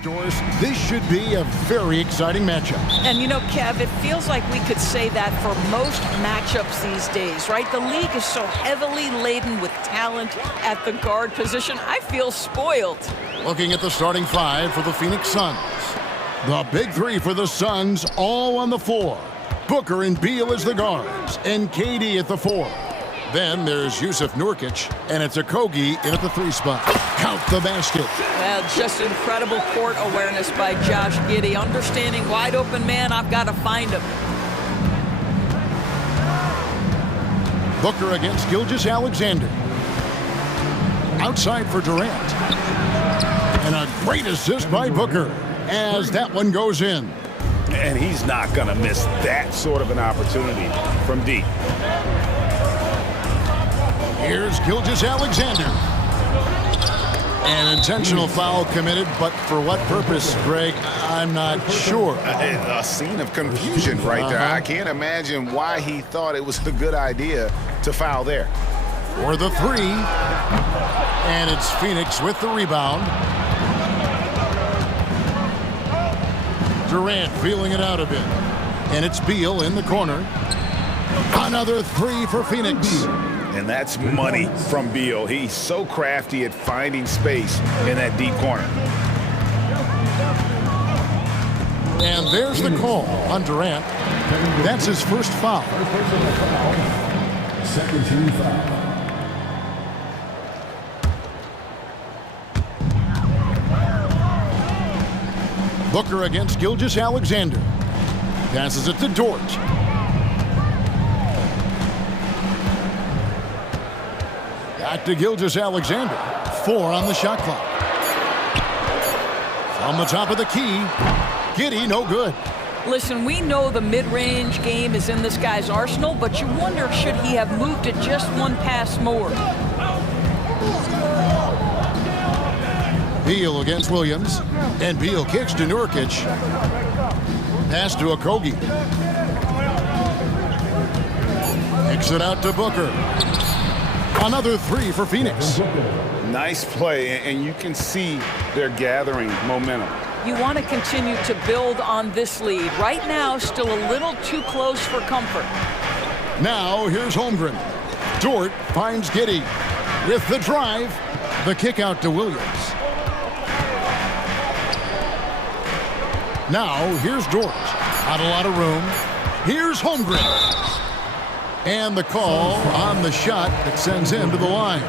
Doors, this should be a very exciting matchup. And you know, Kev, it feels like we could say that for most matchups these days, right? The league is so heavily laden with talent at the guard position. I feel spoiled. Looking at the starting five for the Phoenix Suns. The big three for the Suns all on the floor. Booker and Beal as the guards, and KD at the four. Then there's Yusuf Nurkic, and it's Okogie in at the three spot. Count the basket. Well, just incredible court awareness by Josh Giddey. Understanding wide open man, I've got to find him. Booker against Gilgeous-Alexander. Outside for Durant. And a great assist by Booker as that one goes in. And he's not going to miss that sort of an opportunity from deep. Here's Gilgeous-Alexander. An intentional foul committed, but for what purpose, Greg? I'm not sure. A scene of confusion right there. I can't imagine why he thought it was a good idea to foul there. For the three. And it's Phoenix with the rebound. Durant feeling it out a bit. And it's Beal in the corner. Another three for Phoenix. And that's money from Beal. He's so crafty at finding space in that deep corner. And there's the call on Durant. That's his first foul. Second team foul. Booker against Gilgeous-Alexander. Passes it to Dort. Back to Gilgeous-Alexander. 4 on the shot clock. From the top of the key, Giddey, no good. Listen, we know the mid-range game is in this guy's arsenal, but you wonder, should he have moved it just one pass more? Beal against Williams. And Beal kicks to Nurkic. Pass to Okogie. Kicks it out to Booker. Another three for Phoenix. Nice play, and you can see they're gathering momentum. You want to continue to build on this lead. Right now, still a little too close for comfort. Now, here's Holmgren. Dort finds Giddey. With the drive, the kick out to Williams. Now, here's Dort. Not a lot of room. Here's Holmgren. And the call on the shot that sends him to the line.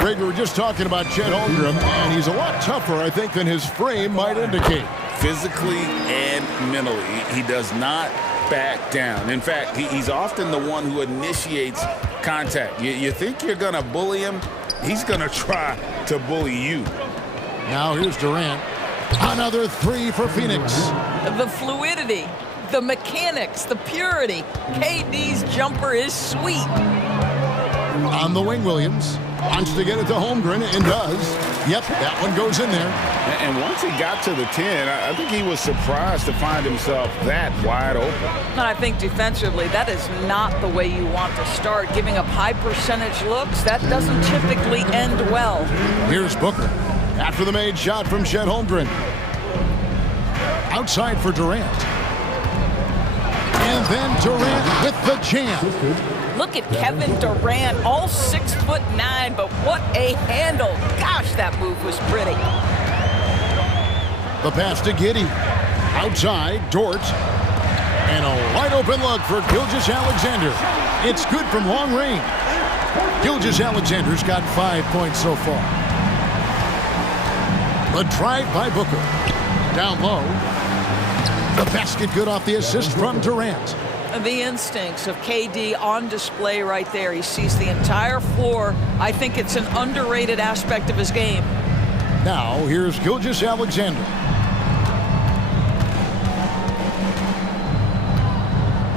Greg, we were just talking about Chet Holmgren, and he's a lot tougher, I think, than his frame might indicate. Physically and mentally, he does not back down. In fact, he's often the one who initiates contact. You think you're going to bully him, he's going to try to bully you. Now here's Durant. Another three for Phoenix. The fluidity, the mechanics, the purity. KD's jumper is sweet. On the wing, Williams wants to get it to Holmgren and does. Yep, that one goes in there. And once he got to the 10, I think he was surprised to find himself that wide open. And I think defensively, that is not the way you want to start. Giving up high percentage looks, that doesn't typically end well. Here's Booker. After the made shot from Chet Holmgren. Outside for Durant. And then Durant with the jam. Look at Kevin Durant, all 6'9", but what a handle. Gosh, that move was pretty. The pass to Giddey. Outside, Dort. And a wide open look for Gilgeous-Alexander. It's good from long range. Gilgeous-Alexander's got 5 points so far. The drive by Booker. Down low. The basket good off the assist from Durant. The instincts of KD on display right there. He sees the entire floor. I think it's an underrated aspect of his game. Now, here's Gilgeous-Alexander.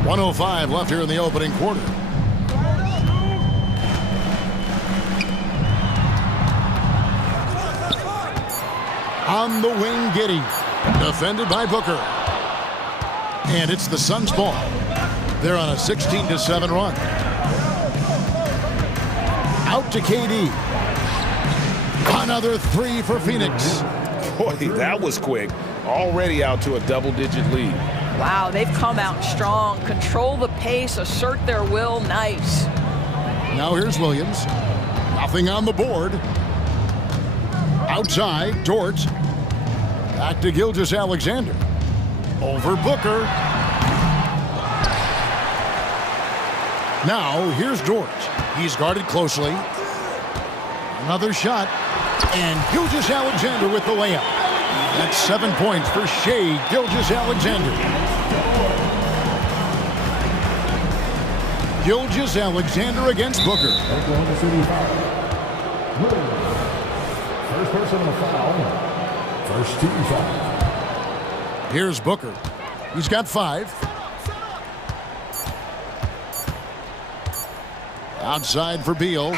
.105 left here in the opening quarter. On the wing, Giddey. Defended by Booker. And it's the Suns' ball. They're on a 16-7 run. Out to KD. Another three for Phoenix. Boy, that was quick. Already out to a double-digit lead. Wow, they've come out strong. Control the pace, assert their will. Nice. Now here's Williams. Nothing on the board. Outside, Dort. Back to Gilgeous-Alexander. Over Booker. Now here's Dort. He's guarded closely. Another shot. And Gilgeous-Alexander with the layup. That's 7 points for Shai Gilgeous-Alexander. Gilgeous-Alexander against Booker. Oklahoma City foul. First personal foul. First team foul. Here's Booker. He's got 5. Outside for Beal.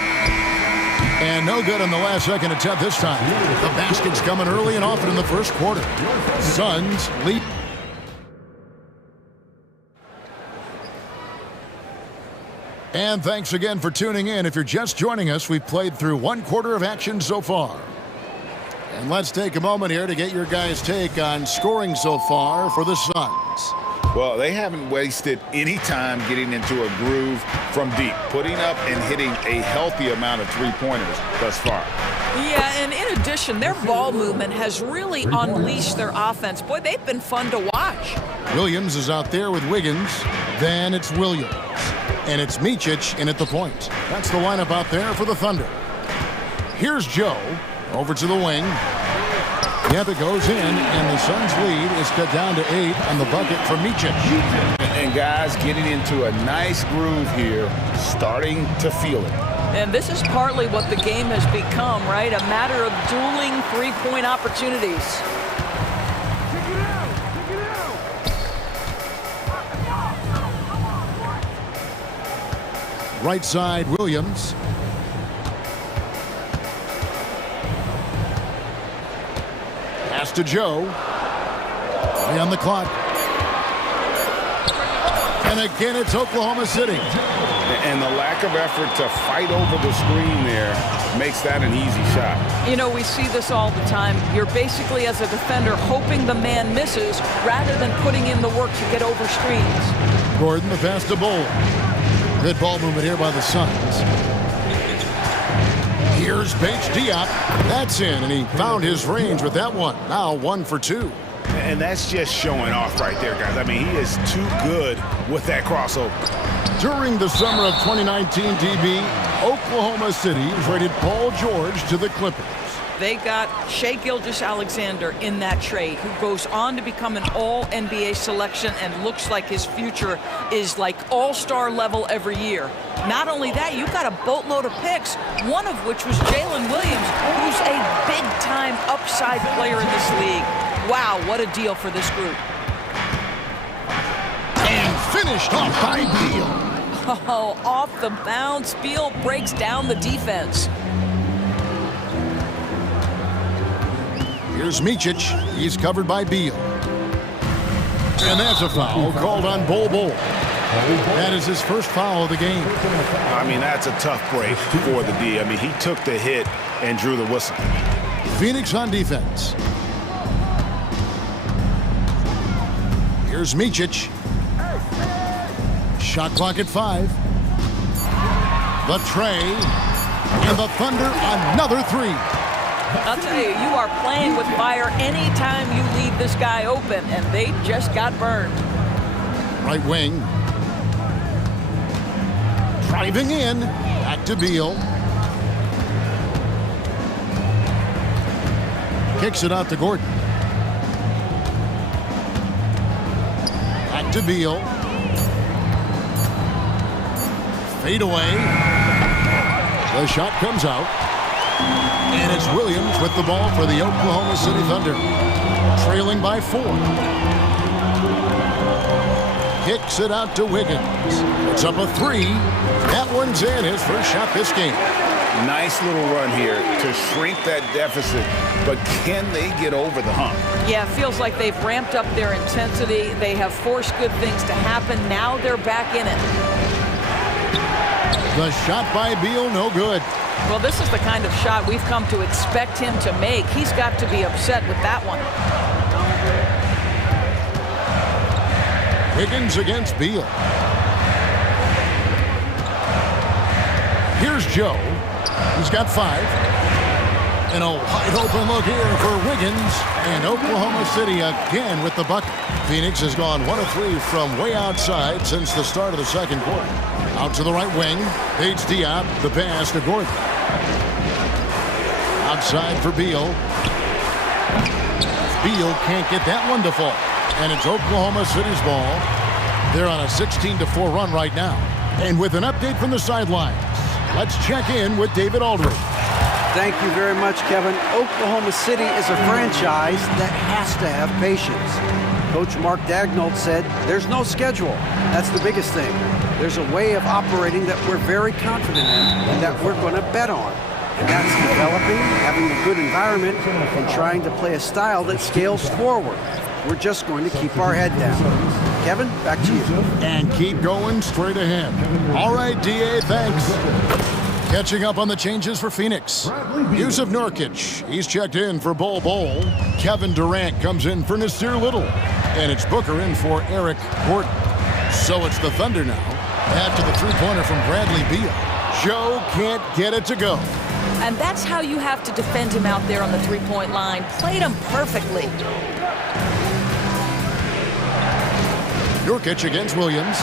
And no good on the last second attempt this time. The basket's coming early and often in the first quarter. Suns lead. And thanks again for tuning in. If you're just joining us, we've played through 1 quarter of action so far. And let's take a moment here to get your guys' take on scoring so far for the Suns. Well, they haven't wasted any time getting into a groove from deep, putting up and hitting a healthy amount of three-pointers thus far. Yeah, and in addition, their ball movement has really unleashed their offense. Boy, they've been fun to watch. Williams is out there with Wiggins. Then it's Williams. And it's Micic in at the point. That's the lineup out there for the Thunder. Here's Joe. Over to the wing. Yep, it goes in, and the Suns' lead is cut down to 8 on the bucket for Micic. And guys getting into a nice groove here, starting to feel it. And this is partly what the game has become, right? A matter of dueling three-point opportunities. Right side, Williams. Pass to Joe. 3 on the clock. And again, it's Oklahoma City. And the lack of effort to fight over the screen there makes that an easy shot. You know, we see this all the time. You're basically, as a defender, hoping the man misses rather than putting in the work to get over screens. Gordon, the pass to Bowl. Good ball movement here by the Suns. Here's Bates Diop. That's in, and he found his range with that one. Now 1 for 2. And that's just showing off right there, guys. I mean, he is too good with that crossover. During the summer of 2019, DB, Oklahoma City traded Paul George to the Clippers. They got Shai Gilgeous-Alexander in that trade, who goes on to become an all-NBA selection and looks like his future is like all-star level every year. Not only that, you've got a boatload of picks, one of which was Jalen Williams, who's a big-time upside player in this league. Wow, what a deal for this group. And finished off by Beal. Oh, off the bounce, Beal breaks down the defense. Here's Micic. He's covered by Beal. And that's a foul called on Bol Bol. That is his first foul of the game. I mean, that's a tough break for the D. I mean, he took the hit and drew the whistle. Phoenix on defense. Here's Micic. Shot clock at 5. The tray. And the Thunder another 3. I'll tell you, you are playing with fire anytime you leave this guy open, and they just got burned. Right wing. Driving in. Back to Beal. Kicks it out to Gordon. Back to Beal. Fade away. The shot comes out. And it's Williams with the ball for the Oklahoma City Thunder. Trailing by 4. Kicks it out to Wiggins. It's up a 3. That one's in, his first shot this game. Nice little run here to shrink that deficit, but can they get over the hump? Yeah, it feels like they've ramped up their intensity. They have forced good things to happen. Now they're back in it. The shot by Beal, no good. Well, this is the kind of shot we've come to expect him to make. He's got to be upset with that one. Wiggins against Beal. Here's Joe. He's got 5. And a wide open look here for Wiggins. And Oklahoma City again with the bucket. Phoenix has gone 1 of 3 from way outside since the start of the second quarter. Out to the right wing. Paige Diop, the pass to Gordon. Outside for Beal. Beal can't get that one to fall. And it's Oklahoma City's ball. They're on a 16-4 run right now. And with an update from the sidelines, let's check in with David Aldridge. Thank you very much, Kevin. Oklahoma City is a franchise that has to have patience. Coach Mark Daigneault said there's no schedule. That's the biggest thing. There's a way of operating that we're very confident in and that we're going to bet on. And that's developing, having a good environment, and trying to play a style that scales forward. We're just going to keep our head down. Kevin, back to you. And keep going straight ahead. All right, D.A., thanks. Catching up on the changes for Phoenix. Yusuf Nurkic, he's checked in for Bol Bol. Kevin Durant comes in for Nasir Little. And it's Booker in for Eric Gordon. So it's the Thunder now. After the three-pointer from Bradley Beal. Joe can't get it to go. And that's how you have to defend him out there on the three-point line. Played him perfectly. Nurkic against Williams.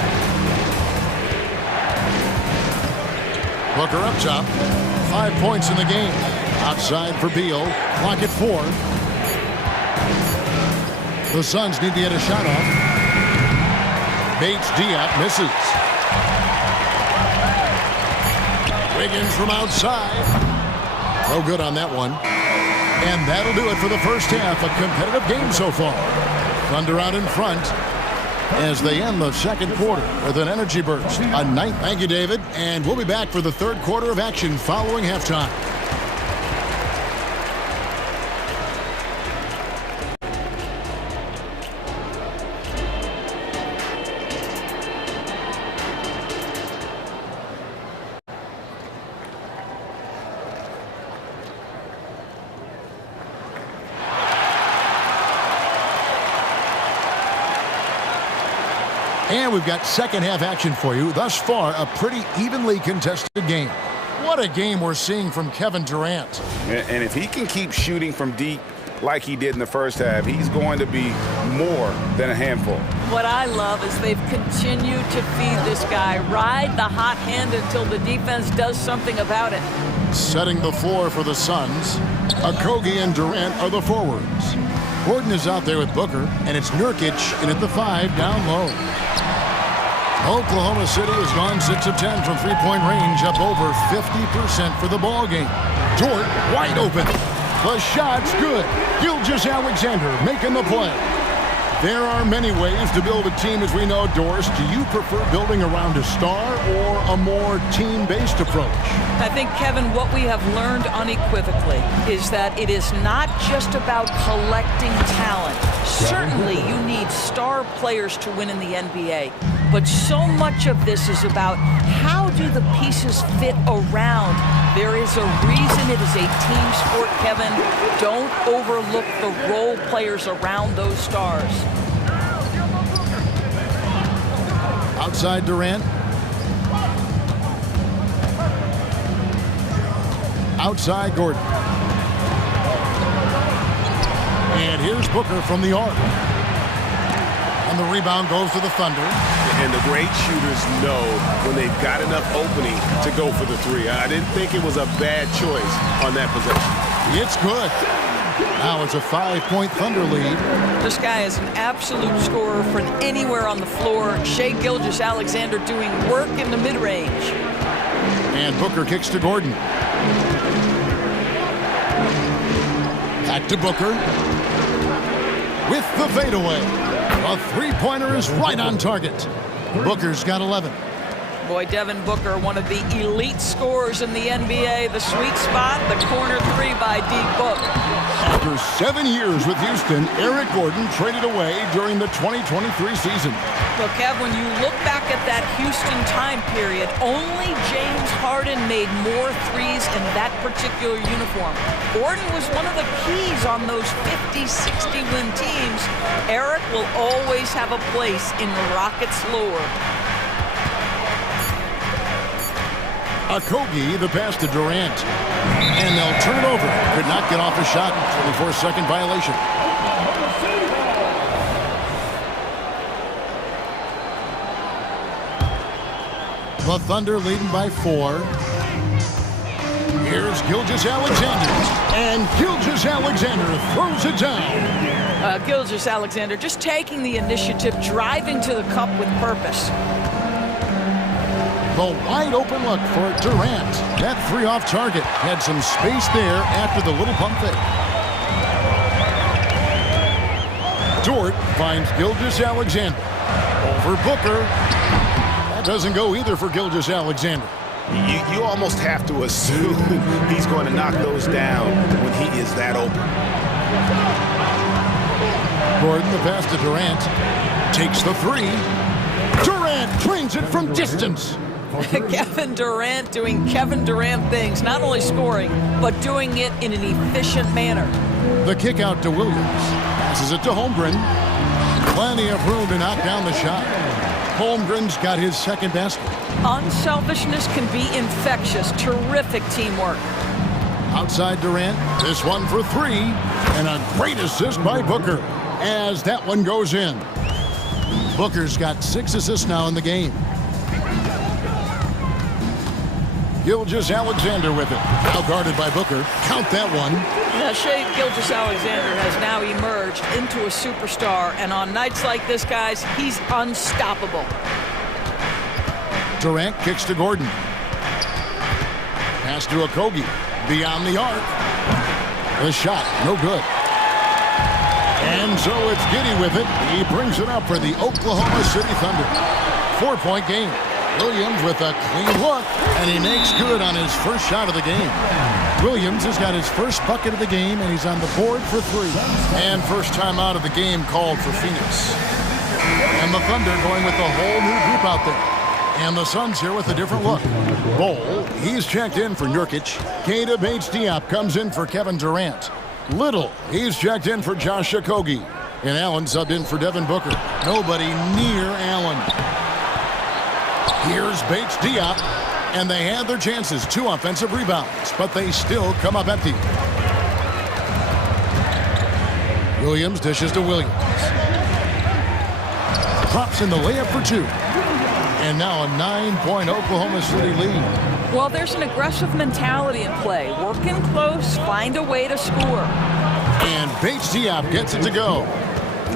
Booker up top. 5 points in the game. Outside for Beal. Clock at 4. The Suns need to get a shot off. Bates Diop misses. Wiggins from outside. No good on that one. And that'll do it for the first half. A competitive game so far. Thunder out in front as they end the second quarter with an energy burst. A ninth. Thank you, David. And we'll be back for the third quarter of action following halftime. And we've got second half action for you. Thus far, a pretty evenly contested game. What a game we're seeing from Kevin Durant. And if he can keep shooting from deep like he did in the first half, he's going to be more than a handful. What I love is they've continued to feed this guy. Ride the hot hand until the defense does something about it. Setting the floor for the Suns. Okogie and Durant are the forwards. Gordon is out there with Booker, and it's Nurkic in at the 5 down low. Oklahoma City has gone 6 of 10 from three-point range, up over 50% for the ball game. Dort wide open. The shot's good. Gilgeous-Alexander making the play. There are many ways to build a team, as we know, Doris. Do you prefer building around a star or a more team-based approach? I think, Kevin, what we have learned unequivocally is that it is not just about collecting talent. Certainly, you need star players to win in the NBA. But so much of this is about how do the pieces fit around. There is a reason it is a team sport, Kevin. Don't overlook the role players around those stars. Outside Durant. Outside Gordon. And here's Booker from the arc. And the rebound goes to the Thunder. And the great shooters know when they've got enough opening to go for the three. I didn't think it was a bad choice on that possession. It's good. Now it's a 5-point Thunder lead. This guy is an absolute scorer from anywhere on the floor. Shai Gilgeous-Alexander doing work in the mid-range. And Booker kicks to Gordon. Back to Booker. With the fadeaway. A three-pointer is right on target. Booker's got 11. Boy, Devin Booker, one of the elite scorers in the NBA. The sweet spot, the corner three by D. Book. After 7 years with Houston, Eric Gordon traded away during the 2023 season. Well, Kev, when you look back at that Houston time period, only James Harden made more threes in that particular uniform. Gordon was one of the keys on those 50, 60 win teams. Eric will always have a place in Rockets lore. Okogie, the pass to Durant. And they'll turn it over. Could not get off a shot. 24-second violation. The Thunder leading by 4. Here's Gilgeous-Alexander. And Gilgeous-Alexander throws it down. Gilgeous-Alexander just taking the initiative, driving to the cup with purpose. The wide open look for Durant. That 3 off target. Had some space there after the little pump fake. Dort finds Gilgeous-Alexander. Over Booker. That doesn't go either for Gilgeous-Alexander. You almost have to assume he's going to knock those down when he is that open. Gordon, the pass to Durant. Takes the 3. Durant drains it from distance. Kevin Durant doing Kevin Durant things, not only scoring, but doing it in an efficient manner. The kick out to Williams. Passes it to Holmgren. Plenty of room to knock down the shot. Holmgren's got his second basket. Unselfishness can be infectious. Terrific teamwork. Outside Durant. This one for 3. And a great assist by Booker as that one goes in. Booker's got 6 assists now in the game. Gilgeous-Alexander with it. Now guarded by Booker. Count that one. Now, Shea Gilgeous-Alexander has now emerged into a superstar, and on nights like this, guys, he's unstoppable. Durant kicks to Gordon. Pass to Okogie. Beyond the arc. The shot, no good. And so it's Giddey with it. He brings it up for the Oklahoma City Thunder. 4-point game. Williams with a clean look, and he makes good on his first shot of the game. Williams has got his first bucket of the game, and he's on the board for 3. And first time out of the game called for Phoenix. And the Thunder going with a whole new group out there. And the Suns here with a different look. Bol, he's checked in for Nurkic. Keita Bates-Diop comes in for Kevin Durant. Little, he's checked in for Josh Okogie. And Allen subbed in for Devin Booker. Nobody near Allen. Here's Bates-Diop, and they had their chances. 2 offensive rebounds, but they still come up empty. Williams dishes to Williams. Drops in the layup for 2. And now a 9-point Oklahoma City lead. Well, there's an aggressive mentality in play. Working close, find a way to score. And Bates-Diop gets it to go.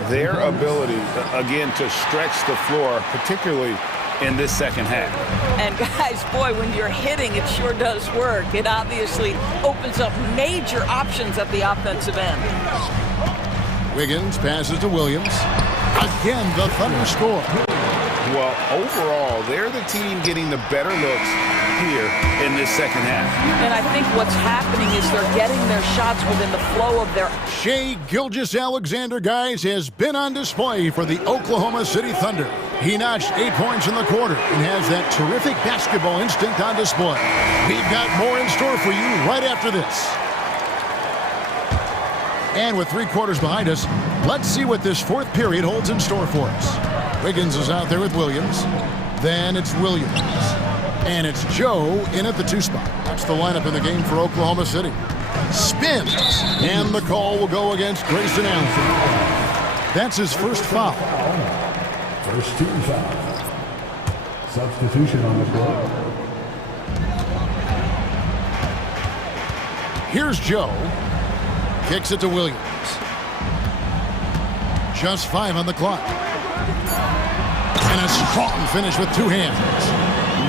Their ability, again, to stretch the floor, particularly in this second half. And guys, boy, when you're hitting, it sure does work. It obviously opens up major options at the offensive end. Wiggins passes to Williams. Again, the Thunder score. Well, overall, they're the team getting the better looks here in this second half. And I think what's happening is they're getting their shots within the flow of their... Shea Gilgeous-Alexander, guys, has been on display for the Oklahoma City Thunder. He notched 8 points in the quarter and has that terrific basketball instinct on display. We've got more in store for you right after this. And with 3 quarters behind us, let's see what this 4th period holds in store for us. Wiggins is out there with Williams. Then it's Williams. And it's Joe in at the 2 spot. That's the lineup in the game for Oklahoma City. Spins. And the call will go against Grayson Allen. That's his first foul. First team foul. Substitution on the court. Here's Joe. Kicks it to Williams. Just 5 on the clock. And a strong finish with 2 hands.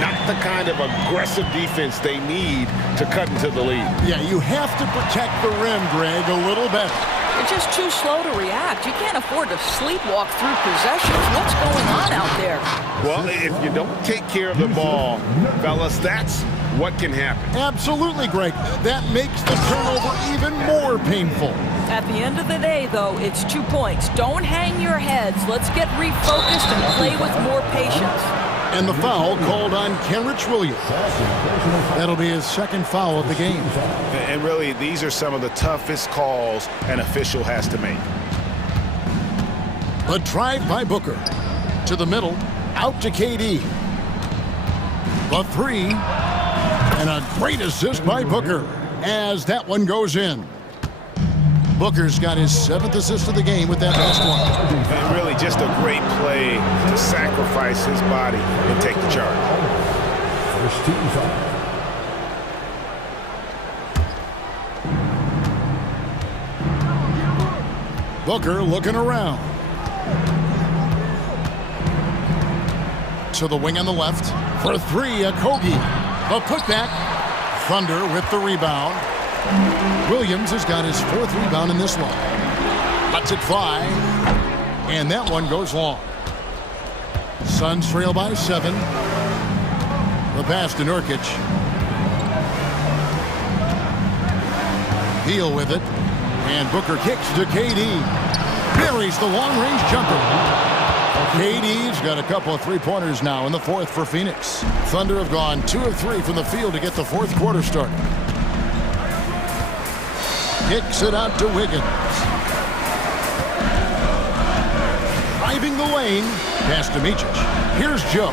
Not the kind of aggressive defense they need to cut into the lead. Yeah, you have to protect the rim, Greg, a little better. They're just too slow to react. You can't afford to sleepwalk through possessions. What's going on out there? Well, if you don't take care of the ball, fellas, that's what can happen. Absolutely, Greg. That makes the turnover even more painful. At the end of the day, though, it's 2 points. Don't hang your heads. Let's get refocused and play with more patience. And the foul called on Kenrich Williams. That'll be his second foul of the game. And really, these are some of the toughest calls an official has to make. A drive by Booker. To the middle, out to KD. The three, and a great assist by Booker as that one goes in. Booker's got his 7th assist of the game with that last one. And really just a great play to sacrifice his body and take the charge. First team foul. Booker looking around. To the wing on the left. For three, Okogie. The putback. Thunder with the rebound. Williams has got his 4th rebound in this one. Lets it fly. And that one goes long. Suns trail by 7. The pass to Nurkic. Beal with it. And Booker kicks to KD. Buries the long-range jumper. KD's got a couple of three-pointers now in the 4th for Phoenix. Thunder have gone 2 of 3 from the field to get the 4th quarter started. Kicks it out to Wiggins. Driving the lane. Pass to Micic. Here's Joe.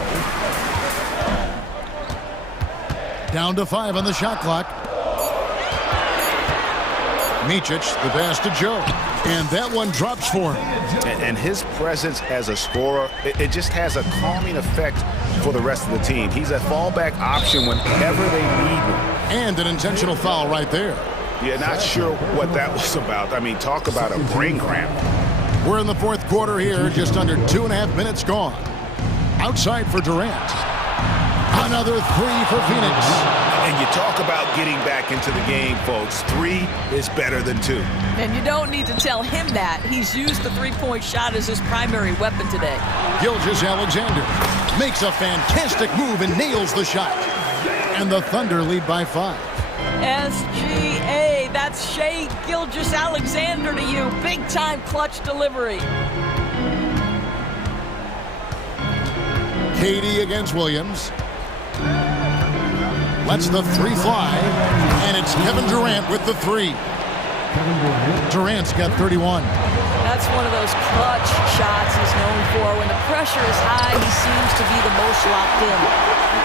Down to 5 on the shot clock. Micic, the pass to Joe. And that one drops for him. And his presence as a scorer, it just has a calming effect for the rest of the team. He's a fallback option whenever they need him. And an intentional foul right there. Yeah, not sure what that was about. I mean, talk about a brain cramp. We're in the 4th quarter here, just under 2.5 minutes gone. Outside for Durant. Another 3 for Phoenix. And you talk about getting back into the game, folks. 3 is better than 2. And you don't need to tell him that. He's used the three-point shot as his primary weapon today. Gilgeous-Alexander makes a fantastic move and nails the shot. And the Thunder lead by 5. SGA, that's Shai Gilgeous-Alexander to you. Big-time clutch delivery. KD against Williams. Lets the 3 fly. And it's Kevin Durant with the 3. Durant's got 31. That's one of those clutch shots he's known for. When the pressure is high, he seems to be the most locked in.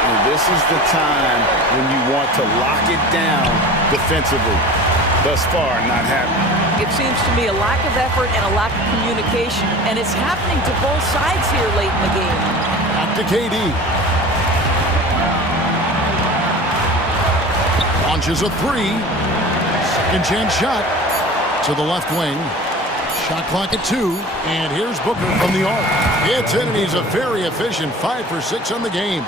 And this is the time when you want to lock it down defensively. Thus far, not happening. It seems to me a lack of effort and a lack of communication. And it's happening to both sides here late in the game. Back to KD. Launches a 3. Second chance shot to the left wing. Shot clock at 2. And here's Booker from the arc. It's in, and he's a very efficient 5 for 6 on the game.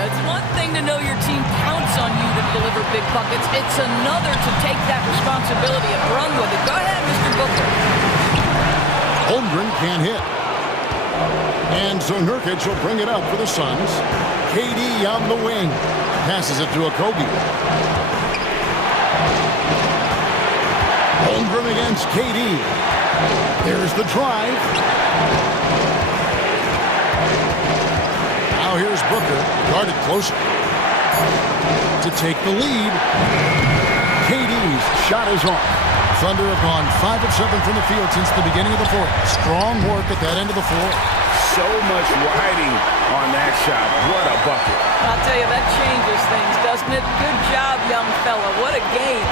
It's one thing to know your team counts on you to deliver big buckets. It's another to take that responsibility and run with it. Go ahead, Mr. Booker. Holmgren can't hit. And so Nurkic will bring it up for the Suns. KD on the wing. Passes it to Okogie. Holmgren against KD. There's the drive. Now here's Booker, guarded closer. To take the lead. KD's shot is off. Thunder have gone 5 of 7 from the field since the beginning of the 4th. Strong work at that end of the floor. So much riding on that shot. What a bucket. I'll tell you, that changes things, doesn't it? Good job, young fella. What a game.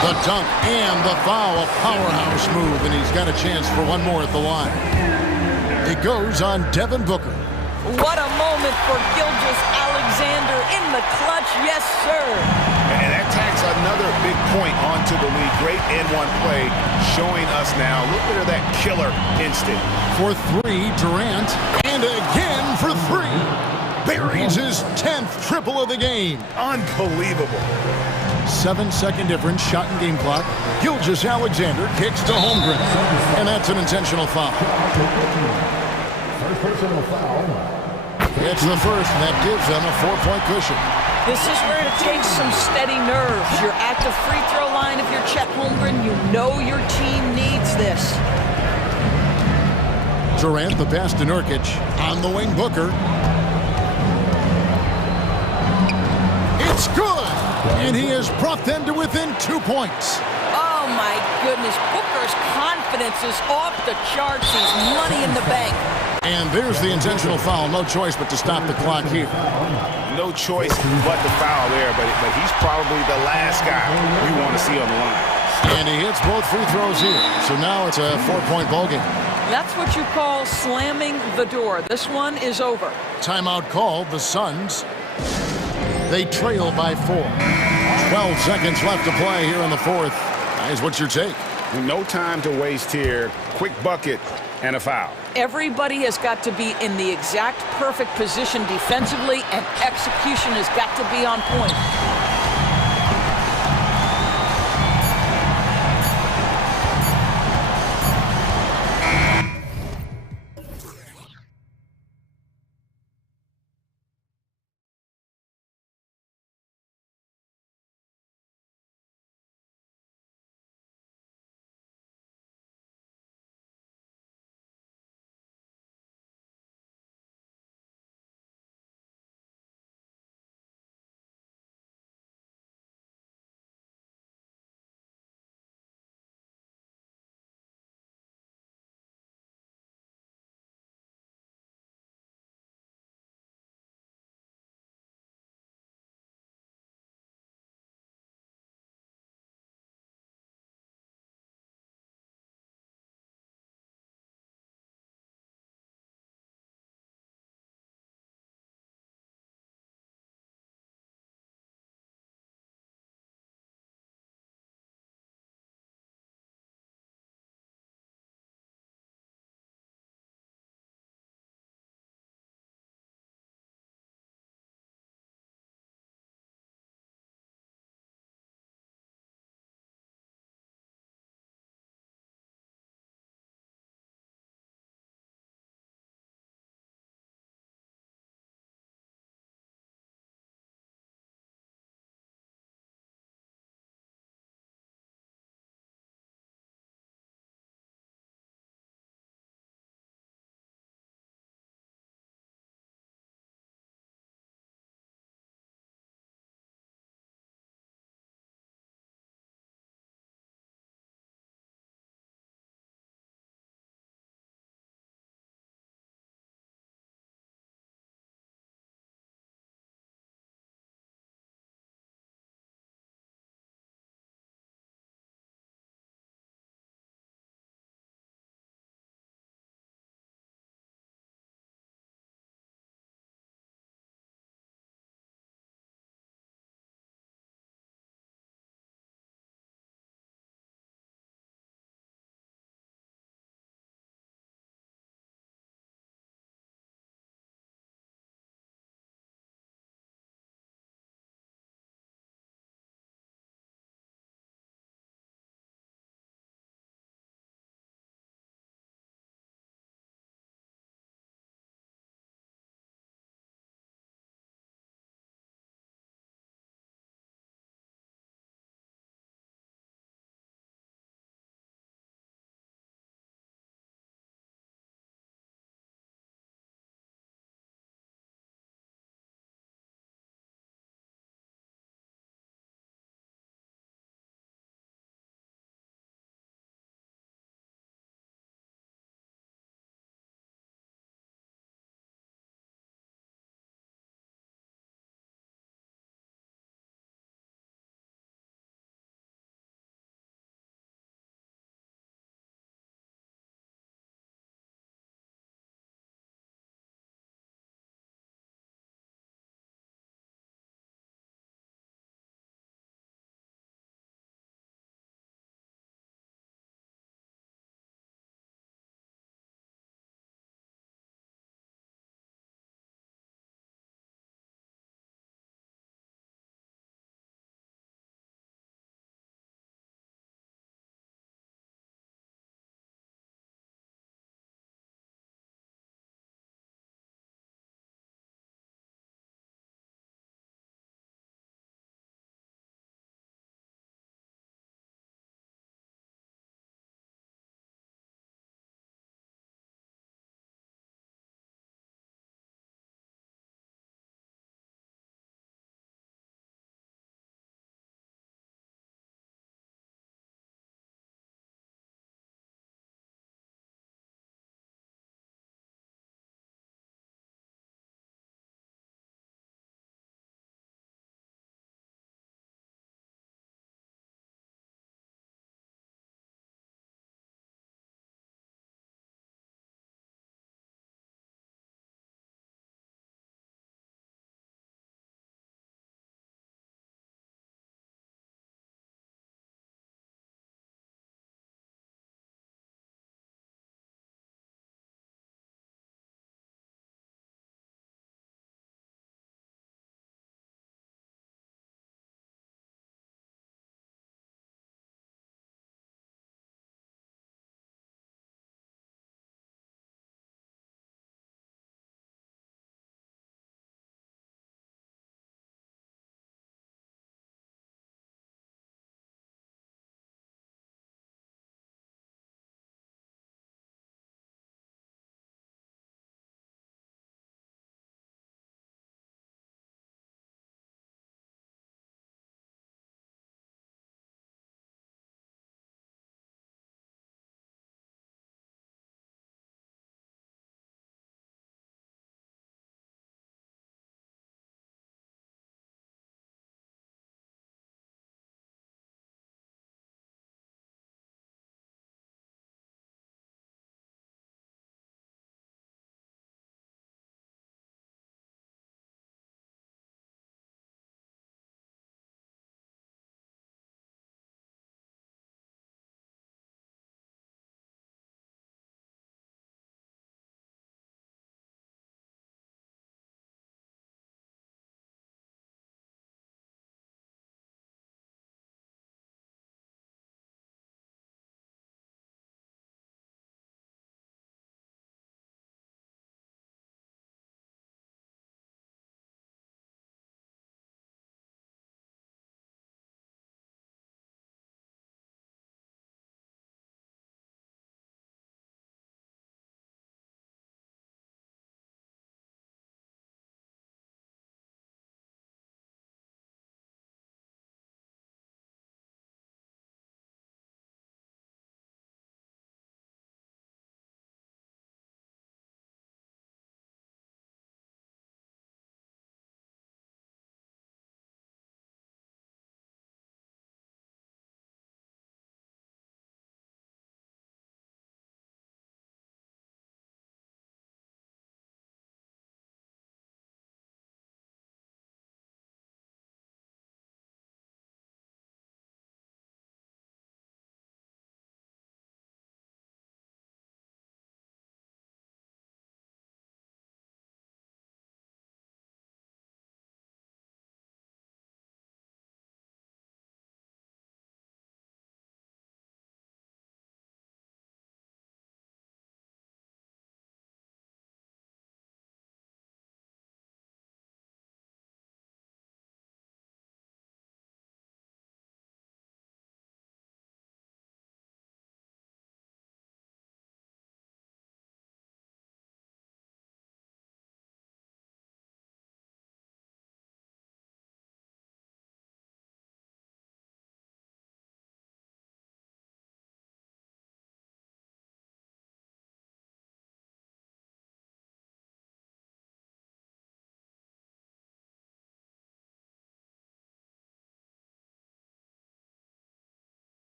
The dunk and the foul, a powerhouse move, and he's got a chance for one more at the line. It goes on Devin Booker. What a moment for Gilgeous-Alexander in the clutch, yes, sir. And that tacks another big point onto the lead. Great N1 play showing us now a little bit of that killer instinct. For 3, Durant, and again for 3. Buries his 10th triple of the game. Unbelievable. 7-second difference, shot and game clock. Gilgeous-Alexander kicks to Holmgren, and that's an intentional foul. First personal foul. It's the first, and that gives them a 4-point cushion. This is where it takes some steady nerves. You're at the free throw line if you're Chet Holmgren. You know your team needs this. Durant, the pass to Nurkic. On the wing, Booker. It's good! And he has brought them to within 2 points. Oh, my goodness. Booker's confidence is off the charts. He's money in the bank. And there's the intentional foul. No choice but to stop the clock here. No choice but the foul there, but he's probably the last guy we want to see on the line. And he hits both free throws here. So now it's a 4-point ball game. That's what you call slamming the door. This one is over. Timeout called. The Suns, they trail by 4. 12 seconds left to play here in the fourth. Guys, what's your take? No time to waste here. Quick bucket and a foul. Everybody has got to be in the exact perfect position defensively, and execution has got to be on point.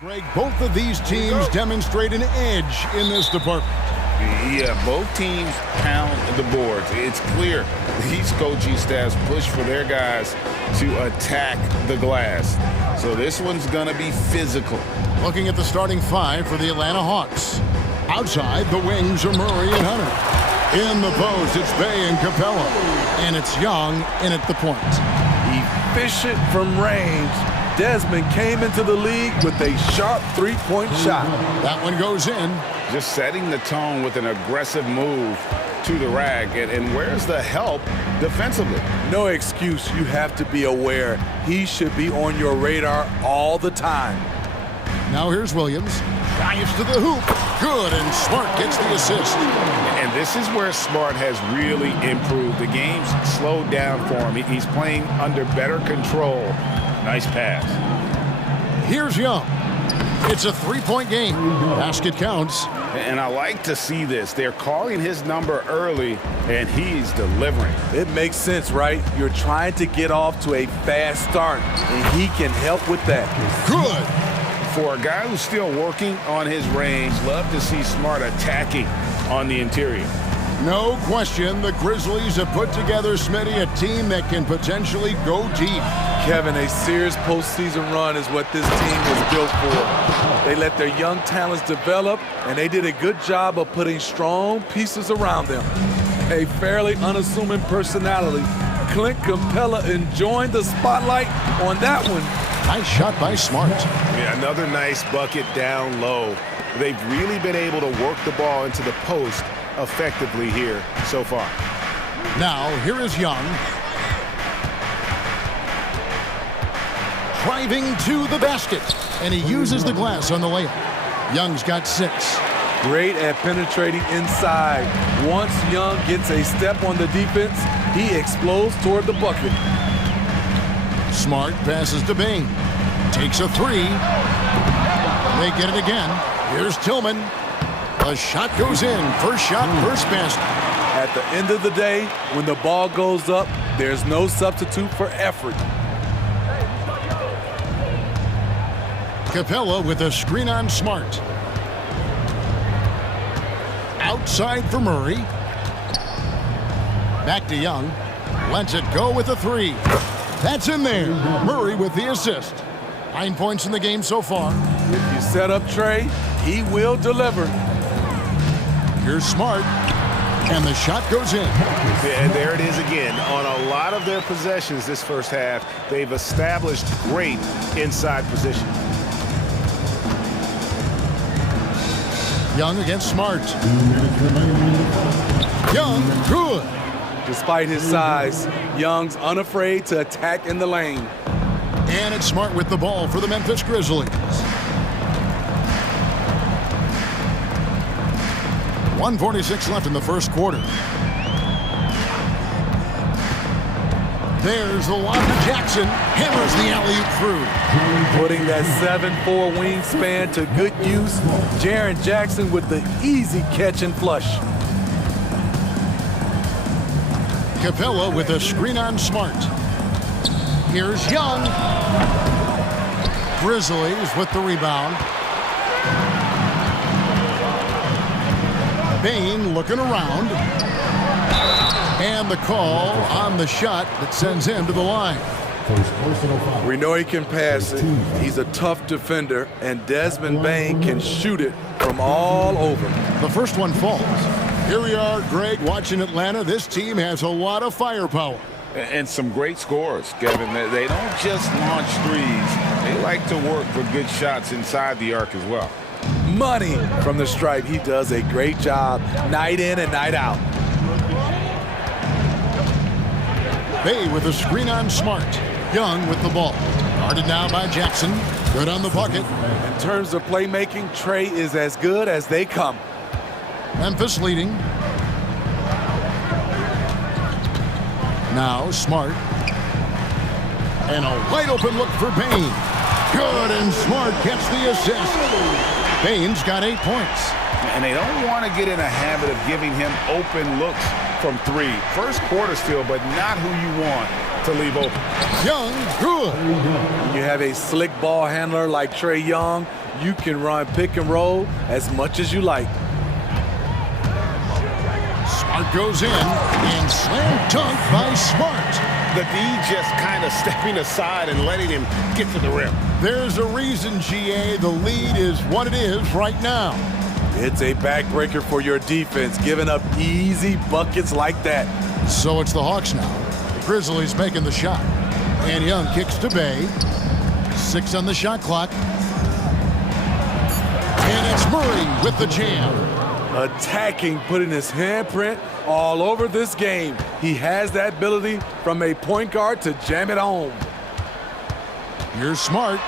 Greg, both of these teams demonstrate an edge in this department. Yeah, both teams pound the boards. It's clear these coaching staffs push for their guys to attack the glass. So this one's going to be physical. Looking at the starting five for the Atlanta Hawks. Outside, the wings are Murray and Hunter. In the post, it's Bay and Capella. And it's Young in at the point. Efficient from range. Desmond came into the league with a sharp three-point shot. That one goes in. Just setting the tone with an aggressive move to the rack. And where's the help defensively? No excuse. You have to be aware. He should be on your radar all the time. Now here's Williams. Drives to the hoop. Good, and Smart gets the assist. And this is where Smart has really improved. The game's slowed down for him. He's playing under better control. Nice pass. Here's Young. It's a three-point game. Basket counts. And I like to see this. They're calling his number early, and he's delivering. It makes sense, right? You're trying to get off to a fast start, and he can help with that. Good. For a guy who's still working on his range, love to see Smart attacking on the interior. No question, the Grizzlies have put together, Smitty, a team that can potentially go deep. Kevin, a serious postseason run is what this team was built for. They let their young talents develop, and they did a good job of putting strong pieces around them. A fairly unassuming personality, Clint Capella enjoying the spotlight on that one. Nice shot by Smart. Yeah, another nice bucket down low. They've really been able to work the ball into the post effectively here so far. Now, here is Young. Driving to the basket, and he uses the glass on the layup. Young's got 6. Great at penetrating inside. Once Young gets a step on the defense, he explodes toward the bucket. Smart passes to Bain. Takes a 3. They get it again. Here's Tillman. The shot goes in. First shot, first basket. At the end of the day, when the ball goes up, there's no substitute for effort. Capella with a screen on Smart. Outside for Murray. Back to Young. Lets it go with a 3. That's in there. Murray with the assist. 9 points in the game so far. If you set up Trey, he will deliver. Here's Smart. And the shot goes in. And there it is again. On a lot of their possessions this first half, they've established great inside position. Young against Smart. Young, good. Despite his size, Young's unafraid to attack in the lane. And it's Smart with the ball for the Memphis Grizzlies. 1:46 left in the first quarter. There's the lob to Jackson. Hammers the alley-oop through. Putting that 7'4" wingspan to good use. Jaren Jackson with the easy catch and flush. Capella with a screen on Smart. Here's Young. Grizzlies with the rebound. Bain looking around. And the call on the shot that sends him to the line. We know he can pass it. He's a tough defender, and Desmond Bain can shoot it from all over. The first one falls. Here we are, Greg, watching Atlanta. This team has a lot of firepower. And some great scores, Kevin. They don't just launch threes. They like to work for good shots inside the arc as well. Money from the stripe. He does a great job night in and night out. Bay with a screen on Smart. Young with the ball. Guarded now by Jackson. Good on the bucket. In terms of playmaking, Trey is as good as they come. Memphis leading. Now Smart. And a wide open look for Bain. Good, and Smart gets the assist. Bain's got 8 points. And they don't want to get in a habit of giving him open looks from 3. First quarter still, but not who you want to leave open. Young, good. When you have a slick ball handler like Trey Young, you can run pick and roll as much as you like. Smart goes in and slam dunk by Smart. The D just kind of stepping aside and letting him get to the rim. There's a reason, GA, the lead is what it is right now. It's a backbreaker for your defense, giving up easy buckets like that. So it's the Hawks now. The Grizzlies making the shot. And Young kicks to Bay. 6 on the shot clock. And it's Murray with the jam. Attacking, putting his handprint all over this game. He has that ability from a point guard to jam it home. Here's Smart.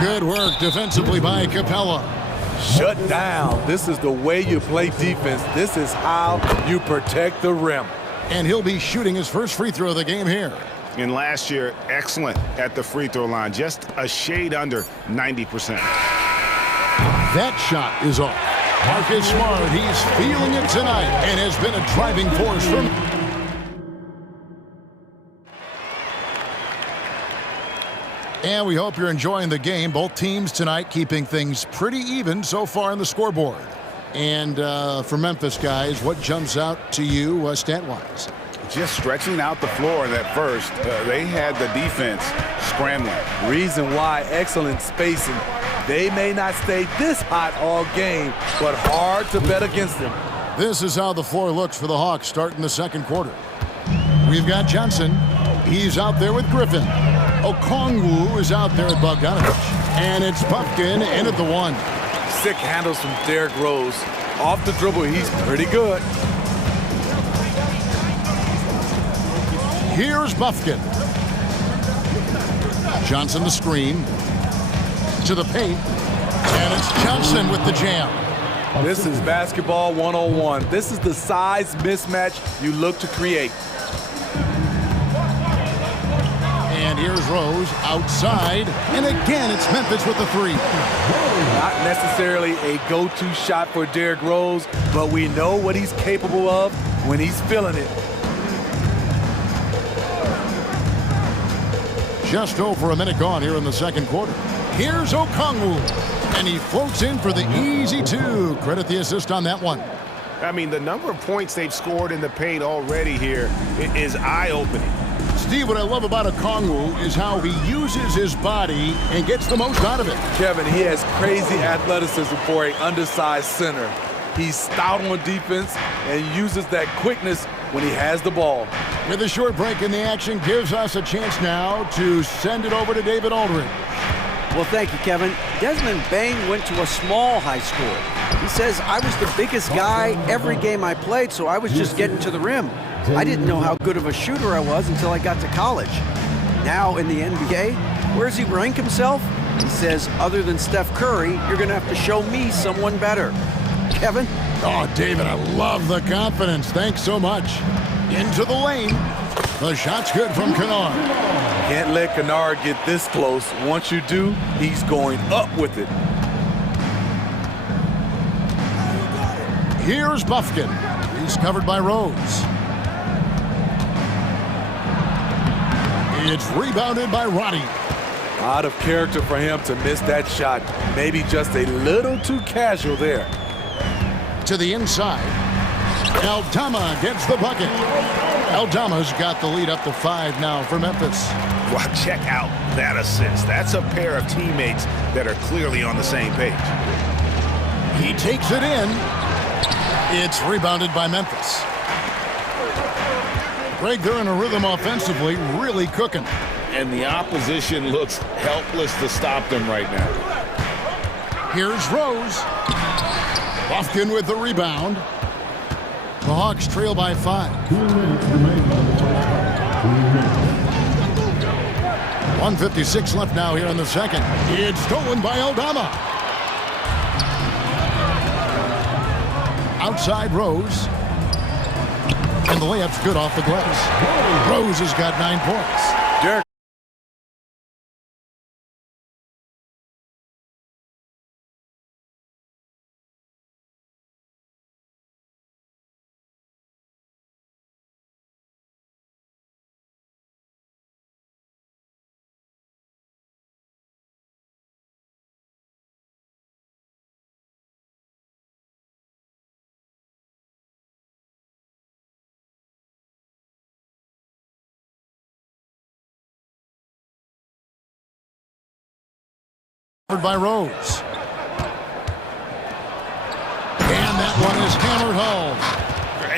Good work defensively by Capella. Shut down. This is the way you play defense. This is how you protect the rim. And he'll be shooting his first free throw of the game here. And last year, excellent at the free throw line, just a shade under 90%. That shot is off. Marcus Smart, he's feeling it tonight and has been a driving force from... And we hope you're enjoying the game. Both teams tonight keeping things pretty even so far on the scoreboard. And for Memphis, guys, what jumps out to you stat-wise? Just stretching out the floor in that first. They had the defense scrambling. Reason why, excellent spacing. They may not stay this hot all game, but hard to bet against them. This is how the floor looks for the Hawks starting the second quarter. We've got Johnson. He's out there with Griffin. Okongwu is out there at Bogdanovich. And it's Pumpkin in at the 1. Sick handles from Derrick Rose. Off the dribble, he's pretty good. Here's Buffkin. Johnson the screen. To the paint. And it's Johnson with the jam. This is basketball 101. This is the size mismatch you look to create. And here's Rose outside. And again, it's Memphis with the 3. Not necessarily a go-to shot for Derrick Rose, but we know what he's capable of when he's feeling it. Just over a minute gone here in the second quarter. Here's Okongwu. And he floats in for the easy 2. Credit the assist on that one. I mean, the number of points they've scored in the paint already here is eye-opening. Steve, what I love about Okongwu is how he uses his body and gets the most out of it. Kevin, he has crazy athleticism for an undersized center. He's stout on defense and uses that quickness when he has the ball. With a short break in the action, gives us a chance now to send it over to David Aldridge. Well, thank you, Kevin. Desmond Bain went to a small high school. He says, I was the biggest guy every game I played, so I was just getting to the rim. I didn't know how good of a shooter I was until I got to college. Now in the NBA, where does he rank himself? He says, other than Steph Curry, you're going to have to show me someone better. Kevin? Oh, David, I love the confidence. Thanks so much. Into the lane. The shot's good from Kennard. Can't let Kennard get this close. Once you do, he's going up with it. Here's Buffkin. He's covered by Rose. It's rebounded by Roddy. Out of character for him to miss that shot. Maybe just a little too casual there. To the inside. Aldama gets the bucket. Aldama's got the lead up to 5 now for Memphis. Well, check out that assist. That's a pair of teammates that are clearly on the same page. He takes it in. It's rebounded by Memphis. Greg, they're in a rhythm offensively, really cooking. And the opposition looks helpless to stop them right now. Here's Rose. Buffkin with the rebound. The Hawks trail by 5. 1:56 left now here in the second. It's stolen by Aldama. Outside Rose. And the layup's good off the glass. Rose has got 9 points. Derrick by Rose. And that one is hammered home.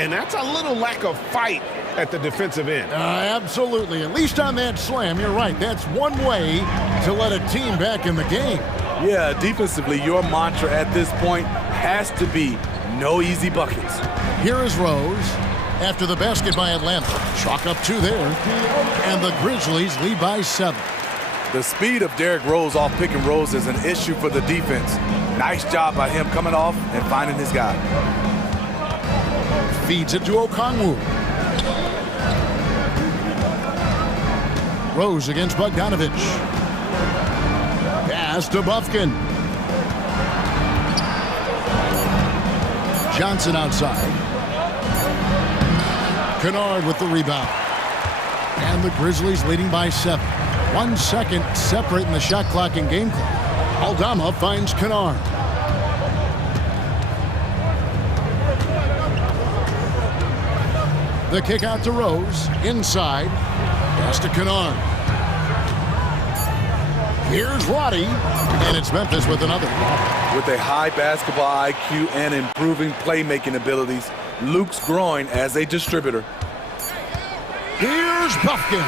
And that's a little lack of fight at the defensive end. Absolutely. At least on that slam, you're right. That's one way to let a team back in the game. Yeah, defensively, your mantra at this point has to be no easy buckets. Here is Rose after the basket by Atlanta. Chalk up 2 there. And the Grizzlies lead by 7. The speed of Derrick Rose off pick and rolls is an issue for the defense. Nice job by him coming off and finding his guy. Feeds it to Okongwu. Rose against Bogdanovich. Pass to Bufkin. Johnson outside. Kennard with the rebound. And the Grizzlies leading by 7. 1 second separating the shot clock and game clock. Aldama finds Kennard. The kick out to Rose. Inside. Pass to Kennard. Here's Roddy. And it's Memphis with another. With a high basketball IQ and improving playmaking abilities, Luke's growing as a distributor. Here's Bufkin.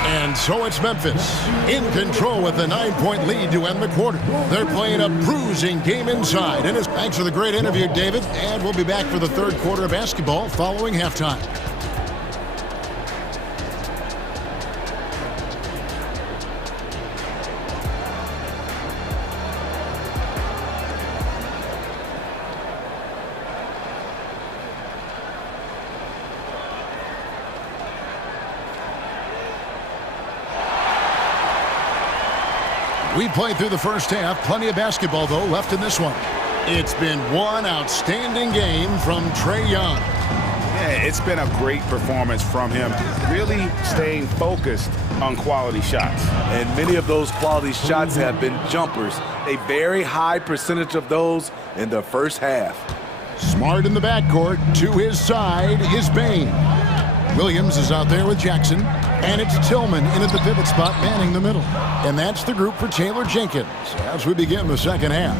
And so it's Memphis in control with a 9-point lead to end the quarter. They're playing a bruising game inside. And thanks for the great interview, David. And we'll be back for the third quarter of basketball following halftime. We played through the first half. Plenty of basketball, though, left in this one. It's been one outstanding game from Trae Young. Yeah, it's been a great performance from him, really staying focused on quality shots. And many of those quality shots have been jumpers. A very high percentage of those in the first half. Smart in the backcourt. To his side is Bain. Williams is out there with Jackson. And it's Tillman in at the pivot spot, manning the middle. And that's the group for Taylor Jenkins as we begin the second half.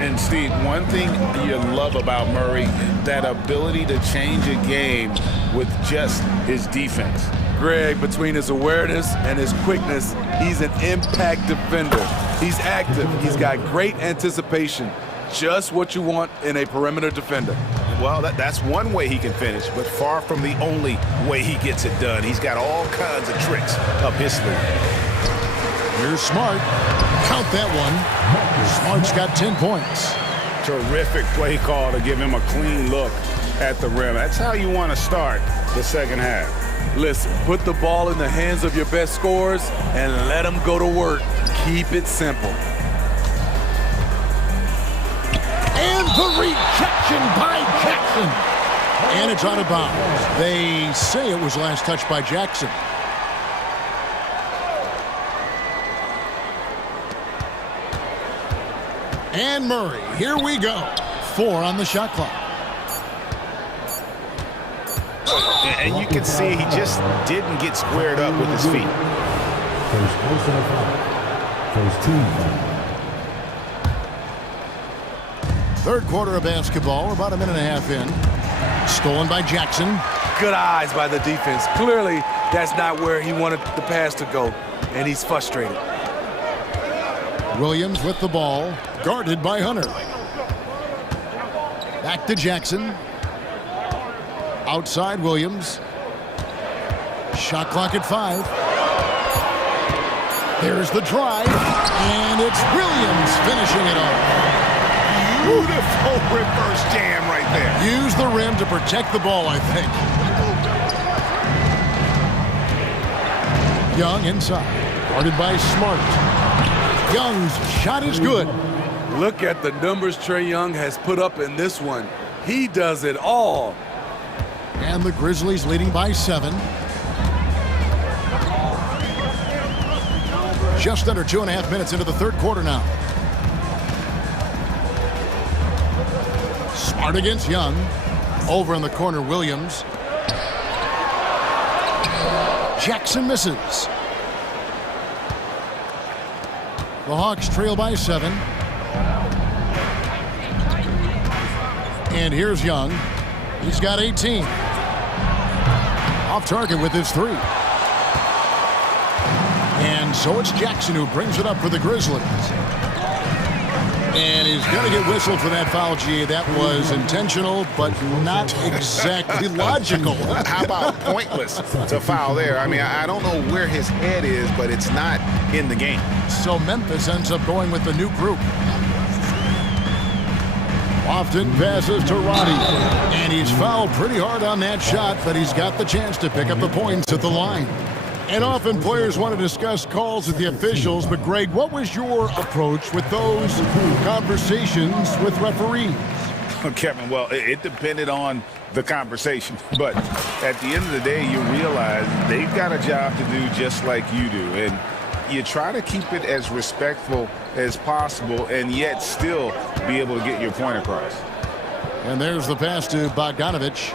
And Steve, one thing you love about Murray, that ability to change a game with just his defense. Greg, between his awareness and his quickness, he's an impact defender. He's active. He's got great anticipation. Just what you want in a perimeter defender. Well, that's one way he can finish, but far from the only way he gets it done. He's got all kinds of tricks up his sleeve. Here's Smart. Count that one. Smart's got 10 points. Terrific play call to give him a clean look at the rim. That's how you want to start the second half. Listen, put the ball in the hands of your best scorers and let them go to work. Keep it simple. And the rejection by Jackson. And it's out of bounds. They say it was last touched by Jackson. And Murray, here we go. 4 on the shot clock. And you can see he just didn't get squared up with his feet. First personal foul. First team foul. Third quarter of basketball, about a minute and a half in. Stolen by Jackson. Good eyes by the defense. Clearly, that's not where he wanted the pass to go, and he's frustrated. Williams with the ball, guarded by Hunter. Back to Jackson. Outside Williams. Shot clock at 5. There's the drive, and it's Williams finishing it off. Beautiful reverse jam right there. Use the rim to protect the ball, I think. Young inside, guarded by Smart. Young's shot is good. Look at the numbers Trae Young has put up in this one. He does it all. And the Grizzlies leading by 7. Just under 2.5 minutes into the third quarter now. Smart against Young. Over in the corner, Williams. Jackson misses. The Hawks trail by 7. And here's Young. He's got 18. Off target with his 3. And so it's Jackson who brings it up for the Grizzlies. And he's going to get whistled for that foul, G. That was intentional, but not exactly logical. How about pointless to foul there? I mean, I don't know where his head is, but it's not in the game. So Memphis ends up going with the new group. Often passes to Roddy. And he's fouled pretty hard on that shot, but he's got the chance to pick up the points at the line. And often players want to discuss calls with the officials, but Greg, what was your approach with those conversations with referees? Kevin, well, it depended on the conversation. But at the end of the day, you realize they've got a job to do just like you do. And you try to keep it as respectful as possible and yet still be able to get your point across. And there's the pass to Bogdanovich.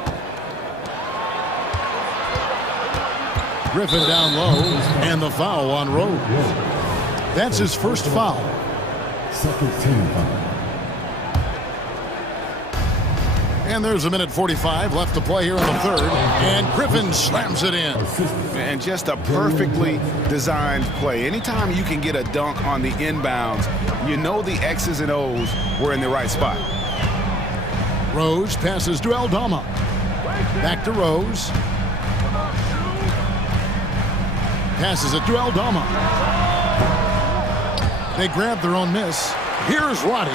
Griffin down low, and the foul on Rose. That's his first foul. Second team foul. And there's a minute 45 left to play here in the third, and Griffin slams it in. And just a perfectly designed play. Anytime you can get a dunk on the inbounds, you know the X's and O's were in the right spot. Rose passes to Aldama. Back to Rose. Passes it to Aldama. They grab their own miss. Here's Roddy.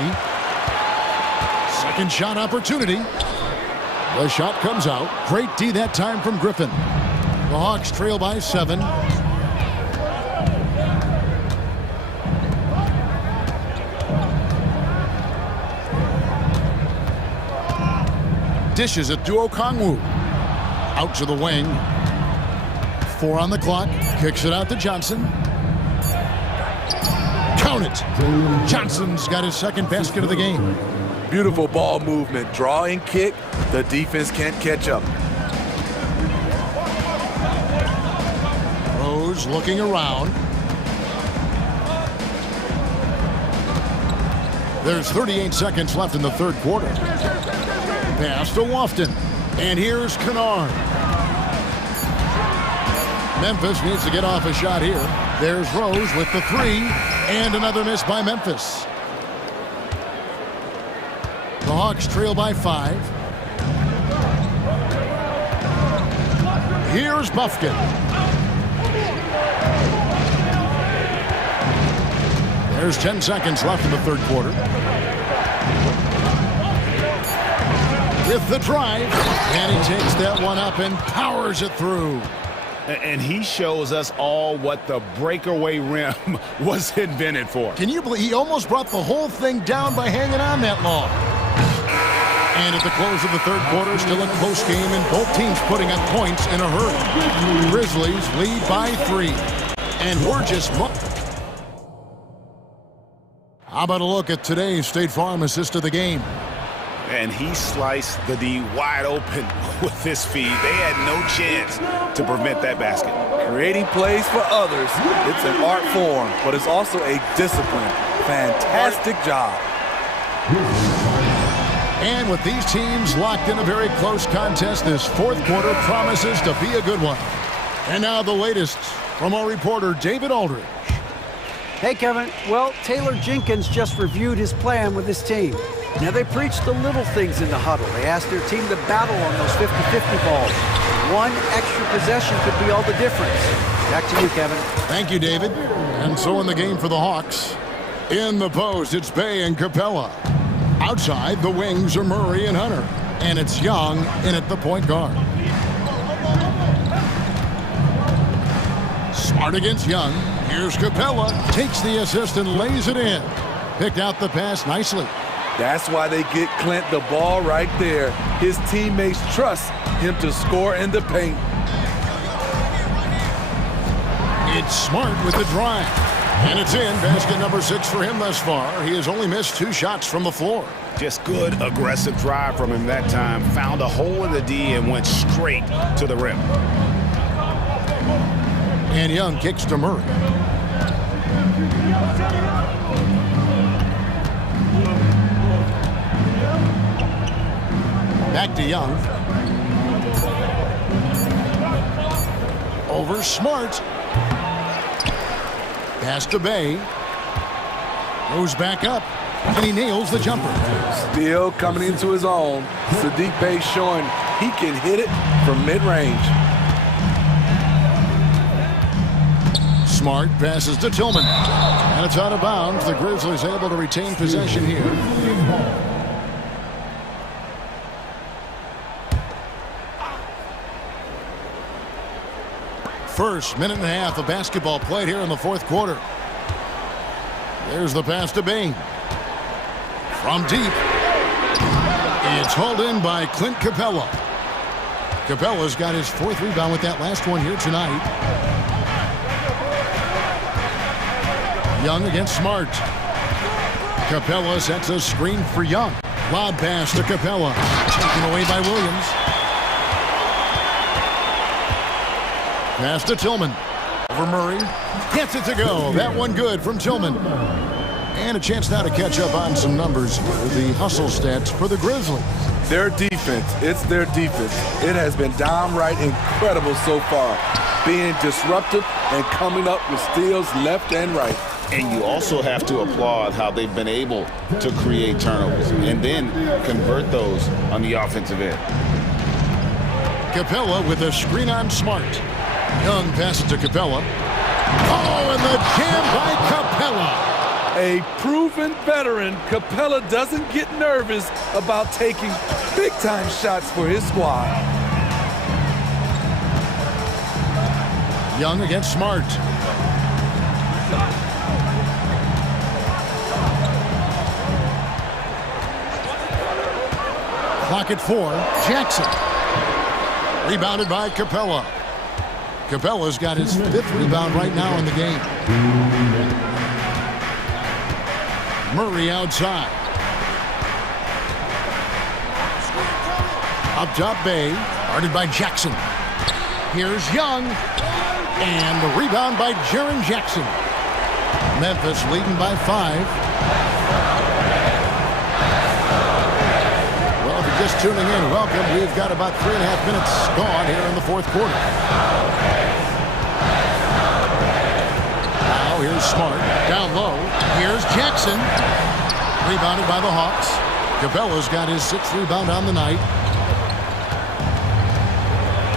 Second shot opportunity. The shot comes out. Great D that time from Griffin. The Hawks trail by 7. Dishes it to Okongwu. Out to the wing. 4 on the clock. Kicks it out to Johnson. Count it. Johnson's got his second basket of the game. Beautiful ball movement. Drawing kick. The defense can't catch up. Rose looking around. There's 38 seconds left in the third quarter. Pass to Lofton. And here's Kennard. Memphis needs to get off a shot here. There's Rose with the 3, and another miss by Memphis. The Hawks trail by 5. Here's Bufkin. There's 10 seconds left in the third quarter. With the drive, and he takes that one up and powers it through. And he shows us all what the breakaway rim was invented for. Can you believe he almost brought the whole thing down by hanging on that long? And at the close of the third quarter, still a close game, and both teams putting up points in a hurry. Grizzlies lead by 3. And we're just... How about a look at today's State Farm assist of the game? And he sliced the D wide open with his feed. They had no chance to prevent that basket. Creating plays for others, it's an art form, but it's also a discipline. Fantastic job. And with these teams locked in a very close contest, this fourth quarter promises to be a good one. And now the latest from our reporter, David Aldridge. Hey, Kevin. Well, Taylor Jenkins just reviewed his plan with his team. Now, they preached the little things in the huddle. They asked their team to battle on those 50-50 balls. One extra possession could be all the difference. Back to you, Kevin. Thank you, David. And so in the game for the Hawks, in the post, it's Bay and Capella. Outside, the wings are Murray and Hunter. And it's Young in at the point guard. Smart against Young. Here's Capella. Takes the assist and lays it in. Picked out the pass nicely. That's why they get Clint the ball right there. His teammates trust him to score in the paint. It's Smart with the drive. And it's in. Basket number 6 for him thus far. He has only missed 2 shots from the floor. Just good, aggressive drive from him that time. Found a hole in the D and went straight to the rim. And Young kicks to Murray. Back to Young. Over Smart. Pass to Bay. Goes back up. And he nails the jumper. Still coming into his own. Sadiq Bey showing he can hit it from mid-range. Smart passes to Tillman. And it's out of bounds. The Grizzlies able to retain possession here. First minute and a half of basketball played here in the fourth quarter. There's the pass to Bain. From deep. It's hauled in by Clint Capella. Capella's got his fourth rebound with that last one here tonight. Young against Smart. Capella sets a screen for Young. Lob pass to Capella. Taken away by Williams. Pass to Tillman. Over Murray. Gets it to go. That one good from Tillman. And a chance now to catch up on some numbers with the hustle stats for the Grizzlies. Their defense, it's their defense. It has been downright incredible so far. Being disruptive and coming up with steals left and right. And you also have to applaud how they've been able to create turnovers and then convert those on the offensive end. Capella with a screen on Smart. Young passes to Capella. Oh, and the jam by Capella. A proven veteran, Capella doesn't get nervous about taking big-time shots for his squad. Young against Smart. Clock at 4. Jackson. Rebounded by Capella. Capella's got his fifth rebound right now in the game. Murray outside. Up top Bay. Guarded by Jackson. Here's Young. And the rebound by Jaren Jackson. Memphis leading by 5. Well, if you're just tuning in, welcome. We've got about 3.5 minutes gone here in the fourth quarter. Now here's Smart. Down low. Here's Jackson. Rebounded by the Hawks. Capella's got his 6th rebound on the night.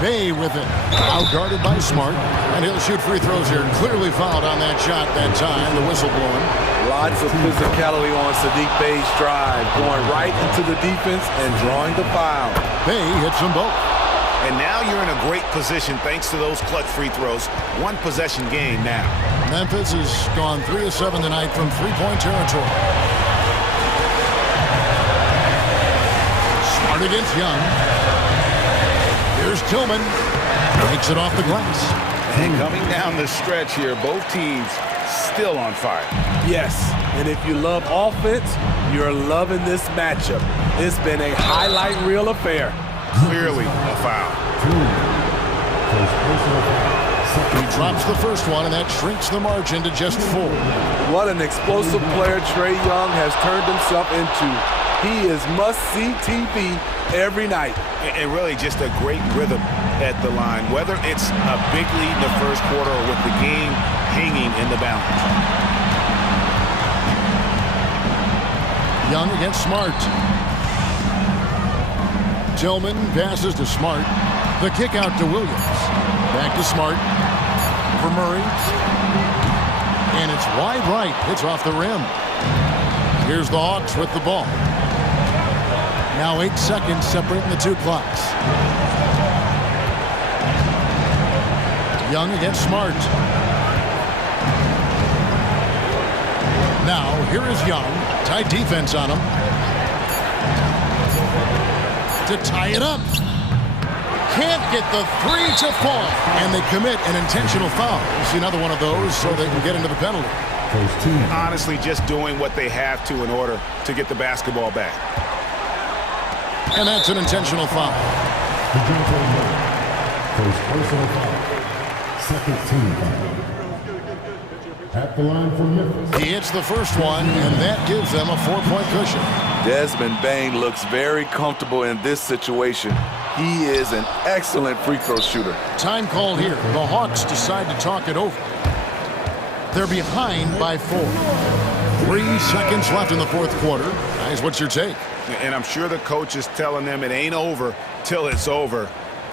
Bay with it. Outguarded by Smart. And he'll shoot free throws here. Clearly fouled on that shot that time. The whistle blowing. Lots of physicality on Sadiq Bey's drive. Going right into the defense and drawing the foul. Bay hits them both. And now you're in a great position thanks to those clutch free throws. One possession game now. Memphis has gone 3 of 7 tonight from three-point territory. Smart against Young. Here's Tillman. Takes it off the glass. And coming down the stretch here, both teams still on fire. Yes, and if you love offense, you're loving this matchup. It's been a highlight reel affair. Clearly a foul. He drops the first one, and that shrinks the margin to just 4. What an explosive player Trae Young has turned himself into. He is must-see TV every night. And really just a great rhythm at the line, whether it's a big lead in the first quarter or with the game hanging in the balance. Young against Smart. Tillman passes to Smart. The kick out to Williams. Back to Smart. For Murray. And it's wide right. It's off the rim. Here's the Hawks with the ball. Now 8 seconds separating the two clocks. Young against Smart. Now here is Young. Tight defense on him. To tie it up. Can't get the 3 to fall. And they commit an intentional foul. You see another one of those so they can get into the penalty. Honestly, just doing what they have to in order to get the basketball back. And that's an intentional foul. First personal foul. Second team foul. At At the line for Memphis. He hits the first one, and that gives them a 4-point cushion. Desmond Bane looks very comfortable in this situation. He is an excellent free throw shooter. Time call here. The Hawks decide to talk it over. They're behind by 4. 3 seconds left in the fourth quarter. Guys, what's your take? And I'm sure the coach is telling them it ain't over till it's over.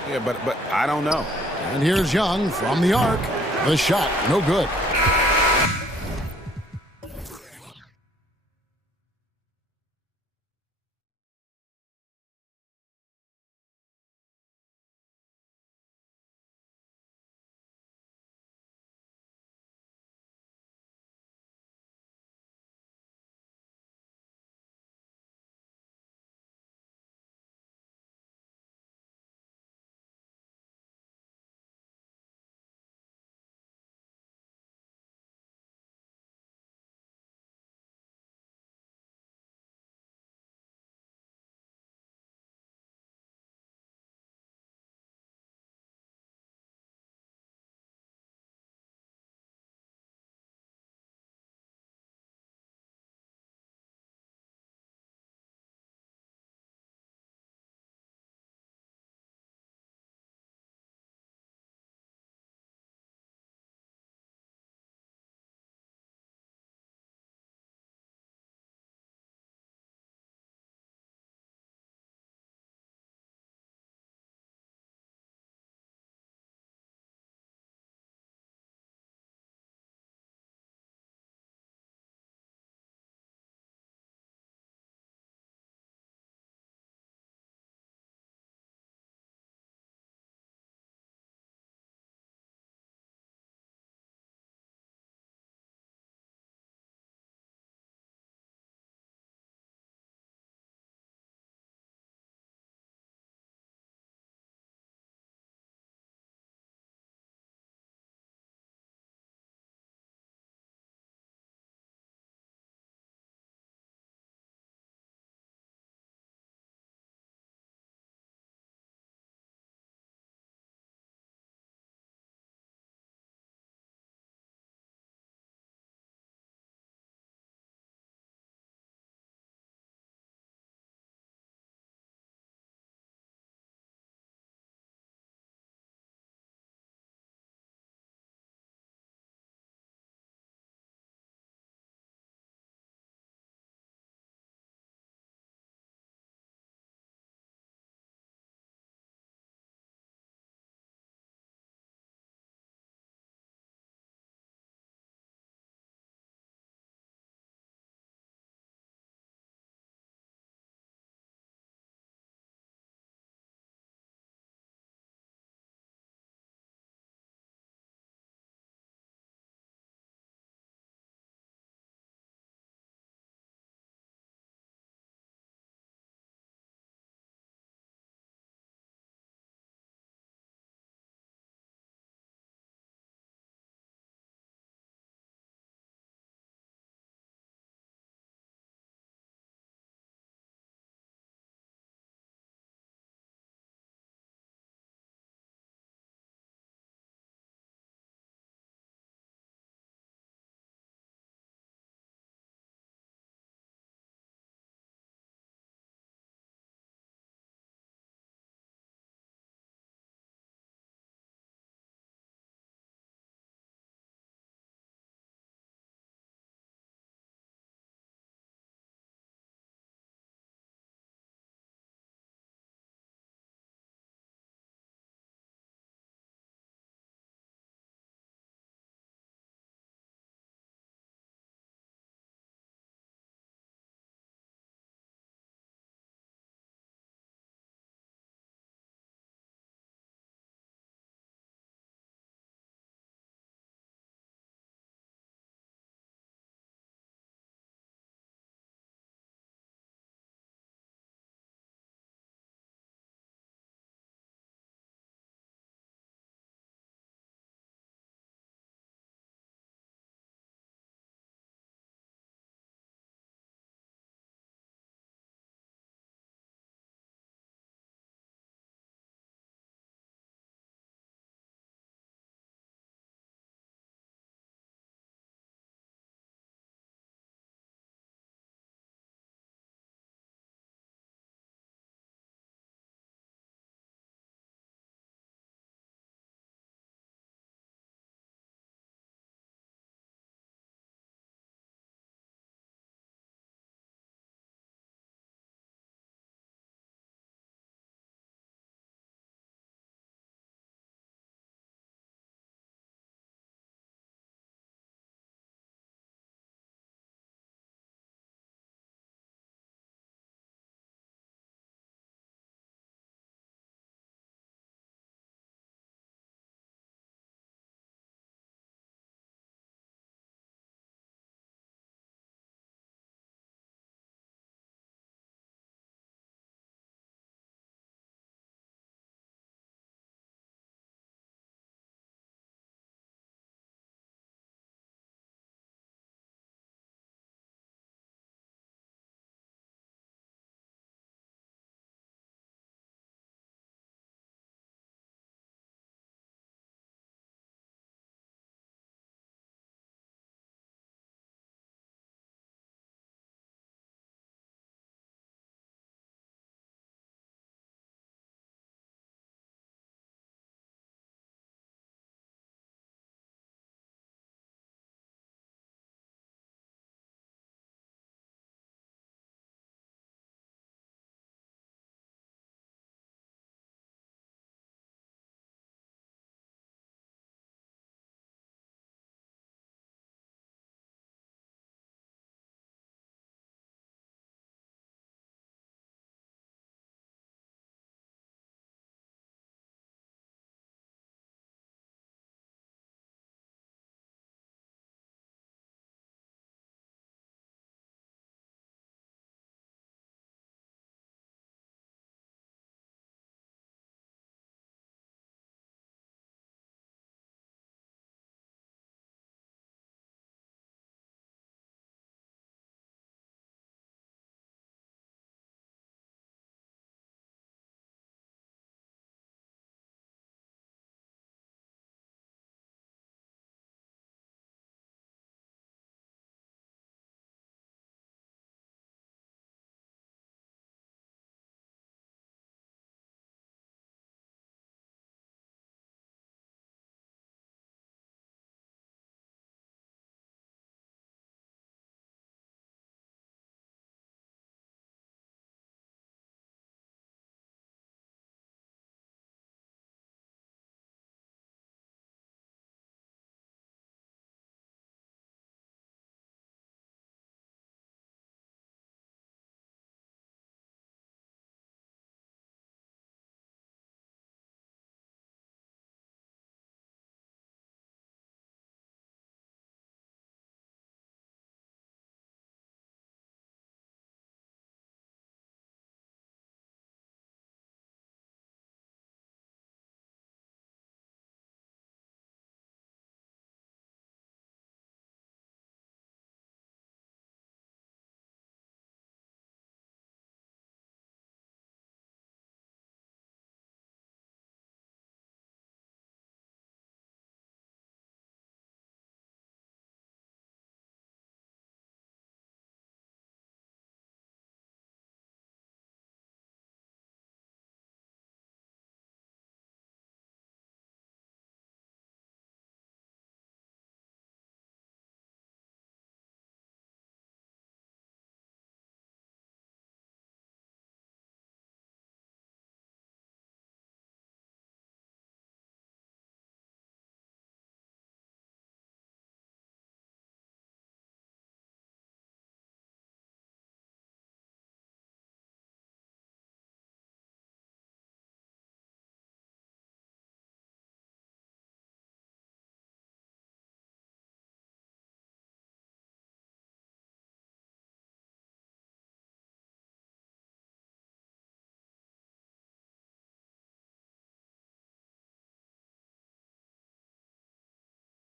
Yeah, but I don't know. And here's Young from the arc. The shot, no good.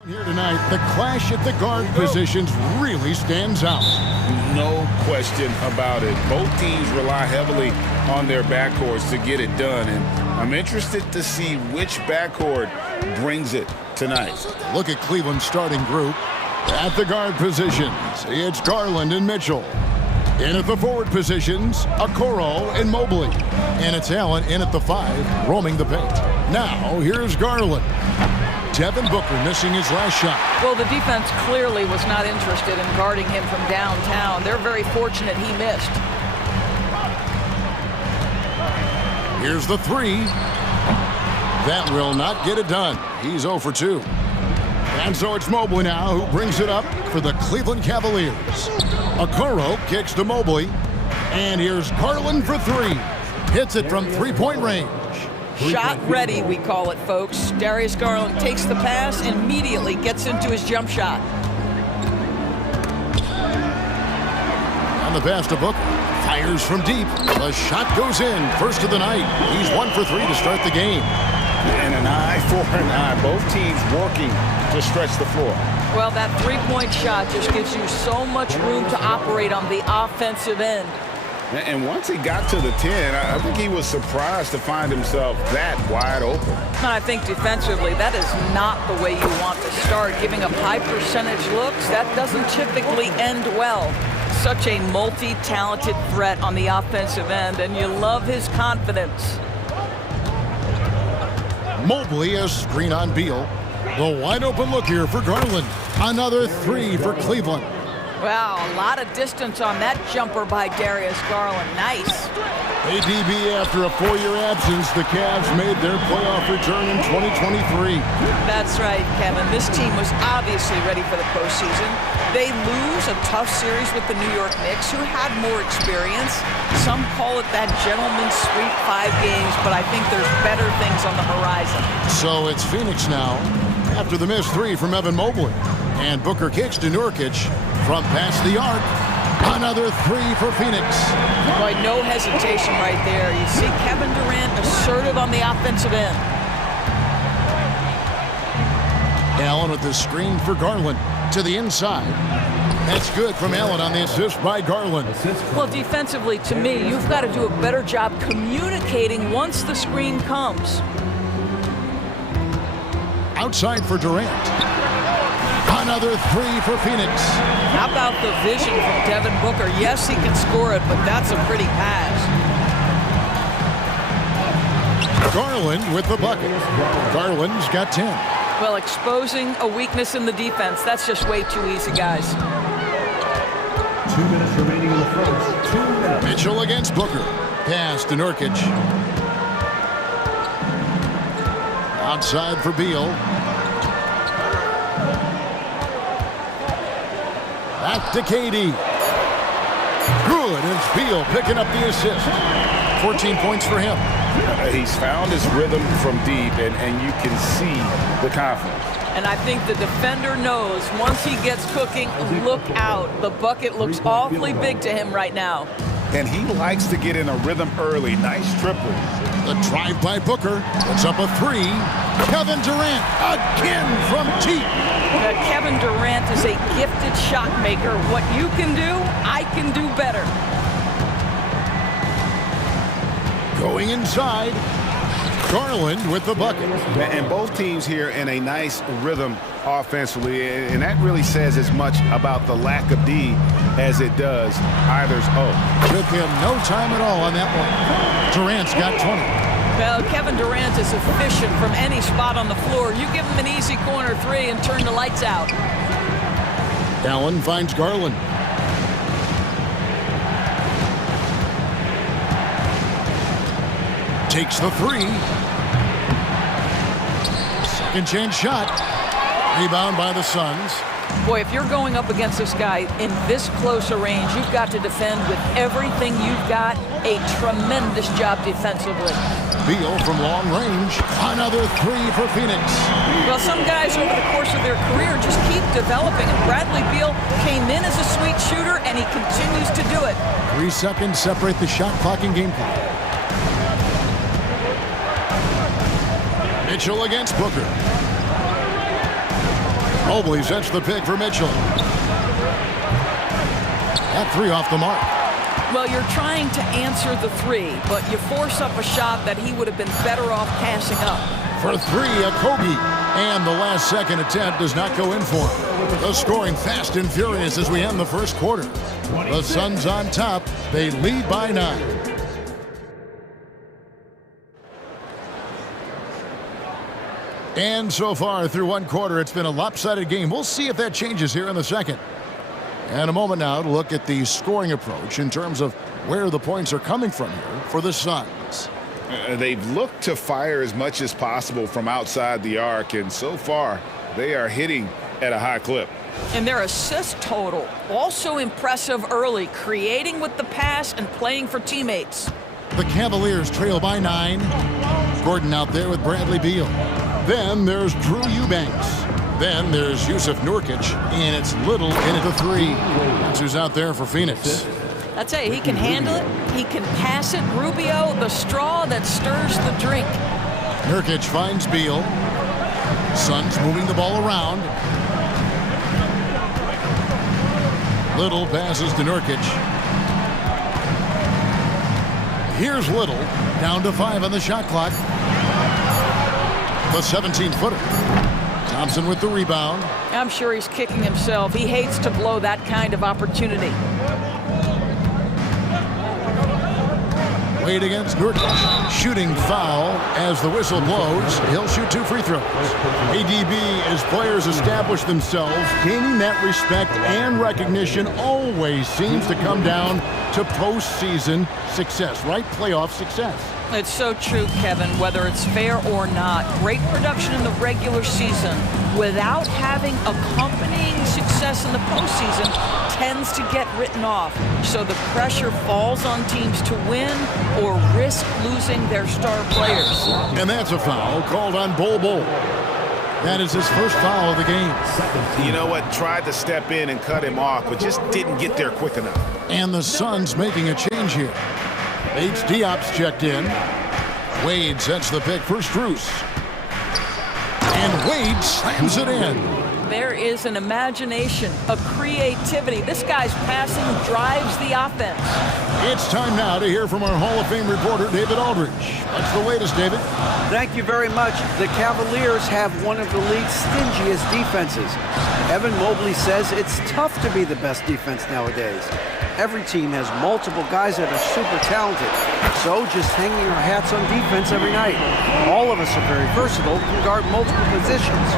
Here tonight, the clash at the guard positions really stands out. No question about it. Both teams rely heavily on their backcourts to get it done, and I'm interested to see which backcourt brings it tonight. Look at Cleveland's starting group. At the guard positions, it's Garland and Mitchell. In at the forward positions, Okoro and Mobley. And it's Allen in at the 5, roaming the paint. Now, here's Garland. Devin Booker missing his last shot. Well, the defense clearly was not interested in guarding him from downtown. They're very fortunate he missed. Here's the 3. That will not get it done. He's 0 for 2. And so it's Mobley now who brings it up for the Cleveland Cavaliers. Okoro kicks to Mobley. And here's Garland for 3. Hits it from three-point range. Shot ready, we call it, folks. Darius Garland takes the pass and immediately gets into his jump shot. On the pass to Booker. Fires from deep. The shot goes in. First of the night. He's 1 for 3 to start the game. And an eye for an eye. Both teams working to stretch the floor. Well, that three-point shot just gives you so much room to operate on the offensive end. And once he got to the 10, I think he was surprised to find himself that wide open. And I think defensively, that is not the way you want to start. Giving up high percentage looks, that doesn't typically end well. Such a multi-talented threat on the offensive end, and you love his confidence. Mobley, a screen on Beal. The wide open look here for Garland. Another 3 for Cleveland. Wow, a lot of distance on that jumper by Darius Garland. Nice. ADB, after a 4-year absence, the Cavs made their playoff return in 2023. That's right, Kevin. This team was obviously ready for the postseason. They lose a tough series with the New York Knicks, who had more experience. Some call it that gentleman's sweep 5 games, but I think there's better things on the horizon. So it's Phoenix now, after the missed 3 from Evan Mobley. And Booker kicks to Nurkic from past the arc. Another 3 for Phoenix. Boy, no hesitation right there. You see Kevin Durant assertive on the offensive end. Allen with the screen for Garland to the inside. That's good from Allen on the assist by Garland. Well, defensively, to me, you've got to do a better job communicating once the screen comes. Outside for Durant. Another 3 for Phoenix. How about the vision from Devin Booker? Yes, he can score it, but that's a pretty pass. Garland with the bucket. Garland's got 10. Well, exposing a weakness in the defense, that's just way too easy, guys. 2 minutes remaining in the first. 2 minutes. Mitchell against Booker. Pass to Nurkic. Outside for Beal. Back to KD. Good, and it's Beal picking up the assist. 14 points for him. He's found his rhythm from deep, and you can see the confidence. And I think the defender knows once he gets cooking, look out. The bucket looks awfully big to him right now. And he likes to get in a rhythm early. Nice triple. The drive by Booker. It's up a 3. Kevin Durant again from deep. Kevin Durant is a gifted shot maker. What you can do, I can do better. Going inside. Garland with the bucket. And both teams here in a nice rhythm offensively, and that really says as much about the lack of D as it does either's O. Took him no time at all on that one. Durant's got 20. Well, Kevin Durant is efficient from any spot on the floor. You give him an easy corner 3 and turn the lights out. Allen finds Garland. Takes the 3. Second chance shot. Rebound by the Suns. Boy, if you're going up against this guy in this close a range, you've got to defend with everything you've got. A tremendous job defensively. Beal from long range. Another 3 for Phoenix. Well, some guys over the course of their career just keep developing. And Bradley Beal came in as a sweet shooter, and he continues to do it. 3 seconds separate the shot clock and game clock. Mitchell against Booker. Mobley sets the pick for Mitchell. That three off the mark. Well, you're trying to answer the three, but you force up a shot that he would have been better off passing up. For three, a Kobe. And the last second attempt does not go in for him. The scoring fast and furious as we end the first quarter. The Suns on top. They lead by 9. And so far through one quarter, it's been a lopsided game. We'll see if that changes here in the second. And a moment now to look at the scoring approach in terms of where the points are coming from here for the Suns. They've looked to fire as much as possible from outside the arc, and so far they are hitting at a high clip. And their assist total, also impressive early, creating with the pass and playing for teammates. The Cavaliers trail by 9. Gordon out there with Bradley Beal. Then there's Drew Eubanks. Then there's Yusuf Nurkic, and it's Little in at the 3. That's who's out there for Phoenix. I tell you, he can handle it. He can pass it. Rubio, the straw that stirs the drink. Nurkic finds Beal. Suns moving the ball around. Little passes to Nurkic. Here's Little, down to 5 on the shot clock. The 17-footer. Thompson with the rebound. I'm sure he's kicking himself. He hates to blow that kind of opportunity. Wade against Nurkic. Shooting foul as the whistle blows. He'll shoot 2 free throws. ADB, as players establish themselves, gaining that respect and recognition always seems to come down to postseason success, right? Playoff success. It's so true, Kevin, whether it's fair or not. Great production in the regular season without having accompanying success in the postseason tends to get written off. So the pressure falls on teams to win or risk losing their star players. And that's a foul called on Bol Bol. That is his first foul of the game. You know what? Tried to step in and cut him off, but just didn't get there quick enough. And the Suns making a change here. Diop's checked in. Wade sets the pick for Strus. And Wade slams it in. There is an imagination, a creativity. This guy's passing drives the offense. It's time now to hear from our Hall of Fame reporter, David Aldridge. What's the latest, David? Thank you very much. The Cavaliers have one of the league's stingiest defenses. Evan Mobley says it's tough to be the best defense nowadays. Every team has multiple guys that are super talented. So just hanging our hats on defense every night. All of us are very versatile, can guard multiple positions.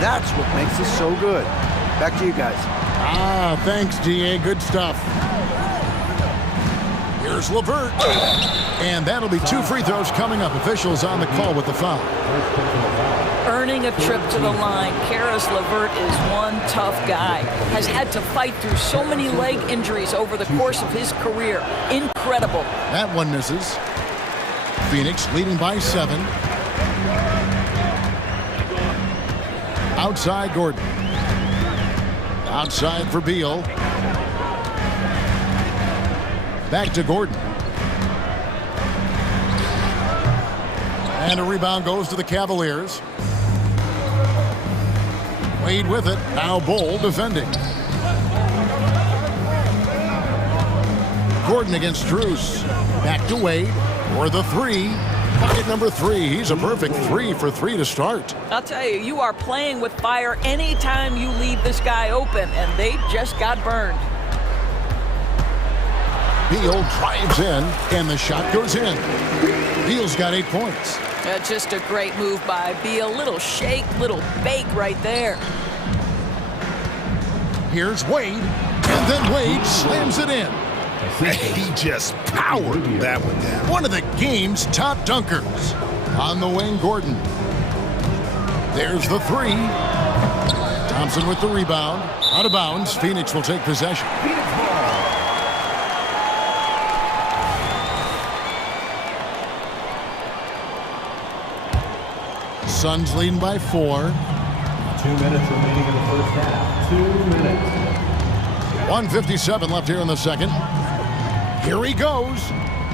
That's what makes us so good. Back to you guys. Thanks, DA. Good stuff. Here's LeVert. And that'll be 2 free throws coming up. Officials on the call with the foul. Earning a trip to the line, Karis LeVert is one tough guy. Has had to fight through so many leg injuries over the course of his career. Incredible. That one misses. Phoenix leading by 7. Outside Gordon. Outside for Beal. Back to Gordon. And a rebound goes to the Cavaliers. Wade with it. Now Bol defending. Gordon against Strus. Back to Wade for the 3. Bucket number 3. He's a perfect 3 for 3 to start. I'll tell you, you are playing with fire anytime you leave this guy open, and they just got burned. Beal drives in, and the shot goes in. Beal's got 8 points. Just a great move by Beal. Little shake, little bake right there. Here's Wade, and then Wade slams it in. He just powered that one down. One of the game's top dunkers. On the wing, Gordon. There's the 3. Thompson with the rebound. Out of bounds. Phoenix will take possession. Suns leading by 4. 2 minutes remaining in the first half. 2 minutes. 1:57 left here in the second. Here he goes.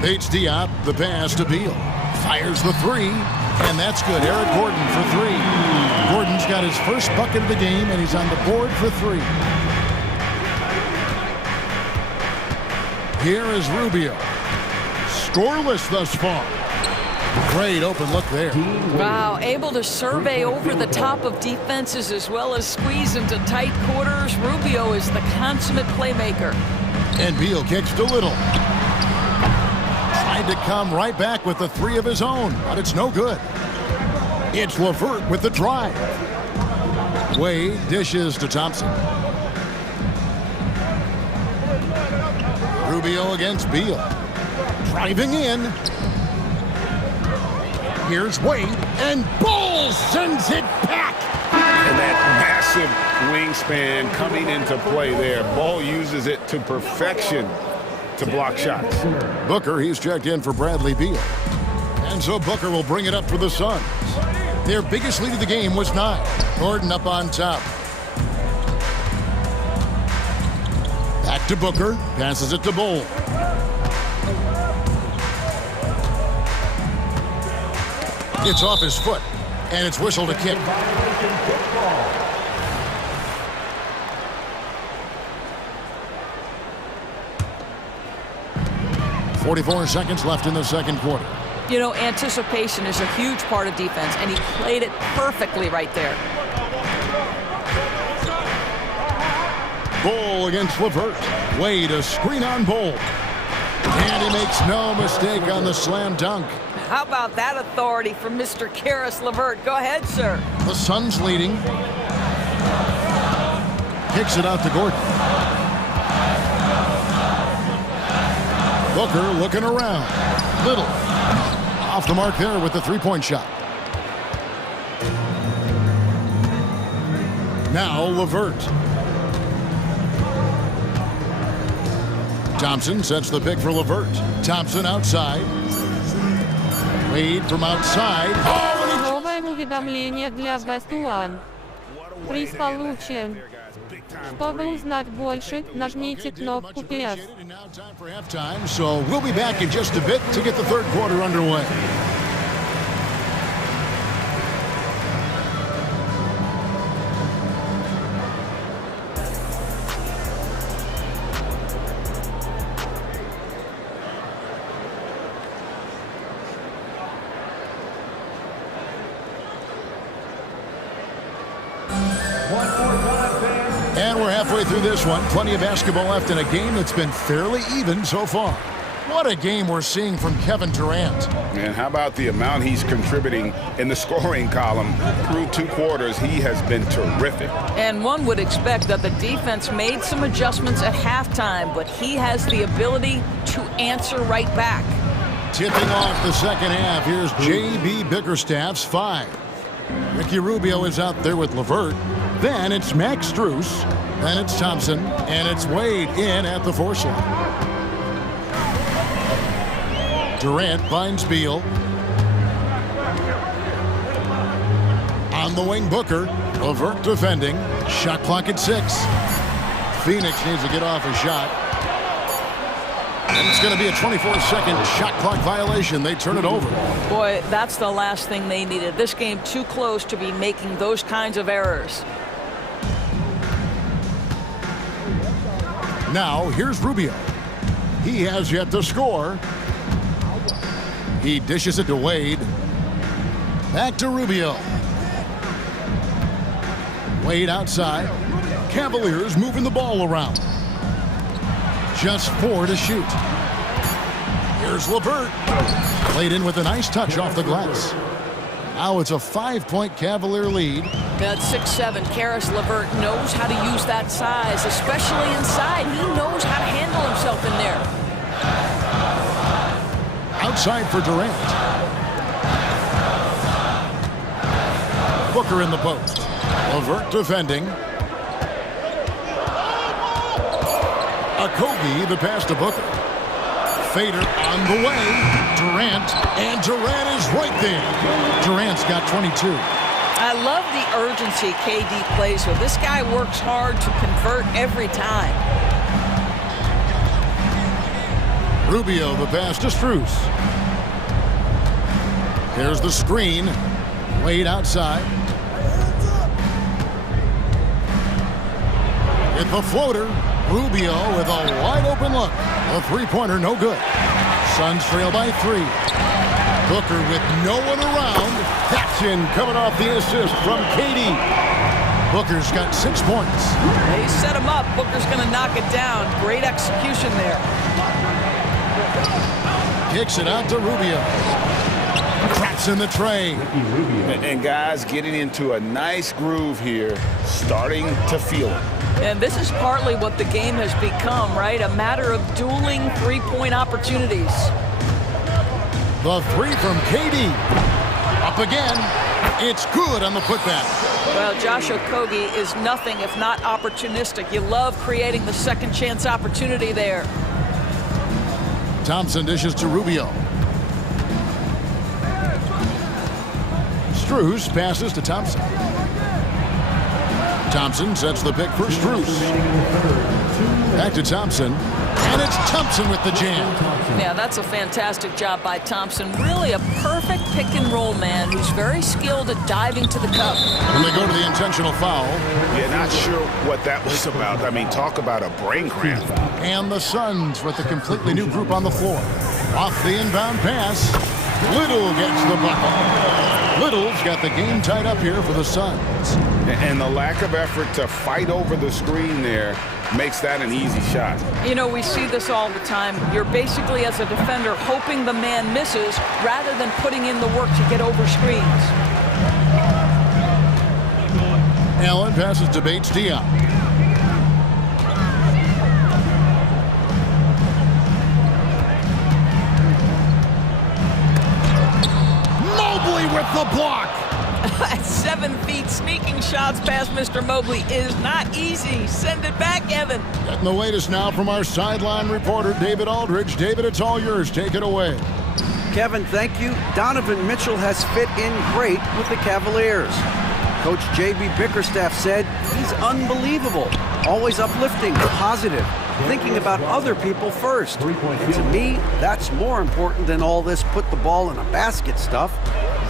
Diop, the pass to Beal. Fires the 3, and that's good. Eric Gordon for 3. Gordon's got his first bucket of the game, and he's on the board for 3. Here is Rubio. Scoreless thus far. Great open look there. Wow, able to survey over the top of defenses as well as squeeze into tight quarters. Rubio is the consummate playmaker. And Beal kicks to Little. Tried to come right back with the 3 of his own, but it's no good. It's LeVert with the drive. Wade dishes to Thompson. Rubio against Beal. Driving in. Here's Wade, and Bull sends it back. And that massive wingspan coming into play there. Ball uses it to perfection to block shots. Booker, he's checked in for Bradley Beal. And so Booker will bring it up for the Suns. Their biggest lead of the game was 9. Gordon up on top. Back to Booker, passes it to Bull. It's off his foot, and it's whistled a kick. .44 seconds left in the second quarter. You know, anticipation is a huge part of defense, and he played it perfectly right there. Bull against LeVert. Wade, a screen on Bull. And he makes no mistake on the slam dunk. How about that authority from Mr. Karis LeVert? Go ahead, sir. The Suns leading. Kicks it out to Gordon. Booker looking around. Little. Off the mark there with the three-point shot. Now LeVert. Thompson sets the pick for LeVert. Thompson outside. Wade from outside. Новое уведомление для Бастуан. Приз получен. Чтобы узнать больше, нажмите кнопку PS. So we'll be back in just a bit to get the third quarter underway. And we're halfway through this one. Plenty of basketball left in a game that's been fairly even so far. What a game we're seeing from Kevin Durant. And how about the amount he's contributing in the scoring column? Through 2 quarters, he has been terrific. And one would expect that the defense made some adjustments at halftime, but he has the ability to answer right back. Tipping off the second half, here's J.B. Bickerstaff's 5. Ricky Rubio is out there with LeVert. Then it's Max Strus. Then it's Thompson. And it's Wade in at the 4 slot. Durant finds Beal. On the wing, Booker. LeVert defending. Shot clock at 6. Phoenix needs to get off a shot. And it's going to be a 24-second shot clock violation. They turn it over. Boy, that's the last thing they needed. This game too close to be making those kinds of errors. Now, here's Rubio. He has yet to score. He dishes it to Wade. Back to Rubio. Wade outside. Cavaliers moving the ball around. Just 4 to shoot. Here's LeVert. Played in with a nice touch off the glass. Now it's a 5-point Cavalier lead. That's 6'7". Karis LeVert knows how to use that size, especially inside. He knows how to handle himself in there. Outside for Durant. Booker in the post. LeVert defending. Okogie, the pass to Booker. Fader on the way. Durant, and Durant is right there. Durant's got 22. I love the urgency KD plays with. This guy works hard to convert every time. Rubio, the pass to Strus. Here's the screen. Wade outside. with the floater. Rubio with a wide-open look. A three-pointer, no good. Suns trail by 3. Booker with no one around. That's in, coming off the assist from Katie. Booker's got 6 points. They set him up. Booker's going to knock it down. Great execution there. Kicks it out to Rubio. Traps in the tray. And guys getting into a nice groove here, starting to feel it. And this is partly what the game has become, right? A matter of dueling three-point opportunities. The three from Katie. Up again. It's good on the putback. Well, Josh Okogie is nothing if not opportunistic. You love creating the second chance opportunity there. Thompson dishes to Rubio. Strus passes to Thompson. Thompson sets the pick for Strus. Back to Thompson. And it's Thompson with the jam. Yeah, that's a fantastic job by Thompson. Really a perfect pick-and-roll man who's very skilled at diving to the cup. And they go to the intentional foul. Yeah, not sure what that was about. I mean, talk about a brain cramp. And the Suns with a completely new group on the floor. Off the inbound pass. Little gets the bucket. Little's got the game tied up here for the Suns. And the lack of effort to fight over the screen there makes that an easy shot. You know, we see this all the time. You're basically, as a defender, hoping the man misses rather than putting in the work to get over screens. Allen passes to Bates-Diop. Mobley with the block. At 7 feet, sneaking shots past Mr. Mobley is not easy. Send it back, Evan. Getting the latest now from our sideline reporter, David Aldridge. David, it's all yours. Take it away. Kevin, thank you. Donovan Mitchell has fit in great with the Cavaliers. Coach J.B. Bickerstaff said he's unbelievable, always uplifting, positive, thinking about other people first. And to me, that's more important than all this put the ball in a basket stuff.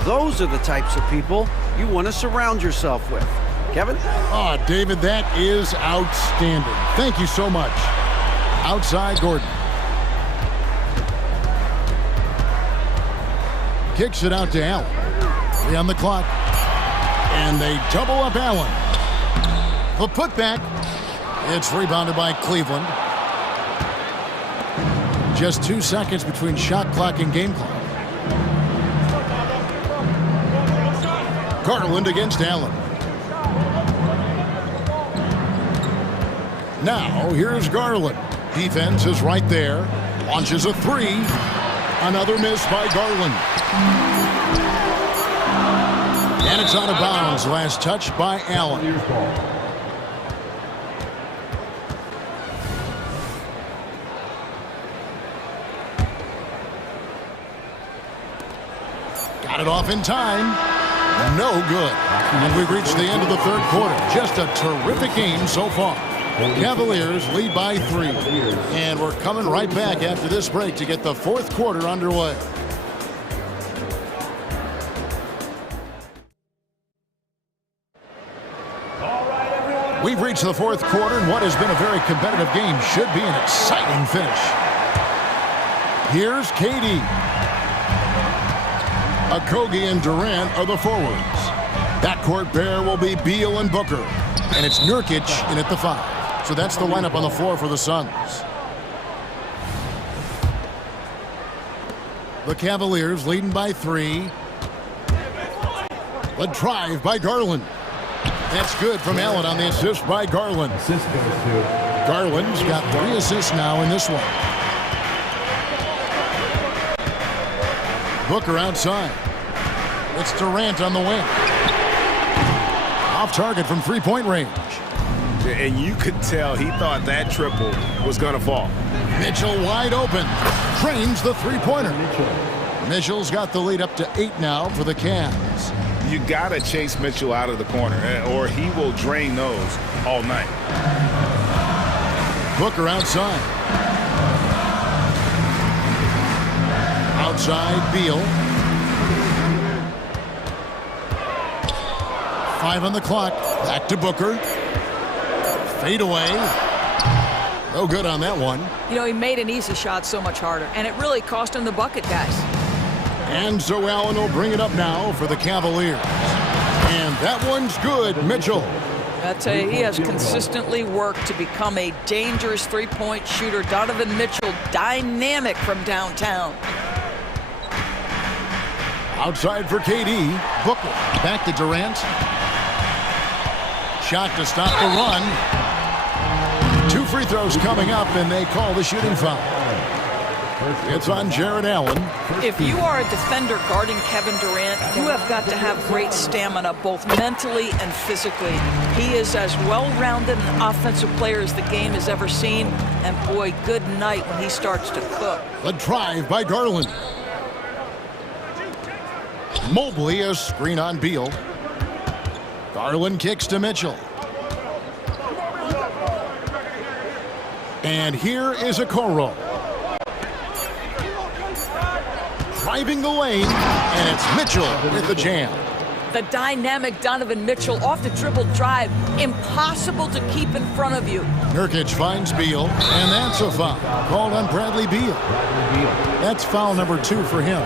Those are the types of people you want to surround yourself with. Kevin? Oh, David, that is outstanding. Thank you so much. Outside Gordon. Kicks it out to Allen. 3 on the clock. And they double up Allen. The putback. It's rebounded by Cleveland. Just 2 seconds between shot clock and game clock. Garland against Allen. Now, here's Garland. Defense is right there. Launches a 3. Another miss by Garland. And it's out of bounds. Last touch by Allen. Got it off in time. No good. And we've reached the end of the third quarter. Just a terrific game so far. Cavaliers lead by 3. And we're coming right back after this break to get the fourth quarter underway. We've reached the fourth quarter, and what has been a very competitive game should be an exciting finish. Here's Katie. Okogie and Durant are the forwards. Backcourt pair will be Beal and Booker. And it's Nurkic in at the 5. So that's the lineup on the floor for the Suns. The Cavaliers leading by 3. The drive by Garland. That's good from Allen on the assist by Garland. Assist goes to Garland's got 3 assists now in this one. Booker outside. It's Durant on the wing. Off target from 3-point range. And you could tell he thought that triple was going to fall. Mitchell wide open. Trains the 3-pointer. Mitchell's got the lead up to 8 now for the Cavs. You got to chase Mitchell out of the corner, or he will drain those all night. Booker outside. Outside Beal. 5 on the clock. Back to Booker. Fade away. No good on that one. You know, he made an easy shot so much harder, and it really cost him the bucket, guys. And so Allen will bring it up now for the Cavaliers. And that one's good, Mitchell. I tell you, he has consistently worked to become a dangerous three-point shooter. Donovan Mitchell, dynamic from downtown. Outside for KD. Booker back to Durant. Shot to stop the run. 2 free throws coming up, and they call the shooting foul. It's on Jared Allen. If you are a defender guarding Kevin Durant, you have got to have great stamina, both mentally and physically. He is as well-rounded an offensive player as the game has ever seen, and boy, good night when he starts to cook. The drive by Garland. Mobley, a screen on Beal. Garland kicks to Mitchell. And here is Okoro. Driving the lane, and it's Mitchell with the jam. The dynamic Donovan Mitchell off the dribble drive. Impossible to keep in front of you. Nurkic finds Beal, and that's a foul. Called on Bradley Beal. That's foul number 2 for him.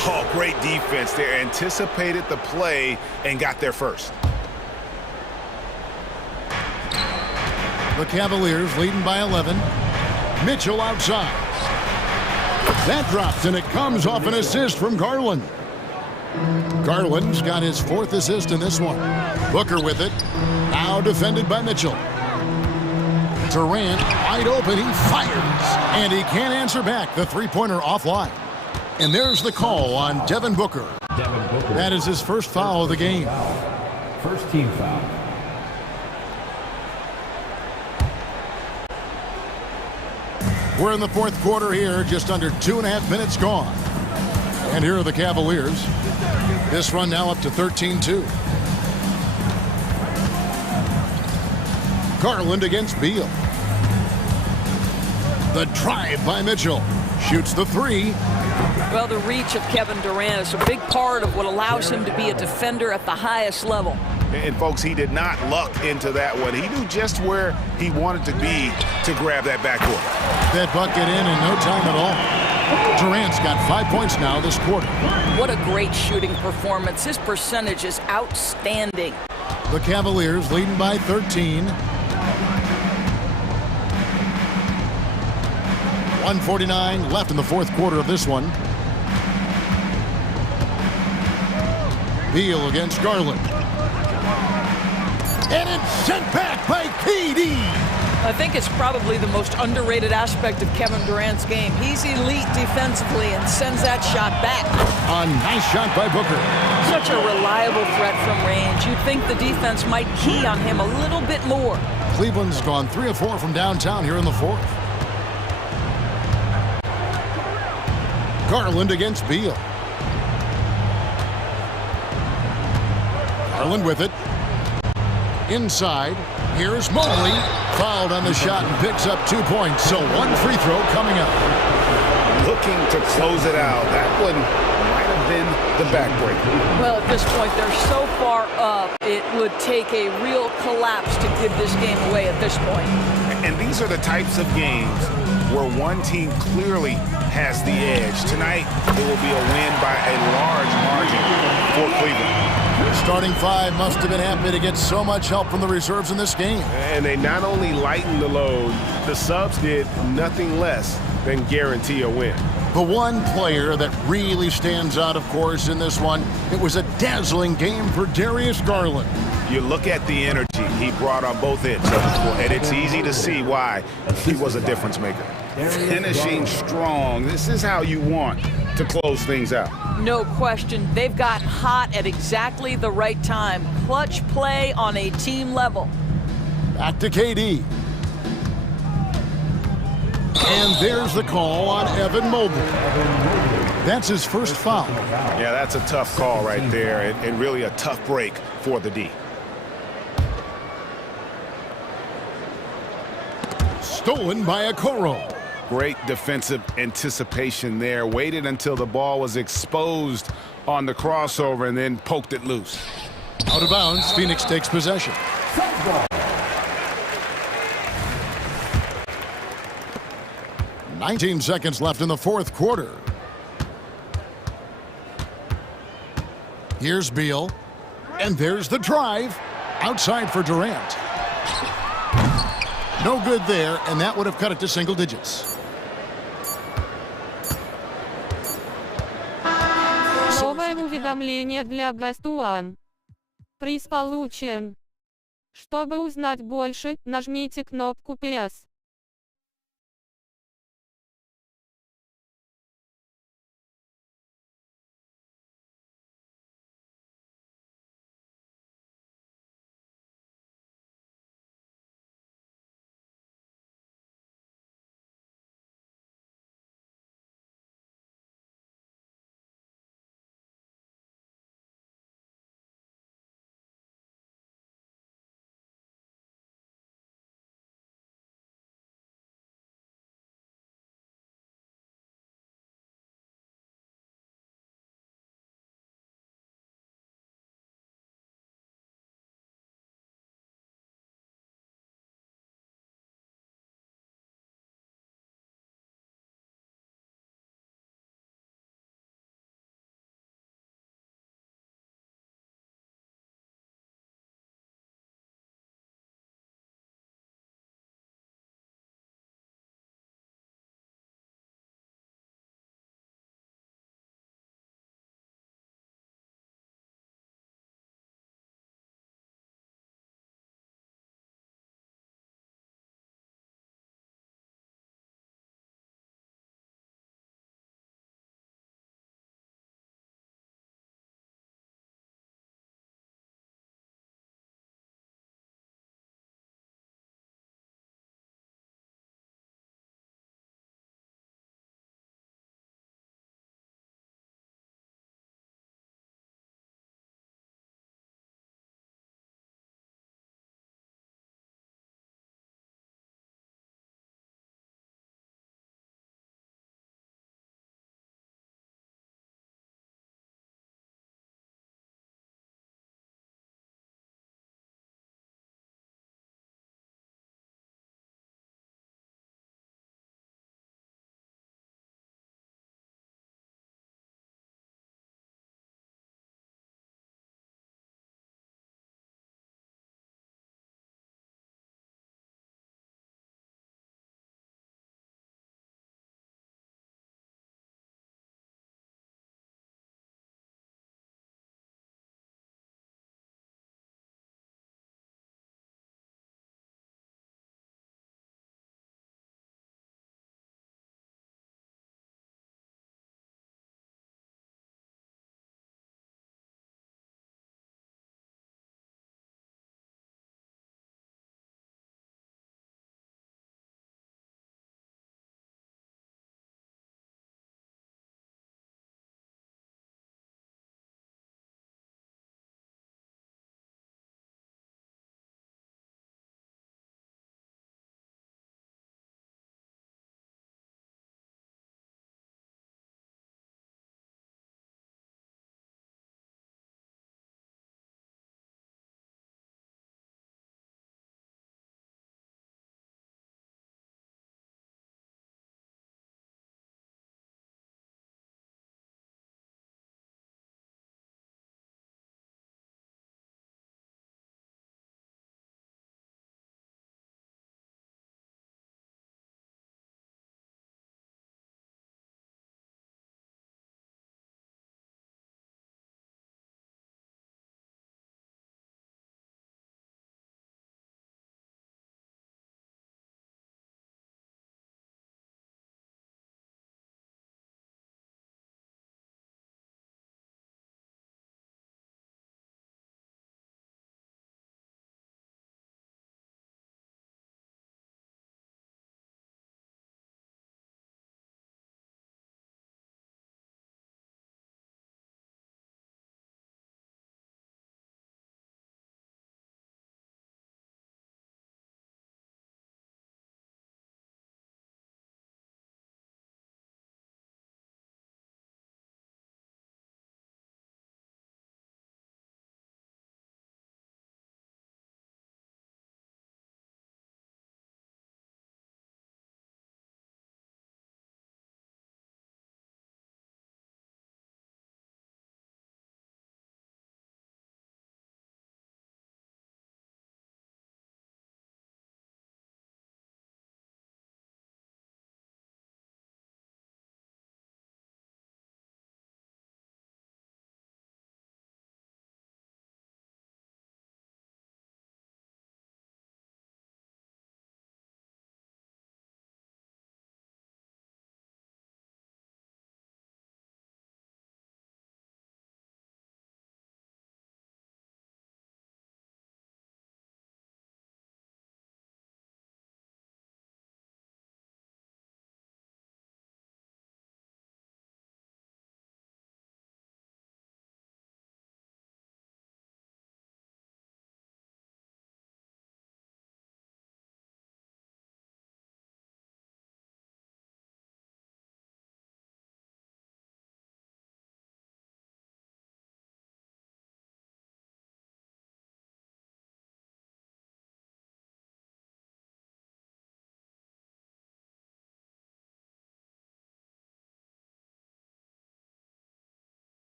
Oh, great defense there. Anticipated the play and got there first. The Cavaliers leading by 11. Mitchell outside. That drops, and it comes off an assist from Garland. Garland's got his 4th assist in this one. Booker with it. Now defended by Mitchell. Durant wide open. He fires, and he can't answer back. The three-pointer offline. And there's the call on Devin Booker. That is his first foul of the game. First team foul. We're in the 4th quarter here, just under 2.5 minutes gone. And here are the Cavaliers. This run now up to 13-2. Garland against Beal. The drive by Mitchell. Shoots the 3. Well, the reach of Kevin Durant is a big part of what allows him to be a defender at the highest level. And folks, he did not luck into that one. He knew just where he wanted to be to grab that backcourt. That bucket in no time at all. Durant's got 5 points now this quarter. What a great shooting performance. His percentage is outstanding. The Cavaliers leading by 13. 1:49 left in the 4th quarter of this one. Beal against Garland. And it's sent back by KD. I think it's probably the most underrated aspect of Kevin Durant's game. He's elite defensively and sends that shot back. A nice shot by Booker. Such a reliable threat from range. You'd think the defense might key on him a little bit more. Cleveland's gone 3 of 4 from downtown here in the 4th. Garland against Beal. Garland with it. Inside. Here's Mobley. Fouled on the shot and picks up 2 points. So 1 free throw coming up. Looking to close it out. That one might have been the backbreaker. Well, at this point, they're so far up, it would take a real collapse to give this game away at this point. And these are the types of games where one team clearly has the edge. Tonight, it will be a win by a large margin for Cleveland. The starting 5 must have been happy to get so much help from the reserves in this game. And they not only lightened the load, the subs did nothing less than guarantee a win. The one player that really stands out, of course, in this one, it was a dazzling game for Darius Garland. You look at the energy he brought on both ends of the court, and it's easy to see why he was a difference maker. Finishing strong. This is how you want to close things out. No question. They've got hot at exactly the right time. Clutch play on a team level. Back to KD. And there's the call on Evan Mobley. That's his first foul. Yeah, that's a tough call right there, and really a tough break for the D. Stolen by Okoro. Great defensive anticipation there. Waited until the ball was exposed on the crossover and then poked it loose. Out of bounds, Phoenix takes possession. 19 seconds left in the fourth quarter. Here's Beal. And there's the drive. Outside for Durant. No good there, and that would have cut it to single digits. Новое уведомление для Best One. Приз получен. Чтобы узнать больше, нажмите кнопку PS.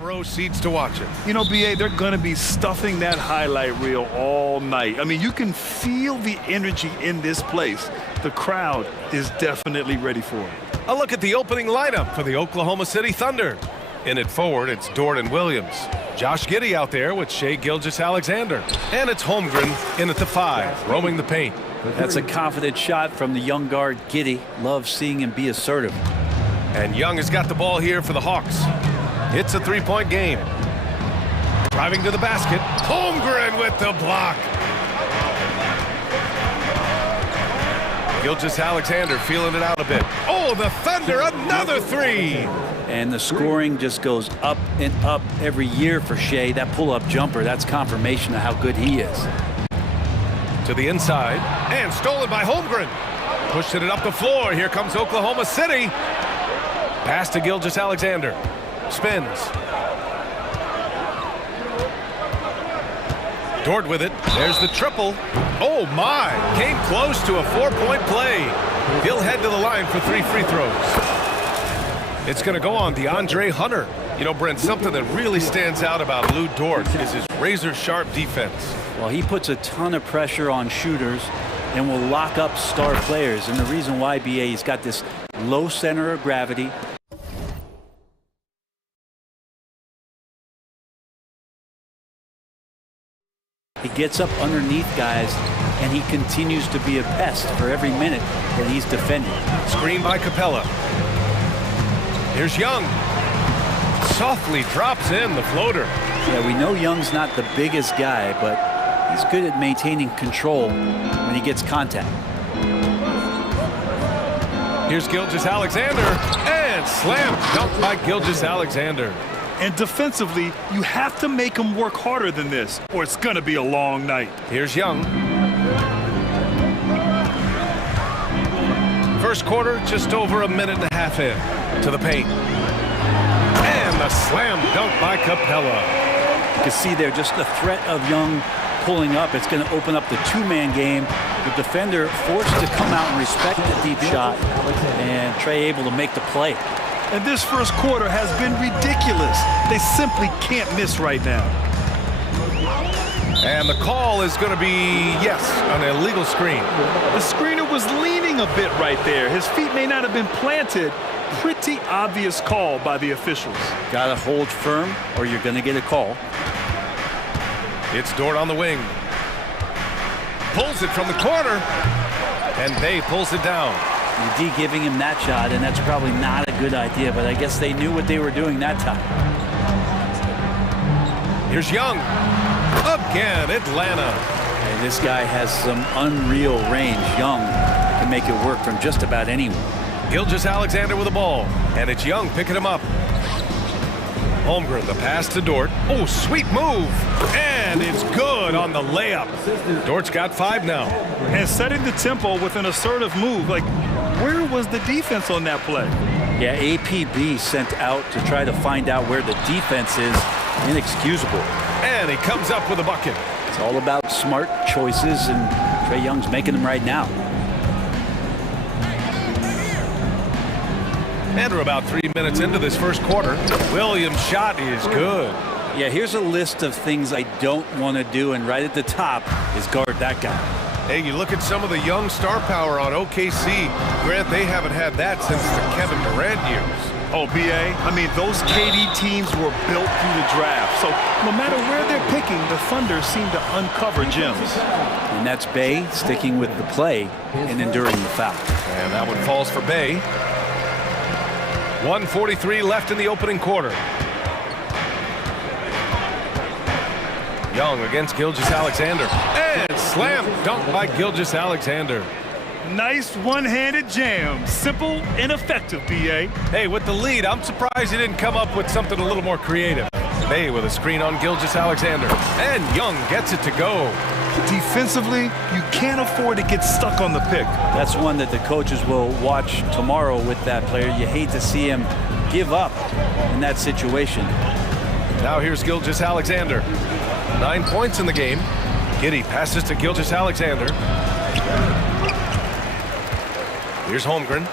row seats to watch it. You know, BA, they're going to be stuffing that highlight reel all night. I mean, you can feel the energy in this place. The crowd is definitely ready for it. A look at the opening lineup for the Oklahoma City Thunder. In at forward, it's Jordan Williams. Josh Giddey out there with Shai Gilgeous-Alexander. And it's Holmgren in at the 5, roaming the paint. That's a confident shot from the young guard, Giddey. Love seeing him be assertive. And Young has got the ball here for the Hawks. It's a three-point game. Driving to the basket. Holmgren with the block. Gilgeous-Alexander feeling it out a bit. Oh, the Thunder, another three. And the scoring just goes up and up every year for Shai. That pull-up jumper, that's confirmation of how good he is. To the inside, and stolen by Holmgren. Pushing it up the floor. Here comes Oklahoma City. Pass to Gilgeous-Alexander. Spins. Dort with it. There's the triple. Oh, my. Came close to a 4-point play. He'll head to the line for 3 free throws. It's going to go on DeAndre Hunter. You know, Brent, something that really stands out about Lou Dort is his razor-sharp defense. Well, he puts a ton of pressure on shooters and will lock up star players. And the reason why, BA, he's got this low center of gravity. He gets up underneath guys, and he continues to be a pest for every minute that he's defending. Screen by Capella. Here's Young. Softly drops in the floater. Yeah, we know Young's not the biggest guy, but he's good at maintaining control when he gets contact. Here's Gilgeous-Alexander, and slam dunk by Gilgeous-Alexander. And defensively, you have to make him work harder than this, or it's going to be a long night. Here's Young. First quarter, just over a minute and a half in. To the paint. And the slam dunk by Capella. You can see there just the threat of Young pulling up. It's going to open up the two-man game. The defender forced to come out and respect the deep shot, and Trey able to make the play. And this first quarter has been ridiculous. They simply can't miss right now. And the call is going to be, yes, an illegal screen. The screener was leaning a bit right there. His feet may not have been planted. Pretty obvious call by the officials. Got to hold firm or you're going to get a call. It's Dort on the wing. Pulls it from the corner. And Bay pulls it down. UD giving him that shot, and that's probably not a good idea, but I guess they knew what they were doing that time. Here's Young. Again, Atlanta. And this guy has some unreal range. Young can make it work from just about anywhere. Gilgeous-Alexander with the ball, and it's Young picking him up. Holmgren, the pass to Dort. Oh, sweet move. And it's good on the layup. Dort's got 5 now. And setting the tempo with an assertive move. Like, where was the defense on that play? Yeah, APB sent out to try to find out where the defense is. Inexcusable. And he comes up with a bucket. It's all about smart choices, and Trae Young's making them right now. And we're about 3 minutes into this first quarter. Williams' shot is good. Yeah, here's a list of things I don't want to do, and right at the top is guard that guy. Hey, you look at some of the young star power on OKC. Grant, they haven't had that since the Kevin Durant years. Oh, BA, I mean, those KD teams were built through the draft. So no matter where they're picking, the Thunder seem to uncover gems. And that's Bay sticking with the play and enduring the foul. And that one falls for Bay. 1:43 left in the opening quarter. Young against Gilgeous-Alexander. And slam dunk by Gilgeous-Alexander. Nice one-handed jam. Simple and effective, BA. Hey, with the lead, I'm surprised he didn't come up with something a little more creative. Bay with a screen on Gilgeous-Alexander. And Young gets it to go. Defensively, you can't afford to get stuck on the pick. That's one that the coaches will watch tomorrow with that player. You hate to see him give up in that situation. Now here's Gilgeous-Alexander. 9 points in the game. Giddey passes to Gilgeous-Alexander. Here's Holmgren.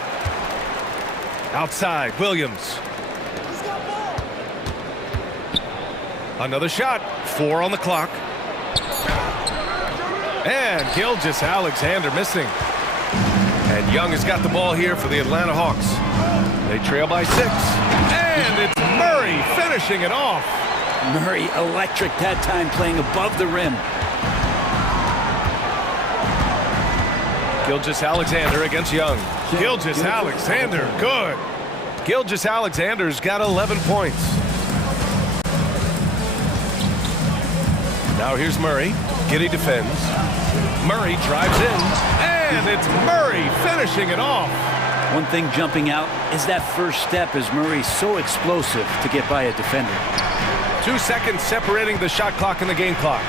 Outside, Williams. Another shot. 4 on the clock. And Gilgeous-Alexander missing. And Young has got the ball here for the Atlanta Hawks. They trail by 6. And it's Murray finishing it off. Murray electric that time, playing above the rim. Gilgeous-Alexander against Young. Gilgeous-Alexander, good. Gilgeous-Alexander's got 11 points. Now here's Murray. Giddey defends. Murray drives in. And it's Murray finishing it off. One thing jumping out is that first step, as Murray's so explosive to get by a defender. 2 seconds separating the shot clock and the game clock.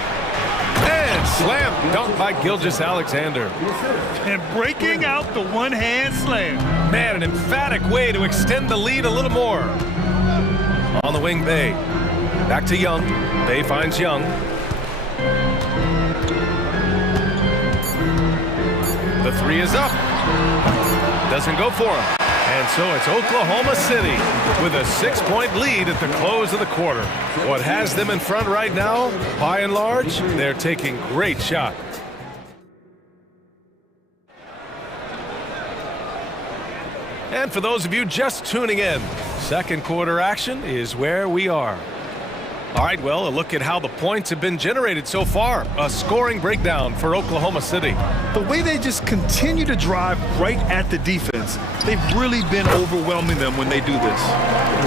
And slam dunk by Gilgeous-Alexander. And breaking out the one-hand slam. Man, an emphatic way to extend the lead a little more. On the wing, Bay. Back to Young. Bay finds Young. The 3 is up. Doesn't go for him. And so it's Oklahoma City with a 6-point lead at the close of the quarter. What has them in front right now, by and large, they're taking great shots. And for those of you just tuning in, second quarter action is where we are. All right, well, a look at how the points have been generated so far. A scoring breakdown for Oklahoma City. The way they just continue to drive right at the defense, they've really been overwhelming them when they do this.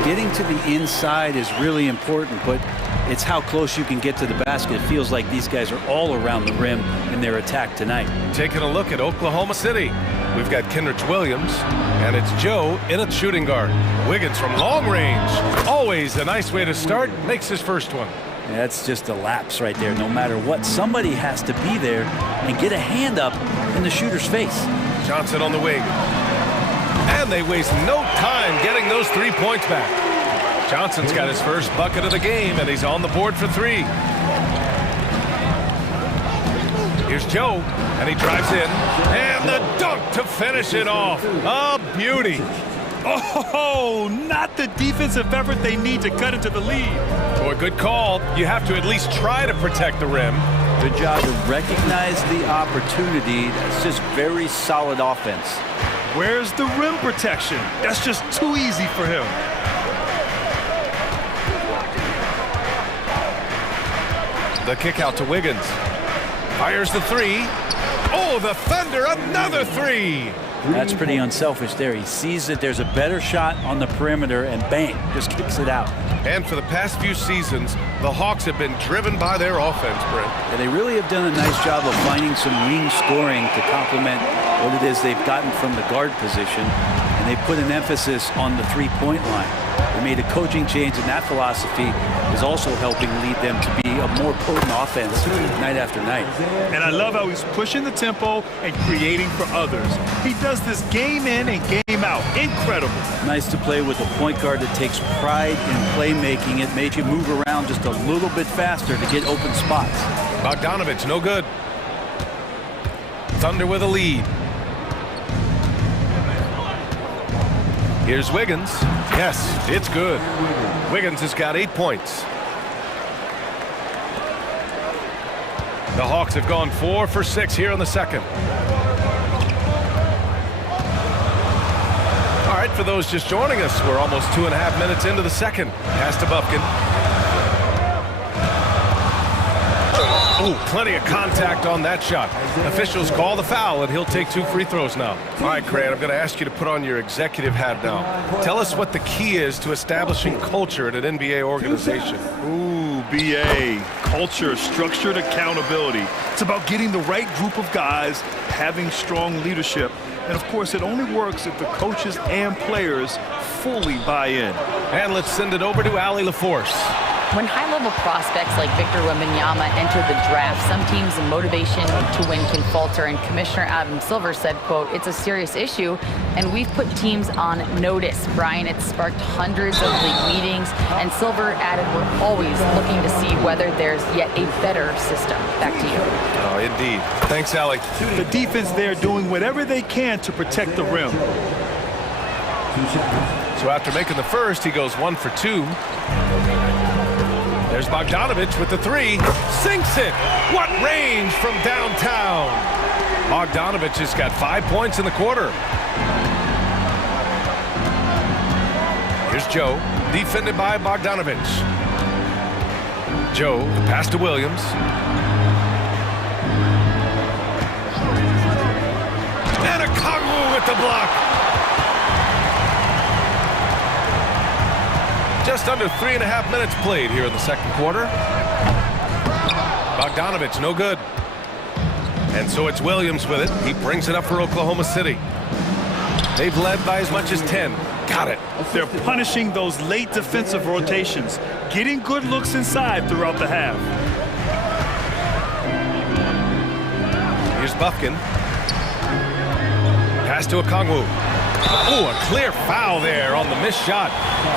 Getting to the inside is really important, but it's how close you can get to the basket. It feels like these guys are all around the rim in their attack tonight. Taking a look at Oklahoma City. We've got Kendrick Williams, and it's Joe in a shooting guard. Wiggins from long range. Always a nice way to start. Makes his first one. Yeah, that's just a lapse right there. No matter what, somebody has to be there and get a hand up in the shooter's face. Johnson on the wing. And they waste no time getting those 3 points back. Johnson's got his first bucket of the game, and he's on the board for 3. Here's Joe, and he drives in, and the dunk to finish it off. A beauty. Oh, not the defensive effort they need to cut into the lead. Boy, good call. You have to at least try to protect the rim. Good job to recognize the opportunity. That's just very solid offense. Where's the rim protection? That's just too easy for him. The kick out to Wiggins. Fires the 3. Oh, the Thunder, another 3. That's pretty unselfish there. He sees that there's a better shot on the perimeter and bang, just kicks it out. And for the past few seasons, the Hawks have been driven by their offense, Brent. And they really have done a nice job of finding some wing scoring to complement what it is they've gotten from the guard position. And they put an emphasis on the three-point line. They made a coaching change, and that philosophy is also helping lead them to be a more potent offense night after night. And I love how he's pushing the tempo and creating for others. He does this game in and game out. Incredible. Nice to play with a point guard that takes pride in playmaking. It made you move around just a little bit faster to get open spots. Bogdanovich, no good. Thunder with a lead. Here's Wiggins. Yes, it's good. Wiggins has got 8 points. The Hawks have gone 4 for 6 here in the second. All right, for those just joining us, we're almost 2.5 minutes into the second. Pass to Bufkin. Oh, plenty of contact on that shot. Officials call the foul, and he'll take 2 free throws now. All right, Cran, I'm going to ask you to put on your executive hat now. Tell us what the key is to establishing culture at an NBA organization. Ooh, BA. Culture, structured accountability. It's about getting the right group of guys, having strong leadership. And, of course, it only works if the coaches and players fully buy in. And let's send it over to Allie LaForce. When high-level prospects like Victor Wembanyama enter the draft, some teams' motivation to win can falter, and Commissioner Adam Silver said, quote, "It's a serious issue, and we've put teams on notice." Brian, it's sparked hundreds of league meetings, and Silver added, "We're always looking to see whether there's yet a better system." Back to you. Oh, indeed. Thanks, Allie. The defense there doing whatever they can to protect the rim. So after making the first, he goes 1 for 2. There's Bogdanovich with the three. Sinks it. What range from downtown. Bogdanovich has got 5 points in the quarter. Here's Joe, defended by Bogdanovich. Joe, the pass to Williams. And a Kongwu with the block. Just under 3.5 minutes played here in the second quarter. Bogdanovich, no good. And so it's Williams with it. He brings it up for Oklahoma City. They've led by as much as 10. Got it. They're punishing those late defensive rotations, getting good looks inside throughout the half. Here's Buffkin. Pass to Okongwu. Oh, a clear foul there on the missed shot.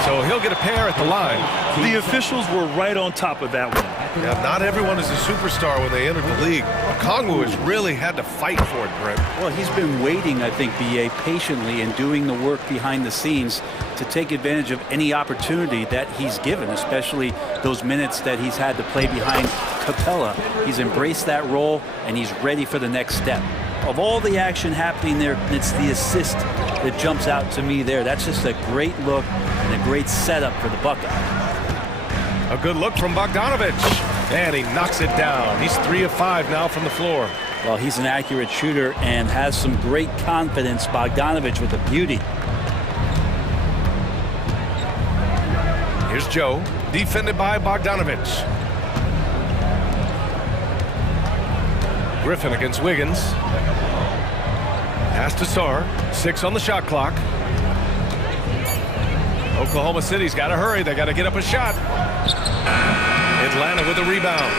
So he'll get a pair at the line. The officials were right on top of that one. Yeah, not everyone is a superstar when they entered the league. Okongwu has really had to fight for it, Brent. Well, he's been waiting, I think, BA, patiently and doing the work behind the scenes to take advantage of any opportunity that he's given, especially those minutes that he's had to play behind Capella. He's embraced that role, and he's ready for the next step. Of all the action happening there, it's the assist that jumps out to me there. That's just a great look and a great setup for the Buckeye. A good look from Bogdanovich. And he knocks it down. He's 3 of 5 now from the floor. Well, he's an accurate shooter and has some great confidence. Bogdanovich with a beauty. Here's Joe, defended by Bogdanovich. Griffin against Wiggins. Pass to Sarr. 6 on the shot clock. Oklahoma City's got to hurry. They got to get up a shot. Atlanta with a rebound.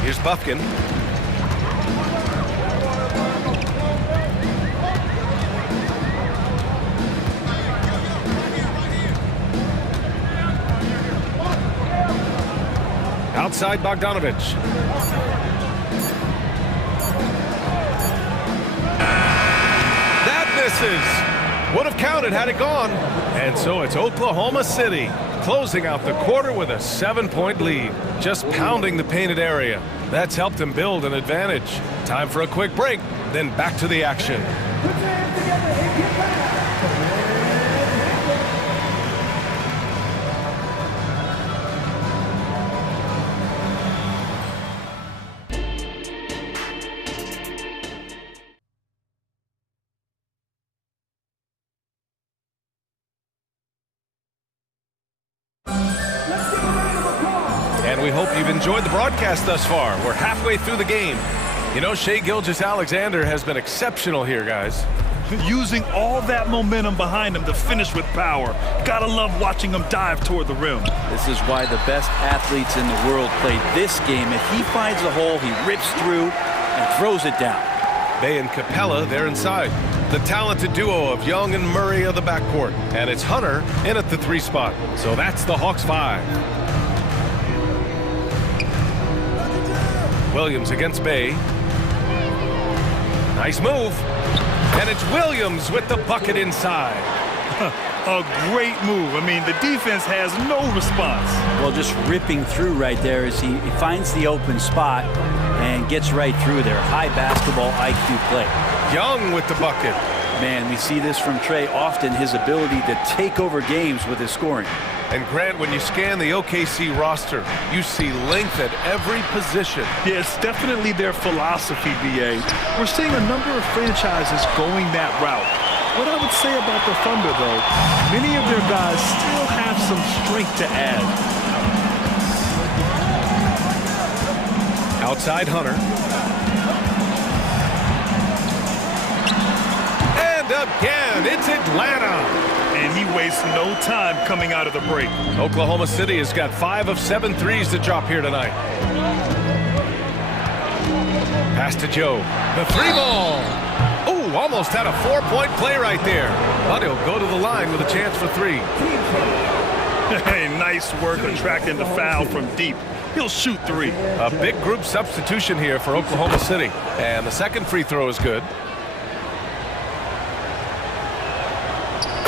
Here's Buffkin. Outside Bogdanovich. That misses. Would have counted had it gone. And so it's Oklahoma City closing out the quarter with a 7-point lead. Just pounding the painted area. That's helped them build an advantage. Time for a quick break, then back to the action. And we hope you've enjoyed the broadcast thus far. We're halfway through the game. You know, Shai Gilgeous-Alexander has been exceptional here, guys. Using all that momentum behind him to finish with power. Gotta love watching him dive toward the rim. This is why the best athletes in the world play this game. If he finds a hole, he rips through and throws it down. Bay and Capella, they're inside. The talented duo of Young and Murray of the backcourt. And it's Hunter in at the 3 spot. So that's the Hawks 5. Williams against Bay. Nice move. And it's Williams with the bucket inside. A great move. I mean, the defense has no response. Well, just ripping through right there as he finds the open spot and gets right through there. High basketball IQ play. Young with the bucket. Man, we see this from Trey often, his ability to take over games with his scoring. And Grant, when you scan the OKC roster, you see length at every position. Yeah, it's definitely their philosophy, BA. We're seeing a number of franchises going that route. What I would say about the Thunder, though, many of their guys still have some strength to add. Outside Hunter. And again, it's Atlanta. And he wastes no time coming out of the break. Oklahoma City has got 5 of 7 threes to drop here tonight. Pass to Joe. The 3-ball. Oh, almost had a 4-point play right there. But he'll go to the line with a chance for 3. Hey, nice work attracting the foul from deep. He'll shoot 3. A big group substitution here for Oklahoma City. And the second free throw is good.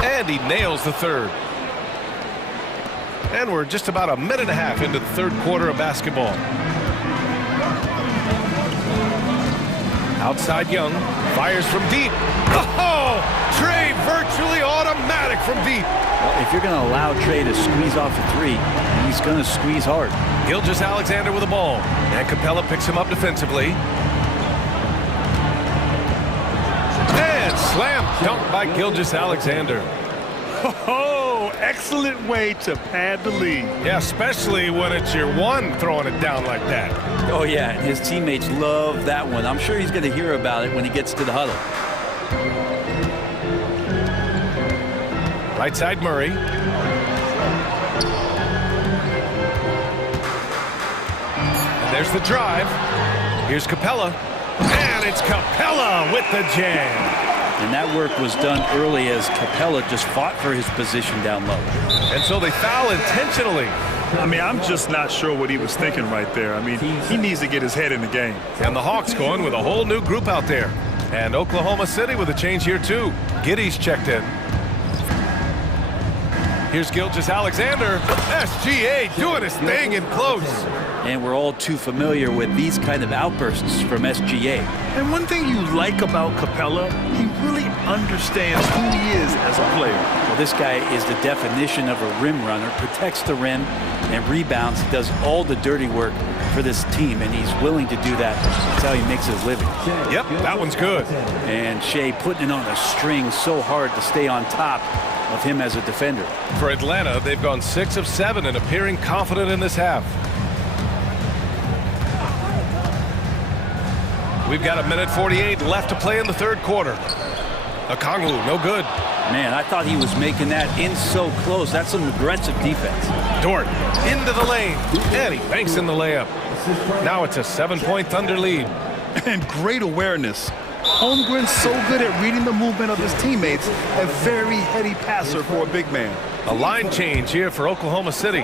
And he nails the third. And we're just about a minute and a half into the third quarter of basketball. Outside Young, fires from deep. Oh, Trey virtually automatic from deep. Well, if you're going to allow Trey to squeeze off a three, he's going to squeeze hard. Gilgeous-Alexander with the ball. And Capella picks him up defensively. And slam dunk by Gilgeous-Alexander. Oh, excellent way to pad the lead. Yeah, especially when it's your one throwing it down like that. Oh, yeah, and his teammates love that one. I'm sure he's going to hear about it when he gets to the huddle. Right side Murray. And there's the drive. Here's Capella. And it's Capella with the jam. And that work was done early as Capella just fought for his position down low. And so they foul intentionally. I mean, I'm just not sure what he was thinking right there. I mean, he needs to get his head in the game. And the Hawks going with a whole new group out there. And Oklahoma City with a change here too. Giddy's checked in. Here's Gilgeous-Alexander. SGA doing his thing in close. And we're all too familiar with these kind of outbursts from SGA. And one thing you like about Capella, he really understands who he is as a player. Well, this guy is the definition of a rim runner, protects the rim and rebounds. He does all the dirty work for this team, and he's willing to do that. That's how he makes his living. Yep, that one's good. And Shea putting it on a string so hard to stay on top of him as a defender. For Atlanta, they've gone 6 of 7 and appearing confident in this half. We've got a minute 48 left to play in the third quarter. Okongwu, no good. Man, I thought he was making that in so close. That's some aggressive defense. Dort into the lane, and he banks in the layup. Now it's a 7-point Thunder lead. And great awareness. Holmgren's so good at reading the movement of his teammates. A very heady passer for a big man. A line change here for Oklahoma City.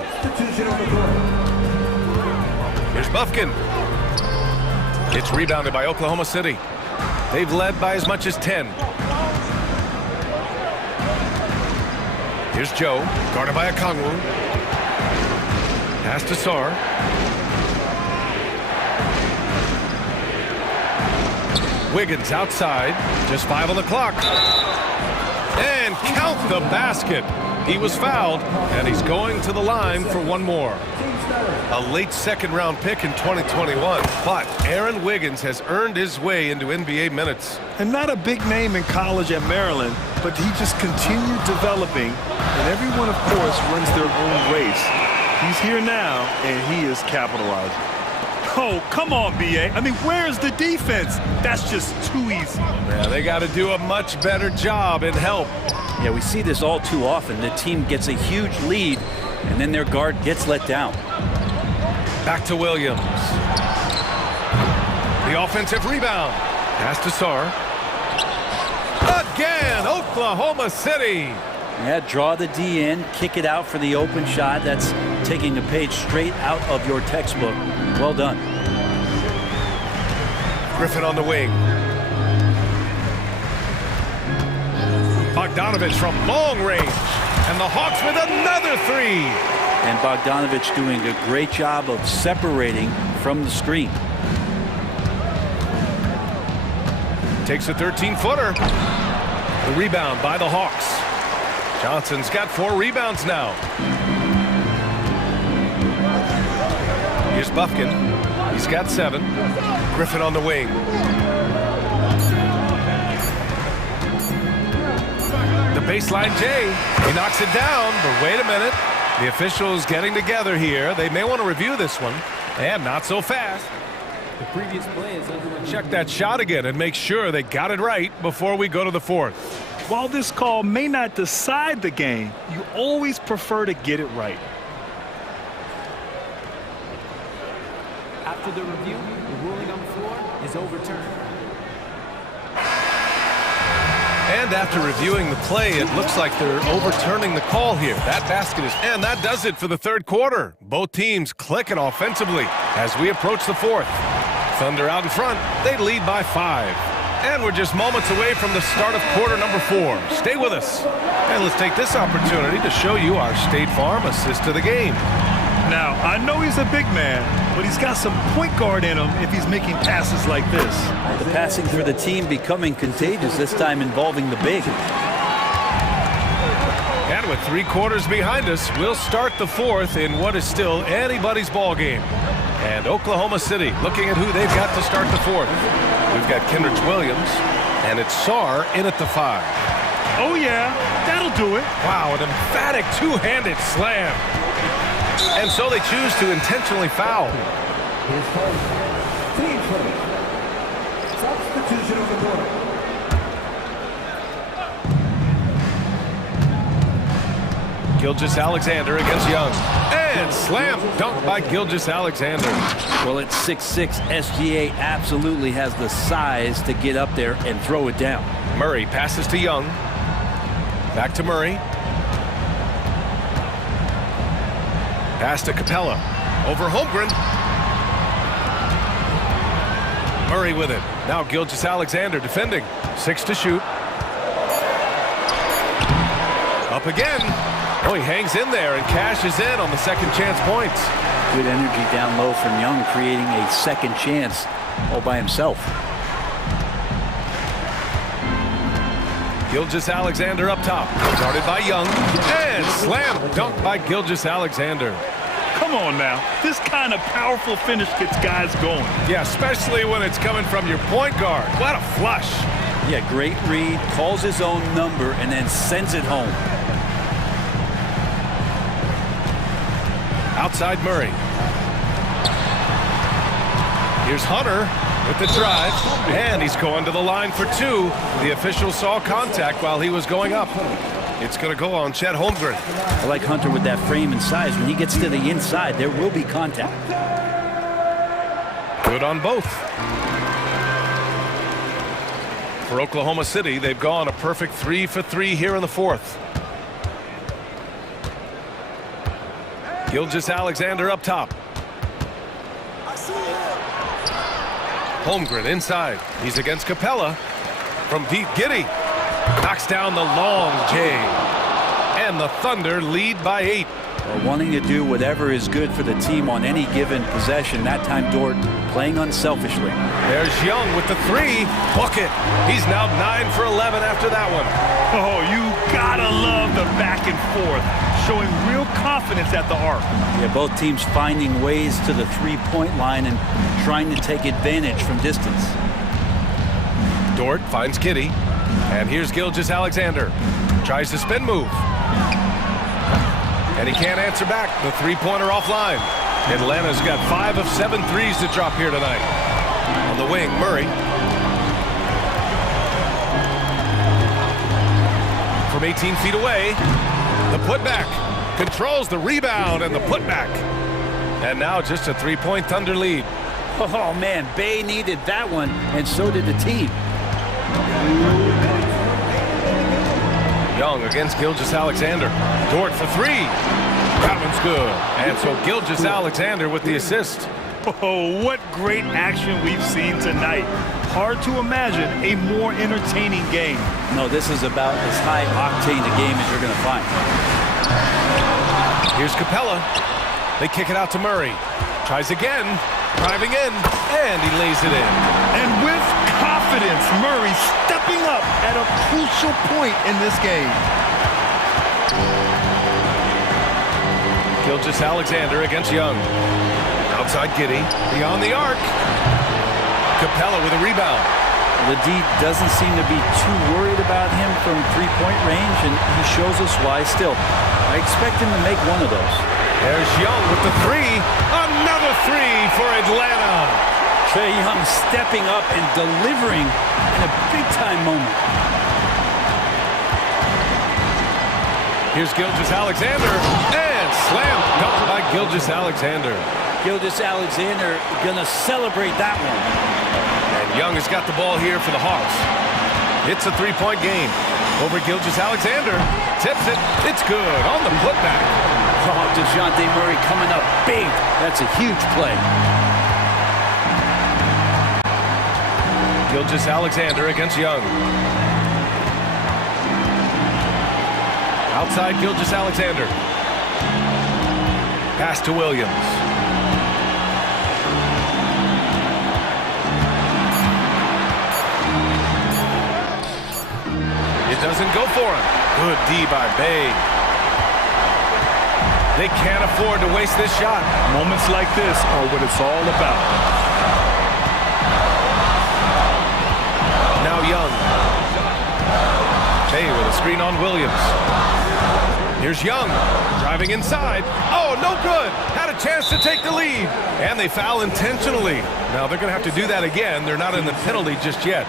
Here's Bufkin. It's rebounded by Oklahoma City. They've led by as much as 10. Here's Joe, guarded by Okongwu. Pass to Sarr. Wiggins outside, just 5 on the clock. And count the basket. He was fouled, and he's going to the line for one more. A late second-round pick in 2021, but Aaron Wiggins has earned his way into NBA minutes. And not a big name in college at Maryland, but he just continued developing, and everyone, of course, runs their own race. He's here now, and he is capitalizing. Oh, come on, B.A. I mean, where's the defense? That's just too easy. Yeah, they got to do a much better job in help. Yeah, we see this all too often. The team gets a huge lead, and then their guard gets let down. Back to Williams. The offensive rebound. Pass to Sarr. Again, Oklahoma City. Yeah, draw the D in, kick it out for the open shot. That's taking the page straight out of your textbook. Well done. Griffin on the wing. Bogdanovich from long range. And the Hawks with another three. And Bogdanovich doing a great job of separating from the screen. Takes a 13-footer. The rebound by the Hawks. Johnson's got 4 rebounds now. Here's Bufkin. He's got 7. Griffin on the wing. The baseline J. He knocks it down, but wait a minute. The officials getting together here. They may want to review this one, and not so fast. The previous play is underway. Check that shot again and make sure they got it right before we go to the fourth. While this call may not decide the game, you always prefer to get it right. After the review, the ruling on the floor is overturned. And after reviewing the play, it looks like they're overturning the call here. That basket is, and that does it for the third quarter. Both teams clicking offensively as we approach the fourth. Thunder out in front. They lead by 5. And we're just moments away from the start of quarter number 4. Stay with us. And let's take this opportunity to show you our State Farm assist to the game. Now, I know he's a big man, but he's got some point guard in him if he's making passes like this. The passing for the team becoming contagious, this time involving the big. And with 3 quarters behind us, we'll start the 4th in what is still anybody's ball game. And Oklahoma City looking at who they've got to start the 4th. We've got Kendrick Williams, and it's Sarr in at the 5. Oh, yeah, that'll do it. Wow, an emphatic two-handed slam. And so they choose to intentionally foul. Substitution of the quarter. Gilgeous-Alexander against Young. And slam dunk by Gilgeous-Alexander. Well, at 6'6", SGA absolutely has the size to get up there and throw it down. Murray passes to Young. Back to Murray. Pass to Capella. Over Holmgren. Murray with it. Now Gilgeous-Alexander defending. 6 to shoot. Up again. Oh, he hangs in there and cashes in on the second chance points. Good energy down low from Young, creating a second chance all by himself. Gilgeous-Alexander up top. Started by Young. And slam dunk by Gilgeous-Alexander. Come on now. This kind of powerful finish gets guys going. Yeah, especially when it's coming from your point guard. What a flush. Yeah, great read, calls his own number, and then sends it home. Outside Murray. Here's Hunter with the drive, and he's going to the line for 2. The official saw contact while he was going up. It's going to go on Chet Holmgren. I like Hunter with that frame and size. When he gets to the inside, there will be contact. Good on both. For Oklahoma City, they've gone a perfect 3 for 3 here in the 4th. Gilgeous-Alexander up top. Holmgren inside. He's against Capella. From deep, Giddey knocks down the long J. And the Thunder lead by 8. Well, wanting to do whatever is good for the team on any given possession. That time, Dort playing unselfishly. There's Young with the 3. Book it. He's now 9 for 11 after that one. Oh, you gotta love the back and forth, showing real confidence at the arc. Yeah, both teams finding ways to the three-point line and trying to take advantage from distance. Dort finds Giddey. And here's Gilgeous-Alexander. Tries to spin move. And he can't answer back. The three-pointer offline. Atlanta's got 5 of 7 threes to drop here tonight. On the wing, Murray. From 18 feet away, the putback. Controls the rebound and the putback. And now just a 3-point Thunder lead. Oh, man, Bay needed that one, and so did the team. Young against Gilgeous-Alexander. Dort for 3. That one's good. And so Gilgeous-Alexander with the assist. Oh, what great action we've seen tonight. Hard to imagine a more entertaining game. No, this is about as high-octane a game as you're going to find. Here's Capella. They kick it out to Murray. Tries again. Driving in. And he lays it in. And with confidence, Murray stepping up at a crucial point in this game. Gilgeous-Alexander against Young. Outside Giddey. Beyond the arc. Capella with a rebound. The D doesn't seem to be too worried about him from three-point range, and he shows us why still. I expect him to make one of those. There's Young with the 3. Another 3 for Atlanta. Trae Young stepping up and delivering in a big-time moment. Here's Gilgeous-Alexander. And slam dunk by Gilgeous-Alexander. Gilgeous-Alexander gonna celebrate that one. And Young has got the ball here for the Hawks. It's a 3-point game. Over Gilgeous-Alexander. Tips it. It's good on the putback. Oh, DeJounte Murray coming up big. That's a huge play. Gilgeous-Alexander against Young. Outside Gilgeous-Alexander. Pass to Williams. It doesn't go for him. Good D by Bay. They can't afford to waste this shot. Moments like this are what it's all about. Now Young. Bay with a screen on Williams. Here's Young, driving inside. Oh, no good. Had a chance to take the lead. And they foul intentionally. Now they're going to have to do that again. They're not in the penalty just yet.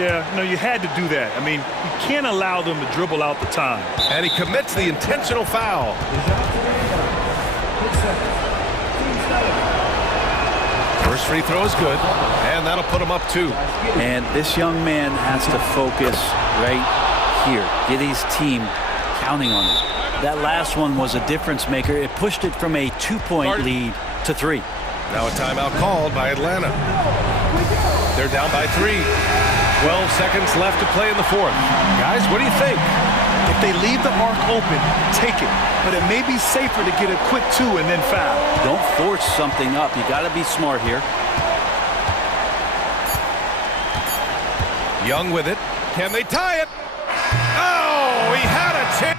Yeah, no, you had to do that. I mean, you can't allow them to dribble out the time. And he commits the intentional foul. First free throw is good, and that'll put him up 2. And this young man has to focus right here. Get his team counting on it. That last one was a difference maker. It pushed it from a 2-point lead to 3. Now a timeout called by Atlanta. They're down by 3. 12 seconds left to play in the fourth. Guys, what do you think? If they leave the arc open, take it. But it may be safer to get a quick 2 and then foul. Don't force something up. You got to be smart here. Young with it. Can they tie it? Oh, he had a chance.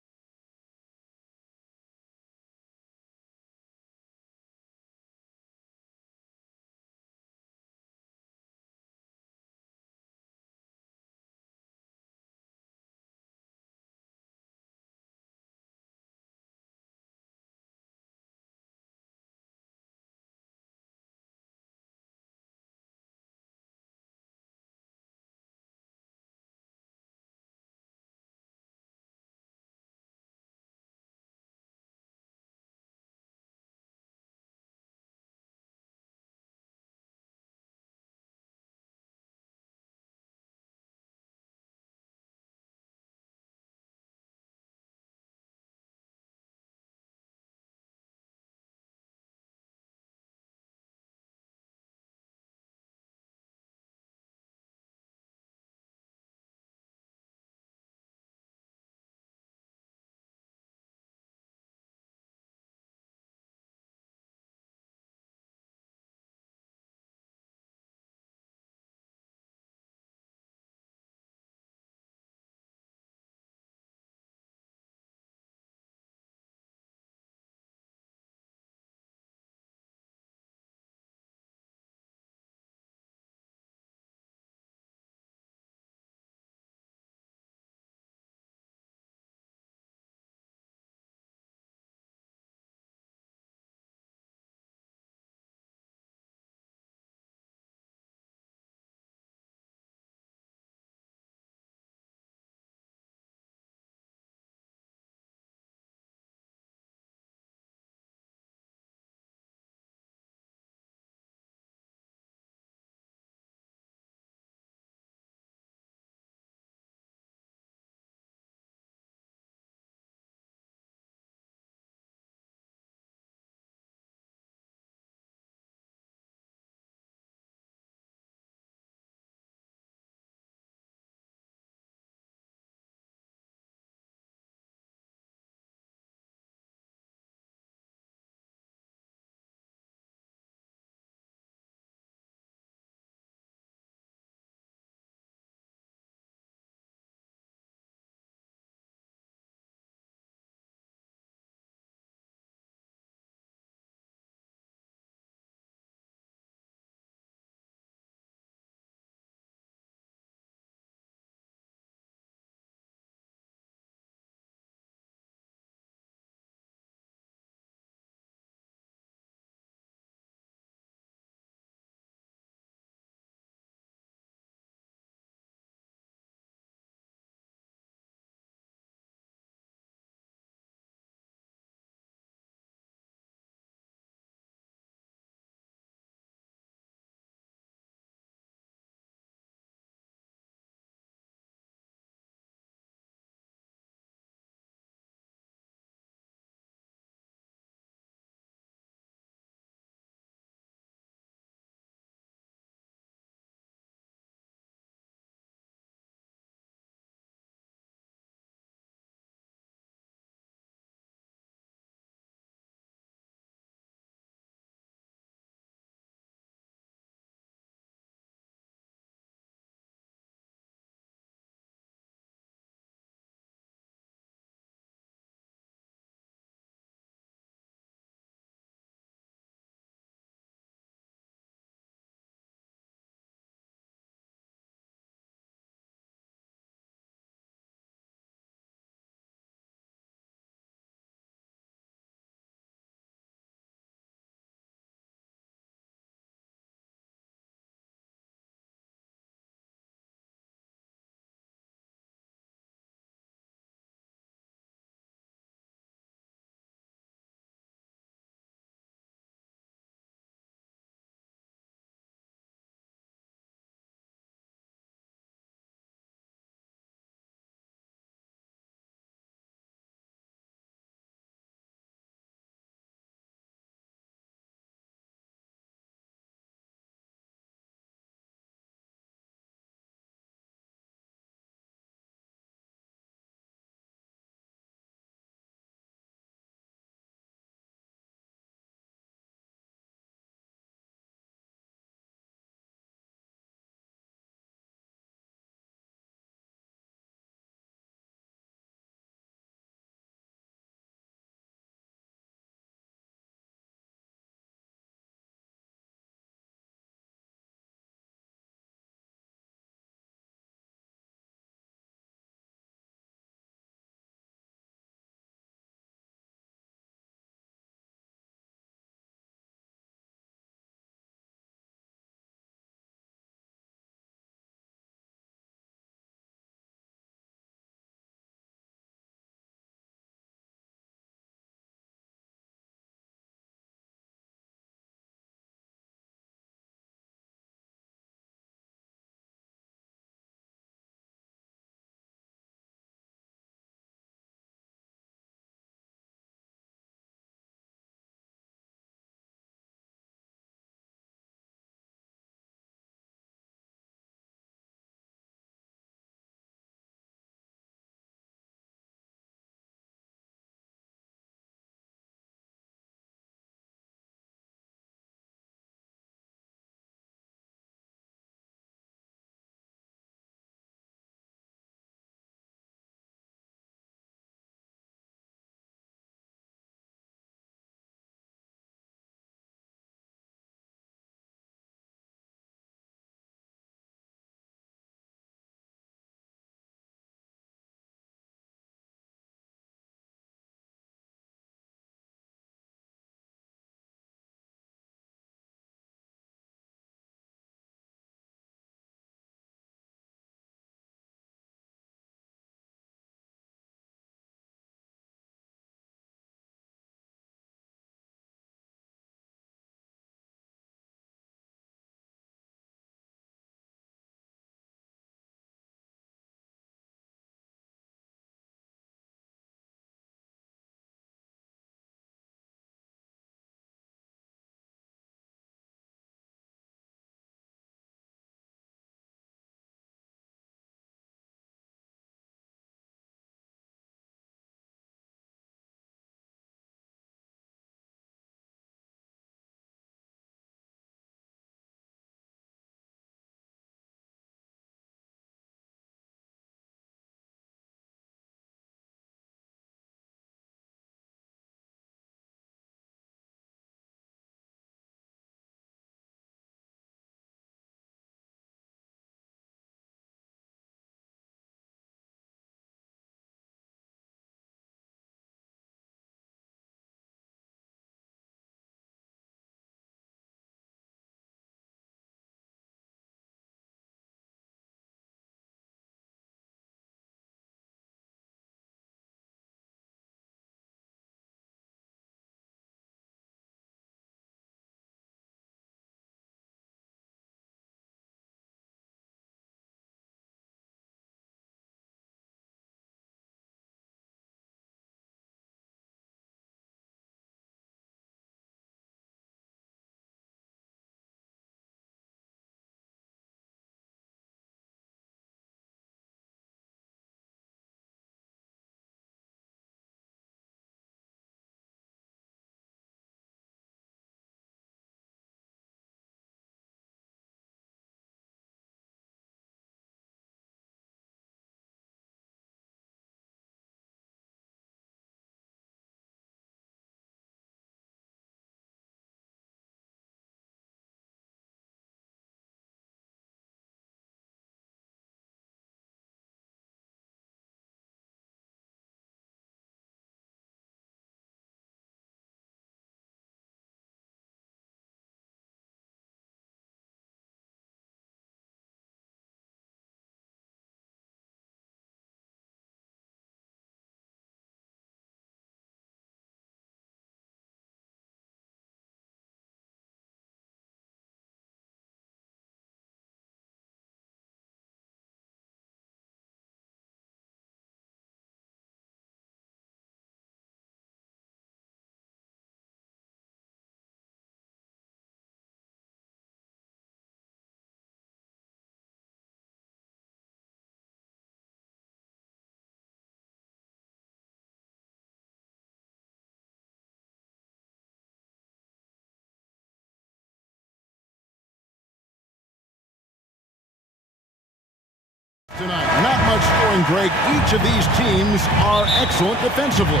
Tonight, not much scoring, Greg. Each of these teams are excellent defensively.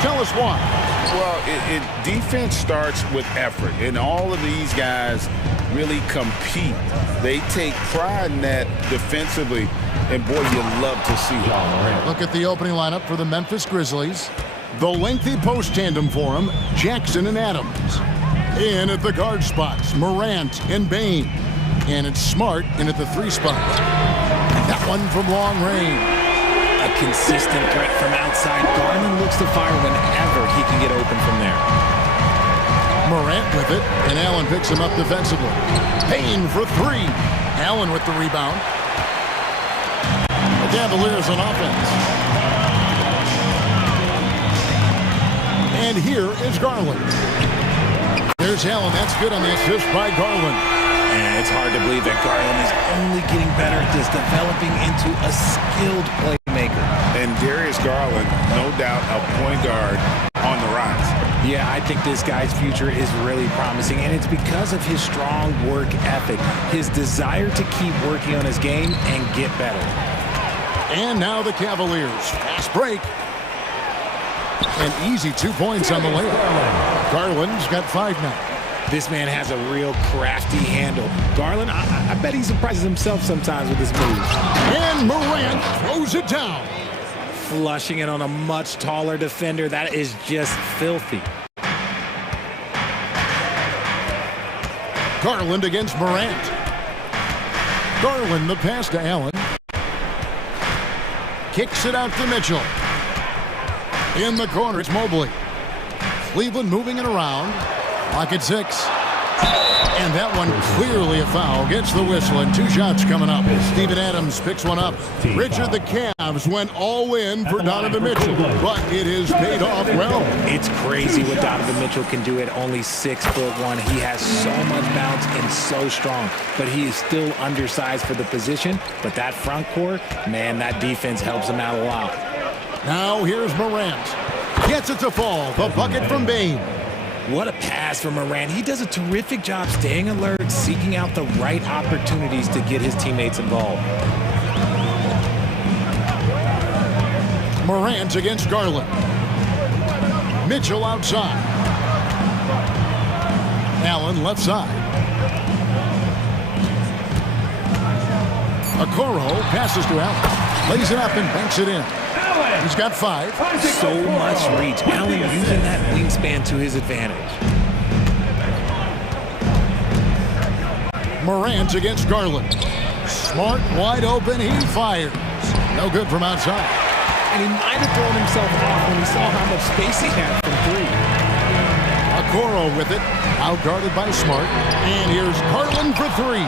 Tell us why. Well, defense starts with effort, and all of these guys really compete. They take pride in that defensively, and boy, you love to see it. Look at the opening lineup for the Memphis Grizzlies. The lengthy post tandem for them, Jackson and Adams. In at the guard spots, Morant and Bain. And it's Smart in at the 3 spot. That one from long range. A consistent threat from outside. Garland looks to fire whenever he can get open from there. Morant with it, and Allen picks him up defensively. Bain for 3. Allen with the rebound. The Cavaliers on offense. And here is Garland. There's Allen. That's good on the assist by Garland. And it's hard to believe that Garland is only getting better at this, developing into a skilled playmaker. And Darius Garland, no doubt, a point guard on the rise. Yeah, I think this guy's future is really promising, and it's because of his strong work ethic, his desire to keep working on his game and get better. And now the Cavaliers. Fast break. An easy 2 points on the layup. Garland's got 5 now. This man has a real crafty handle. Garland, I bet he surprises himself sometimes with his moves. And Morant throws it down. Flushing it on a much taller defender. That is just filthy. Garland against Morant. Garland, the pass to Allen. Kicks it out to Mitchell. In the corner, it's Mobley. Cleveland moving it around. Clock at 6. And that one clearly a foul. Gets the whistle, and 2 shots coming up. Steven Adams picks one up. Richard, the Cavs went all in for Donovan Mitchell, but it has paid off well. It's crazy what Donovan Mitchell can do at only 6'1". He has so much bounce and so strong, but he is still undersized for the position. But that front court, man, that defense helps him out a lot. Now here's Morant. Gets it to fall. The bucket from Bain. What a pass from Morant. He does a terrific job staying alert, seeking out the right opportunities to get his teammates involved. Morant against Garland. Mitchell outside. Allen left side. Okoro passes to Allen. Lays it up and banks it in. He's got 5. So much reach. Allen using that wingspan to his advantage. Morant against Garland. Smart, wide open. He fires. No good from outside. And he might have thrown himself off when he saw how much space he had from 3. Okoro with it. Out-guarded by Smart. And here's Garland for 3.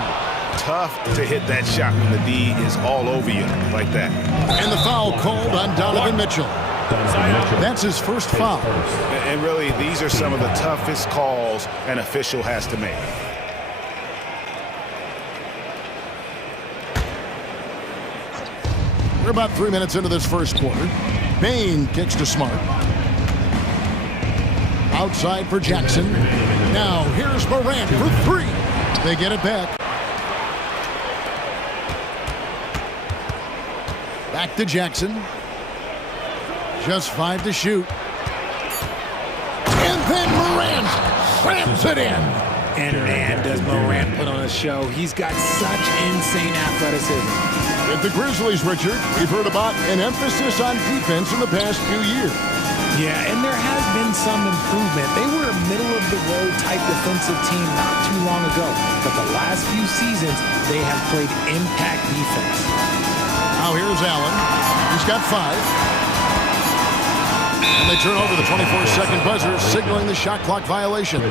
Tough to hit that shot when the D is all over you like that. And the foul called on Donovan Mitchell. That's his first foul. And really, these are some of the toughest calls an official has to make. We're about 3 minutes into this first quarter. Bain kicks to Smart. Outside for Jackson. Now here's Morant for 3. They get it back. Back to Jackson. Just 5 to shoot. And then Morant slams it in. And man, does Morant put on a show. He's got such insane athleticism. With the Grizzlies, Richard, we've heard about an emphasis on defense in the past few years. Yeah, and there has been some improvement. They were a middle-of-the-road type defensive team not too long ago. But the last few seasons, they have played impact defense. Now here's Allen. He's got 5. And they turn over the 24-second buzzer, signaling the shot clock violation.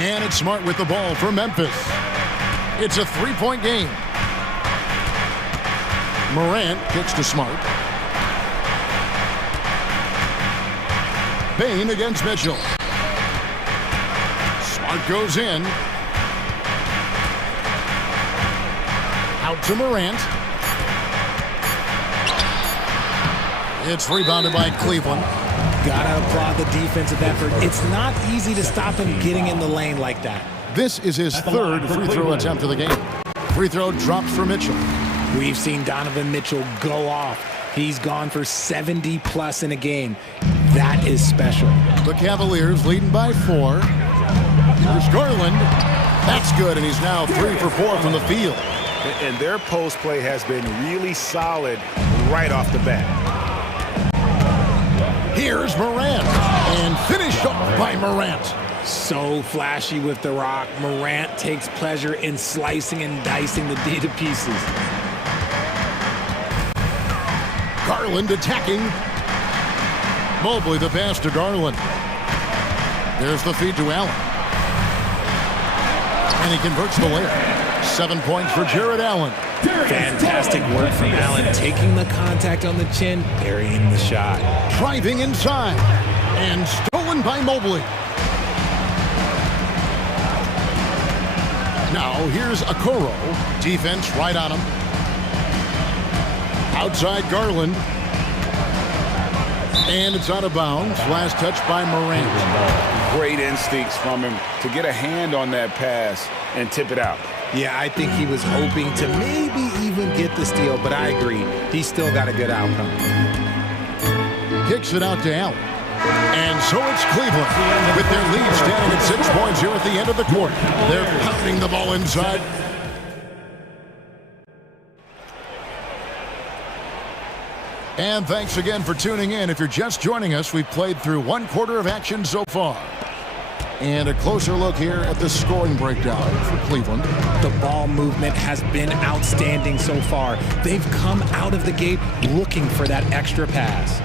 And it's Smart with the ball for Memphis. It's a 3-point game. Morant kicks to Smart. Bain against Mitchell. Smart goes in. Out to Morant. It's rebounded by Cleveland. gotta applaud the defensive effort. It's not easy to stop him getting in the lane like that. This is his third free throw attempt of the game. Free throw drops for Mitchell. We've seen Donovan Mitchell go off. He's gone for 70+ in a game. That is special. The Cavaliers leading by 4. Here's Garland. That's good, and he's now 3 for 4 from the field. And their post play has been really solid right off the bat. Here's Morant, and finished off by Morant. So flashy with the rock. Morant takes pleasure in slicing and dicing the D to pieces. Garland attacking. Mobley the pass to Garland. There's the feed to Allen. And he converts the layup. 7 points for Jared Allen. Fantastic work from Allen, taking the contact on the chin, burying the shot. Driving inside, and stolen by Mobley. Now here's Okoro. Defense right on him. Outside Garland. And it's out of bounds. Last touch by Morant. Great instincts from him to get a hand on that pass and tip it out. Yeah, I think he was hoping to maybe even get the steal, but I agree. He still got a good outcome. Kicks it out to Allen. And so it's Cleveland with their lead standing at 6 points here at the end of the quarter. They're pounding the ball inside. And thanks again for tuning in. If you're just joining us, we've played through 1 quarter of action so far. And a closer look here at the scoring breakdown for Cleveland. The ball movement has been outstanding so far. They've come out of the gate looking for that extra pass.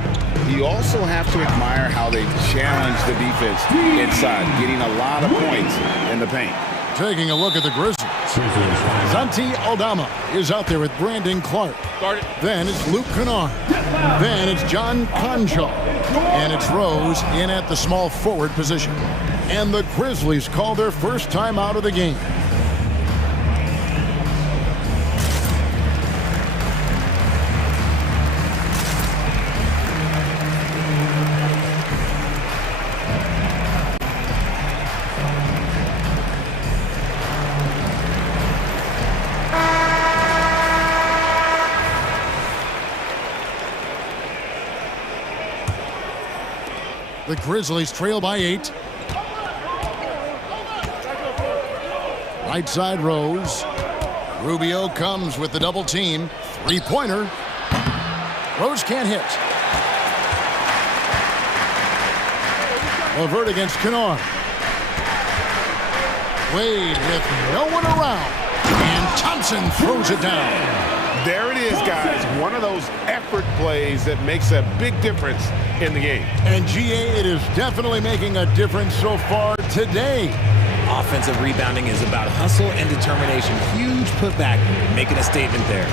You also have to admire how they've challenged the defense inside, getting a lot of points in the paint. Taking a look at the Grizzlies. Santi Aldama is out there with Brandon Clark. Then it's Luke Kennard. Then it's John Concho. And it's Rose in at the small forward position. And the Grizzlies call their first time out of the game. The Grizzlies trail by 8. Right side Rose. Rubio comes with the double team. 3-pointer. Rose can't hit. Levert against Kennard. Wade with no one around. And Thompson throws it down. There it is, guys. One of those effort plays that makes a big difference in the game. And GA, it is definitely making a difference so far today. Offensive rebounding is about hustle and determination. Huge putback, making a statement there.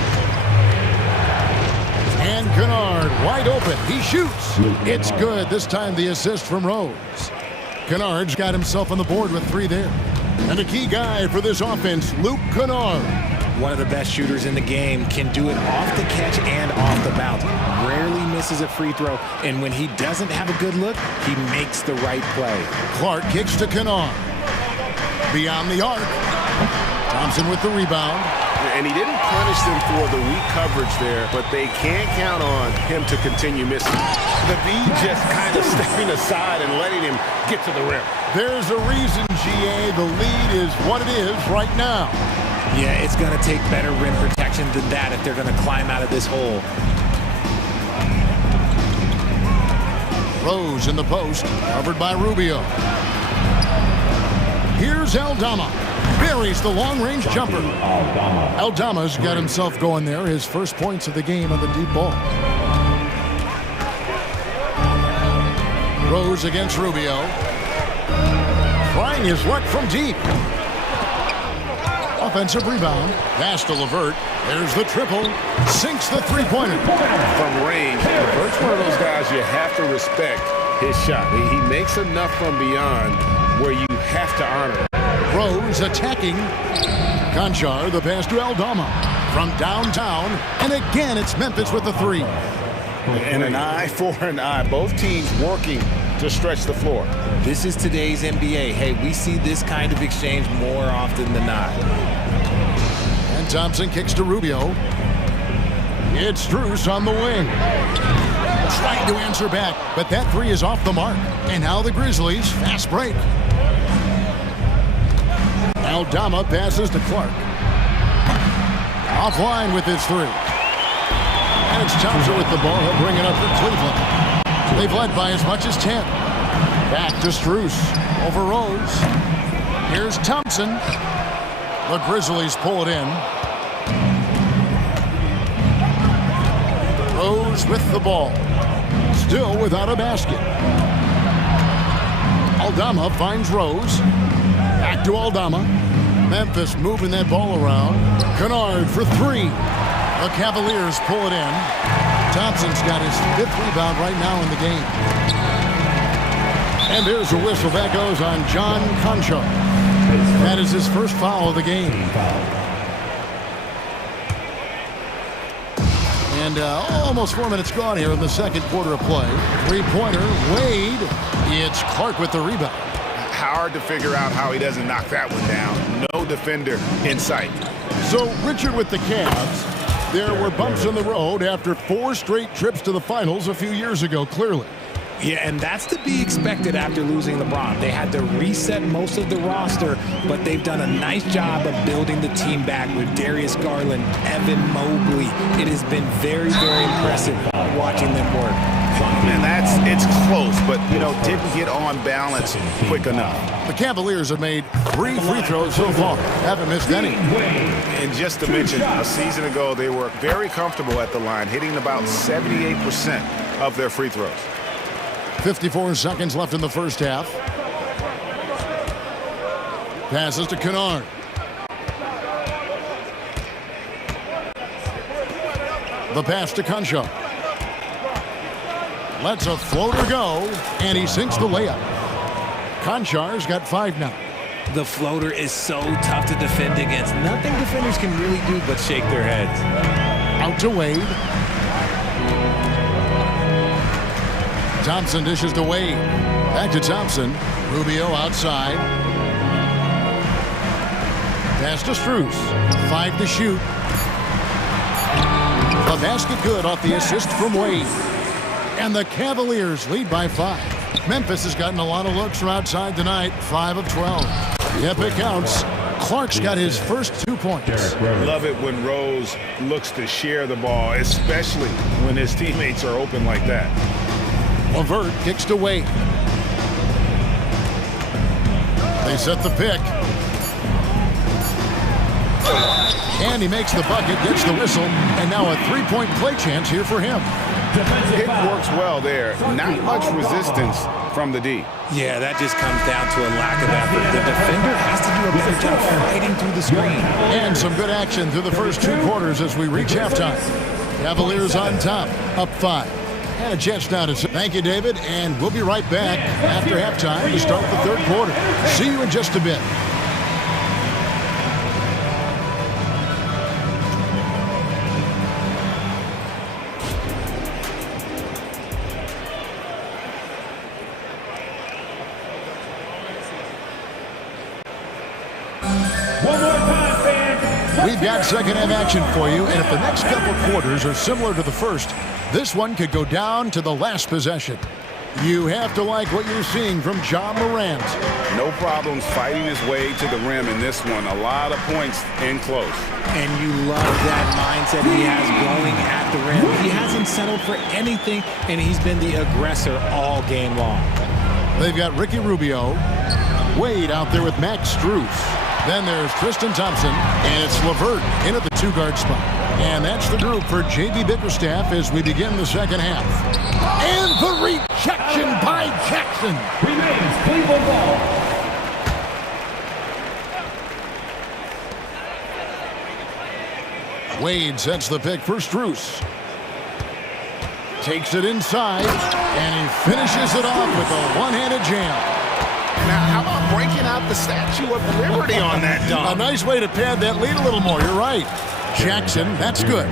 And Kennard wide open. He shoots. It's good. This time the assist from Rose. Kennard's got himself on the board with 3 there. And a key guy for this offense, Luke Kennard. One of the best shooters in the game, can do it off the catch and off the bounce. Rarely misses a free throw, and when he doesn't have a good look, he makes the right play. Clark kicks to Kennard. Beyond the arc. Thompson with the rebound. And he didn't punish them for the weak coverage there, but they can't count on him to continue missing. The V just kind of stepping aside and letting him get to the rim. There's a reason, GA, the lead is what it is right now. Yeah, it's going to take better rim protection than that if they're going to climb out of this hole. Rose in the post, covered by Rubio. Here's Aldama. Buries the long-range jumper. Aldama's got himself going there. His first points of the game on the deep ball. Rose against Rubio. Trying his luck from deep. Offensive rebound. Pass to Levert. There's the triple. Sinks the 3-pointer. From range, Levert's one of those guys you have to respect his shot. He makes enough from beyond where you have to honor it. Rose attacking. Conchar, the pass to Aldama. From downtown, and again it's Memphis with the 3. And an eye for an eye. Both teams working to stretch the floor. This is today's NBA. Hey, we see this kind of exchange more often than not. And Thompson kicks to Rubio. It's Strus on the wing. Trying to answer back, but that three is off the mark. And now the Grizzlies, fast break. Aldama passes to Clark. Offline with his three. And it's Thompson with the ball. He'll bring it up for Cleveland. They've led by as much as 10. Back to Strus. Over Rose. Here's Thompson. The Grizzlies pull it in. Rose with the ball. Still without a basket. Aldama finds Rose. Back to Aldama. Memphis moving that ball around. Kennard for three. The Cavaliers pull it in. Thompson's got his 5th rebound right now in the game. And there's a whistle. That goes on John Concho. That is his first foul of the game. And almost 4 minutes gone here in the second quarter of play. Three-pointer, Wade. It's Clark with the rebound. Hard to figure out how he doesn't knock that one down. No defender in sight. So Richard with the Cavs. There were bumps in the road after 4 straight trips to the finals a few years ago, clearly. Yeah, and that's to be expected after losing LeBron. They had to reset most of the roster, but they've done a nice job of building the team back with Darius Garland, Evan Mobley. It has been very, very impressive watching them work. And it's close, but, didn't get on balance quick enough. The Cavaliers have made 3 free throws so far. Haven't missed any. And just to mention, a season ago, they were very comfortable at the line, hitting about 78% of their free throws. 54 seconds left in the first half. Passes to Kennard. The pass to Concho. Lets a floater go, and he sinks the layup. Konchar's got 5 now. The floater is so tough to defend against. Nothing defenders can really do but shake their heads. Out to Wade. Thompson dishes to Wade. Back to Thompson. Rubio outside. Pass to Strus. 5 to shoot. The basket good off the assist from Wade. And the Cavaliers lead by 5. Memphis has gotten a lot of looks from outside tonight. 5 of 12. Yep, it counts. Clark's got his first 2 points. Love it when Rose looks to share the ball, especially when his teammates are open like that. LeVert kicks to Wade. They set the pick. And he makes the bucket, gets the whistle, and now a 3-point play chance here for him. It works well there. Not much resistance from the D. Yeah, that just comes down to a lack of effort. The defender has to do a better job fighting through the screen. And some good action through the first 2 quarters as we reach halftime. Cavaliers on top, up 5. And a chance now to say thank you, David, and we'll be right back after halftime to start the 3rd quarter. See you in just a bit. We've got second half action for you, and if the next couple quarters are similar to the first, this one could go down to the last possession. You have to like what you're seeing from Ja Morant. No problems fighting his way to the rim in this one. A lot of points in close. And you love that mindset he has going at the rim. He hasn't settled for anything, and he's been the aggressor all game long. They've got Ricky Rubio. Wade out there with Max Strus. Then there's Tristan Thompson, and it's LeVert in at the 2-guard spot. And that's the group for J.B. Bickerstaff as we begin the second half. And the rejection by Jackson. Remains Cleveland ball. Wade sets the pick for Strus. Takes it inside, and he finishes it off with a one-handed jam. Now, how about breaking out the Statue of Liberty on that dunk? A nice way to pad that lead a little more. You're right. Jackson, that's good.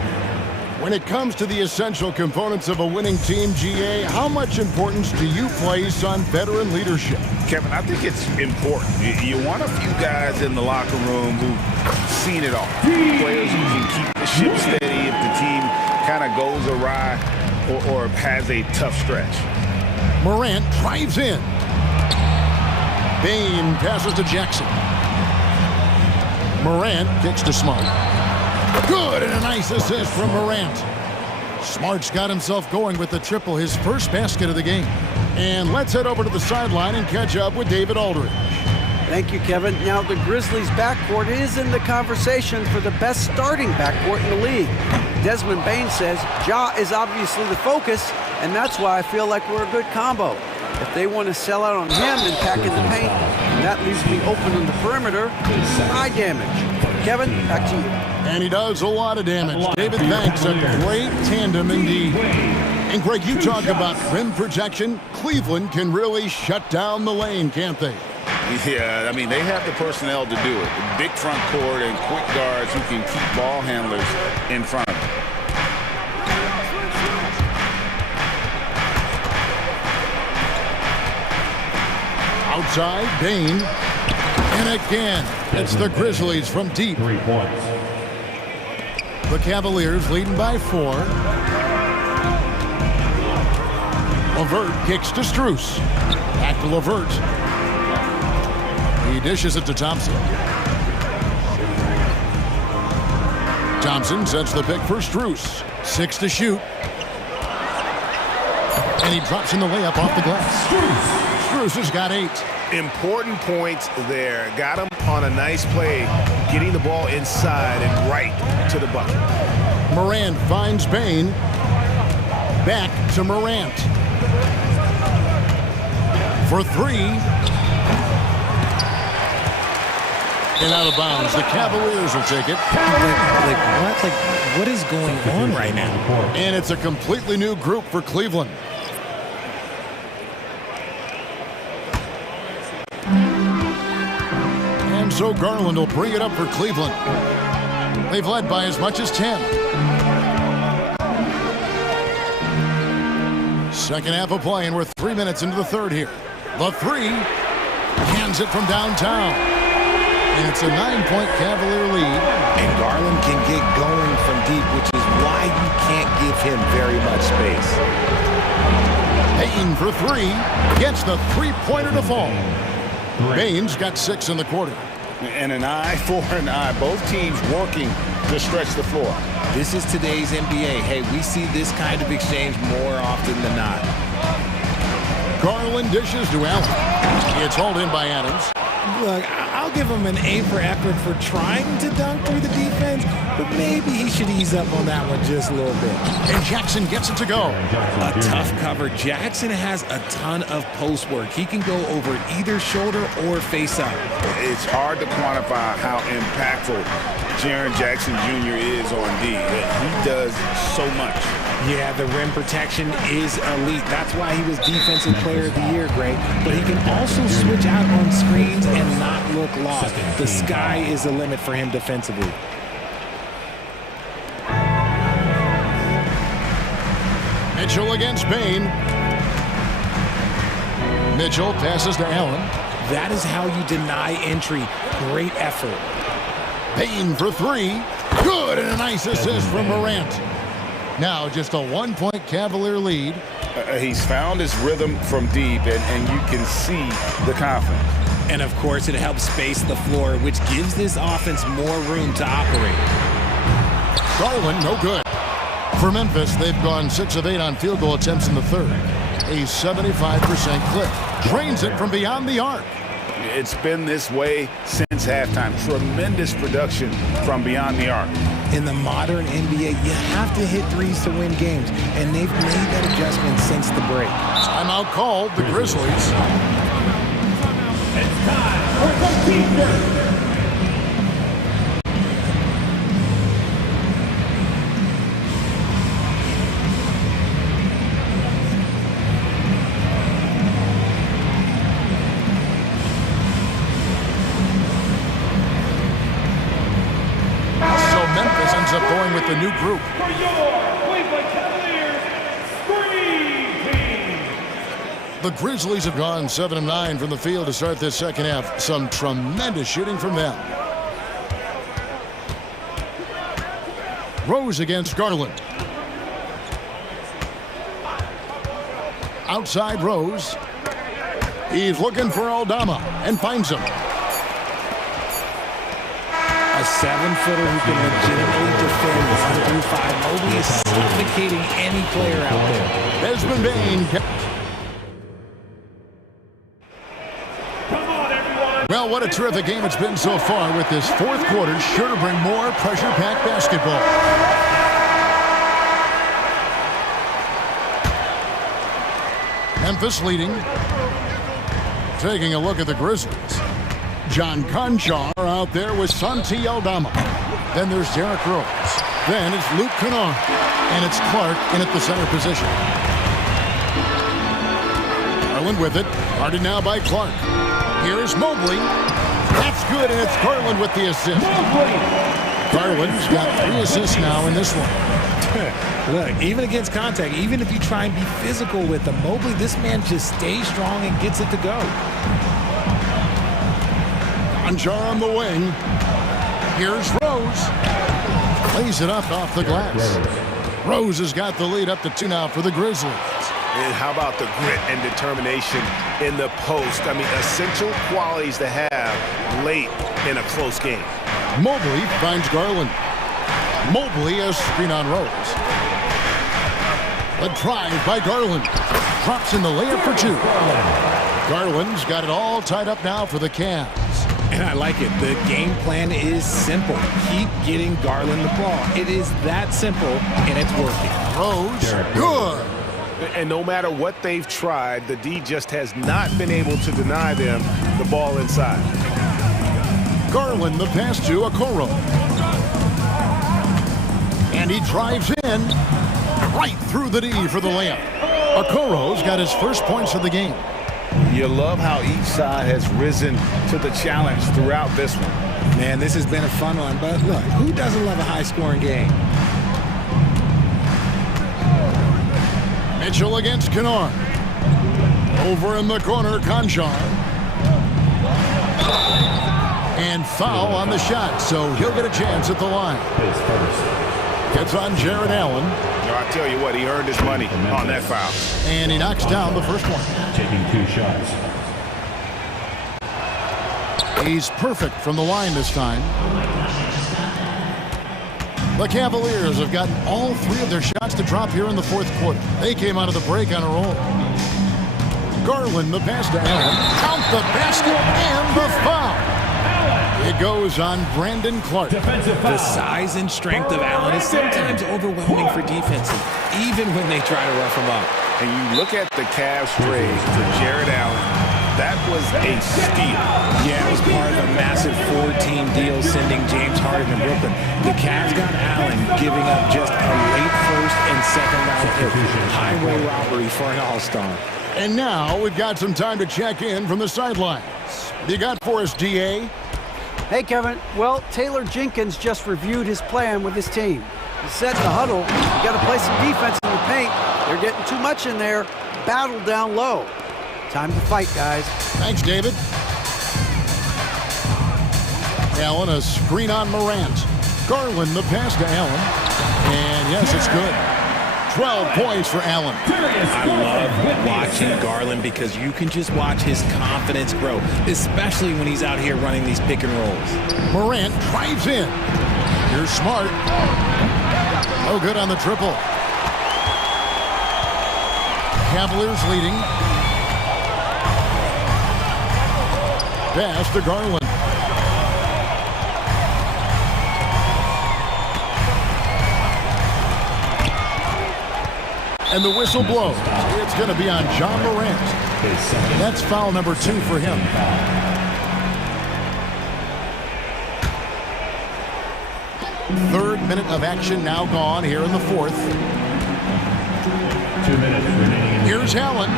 When it comes to the essential components of a winning team, GA, how much importance do you place on veteran leadership? Kevin, I think it's important. You want a few guys in the locker room who've seen it all. Players who can keep the ship steady if the team kind of goes awry or has a tough stretch. Morant drives in. Bain passes to Jackson. Morant kicks to Smart. Good, and a nice assist from Morant. Smart's got himself going with the triple, his first basket of the game. And let's head over to the sideline and catch up with David Aldridge. Thank you, Kevin. Now, the Grizzlies' backcourt is in the conversation for the best starting backcourt in the league. Desmond Bain says Ja is obviously the focus, and that's why I feel like we're a good combo. If they want to sell out on him and pack in the paint, and that leaves me open on the perimeter, high damage. Kevin, back to you. And he does a lot of damage. David, thanks. A great tandem indeed. And Greg, you talk about rim protection. Cleveland can really shut down the lane, can't they? Yeah, I mean, they have the personnel to do it. Big front court and quick guards who can keep ball handlers in front of them. Outside, Bain. And again, it's the Grizzlies from deep. 3 points. The Cavaliers leading by 4. LeVert kicks to Strus. Back to LeVert. He dishes it to Thompson. Thompson sets the pick for Strus. 6 to shoot. And he drops in the layup off the glass. Strus has got 8. Important points there. Got him on a nice play, getting the ball inside and right to the bucket. Morant finds Bain. Back to Morant. For 3. And out of bounds. The Cavaliers will take it. What is going on right now? And it's a completely new group for Cleveland. And so Garland will bring it up for Cleveland. They've led by as much as 10. Second half of play, and we're 3 minutes into the third here. The 3. Hands it from downtown. And it's a 9-point Cavalier lead. And Garland can get going from deep, which is why you can't give him very much space. Bain for 3. Gets the three-pointer to fall. Bain's got 6 in the quarter. And an eye for an eye. Both teams working to stretch the floor. This is today's NBA. Hey, we see this kind of exchange more often than not. Garland dishes to Allen. It's hauled in by Adams. Look, I'll give him an A for effort for trying to dunk through the defense, but maybe he should ease up on that one just a little bit. And Jackson gets it to go. A tough cover. Jackson has a ton of post work. He can go over either shoulder or face up. It's hard to quantify how impactful Jaren Jackson Jr. is on D. He does so much. Yeah, the rim protection is elite. That's why he was Defensive Player of the Year, Greg. But he can also switch out on screens and not look lost. The sky is the limit for him defensively. Mitchell against Bain. Mitchell passes to Allen. That is how you deny entry. Great effort. Bain for 3. Good, and a nice assist from Morant. Now just a 1-point Cavalier lead. He's found his rhythm from deep, and you can see the confidence. And of course, it helps space the floor, which gives this offense more room to operate. Garland, no good. For Memphis, they've gone 6 of 8 on field goal attempts in the third. A 75% clip. Drains it from beyond the arc. It's been this way since halftime. Tremendous production from beyond the arc. In the modern NBA, you have to hit threes to win games, and they've made that adjustment since the break. Timeout called, the Grizzlies. It's time for some teamwork. with the new group. The Grizzlies have gone 7 of 9 from the field to start this second half. Some tremendous shooting from them. Rose against Garland. Outside Rose. He's looking for Aldama and finds him. A 7-footer who can legitimately defend 1-5. Mobley is suffocating any player out there. Desmond Bain. Well, what a terrific game it's been so far, with this fourth quarter sure to bring more pressure-packed basketball. Memphis leading. Taking a look at the Grizzlies. John Conchar out there with Santi Aldama. Then there's Derrick Rose. Then it's Luke Kennard. And it's Clark in at the center position. Garland with it. Guarded now by Clark. Here's Mobley. That's good, and it's Garland with the assist. Garland's got 3 assists now in this one. Look, even against contact, even if you try and be physical with him, Mobley, this man just stays strong and gets it to go. Conchar on the wing. Here's Rose. Plays it up off the glass. Rose has got the lead up to 2 now for the Grizzlies. And how about the grit and determination in the post? I mean, essential qualities to have late in a close game. Mobley finds Garland. Mobley a screen on Rose. A drive by Garland. Drops in the layup for 2. Garland's got it all tied up now for the Cavs. And I like it. The game plan is simple. Keep getting Garland the ball. It is that simple, and it's working. Rose, good. And no matter what they've tried, the D just has not been able to deny them the ball inside. Garland the pass to Okoro. And he drives in right through the D for the layup. Okoro's got his first points of the game. You love how each side has risen to the challenge throughout this one. Man, this has been a fun one, but look, who doesn't love a high-scoring game? Mitchell against Kennard. Over in the corner, Conchar. And foul on the shot, so he'll get a chance at the line. Gets on Jared Allen. I tell you what, he earned his money on that foul. And he knocks down the first one. Taking 2 shots. He's perfect from the line this time. The Cavaliers have gotten all 3 of their shots to drop here in the fourth quarter. They came out of the break on a roll. Garland, the pass to Allen. Count the basket and the foul. It goes on Brandon Clark. The size and strength of Allen is sometimes overwhelming for defenses, even when they try to rough him up. And you look at the Cavs trade for Jared Allen, that was a steal. Yeah, it was part of a massive 4-team deal sending James Harden to Brooklyn. The Cavs got Allen, giving up just a late first and second round pick. Highway robbery for an all-star. And now we've got some time to check in from the sidelines. You got for us, DA? Hey, Kevin. Well, Taylor Jenkins just reviewed his plan with his team. He said in the huddle, you got to play some defense in the paint. They're getting too much in there. Battle down low. Time to fight, guys. Thanks, David. Allen, a screen on Morant. Garland, the pass to Allen. And yes, it's good. 12 points for Allen. I love watching Garland because you can just watch his confidence grow, especially when he's out here running these pick and rolls. Morant drives in. Here's Smart. No good on the triple. Cavaliers leading. Pass to Garland. And the whistle blows. It's going to be on John Morant. That's foul number 2 for him. Third minute of action now gone here in the fourth. 2 minutes remaining. Here's Allen.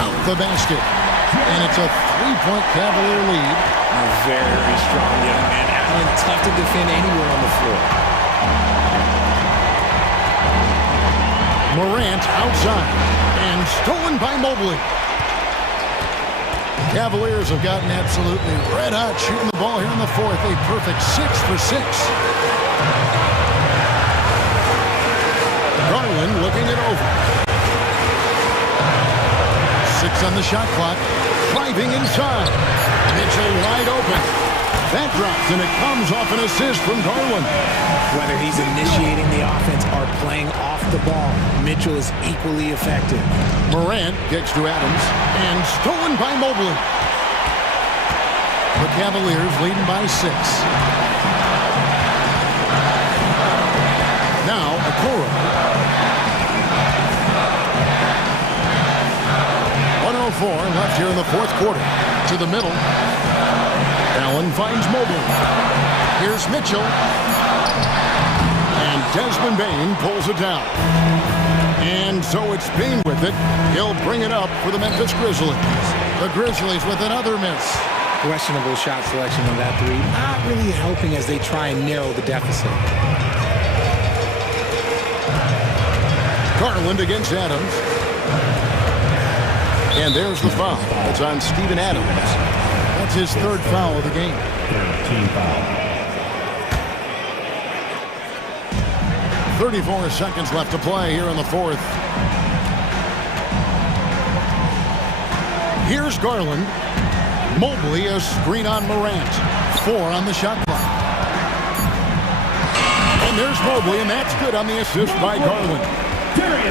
Count the basket. And it's a 3-point Cavalier lead. A very strong young man. Allen, tough to defend anywhere on the floor. Morant outside and stolen by Mobley. Cavaliers have gotten absolutely red hot shooting the ball here in the fourth. A perfect 6 for 6. Garland looking it over. 6 on the shot clock. Driving inside. Mitchell wide open. That drops, and it comes off an assist from Garland. Whether he's initiating the offense or playing off the ball, Mitchell is equally effective. Morant kicks to Adams, and stolen by Mobley. The Cavaliers leading by 6. Now, Okoro. 1:04 left here in the fourth quarter. To the middle. Allen finds Mobley. Here's Mitchell. And Desmond Bane pulls it down. And so it's Bane with it. He'll bring it up for the Memphis Grizzlies. The Grizzlies with another miss. Questionable shot selection on that three. Not really helping as they try and narrow the deficit. Garland against Adams. And there's the foul. It's on Steven Adams. That's his third foul of the game. Team foul. 34 seconds left to play here in the fourth. Here's Garland. Mobley, a screen on Morant. 4 on the shot clock. And there's Mobley, and that's good on the assist by Garland.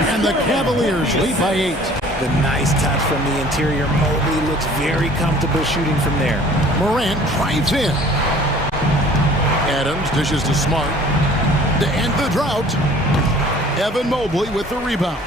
And the Cavaliers lead by 8. The nice touch from the interior. Mobley looks very comfortable shooting from there. Morant drives in. Adams dishes to Smart. To end the drought, Evan Mobley with the rebound.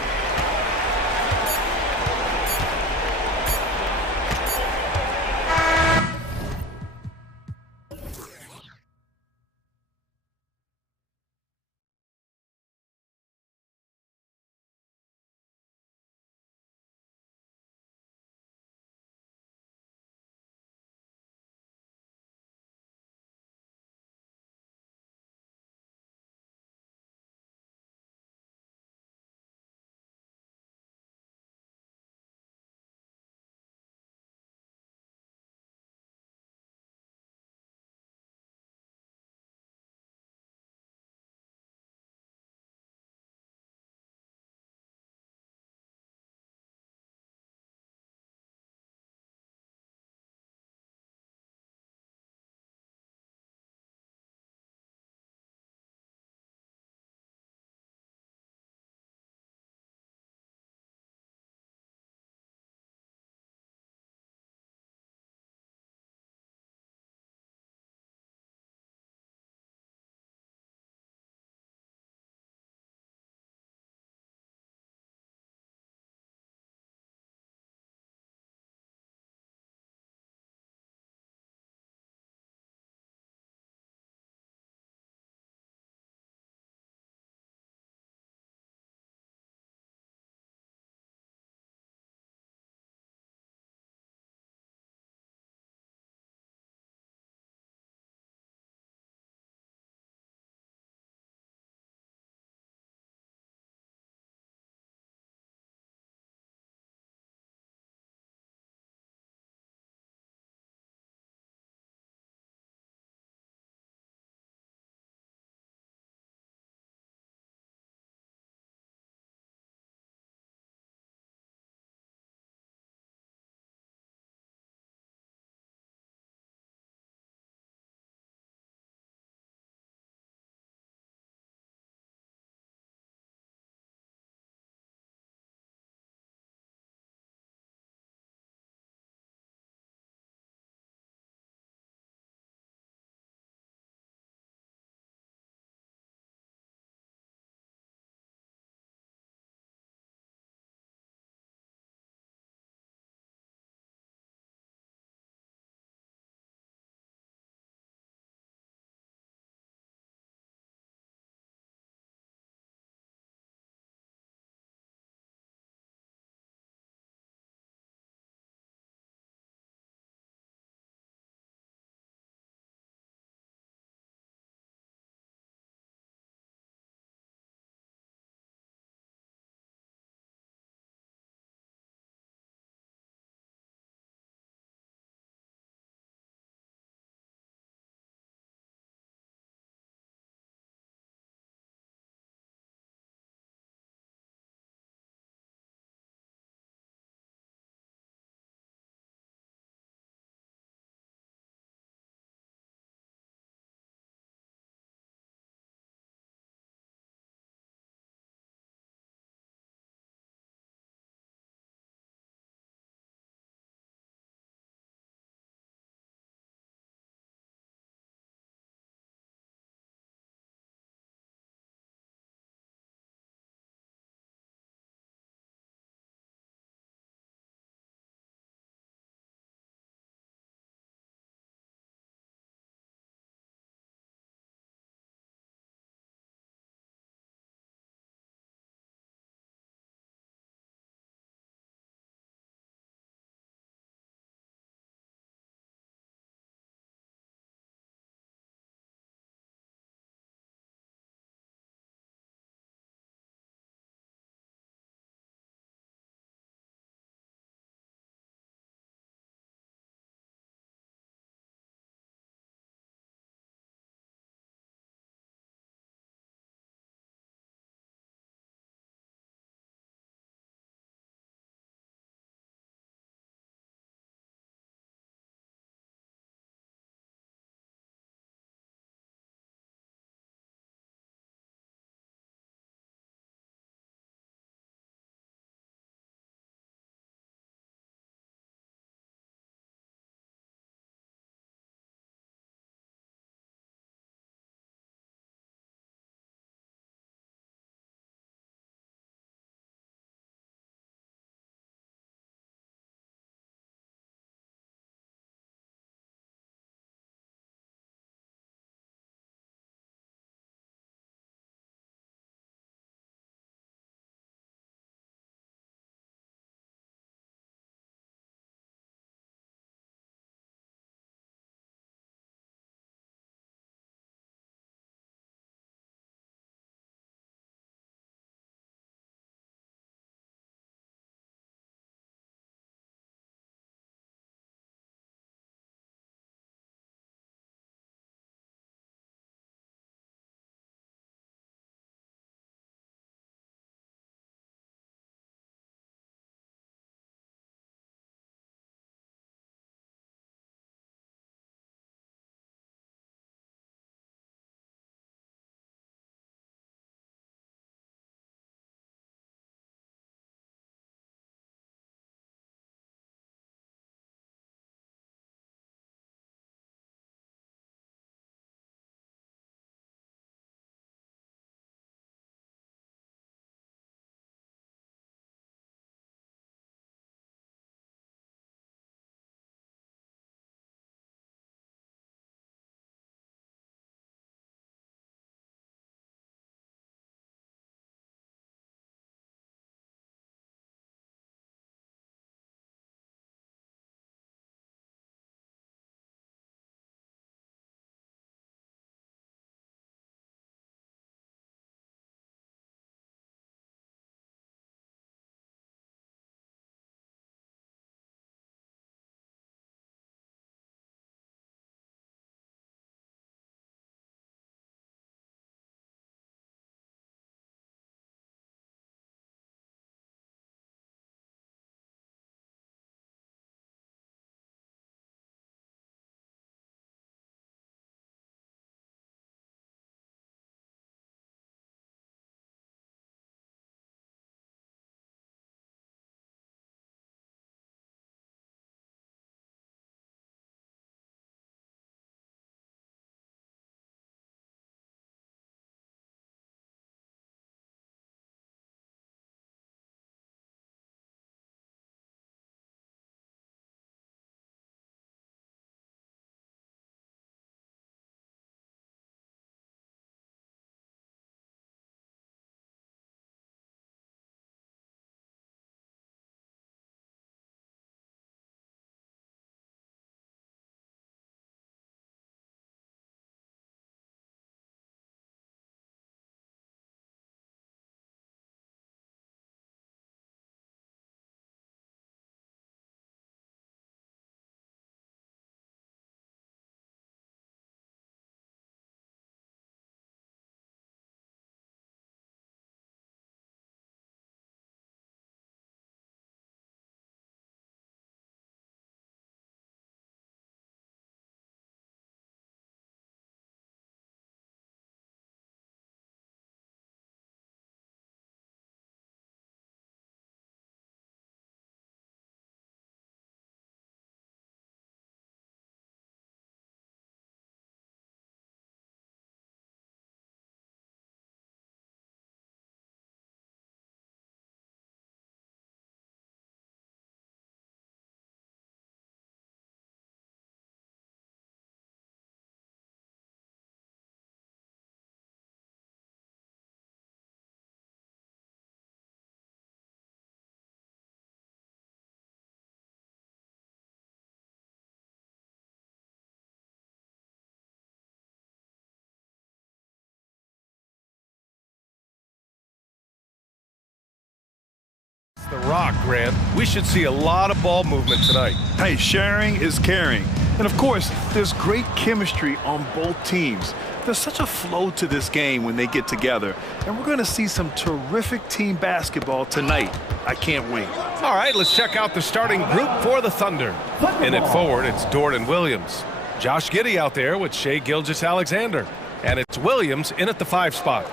block, Grant. We should see a lot of ball movement tonight. Hey, sharing is caring. And of course, there's great chemistry on both teams. There's such a flow to this game when they get together. And we're going to see some terrific team basketball tonight. I can't wait. All right, let's check out the starting group for the Thunder. In it forward, it's Jordan Williams. Josh Giddey out there with Shai Gilgeous-Alexander. And it's Williams in at the 5 spot.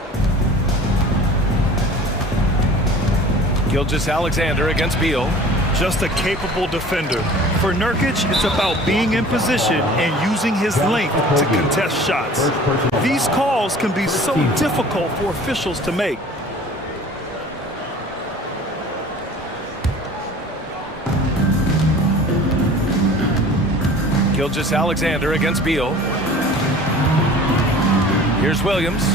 Gilgeous-Alexander against Beal. Just a capable defender. For Nurkic, it's about being in position and using his length to contest shots. These calls can be so difficult for officials to make. Gilgeous-Alexander against Beal. Here's Williams.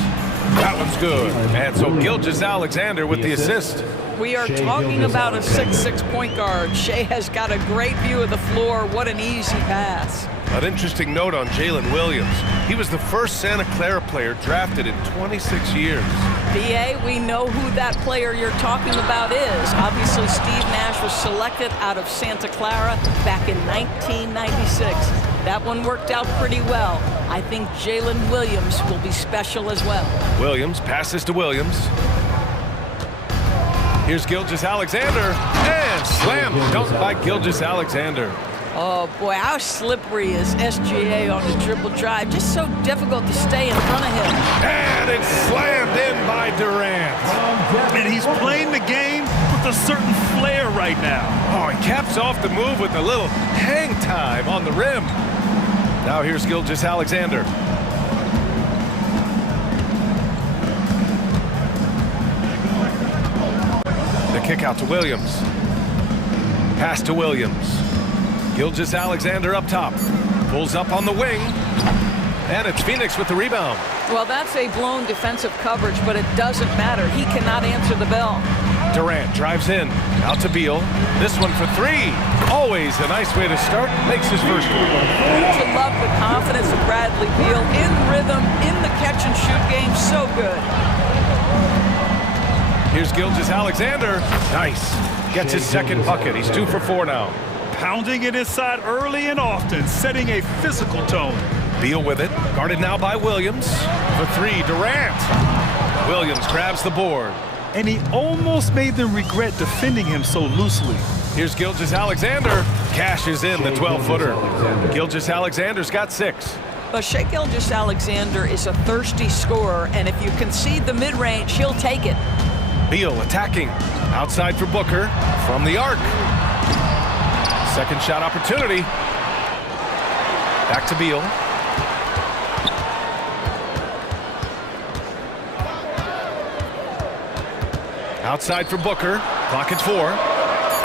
That one's good. And so Gilgeous-Alexander with the assist. We are talking about a 6'6" point guard. Shai has got a great view of the floor. What an easy pass. An interesting note on Jalen Williams. He was the first Santa Clara player drafted in 26 years. BA, we know who that player you're talking about is. Obviously, Steve Nash was selected out of Santa Clara back in 1996. That one worked out pretty well. I think Jalen Williams will be special as well. Williams passes to Williams. Here's Gilgeous-Alexander, and slam dunk by Gilgeous-Alexander. Oh boy, how slippery is SGA on the dribble drive. Just so difficult to stay in front of him. And it's slammed in by Durant. And he's playing the game with a certain flair right now. Oh, he caps off the move with a little hang time on the rim. Now here's Gilgeous-Alexander. The kick out to Williams. Pass to Williams. Gilgeous-Alexander up top. Pulls up on the wing. And it's Phoenix with the rebound. Well, that's a blown defensive coverage, but it doesn't matter. He cannot answer the bell. Durant drives in. Out to Beal. This one for 3. Always a nice way to start. Makes his first one. To love the confidence of Bradley Beal. In rhythm, in the catch-and-shoot game. So good. Here's Gilgeous-Alexander. Nice. Gets his second bucket. He's 2 for 4 now. Pounding it inside early and often, setting a physical tone. Beal with it. Guarded now by Williams. For 3, Durant. Williams grabs the board. And he almost made them regret defending him so loosely. Here's Gilgeous-Alexander. Cashes in the 12-footer. Gilgeous-Alexander's got 6. But Shai Gilgeous-Alexander is a thirsty scorer, and if you concede the mid-range, he'll take it. Beal attacking. Outside for Booker. From the arc. Second shot opportunity. Back to Beal. Outside for Booker. Clock at 4.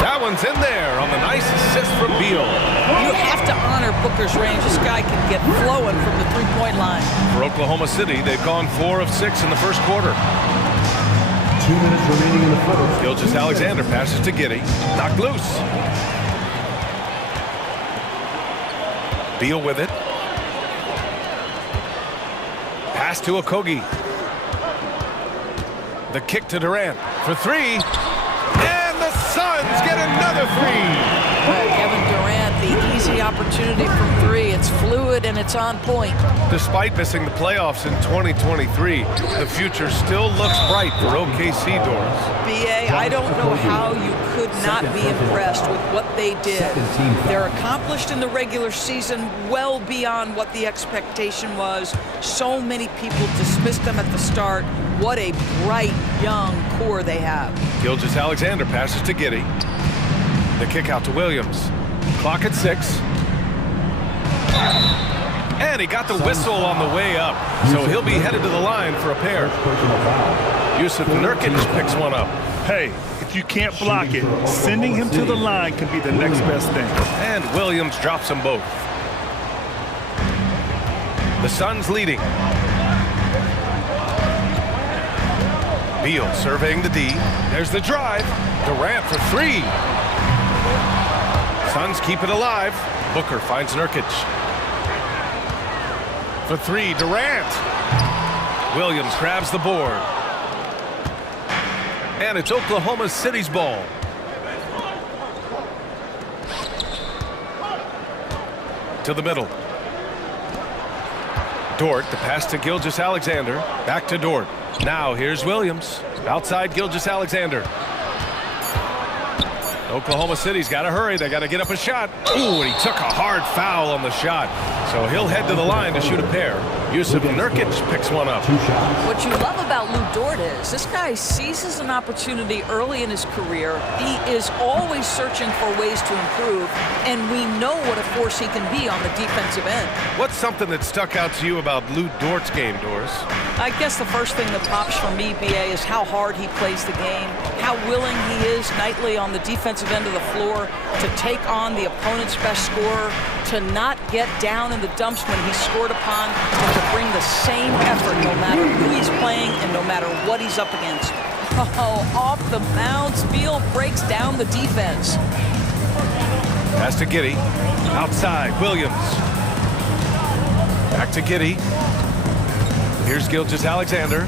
That one's in there on the nice assist from Beal. You have to honor Booker's range. This guy can get flowing from the three-point line. For Oklahoma City, they've gone 4 of 6 in the first quarter. 2 minutes remaining in the first. Gilgeous-Alexander passes to Giddey. Knocked loose. Beal with it. Pass to Okogie. The kick to Durant for 3. And the Suns get another 3. Kevin Durant, the easy opportunity from 3. It's fluid and it's on point. Despite missing the playoffs in 2023, the future still looks bright for OKC doors. BA, I don't know how you could not be impressed with what they did. They're accomplished in the regular season well beyond what the expectation was. So many people dismissed them at the start. What a bright, young core they have. Gilgeous-Alexander passes to Giddey. The kick out to Williams. Clock at 6. And he got the whistle on the way up. So he'll be headed to the line for a pair. Yusuf Nurkic picks one up. Hey, if you can't block it, sending him to the line can be the next best thing. And Williams drops them both. The Suns leading. Beal surveying the D. There's the drive. Durant for 3. Suns keep it alive. Booker finds Nurkic. For 3, Durant. Williams grabs the board. And it's Oklahoma City's ball. to the middle. Dort, the pass to Gilgeous-Alexander. Back to Dort. Now here's Williams. Outside Gilgeous-Alexander. Oklahoma City's got to hurry. They got to get up a shot. Ooh, and he took a hard foul on the shot. So he'll head to the line to shoot a pair. Yusuf Nurkic picks one up. What you love about Lou Dort is this guy seizes an opportunity early in his career. He is always searching for ways to improve, and we know what a force he can be on the defensive end. What's something that stuck out to you about Lou Dort's game, Doris? I guess the first thing that pops from me, BA, is how hard he plays the game, how willing he is nightly on the defensive end of the floor to take on the opponent's best scorer, to not get down in the dumps when he's scored upon, and to bring the same effort no matter who he's playing and no matter what he's up against. Oh, off the bounce, Beal breaks down the defense. Pass to Giddey. Outside, Williams. Back to Giddey. Here's Gilgeous-Alexander.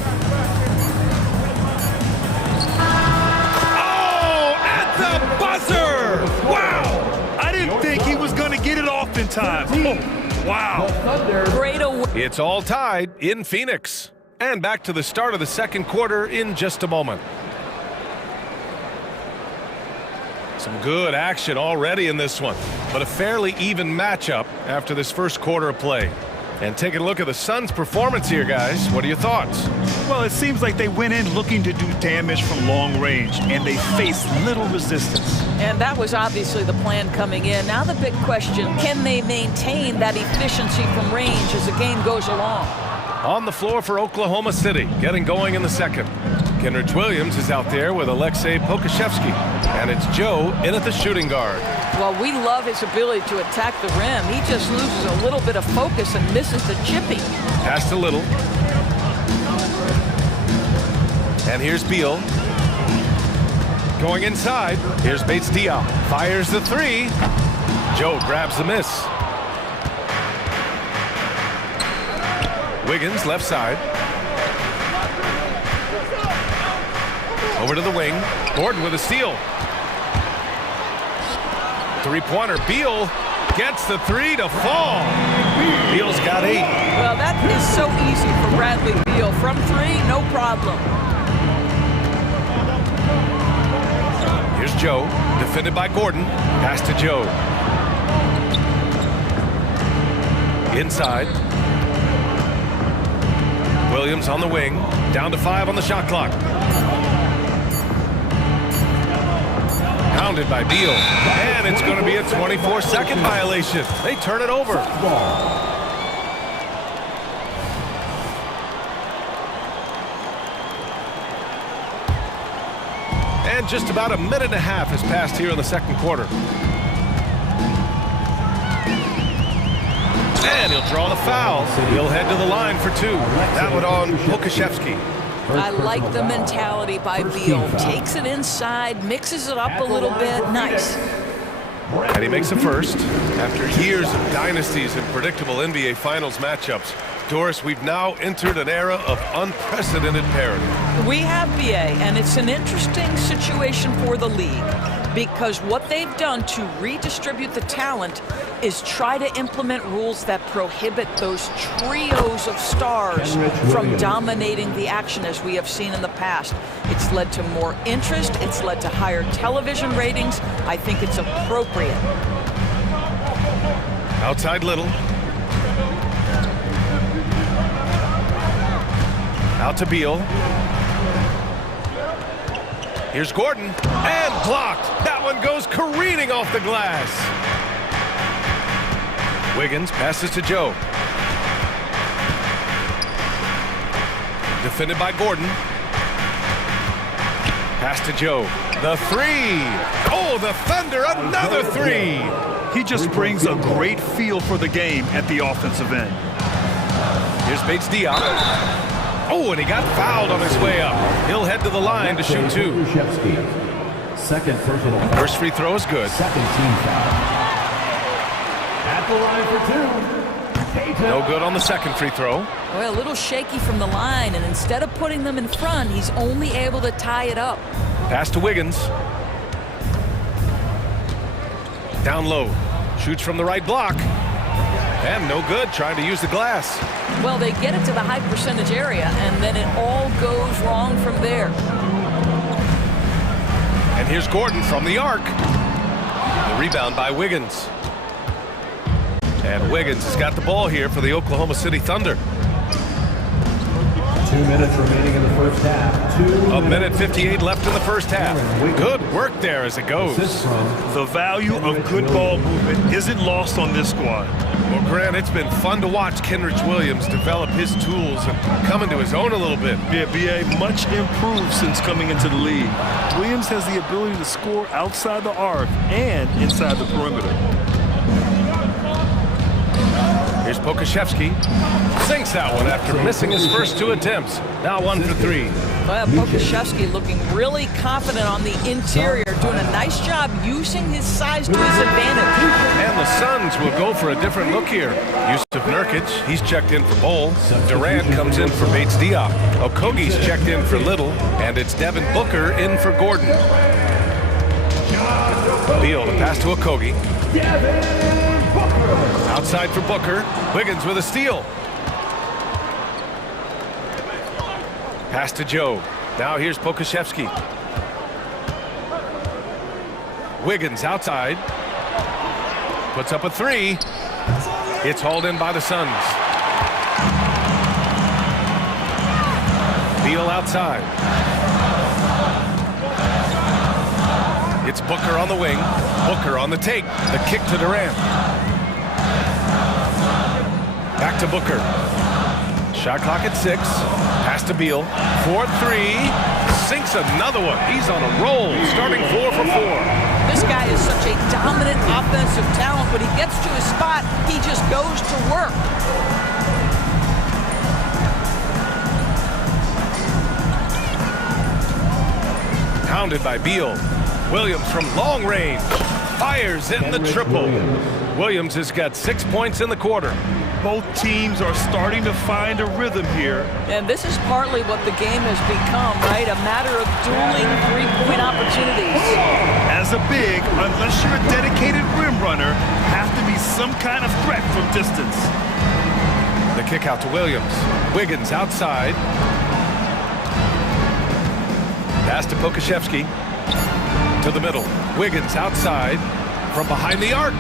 Oh, at the buzzer! Wow! I didn't think he was going to get it off in time. Oh, wow. Great away. It's all tied in Phoenix. And back to the start of the second quarter in just a moment. Some good action already in this one, but a fairly even matchup after this first quarter of play. And taking a look at the Suns' performance here, guys. What are your thoughts? Well, it seems like they went in looking to do damage from long range, and they faced little resistance. And that was obviously the plan coming in. Now the big question, can they maintain that efficiency from range as the game goes along? On the floor for Oklahoma City, getting going in the second. Kenrich Williams is out there with Alexei Pokashevsky, and it's Joe in at the shooting guard. Well, we love his ability to attack the rim. He just loses a little bit of focus and misses the chipping. Pass to Little. And here's Beal. Going inside. Here's Bates Diop. Fires the three. Joe grabs the miss. Wiggins, left side. Over to the wing. Gordon with a steal. Three-pointer. Beal gets the three to fall. Beal's got 8. Well, that is so easy for Bradley Beal. From 3, no problem. Here's Joe, defended by Gordon. Pass to Joe. Inside. Williams on the wing. Down to 5 on the shot clock. Pounded by Beal. And it's going to be a 24-second violation. They turn it over. And just about a minute and a half has passed here in the second quarter. And he'll draw the foul. He'll head to the line for 2. That one on Pokashevsky. I like the mentality by Beal. Takes it inside, mixes it up a little bit. Nice. And he makes a first. After years of dynasties and predictable NBA Finals matchups, Doris, we've now entered an era of unprecedented parity. We have, BA, and it's an interesting situation for the league because what they've done to redistribute the talent is try to implement rules that prohibit those trios of stars from dominating the action as we have seen in the past. It's led to more interest. It's led to higher television ratings. I think it's appropriate. Outside Little. Out to Beal. Here's Gordon. And blocked. That one goes careening off the glass. Wiggins passes to Joe. Defended by Gordon. Pass to Joe. The 3. Oh, the Thunder, another 3. He just brings a great feel for the game at the offensive end. Here's Bates Diop. Oh, and he got fouled on his way up. He'll head to the line to shoot 2. Second personal foul. First free throw is good. Second team foul. At the line for 2. No good on the second free throw. Well, a little shaky from the line, and instead of putting them in front, he's only able to tie it up. Pass to Wiggins. Down low. Shoots from the right block. And no good, trying to use the glass. Well, they get it to the high percentage area, and then it all goes wrong from there. And here's Gordon from the arc. The rebound by Wiggins. And Wiggins has got the ball here for the Oklahoma City Thunder. 2 minutes remaining in the first half. A minute 58 left in the first half. Good work there as it goes. The value of good ball movement isn't lost on this squad. Well, Grant, it's been fun to watch Kenrich Williams develop his tools and come into his own a little bit. Yeah, B.A. much improved since coming into the league. Williams has the ability to score outside the arc and inside the perimeter. Here's Pokashevsky. Sinks that one after missing his first 2 attempts. Now 1 for 3. Well, Pokashevsky looking really confident on the interior, doing a nice job using his size to his advantage. And the Suns will go for a different look here. Yusuf Nurkic, he's checked in for Bol. Durant comes in for Bates Diop. Okogie's checked in for Little. And it's Devin Booker in for Gordon. Beal to pass to Okogie. Outside for Booker. Wiggins with a steal. Pass to Joe. Now here's Pokashevsky. Wiggins outside. Puts up a 3. It's hauled in by the Suns. Beal outside. It's Booker on the wing. Booker on the take. The kick to Durant. Back to Booker. Shot clock at 6. Pass to Beal. 4-3. Sinks another one. He's on a roll. Starting 4 for 4. This guy is such a dominant offensive talent. When he gets to his spot, he just goes to work. Pounded by Beal. Williams from long range. Fires in the triple. Williams has got 6 points in the quarter. Both teams are starting to find a rhythm here. And this is partly what the game has become, right? A matter of dueling three-point opportunities. As a big, unless you're a dedicated rim runner, have to be some kind of threat from distance. The kick out to Williams. Wiggins outside. Pass to Pokashevsky. To the middle. Wiggins outside. From behind the arc.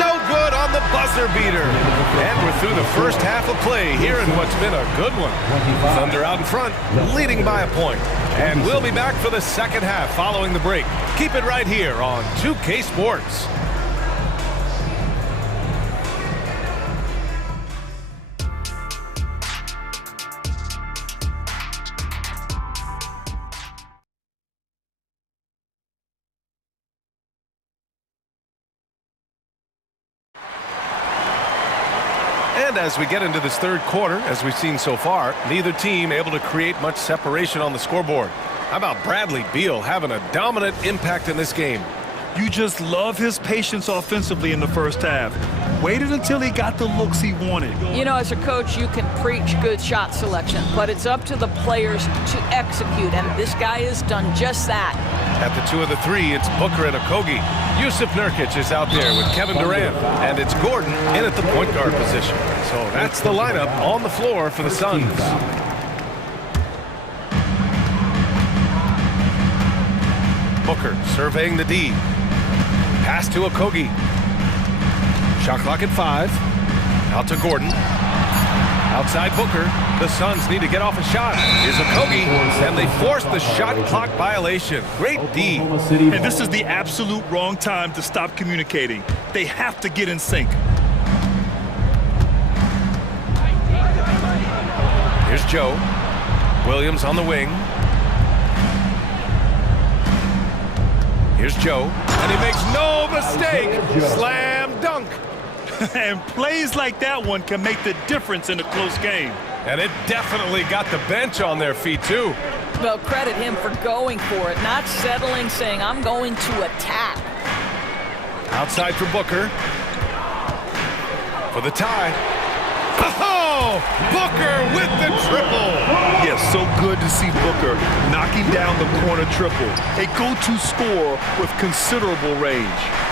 No good on the buzzer beater. And we're through the first half of play here in what's been a good one. Thunder out in front, leading by a point. And we'll be back for the second half following the break. Keep it right here on 2K Sports. And as we get into this third quarter, as we've seen so far, neither team able to create much separation on the scoreboard. How about Bradley Beal having a dominant impact in this game? You just love his patience offensively in the first half. Waited until he got the looks he wanted. You know, as a coach, you can preach good shot selection, but it's up to the players to execute, and this guy has done just that. At the 2 of the 3, it's Booker and Okogie. Yusuf Nurkic is out there with Kevin Durant, and it's Gordon in at the point guard position. So that's the lineup on the floor for the Suns. Booker surveying the D. Pass to Okogie. Shot clock at 5. Out to Gordon. Outside Booker. The Suns need to get off a shot. Here's Okogie, and they force the shot clock violation. Great D. And this is the absolute wrong time to stop communicating. They have to get in sync. Here's Joe. Williams on the wing. Here's Joe, and he makes no mistake. Slam dunk. And plays like that one can make the difference in a close game. And it definitely got the bench on their feet, too. Well, credit him for going for it, not settling, saying, I'm going to attack. Outside for Booker. For the tie. Oh! Booker with the triple. Yes, so good to see Booker knocking down the corner triple. A go-to scorer with considerable range.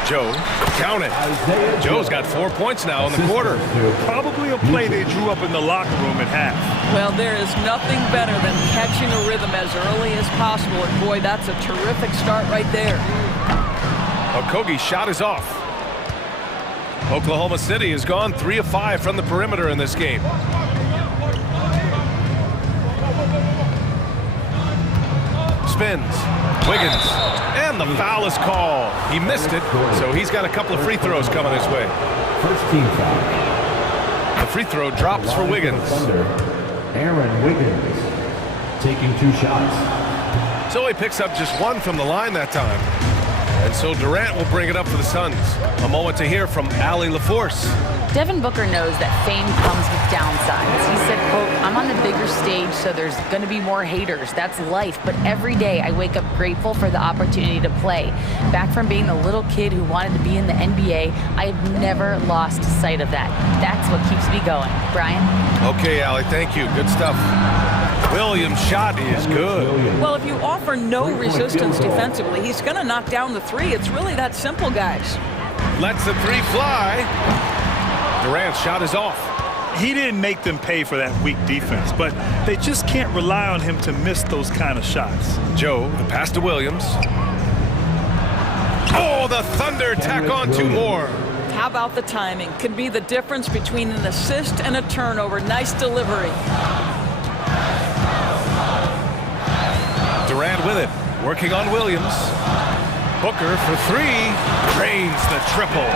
Joe, count it. Joe's got 4 points now in the quarter. Probably a play they drew up in the locker room at half. Well, there is nothing better than catching a rhythm as early as possible, and boy, that's a terrific start right there. Okogie's shot is off. Oklahoma City has gone 3 of 5 from the perimeter in this game. Spins. Wiggins. And the foul is called. He missed it, so he's got a couple of free throws coming his way. First team foul. The free throw drops for Wiggins. Aaron Wiggins taking 2 shots. So he picks up just 1 from the line that time. And so Durant will bring it up for the Suns. A moment to hear from Allie LaForce. Devin Booker knows that fame comes with downsides. He said, quote, I'm on the bigger stage, so there's going to be more haters. That's life. But every day I wake up grateful for the opportunity to play. Back from being the little kid who wanted to be in the NBA, I have never lost sight of that. That's what keeps me going. Brian? Okay, Allie, thank you. Good stuff. Williams' shot is good. Well, if you offer no resistance defensively, he's going to knock down the 3. It's really that simple, guys. Lets the 3 fly. Durant's shot is off. He didn't make them pay for that weak defense, but they just can't rely on him to miss those kind of shots. Joe, the pass to Williams. Oh, the Thunder tack on 2 more. How about the timing? Could be the difference between an assist and a turnover. Nice delivery. Durant with it, working on Williams. Booker for 3, drains the triple.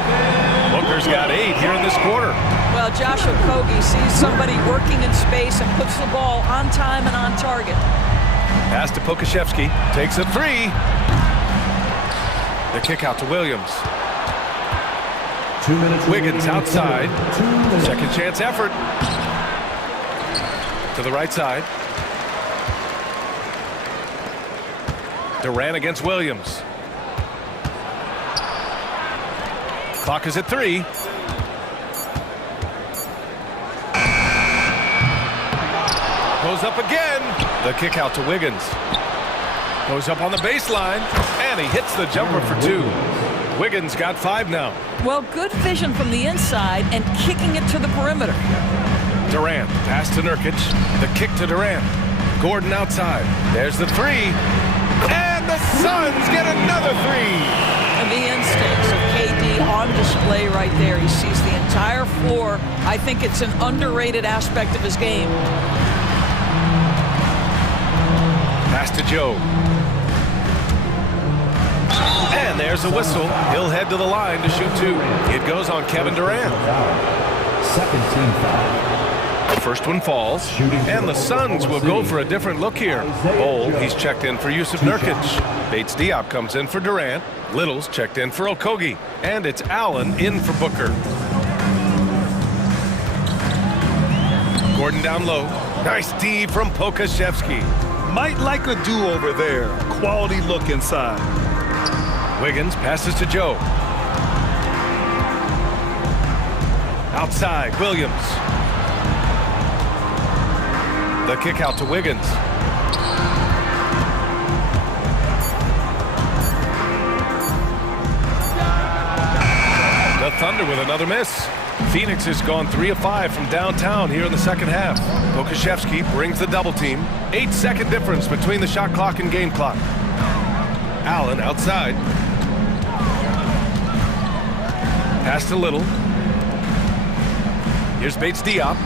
Booker's got 8 here in this quarter. Well, Josh Okogie sees somebody working in space and puts the ball on time and on target. Pass to Pokashevsky, takes a 3. The kick out to Williams. 2 minutes. Wiggins outside. Second chance effort. To the right side. Durant against Williams. Clock is at 3. Goes up again. The kick out to Wiggins. Goes up on the baseline, and he hits the jumper for 2. Wiggins got 5 now. Well, good vision from the inside and kicking it to the perimeter. Durant, pass to Nurkic. The kick to Durant. Gordon outside. There's the 3. And the Suns get another 3. And the instincts of KD on display right there. He sees the entire floor. I think it's an underrated aspect of his game. Pass to Joe. And there's a whistle. He'll head to the line to shoot 2. It goes on Kevin Durant. Second team foul. The first one falls, and the Suns will go for a different look here. Bol, he's checked in for Yusuf Nurkic. Bates Diop comes in for Durant. Little's checked in for Okogie. And it's Allen in for Booker. Gordon down low. Nice D from Pokashevsky. Might like a do-over there. Quality look inside. Wiggins passes to Joe. Outside, Williams. The kick out to Wiggins. The Thunder with another miss. Phoenix has gone 3 of 5 from downtown here in the second half. Pokashevsky brings the double team. 8-second difference between the shot clock and game clock. Allen outside. Pass to Little. Here's Bates Diop.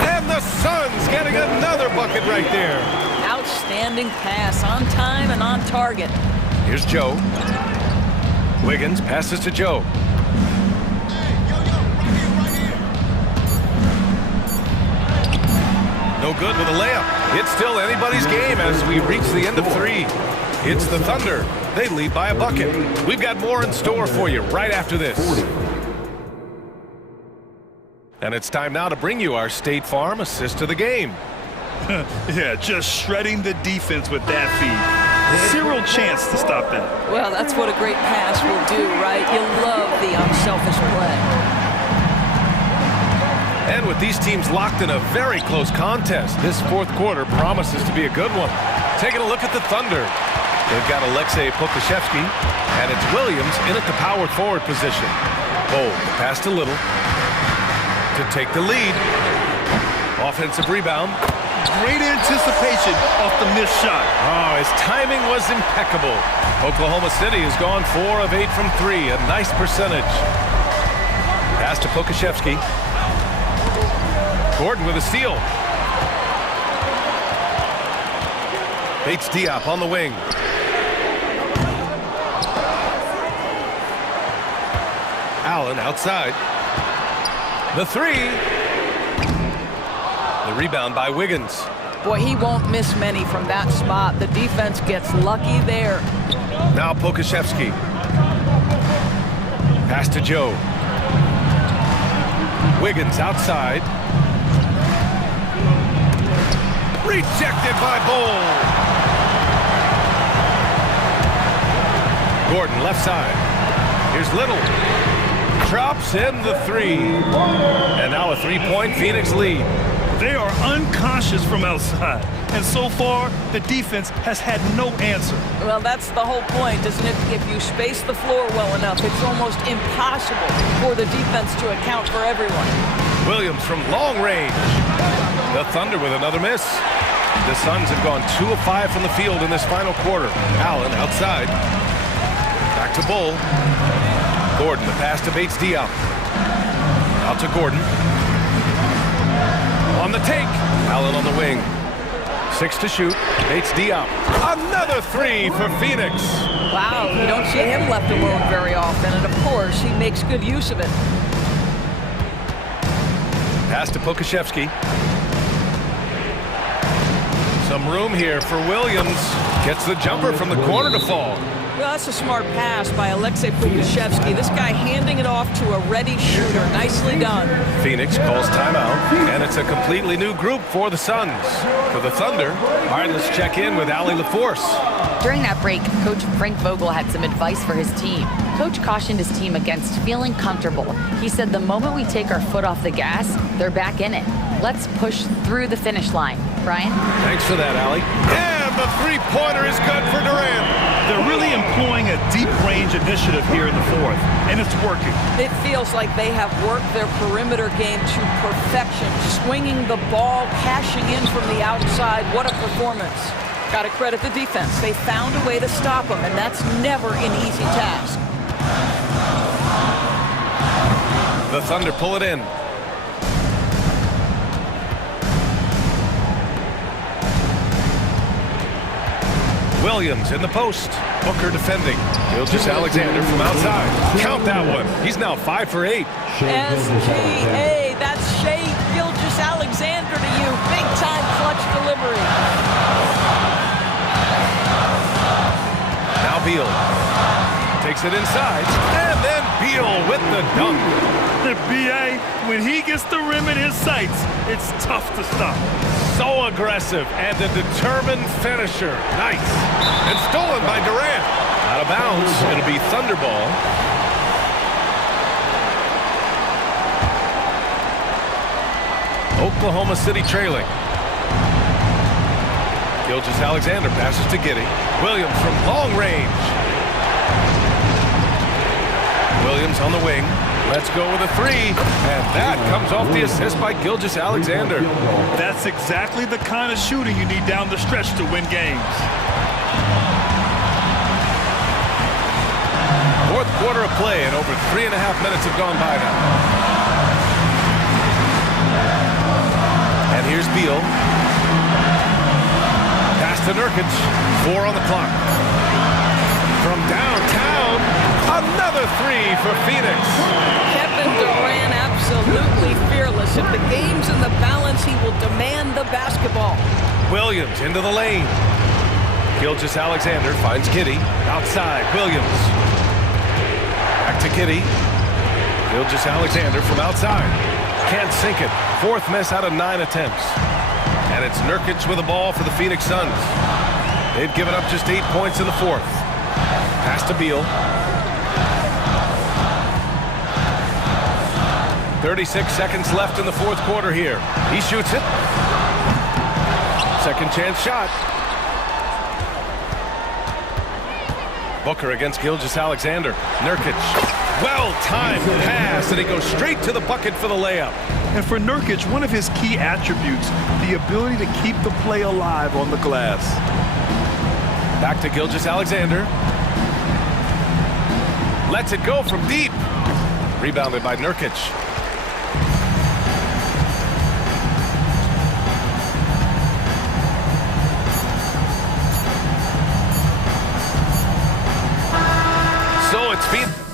And the Suns getting another bucket right there. Outstanding pass, on time and on target. Here's Joe. Wiggins passes to Joe. No good with a layup. It's still anybody's game as we reach the end of 3. It's the Thunder. They lead by a bucket. We've got more in store for you right after this. And it's time now to bring you our State Farm assist of the game. Yeah, just shredding the defense with that feed. Zero chance to stop that. Well, that's what a great pass will do, right? You love the unselfish play. And with these teams locked in a very close contest, this fourth quarter promises to be a good one. Taking a look at the Thunder. They've got Alexei Pokusevski, and it's Williams in at the power forward position. Bold, pass to Little to take the lead. Offensive rebound. Great anticipation off the missed shot. Oh, his timing was impeccable. Oklahoma City has gone 4 of 8 from 3, a nice percentage. Pass to Pokusevski. Gordon with a steal. Bates Diop on the wing. Allen outside. The three. The rebound by Wiggins. Boy, he won't miss many from that spot. The defense gets lucky there. Now Pokusevski. Pass to Joe. Wiggins outside. Rejected by Bull. Gordon left side. Here's Little. Drops in the three. And now a three-point Phoenix lead. They are uncautious from outside. And so far, the defense has had no answer. Well, that's the whole point, isn't it? If you space the floor well enough, it's almost impossible for the defense to account for everyone. Williams from long range. The Thunder with another miss. The Suns have gone 2 of 5 from the field in this final quarter. Allen outside. Back to Bull. Gordon, the pass to Bates Diop. Out to Gordon. On the take. Allen on the wing. 6 to shoot. Bates Diop. Another three for Phoenix. Wow, you don't see him left alone very often, and of course, he makes good use of it. Pass to Pokusevski. Some room here for Williams. Gets the jumper from the corner to fall. Well, that's a smart pass by Alexei Pokusevski. This guy handing it off to a ready shooter. Nicely done. Phoenix calls timeout, and it's a completely new group for the Suns. For the Thunder, all right, let's check in with Allie LaForce. During that break, Coach Frank Vogel had some advice for his team. Coach cautioned his team against feeling comfortable. He said the moment we take our foot off the gas, they're back in it. Let's push through the finish line. Brian? Thanks for that, Allie. And the three-pointer is good for Durant. They're really employing a deep-range initiative here in the fourth, and it's working. It feels like they have worked their perimeter game to perfection, swinging the ball, cashing in from the outside. What a performance. Got to credit the defense. They found a way to stop them, and that's never an easy task. The Thunder pull it in. Williams in the post. Booker defending. Gilgeous-Alexander from outside. Count that one. He's now 5 for 8. SGA. That's Shea Gilgeous-Alexander to you. Big time clutch delivery. Now Beal. Takes it inside. And then Beal with the dunk. The BA, when he gets the rim in his sights, it's tough to stop. So aggressive and a determined finisher. Nice. And stolen by Durant. Out of bounds. It'll be Thunder ball. Oklahoma City trailing. Gilgeous-Alexander passes to Giddey. Williams from long range. Williams on the wing. Let's go with a three. And that comes off the assist by Gilgeous-Alexander. That's exactly the kind of shooting you need down the stretch to win games. Fourth quarter of play, and over 3.5 minutes have gone by now. And here's Beal. Pass to Nurkic. 4 on the clock. From downtown, another three for Phoenix. Kevin Durant absolutely fearless. If the game's in the balance, he will demand the basketball. Williams into the lane. Gilgeous-Alexander finds Giddey. Outside, Williams. Back to Giddey. Gilgeous-Alexander from outside. Can't sink it. 4th miss out of 9 attempts. And it's Nurkic with the ball for the Phoenix Suns. They've given up just 8 points in the 4th. Pass to Beal. 36 seconds left in the fourth quarter here. He shoots it. Second chance shot. Booker against Gilgeous-Alexander. Nurkic. Well-timed pass, and he goes straight to the bucket for the layup. And for Nurkic, one of his key attributes, the ability to keep the play alive on the glass. Back to Gilgeous-Alexander. Lets it go from deep. Rebounded by Nurkic. So it's been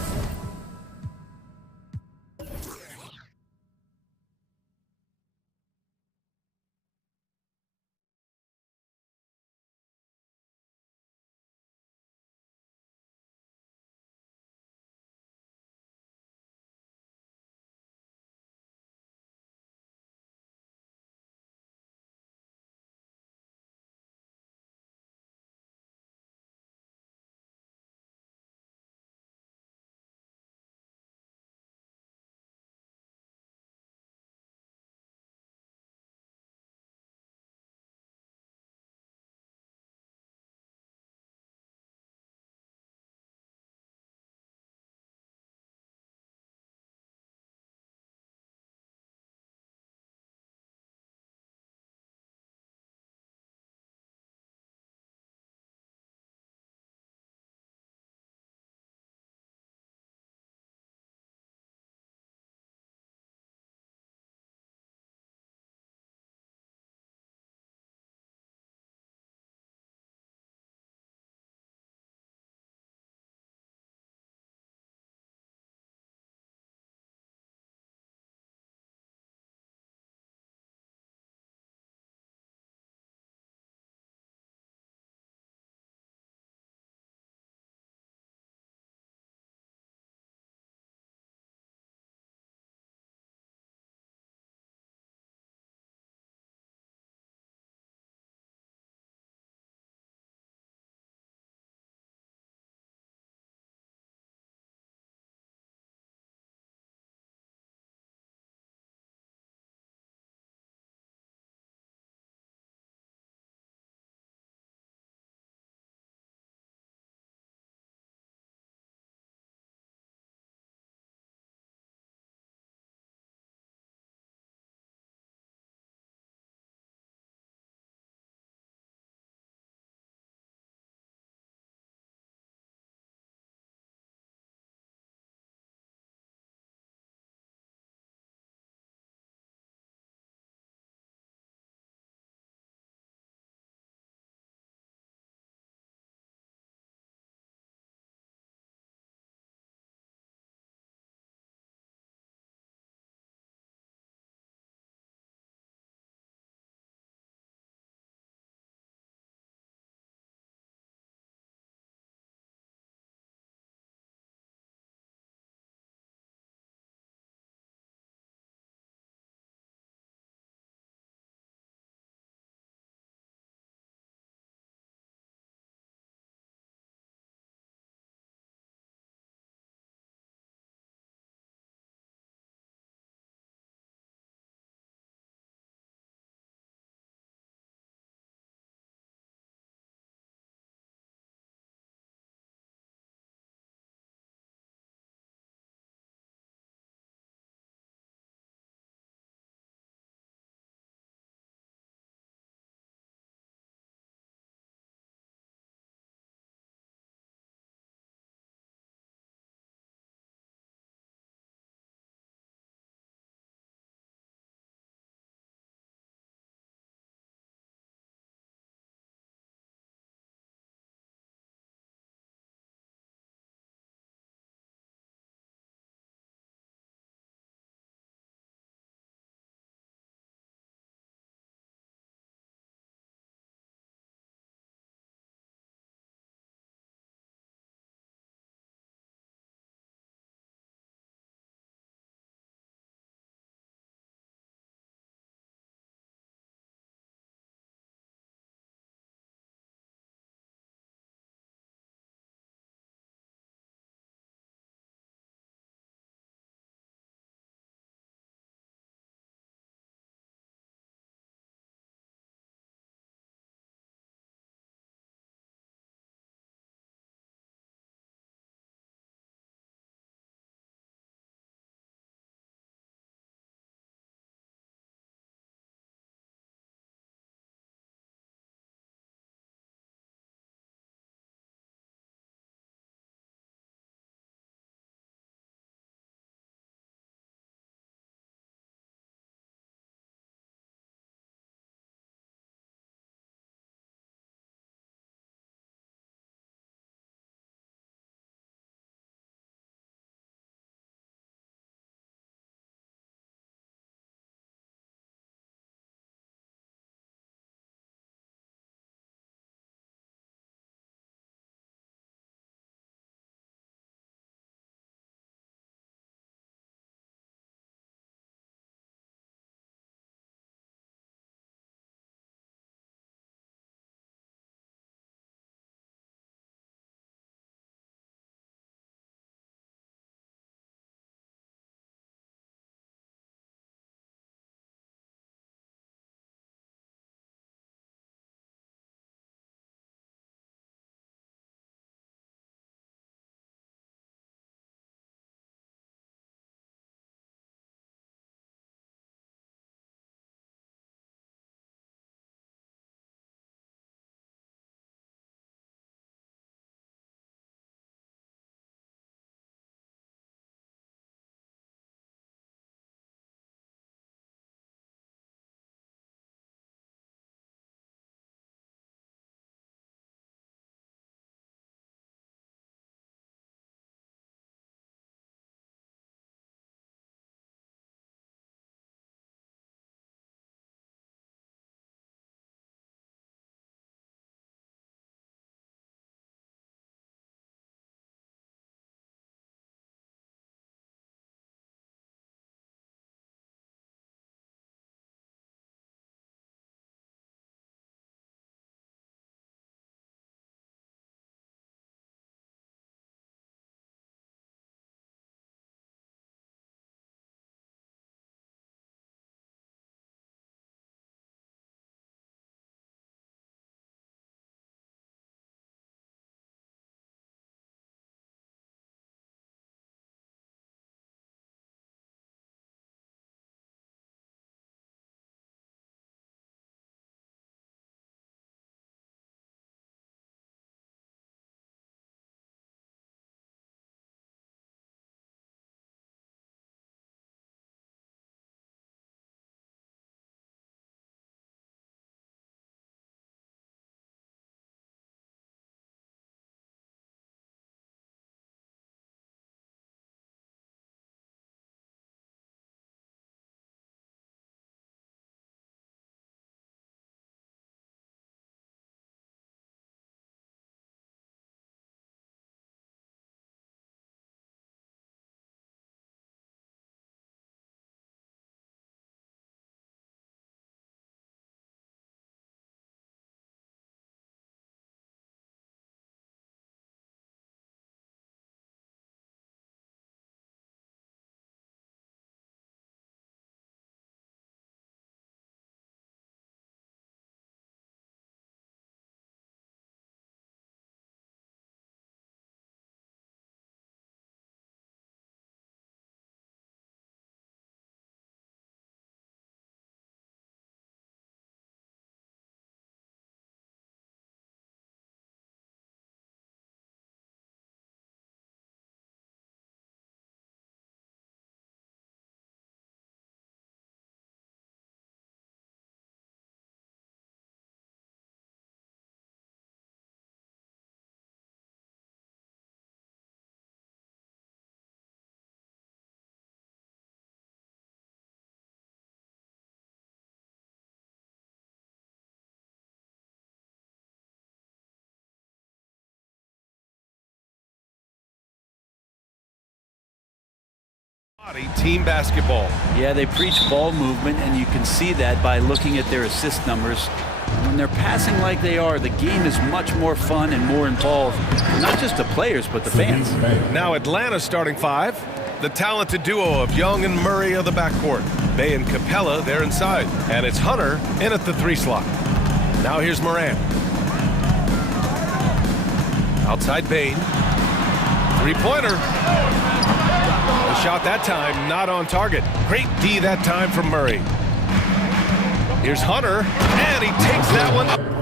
Team basketball. Yeah, they preach ball movement, and you can see that by looking at their assist numbers. And when they're passing like they are, the game is much more fun and more involved, not just the players, but the fans. Now Atlanta's starting five. The talented duo of Young and Murray of the backcourt. Bay and Capella, they're inside. And it's Hunter in at the 3 slot. Now here's Moran. Outside Bain. Three-pointer. The shot that time, not on target. Great D that time from Murray. Here's Hunter, and he takes that one.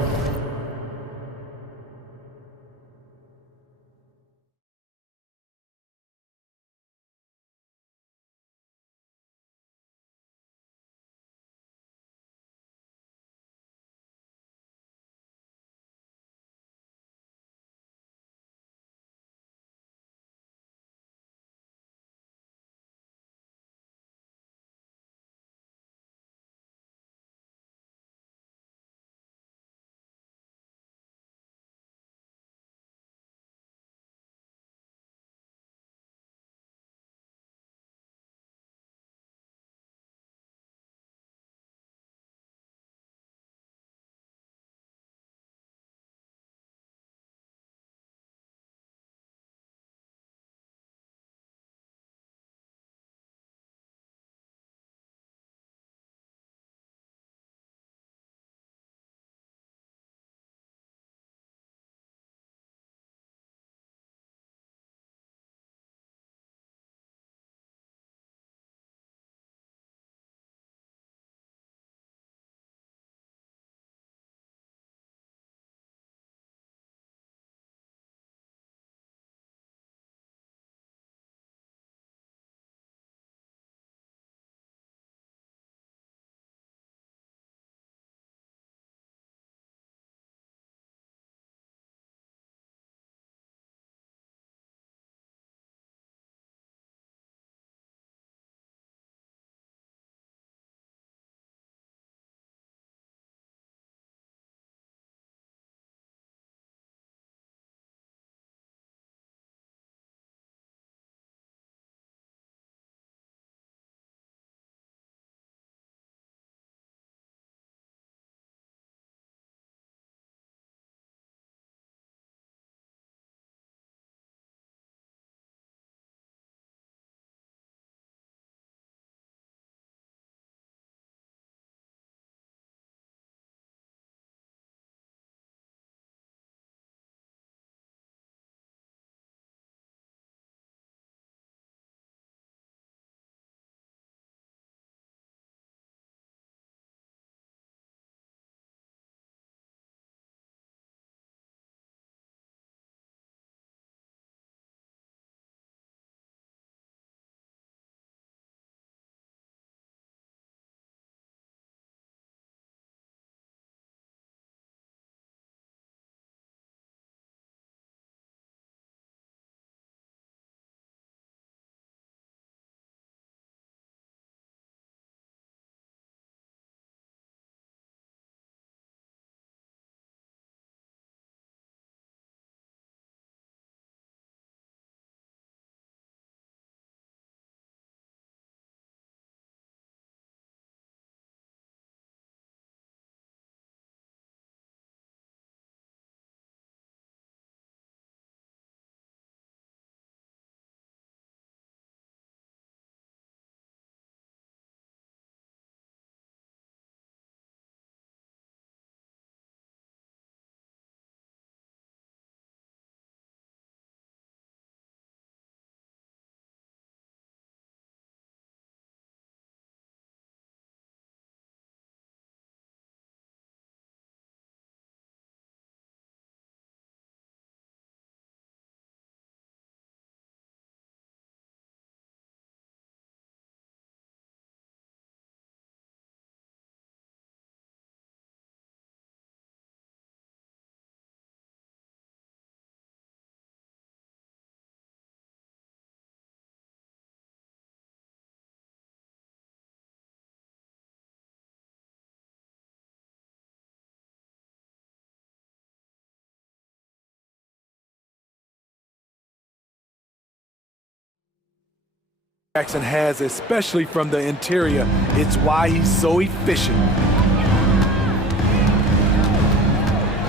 Jackson has, especially from the interior. It's why he's so efficient.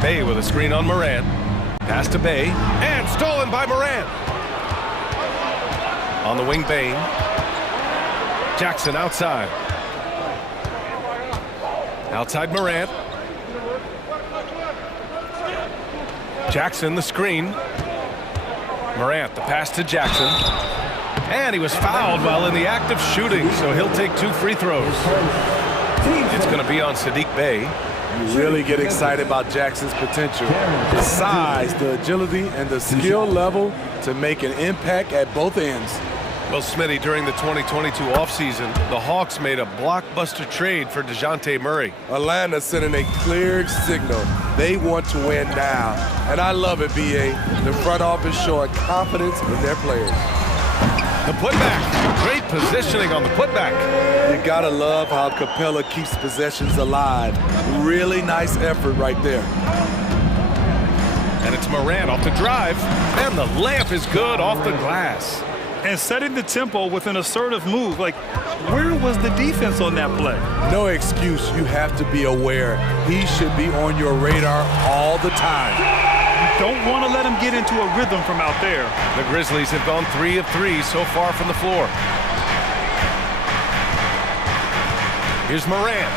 Bay with a screen on Morant. Pass to Bay, and stolen by Morant. On the wing, Bain. Jackson outside. Outside Morant. Jackson the screen. Morant the pass to Jackson. And he was fouled while in the act of shooting, so he'll take 2 free throws. It's going to be on Saddiq Bey. You really get excited about Jackson's potential. His size, the agility, and the skill level to make an impact at both ends. Well, Smitty, during the 2022 offseason, the Hawks made a blockbuster trade for DeJounte Murray. Atlanta sending a clear signal. They want to win now. And I love it, B.A. The front office showing confidence in their players. The putback. Great positioning on the putback. You gotta love how Capella keeps possessions alive. Really nice effort right there. And it's Morant off the drive. And the layup is good off the glass. And setting the tempo with an assertive move. Like, where was the defense on that play? No excuse. You have to be aware. He should be on your radar all the time. You don't want to let him get into a rhythm from out there. The Grizzlies have gone 3 of 3 so far from the floor. Here's Morant.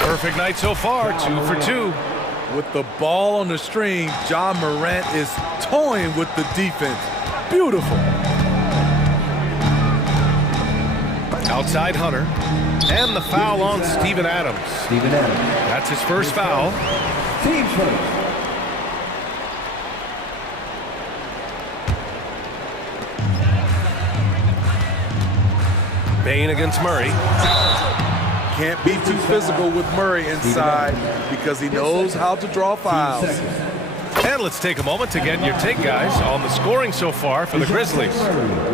Perfect night so far, 2 for 2. With the ball on the string, Ja Morant is toying with the defense. Beautiful. Outside Hunter. And the foul on Steven Adams. That's his first foul. Team first. Bain against Murray. Can't be too physical with Murray inside because he knows how to draw fouls. And let's take a moment to get your take, guys, on the scoring so far for the Grizzlies.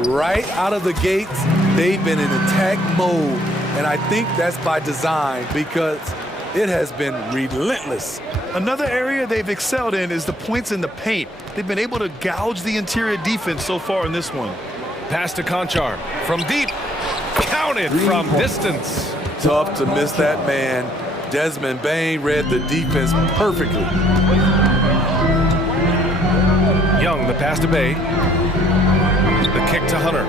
Right out of the gates, they've been in attack mode, and I think that's by design because it has been relentless. Another area they've excelled in is the points in the paint. They've been able to gouge the interior defense so far in this one. Pass to Conchar from deep. Counted from distance. Tough to miss that man. Desmond Bain read the defense perfectly. Young, the pass to Bay. The kick to Hunter.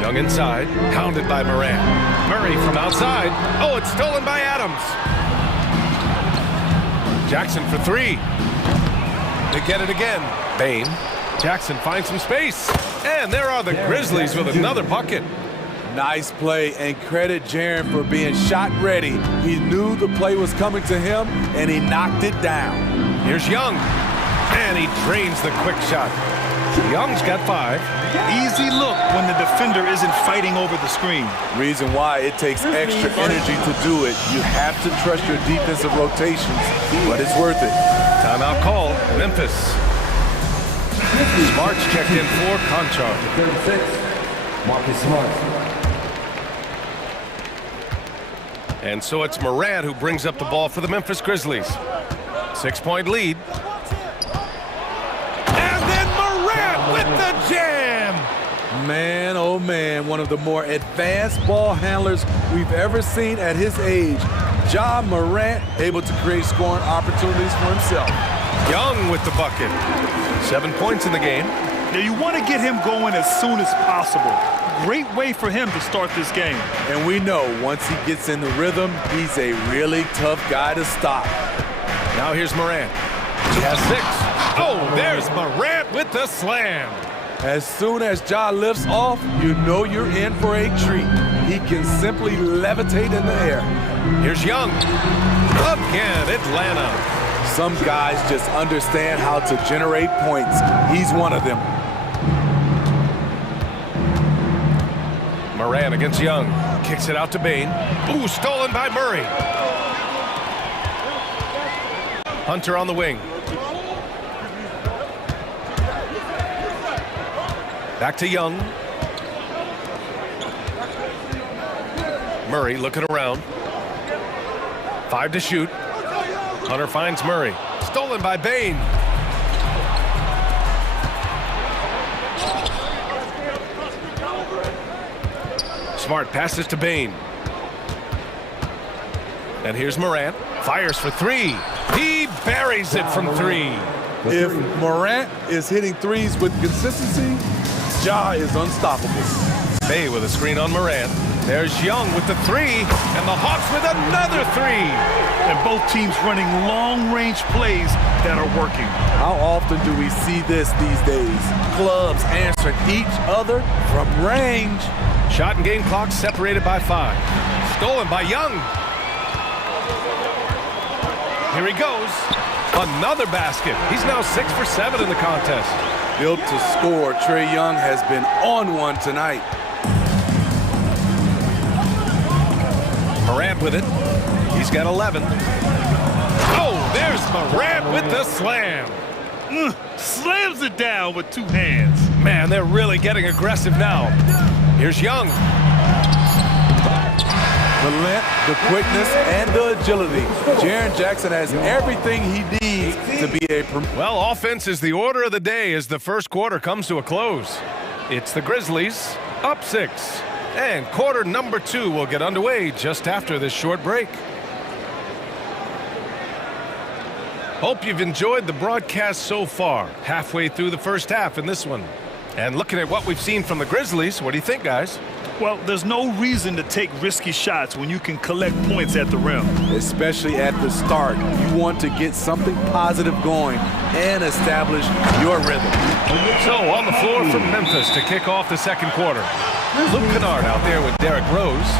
Young inside, hounded by Morant. Murray from outside. Oh, it's stolen by Adams. Jackson for 3. They get it again. Bain. Jackson finds some space. And there are the Grizzlies with another bucket. Nice play, and credit Jaren for being shot ready. He knew the play was coming to him, and he knocked it down. Here's Young, and he drains the quick shot. Young's got 5. Easy look when the defender isn't fighting over the screen. Reason why it takes extra energy to do it. You have to trust your defensive rotations, but it's worth it. Timeout call, Memphis. Smart's checked in for Conchar. 36, Marcus Smart. And so it's Morant who brings up the ball for the Memphis Grizzlies. 6-point lead. And then Morant with the jam! Man, oh man, one of the more advanced ball handlers we've ever seen at his age. Ja Morant able to create scoring opportunities for himself. Young with the bucket. 7 points in the game. Now you want to get him going as soon as possible. Great way for him to start this game. And we know once he gets in the rhythm, he's a really tough guy to stop. Now here's Morant. He has 6. Oh, there's Morant with the slam. As soon as Ja lifts off, you know you're in for a treat. He can simply levitate in the air. Here's Young. Again, Atlanta. Some guys just understand how to generate points. He's one of them. Morant against Young. Kicks it out to Bain. Ooh, stolen by Murray. Hunter on the wing. Back to Young. Murray looking around. 5 to shoot. Hunter finds Murray. Stolen by Bain. Smart passes to Bain. And here's Morant. Fires for three. He buries it from three. If Morant is hitting threes with consistency, Ja is unstoppable. Bay with a screen on Morant. There's Young with the three, and the Hawks with another three. And both teams running long-range plays that are working. How often do we see this these days? Clubs answering each other from range. Shot and game clock separated by 5. Stolen by Young. Here he goes. Another basket. He's now 6 for 7 in the contest. Built to score, Trae Young has been on one tonight. Morant with it. He's got 11. Oh, there's Morant with the slam. Slams it down with 2 hands. Man, they're really getting aggressive now. Here's Young. The length, the quickness, and the agility. Jaren Jackson has everything he needs to be a... Well, offense is the order of the day as the first quarter comes to a close. It's the Grizzlies up 6. And quarter number 2 will get underway just after this short break. Hope you've enjoyed the broadcast so far. Halfway through the first half in this one. And looking at what we've seen from the Grizzlies, what do you think, guys? Well, there's no reason to take risky shots when you can collect points at the rim. Especially at the start. You want to get something positive going and establish your rhythm. So on the floor for Memphis to kick off the second quarter. Luke Kennard out there with Derrick Rose.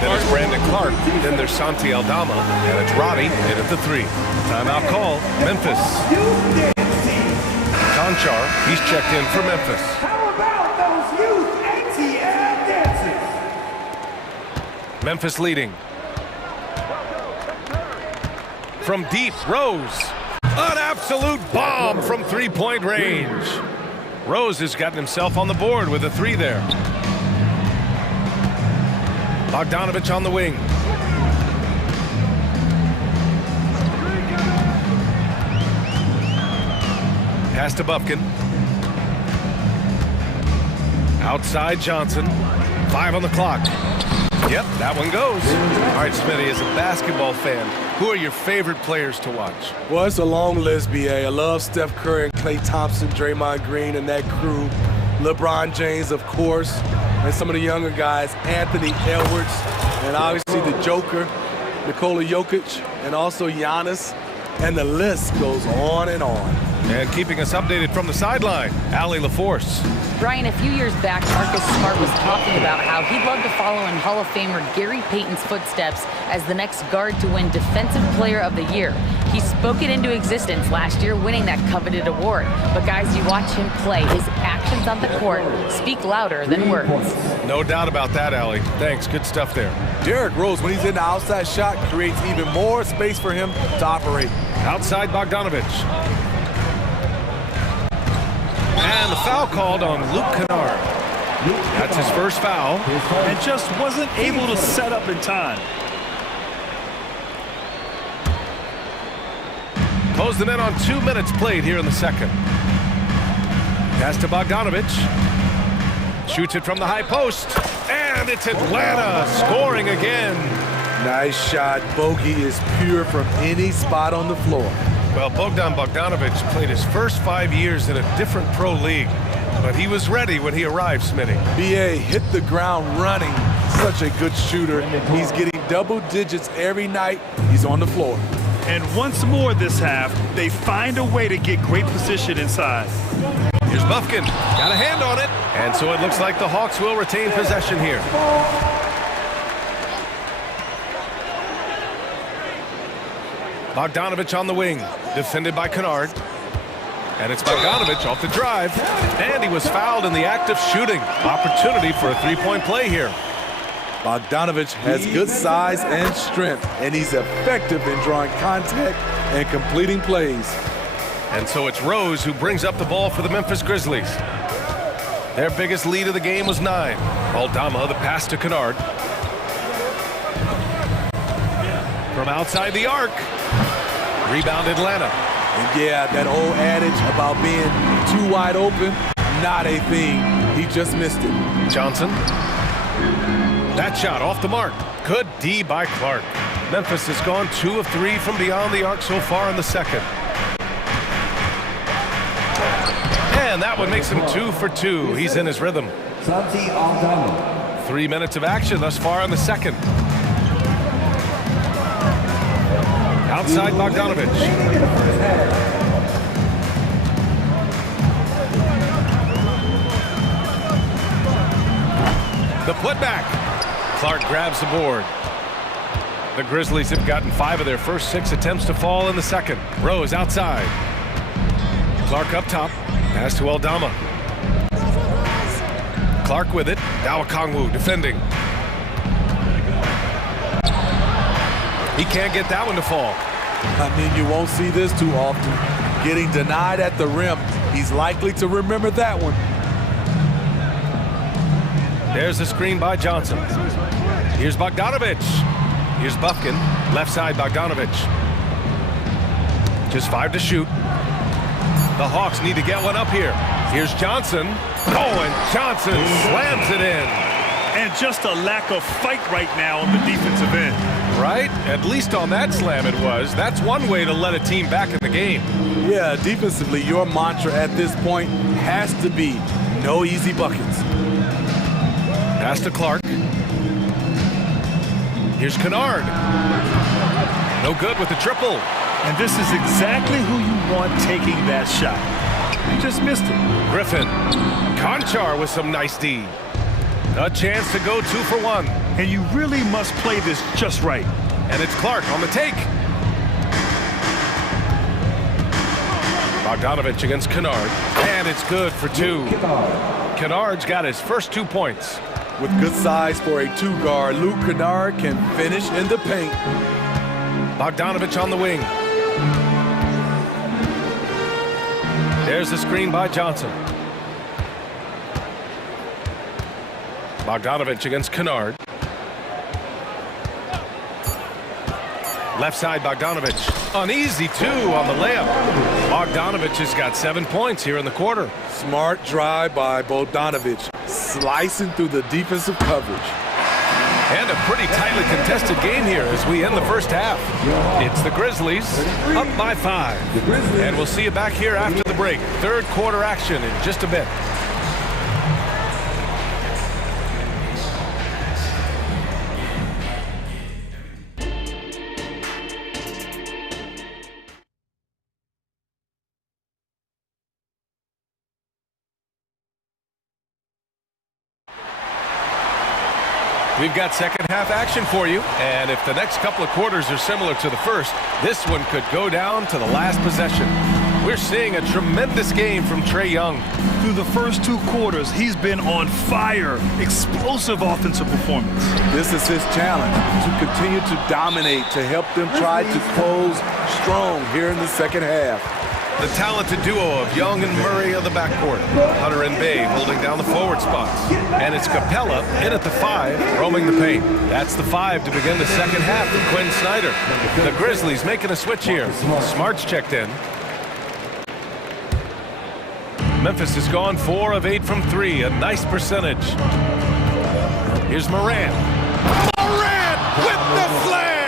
Then it's Brandon Clark. Then there's Santi Aldama. And it's Roddy in at the 3. Timeout call. Memphis. Conchar, he's checked in for Memphis. How about those youth ATL dances? Memphis leading. From deep, Rose. An absolute bomb from three-point range. Rose has gotten himself on the board with a 3 there. Bogdanovich on the wing. Pass to Bufkin. Outside Johnson. 5 on the clock. Yep, that one goes. All right, Smitty, as a basketball fan, who are your favorite players to watch? Well, it's a long list, B.A. I love Steph Curry and Klay Thompson, Draymond Green, and that crew. LeBron James, of course, and some of the younger guys, Anthony Edwards, and obviously the Joker, Nikola Jokic, and also Giannis, and the list goes on and on. And keeping us updated from the sideline, Allie LaForce. Brian, a few years back, Marcus Smart was talking about how he'd love to follow in Hall of Famer Gary Payton's footsteps as the next guard to win Defensive Player of the Year. He spoke it into existence last year, winning that coveted award. But guys, you watch him play, his actions on the court speak louder than words. No doubt about that, Allie. Thanks, good stuff there. Derrick Rose, when he's in the outside shot, creates even more space for him to operate. Outside Bogdanovich. And the foul called on Luke Kennard. That's his first foul. And just wasn't able to set up in time. Close them in on 2 minutes played here in the second. Pass to Bogdanovich. Shoots it from the high post. And it's Atlanta scoring again. Nice shot. Bogey is pure from any spot on the floor. Well, Bogdan Bogdanovich played his first 5 years in a different pro league, but he was ready when he arrived, Smitty. B.A. hit the ground running. Such a good shooter. He's getting double digits every night. He's on the floor. And once more this half, they find a way to get great position inside. Here's Bufkin. Got a hand on it. And so it looks like the Hawks will retain possession here. Bogdanovich on the wing, defended by Kennard. And it's Bogdanovich off the drive. And he was fouled in the act of shooting. Opportunity for a three-point play here. Bogdanovich has good size and strength, and he's effective in drawing contact and completing plays. And so it's Rose who brings up the ball for the Memphis Grizzlies. Their biggest lead of the game was 9. Aldama, the pass to Kennard. From outside the arc. Rebound Atlanta. And yeah, that old adage about being too wide open, not a thing. He just missed it. Johnson. That shot off the mark. Good D by Clark. Memphis has gone 2 of 3 from beyond the arc so far in the second. And that one makes him 2 for 2. He's in his rhythm. 3 minutes of action thus far in the second. Outside Bogdanovich. The putback. Clark grabs the board. The Grizzlies have gotten 5 of their first 6 attempts to fall in the second. Rose outside. Clark up top. Pass to Aldama. Clark with it. Dawakongwu defending. He can't get that one to fall. I mean, you won't see this too often. Getting denied at the rim. He's likely to remember that one. There's the screen by Johnson. Here's Bogdanovich. Here's Bufkin. Left side Bogdanovich. Just 5 to shoot. The Hawks need to get one up here. Here's Johnson. Oh, and Johnson slams it in. And just a lack of fight right now on the defensive end. Right? At least on that slam it was. That's one way to let a team back in the game. Yeah, defensively, your mantra at this point has to be no easy buckets. Pass to Clark. Here's Kennard. No good with the triple. And this is exactly who you want taking that shot. You just missed it. Griffin. Conchar with some nice D. A chance to go 2 for 1. And you really must play this just right. And it's Clark on the take. Bogdanovich against Kennard. And it's good for 2. Kennard's got his first 2 points. With good size for a 2-guard, Luke Kennard can finish in the paint. Bogdanovich on the wing. There's the screen by Johnson. Bogdanovich against Kennard. Left side Bogdanovich. An easy 2 on the layup. Bogdanovich has got 7 points here in the quarter. Smart drive by Bogdanovich, slicing through the defensive coverage. And a pretty tightly contested game here as we end the first half. It's the Grizzlies up by 5. And we'll see you back here after the break. Third quarter action in just a bit. We've got second half action for you, and if the next couple of quarters are similar to the first, this one could go down to the last possession. We're seeing a tremendous game from Trae Young. Through the first 2 quarters, he's been on fire. Explosive offensive performance. This is his challenge, to continue to dominate, to help them try to close strong here in the second half. The talented duo of Young and Murray of the backcourt. Hunter and Bay holding down the forward spots. And it's Capella in at the 5, roaming the paint. That's the 5 to begin the second half for Quinn Snyder. The Grizzlies making a switch here. Smart's checked in. Memphis has gone 4 of 8 from 3, a nice percentage. Here's Morant. Morant with the slam!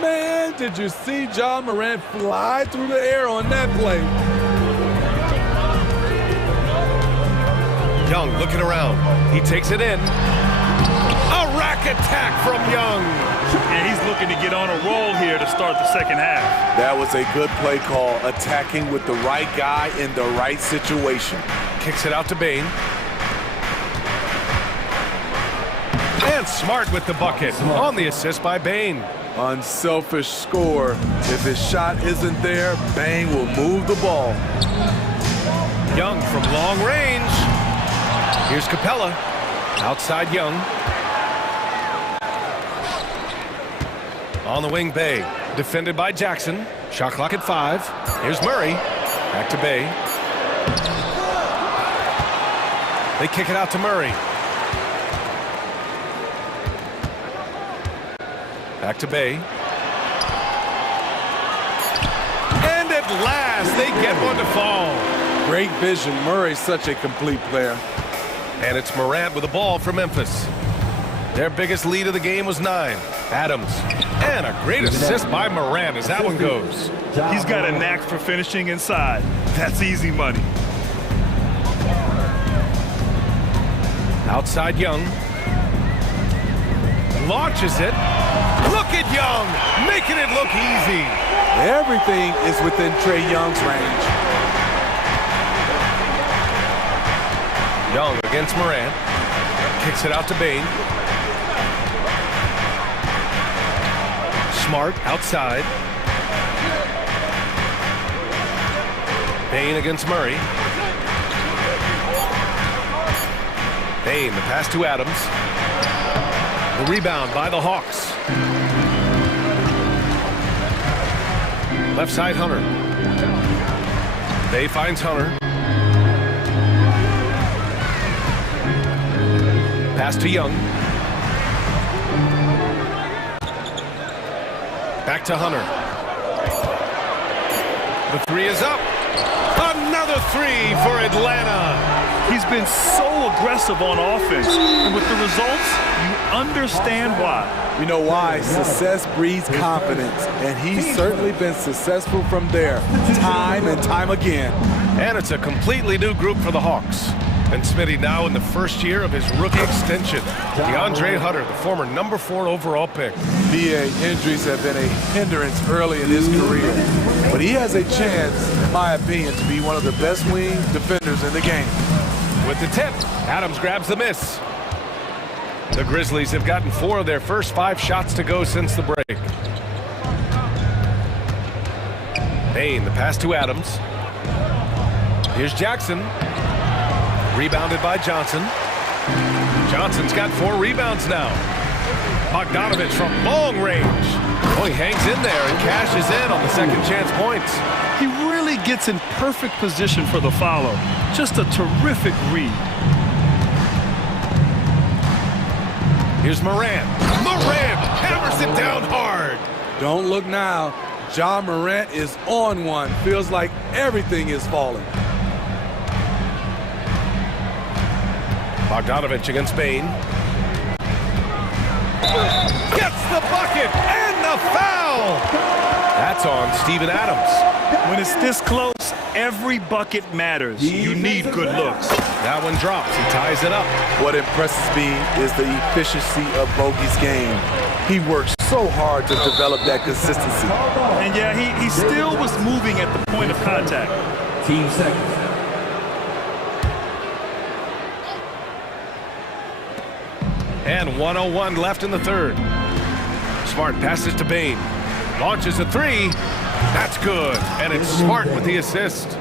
Man, did you see John Morant fly through the air on that play? Young looking around. He takes it in. A rack attack from Young. And he's looking to get on a roll here to start the second half. That was a good play call, attacking with the right guy in the right situation. Kicks it out to Bane. And Smart with the bucket on the assist by Bane. Unselfish score. If his shot isn't there, Bane will move the ball. Young from long range. Here's Capella. Outside Young. On the wing, Bay. Defended by Jackson. Shot clock at 5. Here's Murray. Back to Bay. They kick it out to Murray. Back to Bay. And at last, they get one to fall. Great vision. Murray's such a complete player. And it's Morant with the ball for Memphis. Their biggest lead of the game was 9. Adams. And a great assist by Morant as that one goes. He's got a knack for finishing inside. That's easy money. Outside Young. Launches it. Look at Young, making it look easy. Everything is within Trae Young's range. Young against Morant. Kicks it out to Bane. Smart outside. Bane against Murray. Bane, the pass to Adams. The rebound by the Hawks. Left side, Hunter. Bay finds Hunter. Pass to Young. Back to Hunter. The three is up. Another three for Atlanta. He's been so aggressive on offense, and with the results, you understand why. You know why? Success breeds confidence, and he's certainly been successful from there, time and time again. And it's a completely new group for the Hawks. And Smitty now in the first year of his rookie extension. DeAndre Hunter, the former #4 overall pick. BA, injuries have been a hindrance early in his career, but he has a chance, in my opinion, to be one of the best wing defenders in the game. With the tip, Adams grabs the miss. The Grizzlies have gotten 4 of their first 5 shots to go since the break. Bane, the pass to Adams. Here's Jackson. Rebounded by Johnson. Johnson's got 4 rebounds now. Bogdanovich from long range. Oh, he hangs in there and cashes in on the second chance points. He really gets in perfect position for the follow. Just a terrific read. Here's Morant. Morant hammers it down hard. Don't look now. Ja Morant is on one. Feels like everything is falling. Bogdanovich against Bane. Gets the bucket and the foul. That's on Steven Adams. When it's this close, every bucket matters. You need good looks. That one drops. He ties it up. What impresses me is the efficiency of Bogey's game. He works so hard to develop that consistency. And yeah, he still was moving at the point of contact. Team seconds. And 1:01 left in the third. Smart passes to Bane. Launches a 3. That's good. And it's Smart with the assist.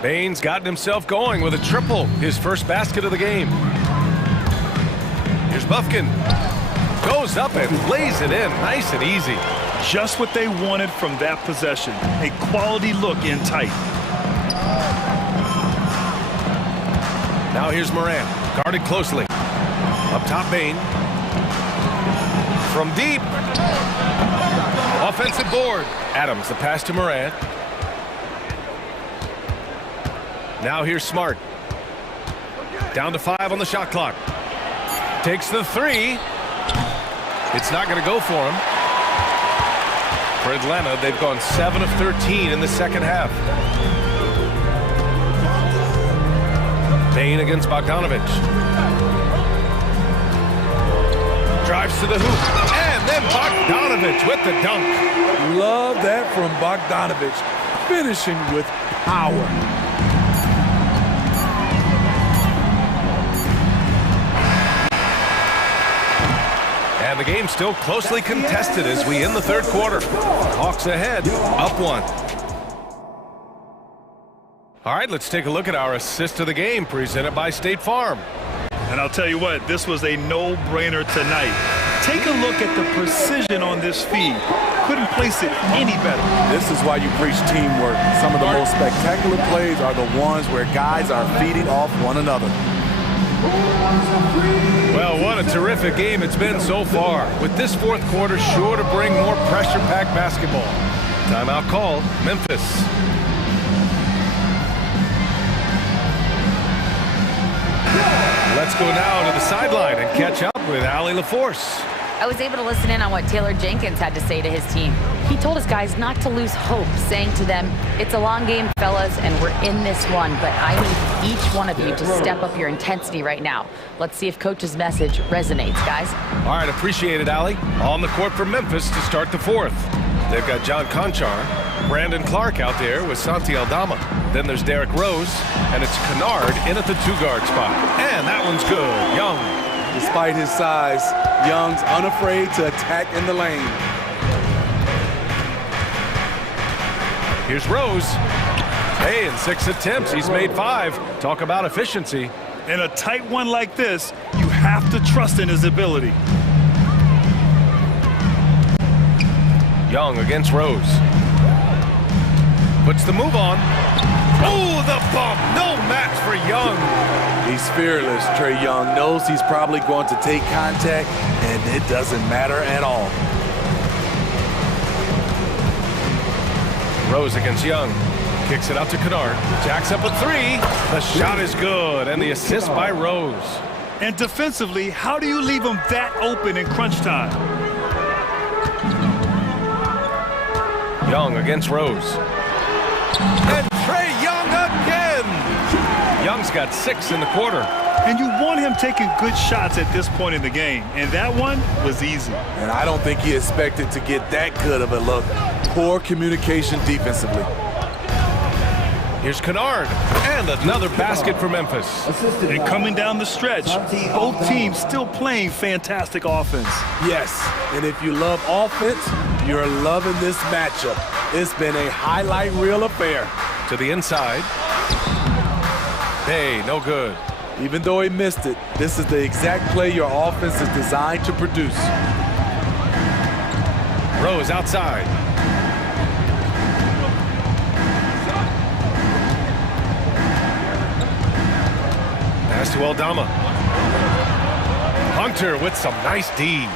Bane's gotten himself going with a triple. His first basket of the game. Here's Bufkin. Goes up and lays it in. Nice and easy. Just what they wanted from that possession. A quality look in tight. Now here's Morant. Guarded closely. Up top, Bane. From deep. Offensive board. Adams, the pass to Morant. Now here's Smart. Down to 5 on the shot clock. Takes the 3. It's not going to go for him. For Atlanta, they've gone 7 of 13 in the second half. Bane against Bogdanovich. Drives to the hoop. And then Bogdanovich with the dunk. Love that from Bogdanovich. Finishing with power. And the game's still closely contested as we end the third quarter. Hawks ahead, up 1. All right, let's take a look at our assist of the game presented by State Farm. And I'll tell you what, this was a no-brainer tonight. Take a look at the precision on this feed. Couldn't place it any better. This is why you preach teamwork. Some of the most spectacular plays are the ones where guys are feeding off one another. Well, what a terrific game it's been so far, with this fourth quarter sure to bring more pressure-packed basketball. Timeout call, Memphis. Let's go now to the sideline and catch up with Allie LaForce. I was able to listen in on what Taylor Jenkins had to say to his team. He told his guys not to lose hope, saying to them, it's a long game, fellas, and we're in this one, but I need each one of you to step up your intensity right now. Let's see if Coach's message resonates, guys. All right, appreciate it, Allie. On the court for Memphis to start the fourth. They've got John Conchar, Brandon Clark out there with Santi Aldama. Then there's Derrick Rose, and it's Kennard in at the two-guard spot. And that one's good. Young. Despite his size, Young's unafraid to attack in the lane. Here's Rose. Hey, in 6 attempts, he's made 5. Talk about efficiency. In a tight one like this, you have to trust in his ability. Young against Rose. Puts the move on. Oh, the bump. No match for Young. He's fearless. Trae Young knows he's probably going to take contact, and it doesn't matter at all. Rose against Young. Kicks it out to Kennard. Jacks up a 3. The shot is good, and the assist by Rose. And defensively, how do you leave him that open in crunch time? Young against Rose. And Trae Young again! Young's got 6 in the quarter. And you want him taking good shots at this point in the game. And that one was easy. And I don't think he expected to get that good of a look. Poor communication defensively. Here's Kennard. And another basket for Memphis. And coming down the stretch, both teams still playing fantastic offense. Yes, and if you love offense, you're loving this matchup. It's been a highlight reel affair. To the inside. Hey, no good. Even though he missed it, this is the exact play your offense is designed to produce. Rose outside. Pass to Aldama. Hunter with some nice D.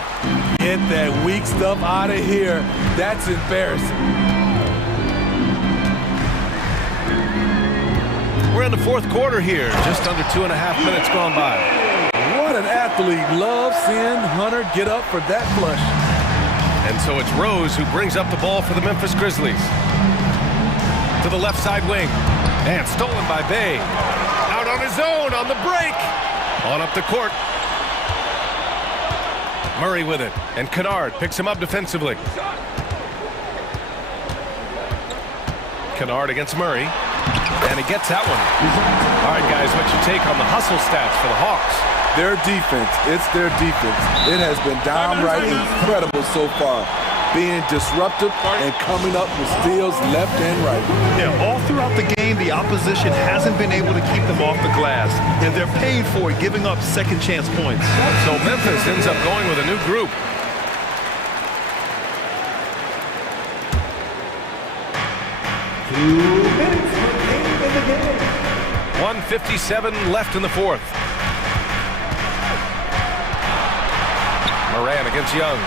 Get that weak stuff out of here. That's embarrassing. We're in the fourth quarter here. Just under 2.5 minutes gone by. What an athlete. Love seeing Hunter get up for that flush. And so it's Rose who brings up the ball for the Memphis Grizzlies. To the left side wing. And stolen by Bay. Out on his own on the break. On up the court. Murray with it. And Kennard picks him up defensively. Kennard against Murray. And he gets that one. All right, guys, what's your take on the hustle stats for the Hawks? Their defense, it's their defense. It has been downright incredible so far. Being disruptive and coming up with steals left and right. Yeah, all throughout the game, the opposition hasn't been able to keep them off the glass. And they're paying for it, giving up second chance points. So Memphis ends up going with a new group. minutes remaining in the game. 1:57 left in the fourth. Moran against Young.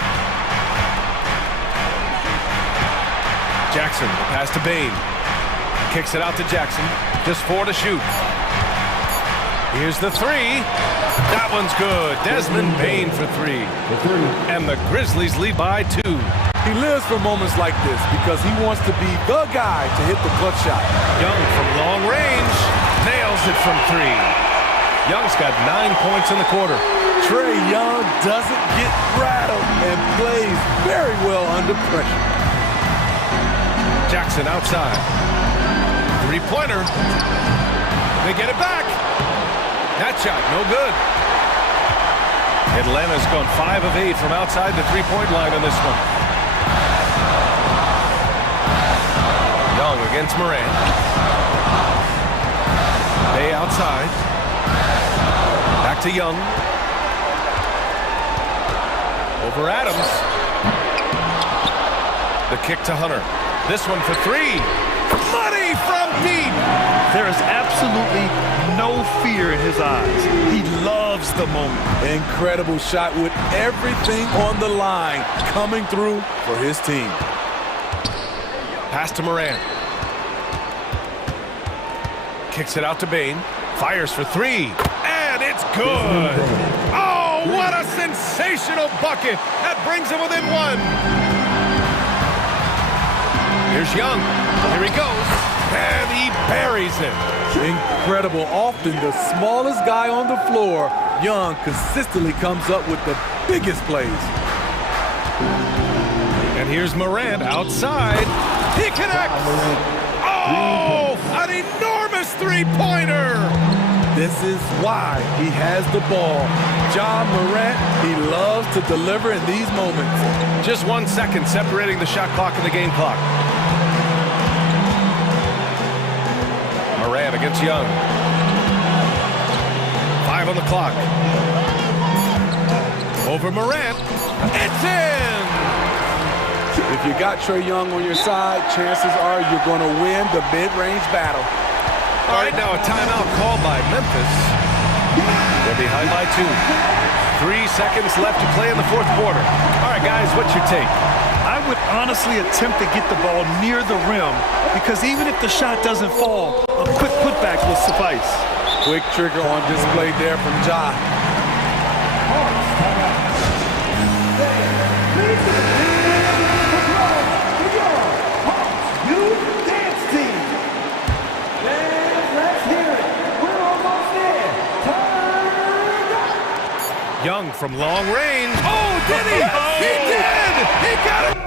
Jackson, the pass to Bain. Kicks it out to Jackson. Just 4 to shoot. Here's the 3. That one's good. Desmond Bain for 3. And the Grizzlies lead by 2. He lives for moments like this because he wants to be the guy to hit the clutch shot. Young from long range. Nails it from 3. Young's got 9 points in the quarter. Trae Young doesn't get rattled and plays very well under pressure. Jackson outside. 3-pointer. They get it back. That shot, no good. Atlanta's gone 5 of 8 from outside the 3-point line on this one. Young against Moran. Bay outside. Back to Young. Over Adams. The kick to Hunter. This one for 3. Money from deep. There is absolutely no fear in his eyes. He loves the moment. Incredible shot with everything on the line coming through for his team. Pass to Moran. Kicks it out to Bain. Fires for 3. And it It's good. Oh, what a sensational bucket. That brings him within one. Here's Young. Here he goes. And he buries it. Incredible. Often the smallest guy on the floor, Young consistently comes up with the biggest plays. And here's Morant outside. He connects. Oh, an enormous three-pointer. This is why he has the ball. John Morant, he loves to deliver in these moments. Just 1 second separating the shot clock and the game clock. Morant against Young. 5 on the clock. Over Morant. It's in! If you got Trae Young on your side, chances are you're going to win the mid-range battle. All right, now a timeout called by Memphis. They're behind by 2. 3 seconds left to play in the fourth quarter. All right, guys, what's your take? I would honestly attempt to get the ball near the rim because even if the shot doesn't fall, a quick putback will suffice. Quick trigger on display there from Ja. Young from long range. Oh, did he? He did! He got it!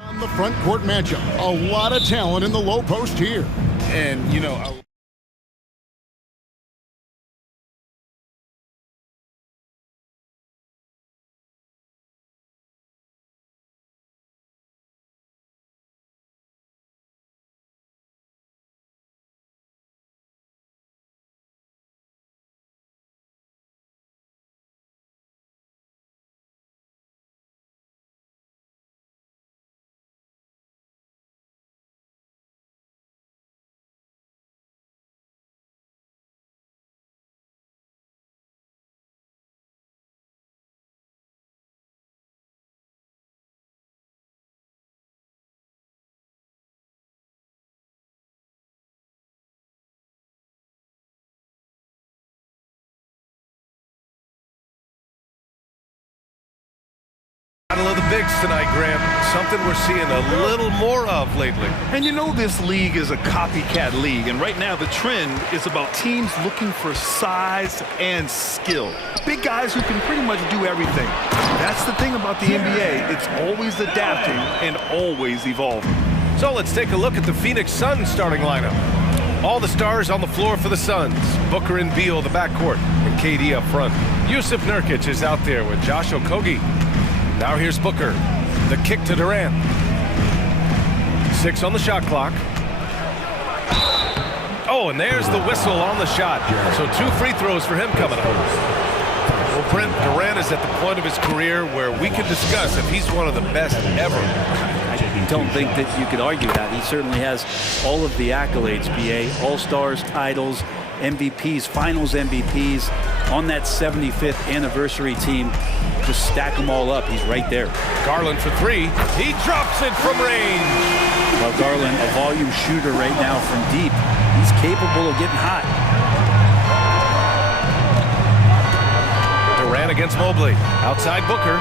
On the front court matchup, a lot of talent in the low post here. And, you know, bigs tonight, Graham. Something we're seeing a little more of lately. And you know this league is a copycat league, and right now the trend is about teams looking for size and skill. Big guys who can pretty much do everything. That's the thing about the NBA. It's always adapting and always evolving. So let's take a look at the Phoenix Suns starting lineup. All the stars on the floor for the Suns. Booker and Beal, the backcourt, and KD up front. Yusuf Nurkic is out there with Josh Okogie. Now here's Booker. The kick to Durant. 6 on the shot clock. Oh, and there's the whistle on the shot. So 2 free throws for him coming up. Well, Brent, Durant is at the point of his career where we can discuss if he's one of the best ever. I don't think that you could argue that. He certainly has all of the accolades, BA. All-Stars, titles, MVPs, finals MVPs. On that 75th anniversary team, just stack them all up. He's right there. Garland for 3. He drops it from range. Well, Garland, a volume shooter right now from deep. He's capable of getting hot. Durant against Mobley. Outside Booker.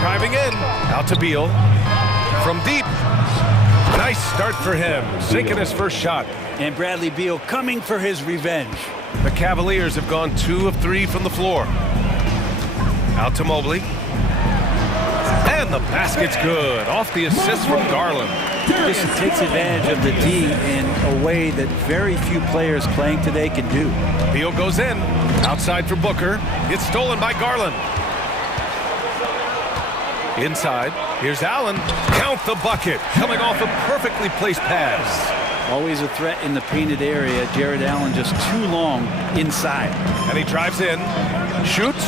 Driving in. Out to Beal. From deep. Nice start for him. Sinking his first shot. And Bradley Beal coming for his revenge. The Cavaliers have gone 2 of 3 from the floor. Out to Mobley. And the basket's good. Off the assist from Garland. This takes advantage of the D in a way that very few players playing today can do. Beal goes in. Outside for Booker. It's stolen by Garland. Inside. Here's Allen. Count the bucket. Coming off a perfectly placed pass. Always a threat in the painted area. Jared Allen just too long inside. And he drives in. Shoots.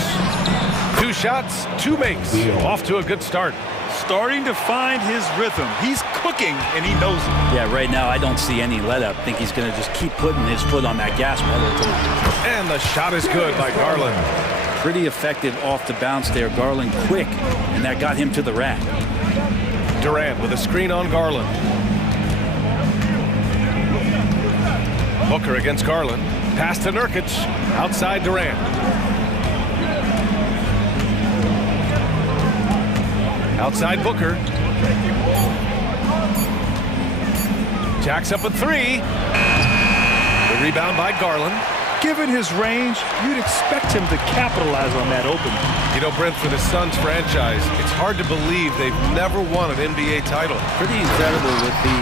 2 shots, 2 makes. Off to a good start. Starting to find his rhythm. He's cooking, and he knows it. Yeah, right now I don't see any let-up. I think he's going to just keep putting his foot on that gas pedal tonight. And the shot is good by Garland. Pretty effective off the bounce there. Garland quick, and that got him to the rack. Durant with a screen on Garland. Booker against Garland. Pass to Nurkic. Outside Durant. Outside Booker. Jacks up a 3. The rebound by Garland. Given his range, you'd expect him to capitalize on that opening. You know, Brent, for the Suns franchise, it's hard to believe they've never won an NBA title. Pretty incredible with the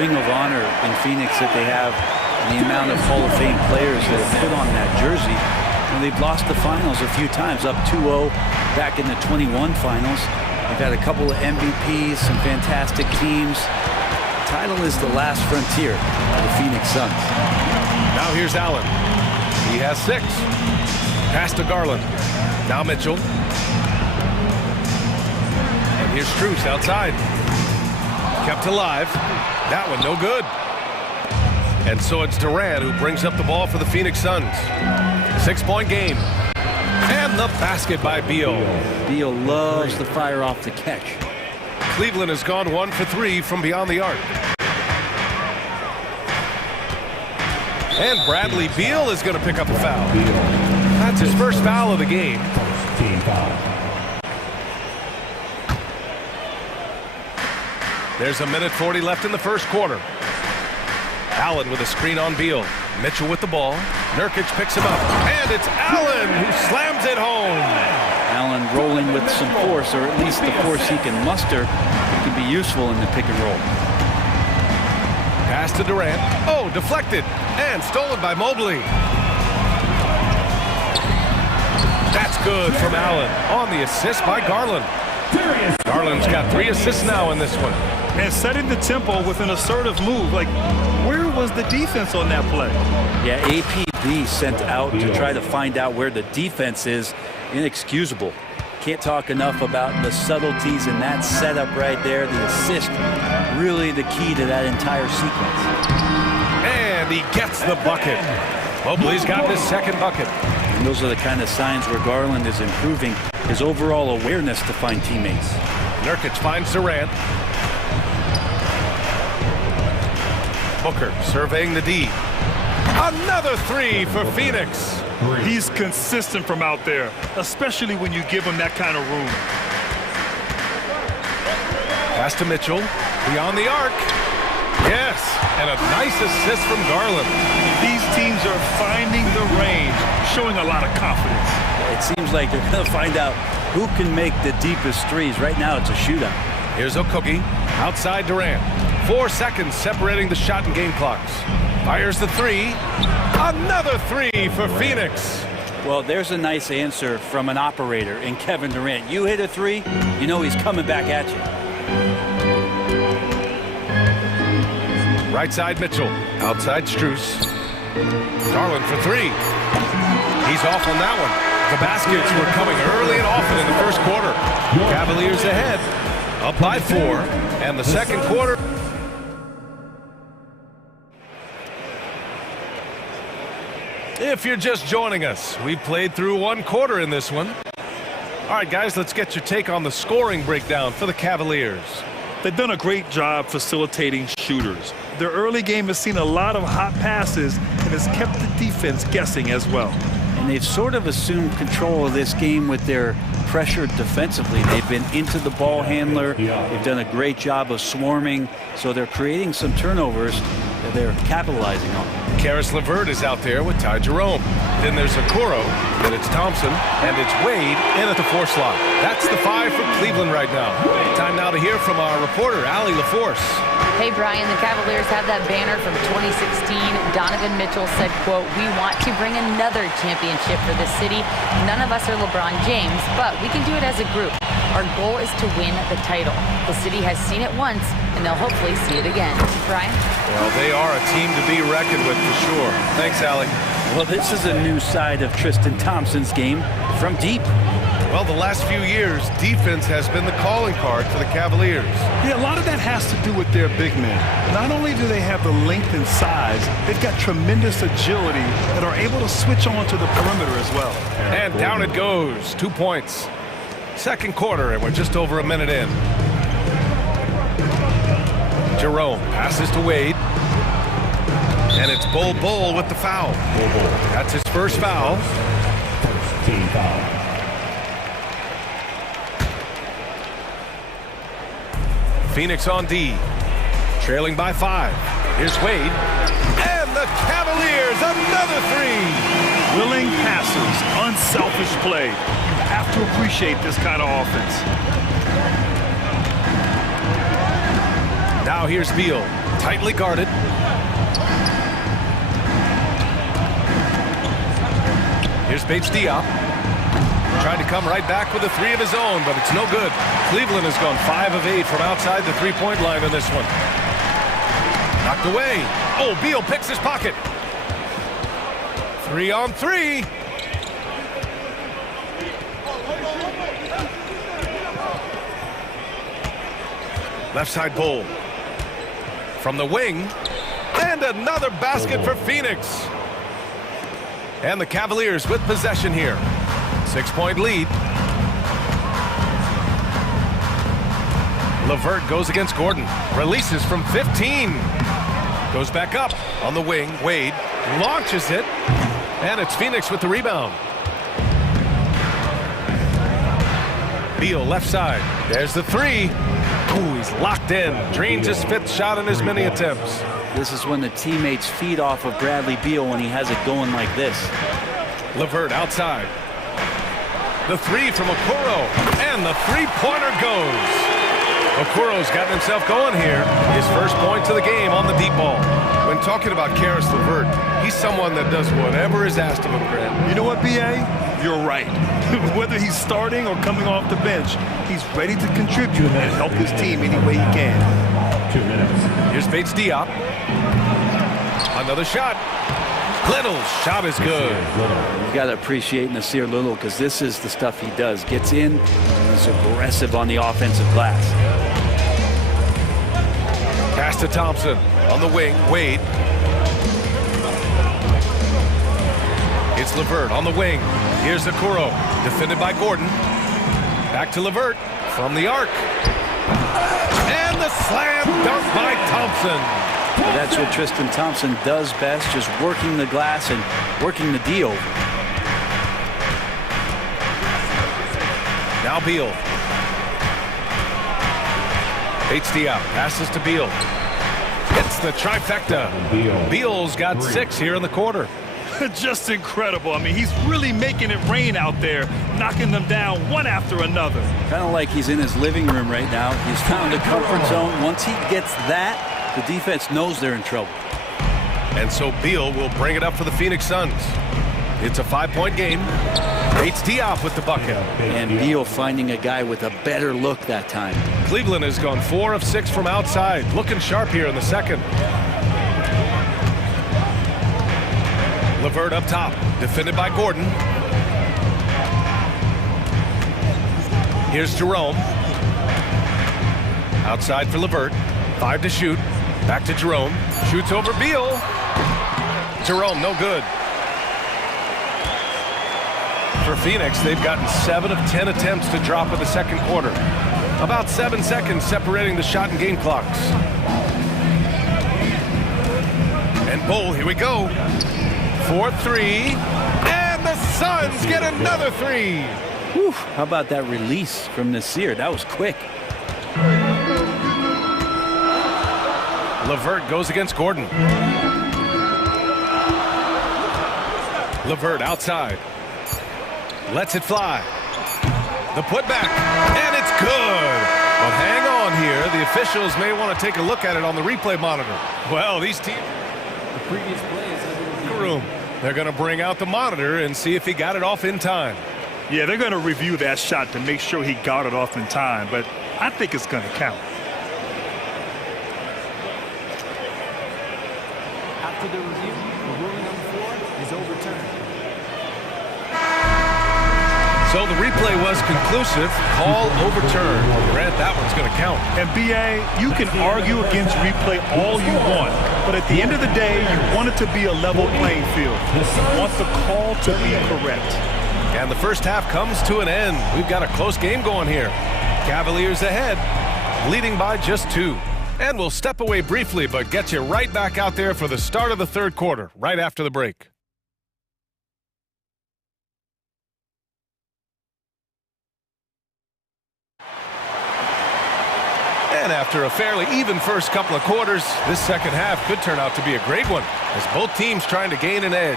Ring of Honor in Phoenix that they have, and the amount of Hall of Fame players that have put on that jersey. And they've lost the finals a few times, up 2-0 back in the 21 finals. They've had a couple of MVPs, some fantastic teams. The title is the last frontier of the Phoenix Suns. Now here's Allen. He has 6. Pass to Garland. Now Mitchell. And here's Strus outside. Kept alive. That one no good. And so it's Durant who brings up the ball for the Phoenix Suns. 6-point game. And the basket by Beal. Beal loves to fire off the catch. Cleveland has gone 1 for 3 from beyond the arc. And Bradley Beal is going to pick up a foul. That's his first foul of the game. Team foul. There's a minute 40 left in the first quarter. Allen with a screen on Beal. Mitchell with the ball. Nurkic picks him up. And it's Allen who slams it home. Allen rolling with some force, or at least the force he can muster, can be useful in the pick and roll. Pass to Durant. Oh, deflected. And stolen by Mobley. That's good from Allen on the assist by Garland. Garland's got 3 assists now in this one. And setting the tempo with an assertive move. Like, where was the defense on that play? Yeah, APB sent out to try to find out where the defense is. Inexcusable. Can't talk enough about the subtleties in that setup right there. The assist, really the key to that entire sequence. And he gets the bucket. Mobley's got his second bucket. And those are the kind of signs where Garland is improving his overall awareness to find teammates. Nurkic finds Durant. Booker surveying the D. Another 3 for Phoenix. He's consistent from out there, especially when you give him that kind of room. Pass to Mitchell, beyond the arc. Yes, and a nice assist from Garland. These teams are finding the range, showing a lot of confidence. It seems like they're going to find out who can make the deepest threes. Right now, it's a shootout. Here's Okugi, outside Durant. 4 seconds separating the shot and game clocks. Fires the three. Another three for Phoenix. Well, there's a nice answer from an operator in Kevin Durant. You hit a three, you know he's coming back at you. Right side Mitchell, outside Strus. Garland for three. He's off on that one. The baskets were coming early and often in the first quarter. Cavaliers ahead, up by 4, and the second quarter. If you're just joining us, we played through 1 quarter in this one. All right, guys, let's get your take on the scoring breakdown for the Cavaliers. They've done a great job facilitating shooters. Their early game has seen a lot of hot passes and has kept the defense guessing as well. And they've sort of assumed control of this game with their pressure defensively. They've been into the ball handler. They've done a great job of swarming. So they're creating some turnovers that they're capitalizing on. Karis LeVert is out there with Ty Jerome. Then there's Okoro, then it's Thompson, and it's Wade in at the 4 slot. That's the 5 for Cleveland right now. Time now to hear from our reporter, Allie LaForce. Hey, Brian, the Cavaliers have that banner from 2016. Donovan Mitchell said, quote, "We want to bring another championship for this city. None of us are LeBron James, but we can do it as a group. Our goal is to win the title. The city has seen it once, and they'll hopefully see it again." Brian? Well, they are a team to be reckoned with for sure. Thanks, Allie. Well, this is a new side of Tristan Thompson's game from deep. Well, the last few years, defense has been the calling card for the Cavaliers. Yeah, a lot of that has to do with their big men. Not only do they have the length and size, they've got tremendous agility and are able to switch on to the perimeter as well. And down it goes. 2 points. Second quarter, and we're just over a minute in. Jerome passes to Wade. And it's Bull with the foul. That's his first foul. Team foul. Phoenix on D, trailing by 5. Here's Wade, and the Cavaliers, another three. Willing passes, unselfish play. You have to appreciate this kind of offense. Now here's Beal, tightly guarded. Here's Bates Diop. Trying to come right back with a 3 of his own, but it's no good. Cleveland has gone 5 of 8 from outside the 3-point line in this one. Knocked away. Oh, Beal picks his pocket. 3 on 3. Left side Bull. From the wing. And another basket for Phoenix. And the Cavaliers with possession here. 6-point lead. LeVert goes against Gordon. Releases from 15. Goes back up on the wing. Wade launches it. And it's Phoenix with the rebound. Beal left side. There's the 3. Ooh, he's locked in. Drains his 5th shot in as many attempts. This is when the teammates feed off of Bradley Beal when he has it going like this. LeVert outside. The 3 from Okoro, and the 3-pointer goes. Okoro's gotten himself going here. His first points of the game on the deep ball. When talking about Karis LeVert, he's someone that does whatever is asked of him, Grant. You know what, B.A.? You're right. Whether he's starting or coming off the bench, he's ready to contribute and help his team any way he can. 2 minutes. Here's Bates Diop. Another shot. Little's shot is good. You got to appreciate Nasir Little because this is the stuff he does. Gets in, and is aggressive on the offensive glass. Pass to Thompson on the wing. Wade. It's LeVert on the wing. Here's Okoro, defended by Gordon. Back to LeVert from the arc. And the slam dunk by Thompson. But that's what Tristan Thompson does best, just working the glass and working the D over. Now Beal. HD out. Passes to Beal. Hits the trifecta. Beal's got 6 here in the quarter. Just incredible. I mean, he's really making it rain out there, knocking them down one after another. Kind of like he's in his living room right now. He's found a comfort zone. Once he gets that, the defense knows they're in trouble. And so Beal will bring it up for the Phoenix Suns. It's a 5-point game. It's Diop with the bucket. And Beal finding a guy with a better look that time. Cleveland has gone 4 of 6 from outside. Looking sharp here in the second. LeVert up top. Defended by Gordon. Here's Jerome. Outside for LeVert. 5 to shoot. Back to Jerome. Shoots over Beal. Jerome, no good. For Phoenix, they've gotten 7 of 10 attempts to drop in the second quarter. About 7 seconds separating the shot and game clocks. And Bull, here we go. 4-3. And the Suns get another 3. Whew, how about that release from Nasir? That was quick. LeVert goes against Gordon. LeVert outside. Lets it fly. The putback. And it's good. But hang on here. The officials may want to take a look at it on the replay monitor. Well, these teams... The previous play is room. They're going to bring out the monitor and see if he got it off in time. Yeah, they're going to review that shot to make sure he got it off in time, but I think it's going to count. After the review, the ruling on the floor is overturned. So the replay was conclusive. Call overturned. Grant, that one's going to count. And BA, you can argue against replay all you want, but at the end of the day, you want it to be a level playing field. You want the call to be correct. And the first half comes to an end. We've got a close game going here. Cavaliers ahead, leading by just 2. And we'll step away briefly, but get you right back out there for the start of the third quarter, right after the break. And after a fairly even first couple of quarters, this second half could turn out to be a great one, as both teams trying to gain an edge.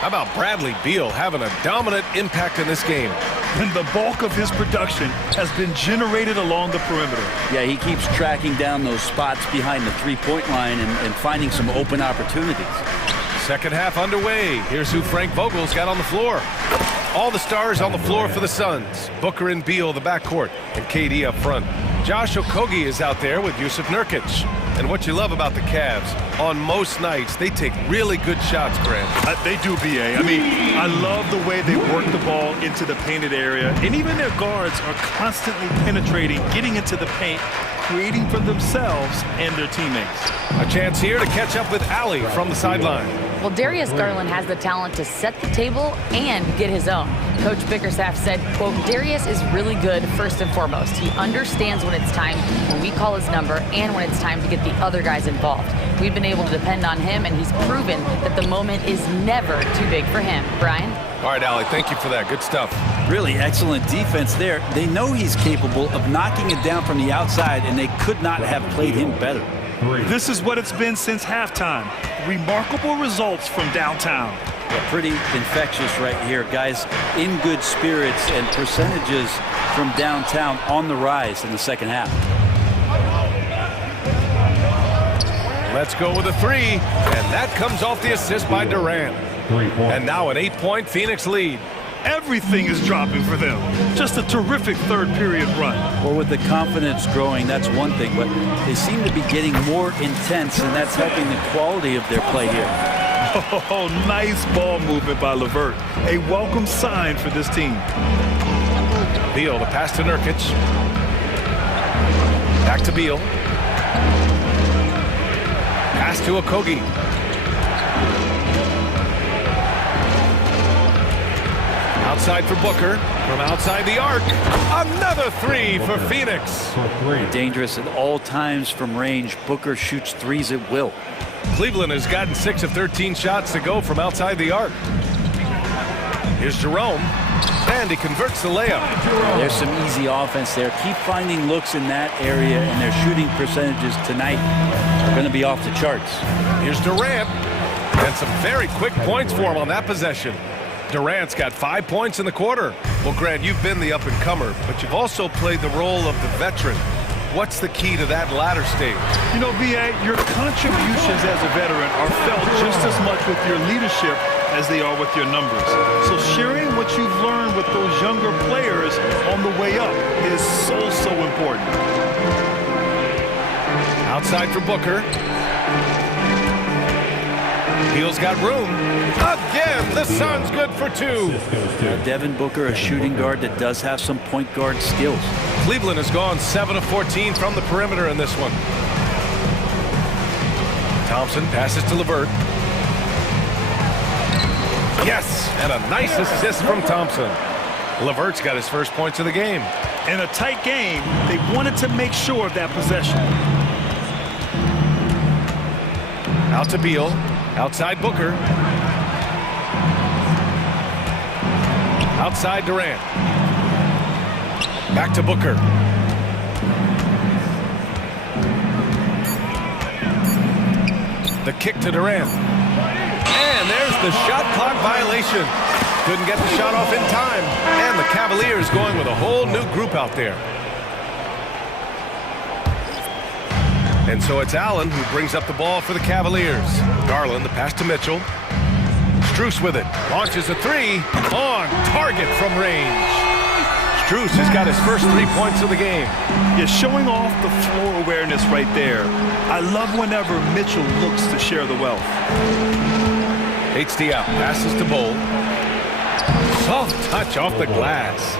How about Bradley Beal having a dominant impact in this game? And the bulk of his production has been generated along the perimeter. Yeah, he keeps tracking down those spots behind the three-point line and finding some open opportunities. Second half underway. Here's who Frank Vogel's got on the floor. All the stars on the floor for the Suns. Booker and Beal, the backcourt, and KD up front. Josh Okogie is out there with Yusuf Nurkic. And what you love about the Cavs, on most nights, they take really good shots, Grant. They do, BA. I mean, I love the way they work the ball into the painted area. And even their guards are constantly penetrating, getting into the paint, creating for themselves and their teammates. A chance here to catch up with Allie from the sideline. Well, Darius Garland has the talent to set the table and get his own. Coach Bickerstaff said, quote, Darius is really good first and foremost. He understands when it's time, when we call his number, and when it's time to get the other guys involved. We've been able to depend on him, and he's proven that the moment is never too big for him. Brian? All right, Allie, thank you for that. Good stuff. Really excellent defense there. They know he's capable of knocking it down from the outside, and they could not have played him better. This is what it's been since halftime. Remarkable results from downtown. Yeah, pretty infectious right here. Guys in good spirits, and percentages from downtown on the rise in the second half. Let's go with a 3, and that comes off the assist by Durant. 3 points. And now an 8-point Phoenix lead. Everything is dropping for them. Just a terrific third period run. Well, with the confidence growing, that's one thing, but they seem to be getting more intense, and that's helping the quality of their play here. Oh, nice ball movement by LeVert. A welcome sign for this team. Beal, the pass to Nurkic. Back to Beal. Pass to Okogie. Outside for Booker. From outside the arc. Another 3 for Phoenix. Dangerous at all times from range. Booker shoots threes at will. Cleveland has gotten 6 of 13 shots to go from outside the arc. Here's Jerome. And he converts the layup. There's some easy offense there. Keep finding looks in that area, and their shooting percentages tonight are going to be off the charts. Here's Durant. And some very quick points for him on that possession. Durant's got 5 points in the quarter. Well, Grant, you've been the up-and-comer, but you've also played the role of the veteran. What's the key to that latter stage? You know, B.A., your contributions as a veteran are felt just as much with your leadership as they are with your numbers. So sharing what you've learned with those younger players on the way up is so important. Outside for Booker. Beal's got room. Again, the Suns good for two. Devin Booker, a shooting guard that does have some point guard skills. Cleveland has gone 7 of 14 from the perimeter in this one. Thompson passes to LeVert. Yes, and a nice assist from Thompson. LeVert's got his first points of the game. In a tight game, they wanted to make sure of that possession. Out to Beal. Outside Booker. Outside Durant. Back to Booker. The kick to Durant. And there's the shot clock violation. Couldn't get the shot off in time. And the Cavaliers going with a whole new group out there. And so it's Allen who brings up the ball for the Cavaliers. Garland, the pass to Mitchell. Strus with it. Launches a three. On target from range. Strus has got his first 3 points of the game. You're showing off the floor awareness right there. I love whenever Mitchell looks to share the wealth. HD out. Passes to Bowl. Soft touch off the glass.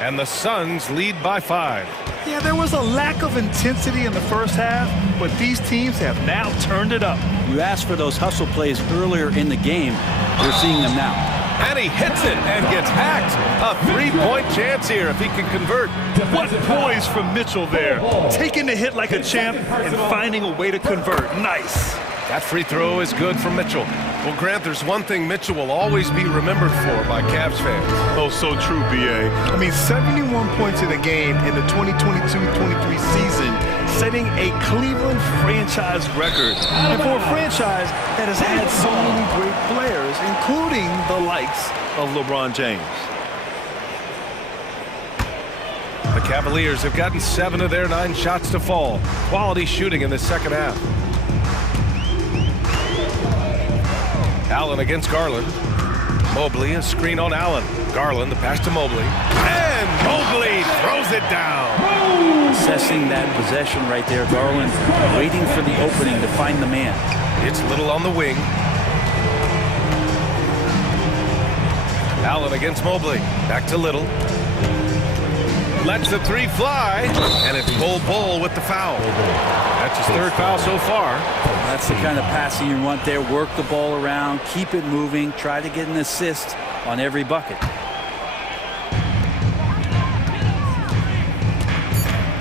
And the Suns lead by 5. Yeah, there was a lack of intensity in the first half, but these teams have now turned it up. You asked for those hustle plays earlier in the game. We're seeing them now. And he hits it and gets hacked. A 3-point chance here if he can convert. What poise from Mitchell there. Taking the hit like a champ and finding a way to convert. Nice. That free throw is good from Mitchell. Well, Grant, there's one thing Mitchell will always be remembered for by Cavs fans. Oh, so true, B.A. I mean, 71 points in a game in the 2022-23 season, setting a Cleveland franchise record. And for a franchise that has had so many great players, including the likes of LeBron James. The Cavaliers have gotten 7 of their 9 shots to fall. Quality shooting in the second half. Allen against Garland. Mobley, a screen on Allen. Garland, the pass to Mobley. And Mobley throws it down. Assessing that possession right there. Garland waiting for the opening to find the man. It's Little on the wing. Allen against Mobley. Back to Little. Lets the three fly. And it's Bull with the foul. That's his 3rd foul so far. That's the kind of passing you want there. Work the ball around, keep it moving, try to get an assist on every bucket.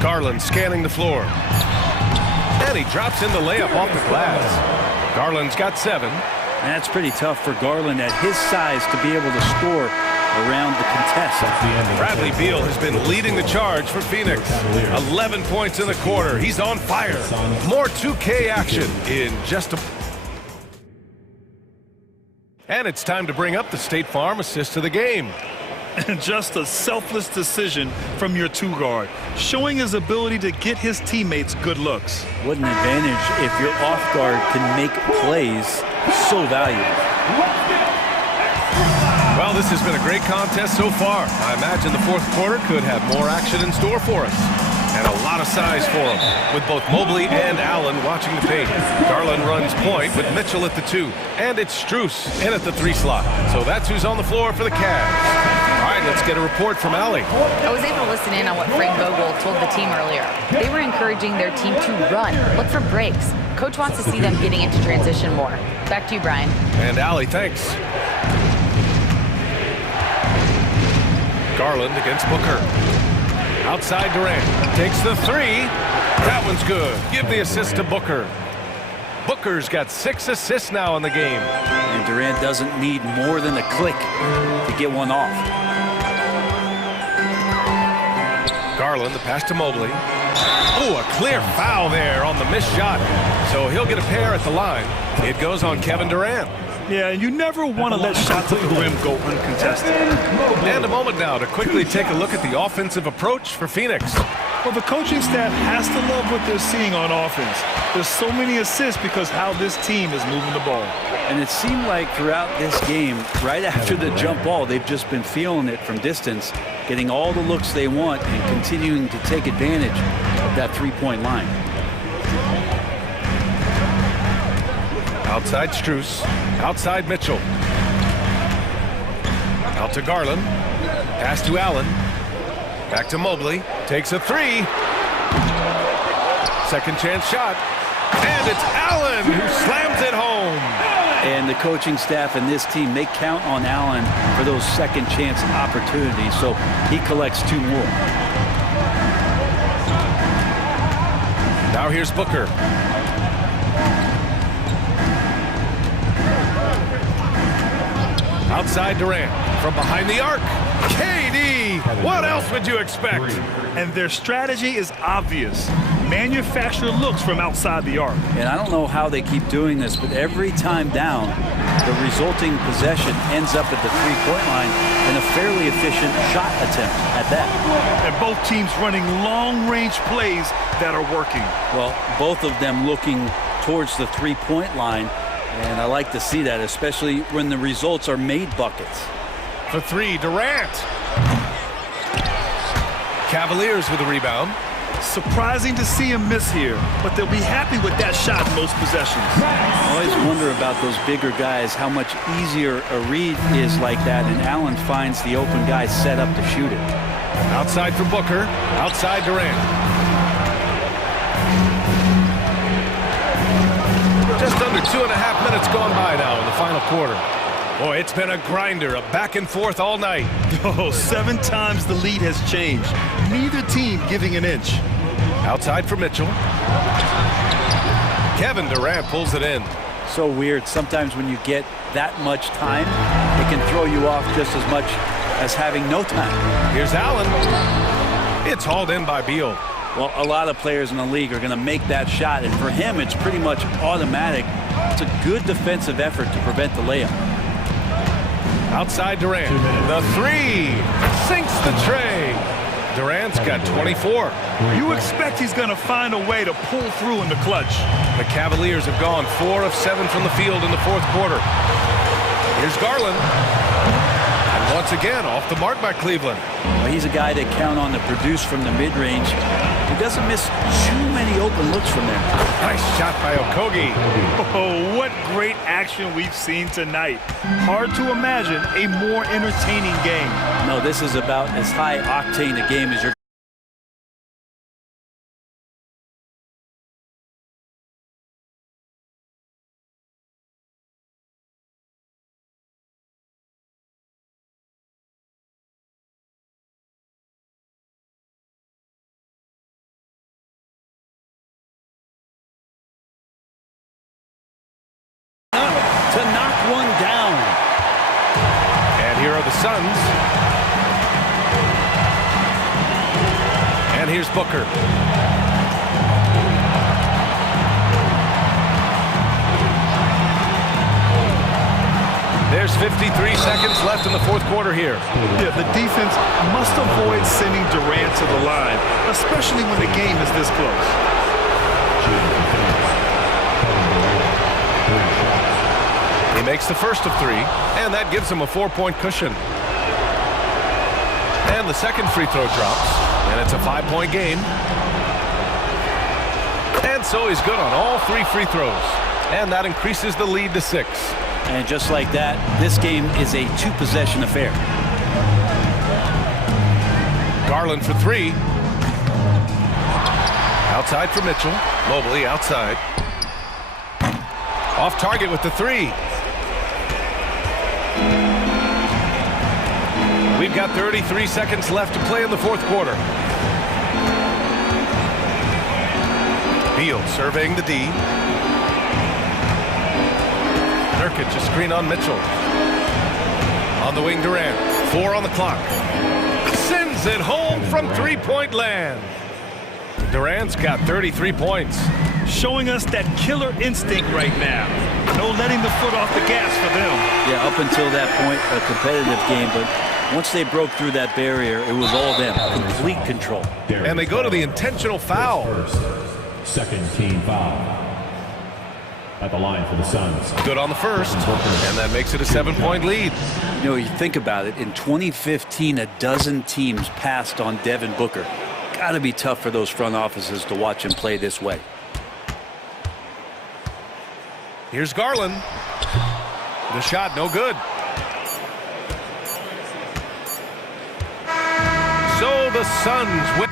Garland scanning the floor. And he drops in the layup off the glass. Garland's got 7. And that's pretty tough for Garland at his size to be able to score around the contest. Bradley Beal has been leading the charge for Phoenix. 11 points in the quarter. He's on fire. More 2K action in just a... And it's time to bring up the State Farm assist to the game. And just a selfless decision from your 2-guard, showing his ability to get his teammates good looks. What an advantage if your off-guard can make plays so valuable. Well, this has been a great contest so far. I imagine the 4th quarter could have more action in store for us. And a lot of size for them, with both Mobley and Allen watching the paint. Garland runs point with Mitchell at the 2. And it's Strus in at the 3 slot. So that's who's on the floor for the Cavs. All right, let's get a report from Allie. I was able to listen in on what Frank Vogel told the team earlier. They were encouraging their team to run, look for breaks. Coach wants to see them getting into transition more. Back to you, Brian. And Allie, thanks. Garland against Booker. Outside Durant. Takes the 3. That one's good. Give the assist to Booker. Booker's got 6 assists now in the game. And Durant doesn't need more than a click to get one off. Garland, the pass to Mobley. Oh, a clear foul there on the missed shot. So he'll get a pair at the line. It goes on Kevin Durant. Yeah, you never want to let shots at the rim go uncontested. And a moment now to quickly take a look at the offensive approach for Phoenix. Well, the coaching staff has to love what they're seeing on offense. There's so many assists because how this team is moving the ball. And it seemed like throughout this game, right after the jump ball, they've just been feeling it from distance, getting all the looks they want and continuing to take advantage of that three-point line. Outside Strus, outside Mitchell. Out to Garland, pass to Allen, back to Mobley, takes a three. Second chance shot, and it's Allen who slams it home. And the coaching staff and this team, they count on Allen for those second chance opportunities, so he collects two more. Now here's Booker. Outside Durant, from behind the arc. KD, what else would you expect? And their strategy is obvious. Manufacture looks from outside the arc. And I don't know how they keep doing this, but every time down, the resulting possession ends up at the three-point line in a fairly efficient shot attempt at that. And both teams running long-range plays that are working. Well, both of them looking towards the three-point line, and I like to see that, especially when the results are made buckets. For three, Durant. Cavaliers with a rebound. Surprising to see him miss here, but they'll be happy with that shot in most possessions. I always wonder about those bigger guys, how much easier a read is like that, and Allen finds the open guy set up to shoot it. Outside for Booker, outside Durant. Just under 2.5 minutes gone by now in the final quarter. Boy, it's been a grinder, a back and forth all night. Oh, 7 times the lead has changed. Neither team giving an inch. Outside for Mitchell. Kevin Durant pulls it in. So weird. Sometimes when you get that much time, it can throw you off just as much as having no time. Here's Allen. It's hauled in by Beal. Well, a lot of players in the league are going to make that shot, and for him, it's pretty much automatic. It's a good defensive effort to prevent the layup. Outside Durant. The three sinks the tray. Durant's got 24. You expect he's going to find a way to pull through in the clutch. The Cavaliers have gone 4 of 7 from the field in the fourth quarter. Here's Garland. And once again, off the mark by Cleveland. Well, he's a guy that count on to produce from the mid-range. He doesn't miss too many open looks from there. Nice shot by Okogie. Oh, what great action we've seen tonight. Hard to imagine a more entertaining game. No, this is about as high octane a game as you're to knock one down. And here are the Suns. And here's Booker. There's 53 seconds left in the fourth quarter here. Yeah, the defense must avoid sending Durant to the line, especially when the game is this close. He makes the first of 3, and that gives him a 4-point cushion. And the second free throw drops, and it's a 5-point game. And so he's good on all 3 free throws, and that increases the lead to 6. And just like that, this game is a 2-possession affair. Garland for 3. Outside for Mitchell. Mobley outside. Off target with the 3. We've got 33 seconds left to play in the fourth quarter. Beal surveying the D. Nurkic a screen on Mitchell. On the wing, Durant. 4 on the clock. Sends Nails it home from three-point land. Durant's got 33 points. Showing us that killer instinct right now. No letting the foot off the gas for them. Yeah, up until that point, a competitive game, but once they broke through that barrier, it was all them. Complete control. And they go to the intentional foul. Second team foul. At the line for the Suns. Good on the first, and that makes it a 7-point lead. You know, you think about it, in 2015, a dozen teams passed on Devin Booker. Got to be tough for those front offices to watch him play this way. Here's Garland. The shot, no good. So the Suns win.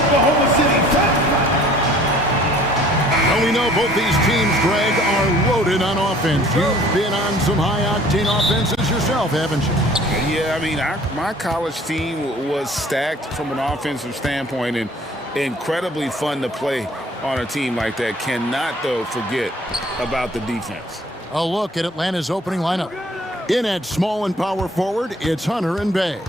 Oklahoma City Thunder. Well, we know both these teams, Greg, are loaded on offense. You've been on some high-octane offenses yourself, haven't you? Yeah, I mean, my college team was stacked from an offensive standpoint and incredibly fun to play on a team like that. Cannot, though, forget about the defense. A look at Atlanta's opening lineup. In at small and power forward, it's Hunter and Bay.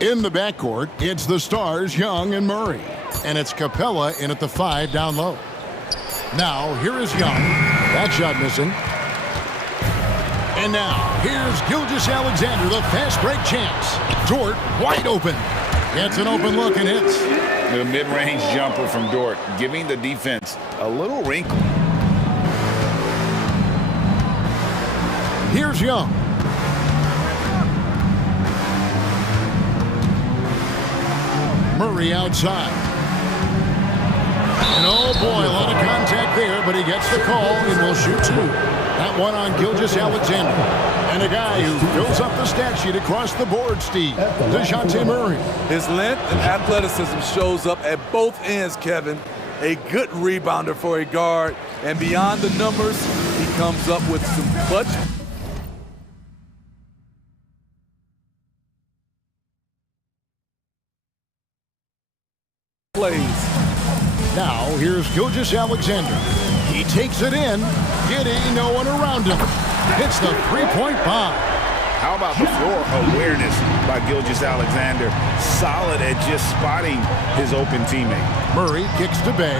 In the backcourt, it's the stars Young and Murray. And it's Capella in at the 5 down low. Now, here is Young. That shot missing. And now, here's Gilgeous-Alexander, the fast break chance. Dort, wide open. Gets an open look and hits. The mid-range jumper from Dort, giving the defense a little wrinkle. Here's Young. Murray outside. And oh boy, a lot of contact there, but he gets the call and will shoot 2. That one on Gilgeous-Alexander. And a guy who fills up the stat sheet across the board, Steve. DeJounte Murray. His length and athleticism shows up at both ends, Kevin. A good rebounder for a guard. And beyond the numbers, he comes up with some clutch plays. Now, here's Gilgeous-Alexander. He takes it in, getting no one around him. Hits the three-point bomb. How about the floor awareness by Gilgeous-Alexander? Solid at just spotting his open teammate. Murray kicks to Bay.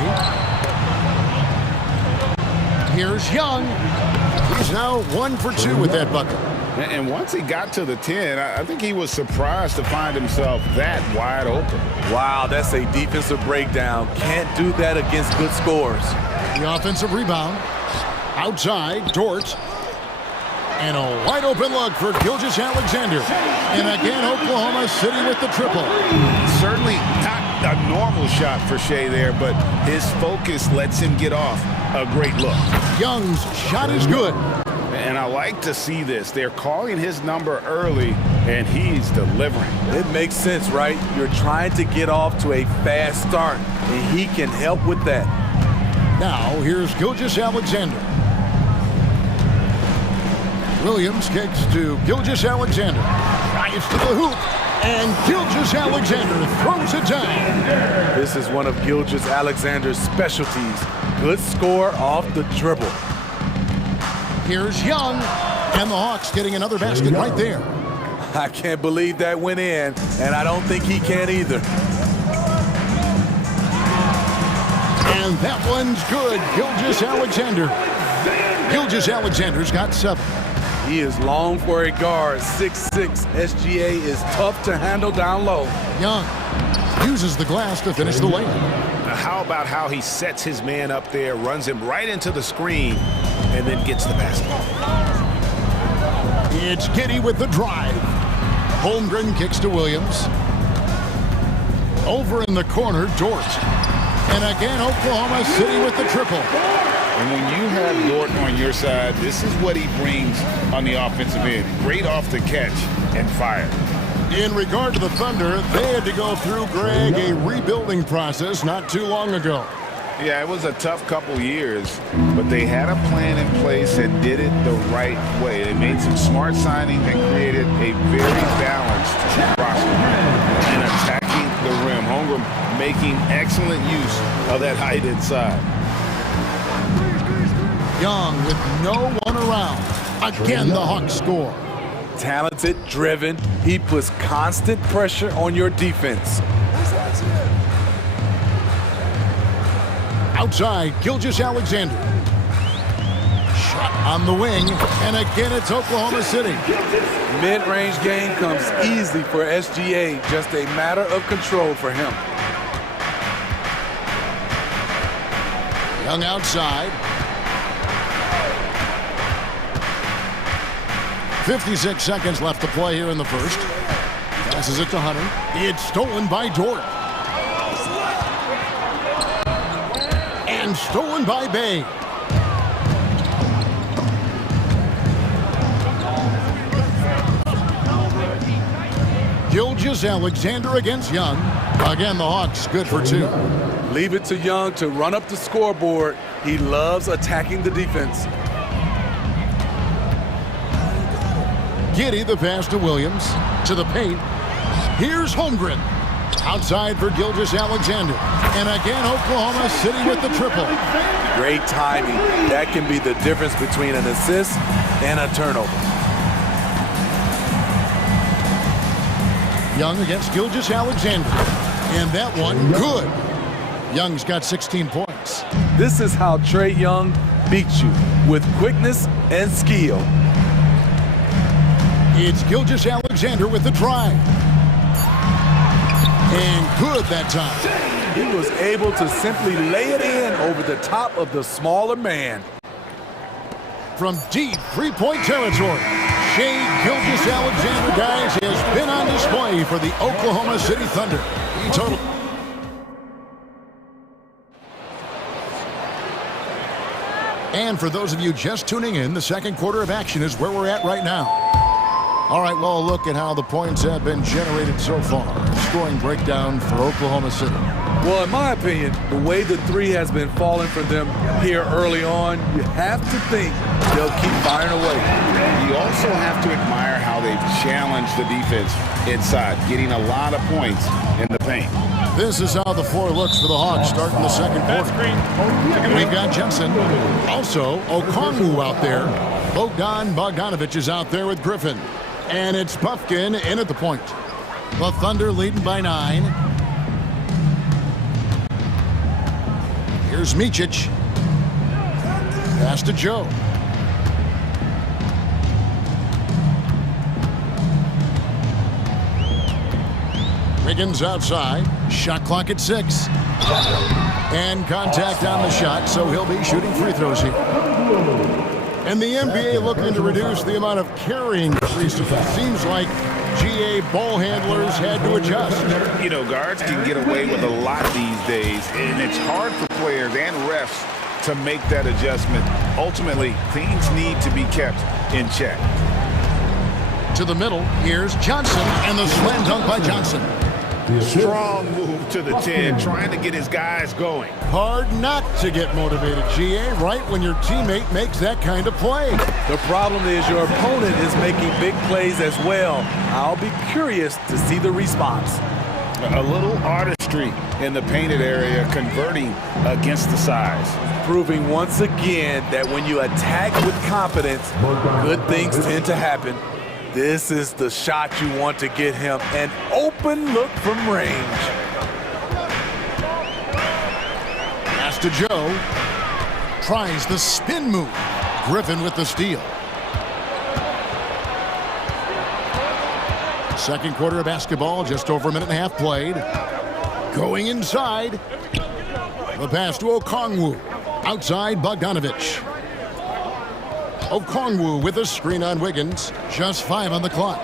Here's Young. He's now 1 for 2 with that bucket. And once he got to the 10, I think he was surprised to find himself that wide open. Wow, that's a defensive breakdown. Can't do that against good scores. The offensive rebound. Outside, Dort. And a wide open look for Gilgeous-Alexander. And again, Oklahoma City with the triple. Certainly not a normal shot for Shea there, but his focus lets him get off a great look. Young's shot is good. And I like to see this. They're calling his number early, and he's delivering. It makes sense, right? You're trying to get off to a fast start, and he can help with that. Now, here's Gilgeous-Alexander. Williams kicks to Gilgeous-Alexander. Drives to the hoop, and Gilgeous-Alexander throws it down. This is one of Gilgeous-Alexander's specialties. Good score off the dribble. Here's Young, and the Hawks getting another basket right there. I can't believe that went in, and I don't think he can either. And that one's good. Gilgeous-Alexander. Gilgeous-Alexander's got 7. He is long for a guard. 6'6". SGA is tough to handle down low. Young uses the glass to finish the layup. Now how about how he sets his man up there, runs him right into the screen, and then gets the basket. It's Giddey with the drive. Holmgren kicks to Williams. Over in the corner, Dort. And again, Oklahoma City with the triple. And when you have Dort on your side, this is what he brings on the offensive end. Great off the catch and fire. In regard to the Thunder, they had to go through, Greg, a rebuilding process not too long ago. Yeah, it was a tough couple years, but they had a plan in place and did it the right way. They made some smart signings and created a very balanced roster and attacking the rim. Holmgren making excellent use of that height inside. Young with no one around. Again, the Hawks score. Talented, driven. He puts constant pressure on your defense. Outside, Gilgeous-Alexander. Shot on the wing, and again it's Oklahoma City. Mid-range game comes easily for SGA, just a matter of control for him. Young outside. 56 seconds left to play here in the first. Passes it to Hunter. It's stolen by Dort. And stolen by Bay. Gilgeous-Alexander against Young. Again, the Hawks good for 2. Leave it to Young to run up the scoreboard. He loves attacking the defense. Giddey, the pass to Williams. To the paint. Here's Holmgren. Outside for Gilgeous-Alexander. And again, Oklahoma City with the triple. Great timing. That can be the difference between an assist and a turnover. Young against Gilgeous-Alexander. And that one, good. Young's got 16 points. This is how Trae Young beats you, with quickness and skill. It's Gilgeous-Alexander with the try. And good that time. He was able to simply lay it in over the top of the smaller man. From deep three-point territory, Shai Gilgeous-Alexander, guys, has been on display for the Oklahoma City Thunder. He totaled. And for those of you just tuning in, the second quarter of action is where we're at right now. All right, well, look at how the points have been generated so far. Scoring breakdown for Oklahoma City. Well, in my opinion, the way the three has been falling for them here early on, you have to think they'll keep firing away. You also have to admire how they've challenged the defense inside, getting a lot of points in the paint. This is how the floor looks for the Hawks starting the second quarter. We've got Jensen. Also, Okongwu out there. Bogdan Bogdanovic is out there with Griffin. And it's Buffkin in at the point. The Thunder leading by 9. Here's Micic. Pass to Joe. Wiggins outside. Shot clock at 6. And contact on the shot, so he'll be shooting free throws here. And the NBA looking to reduce the amount of carrying creases. Seems like GA ball handlers had to adjust. You know, guards can get away with a lot these days, and it's hard for players and refs to make that adjustment. Ultimately, things need to be kept in check. To the middle, here's Johnson, and the slam dunk by Johnson. Strong move to the 10, trying to get his guys going. Hard not to get motivated, GA, right when your teammate makes that kind of play. The problem is your opponent is making big plays as well. I'll be curious to see the response. A little artistry in the painted area, converting against the size. Proving once again that when you attack with confidence, good things tend to happen. This is the shot you want to get him, an open look from range. Pass to Joe. Tries the spin move. Griffin with the steal. Second quarter of basketball, just over a minute and a half played. Going inside. The pass to Okongwu. Outside Bogdanovic. Okongwu with a screen on Wiggins. Just 5 on the clock.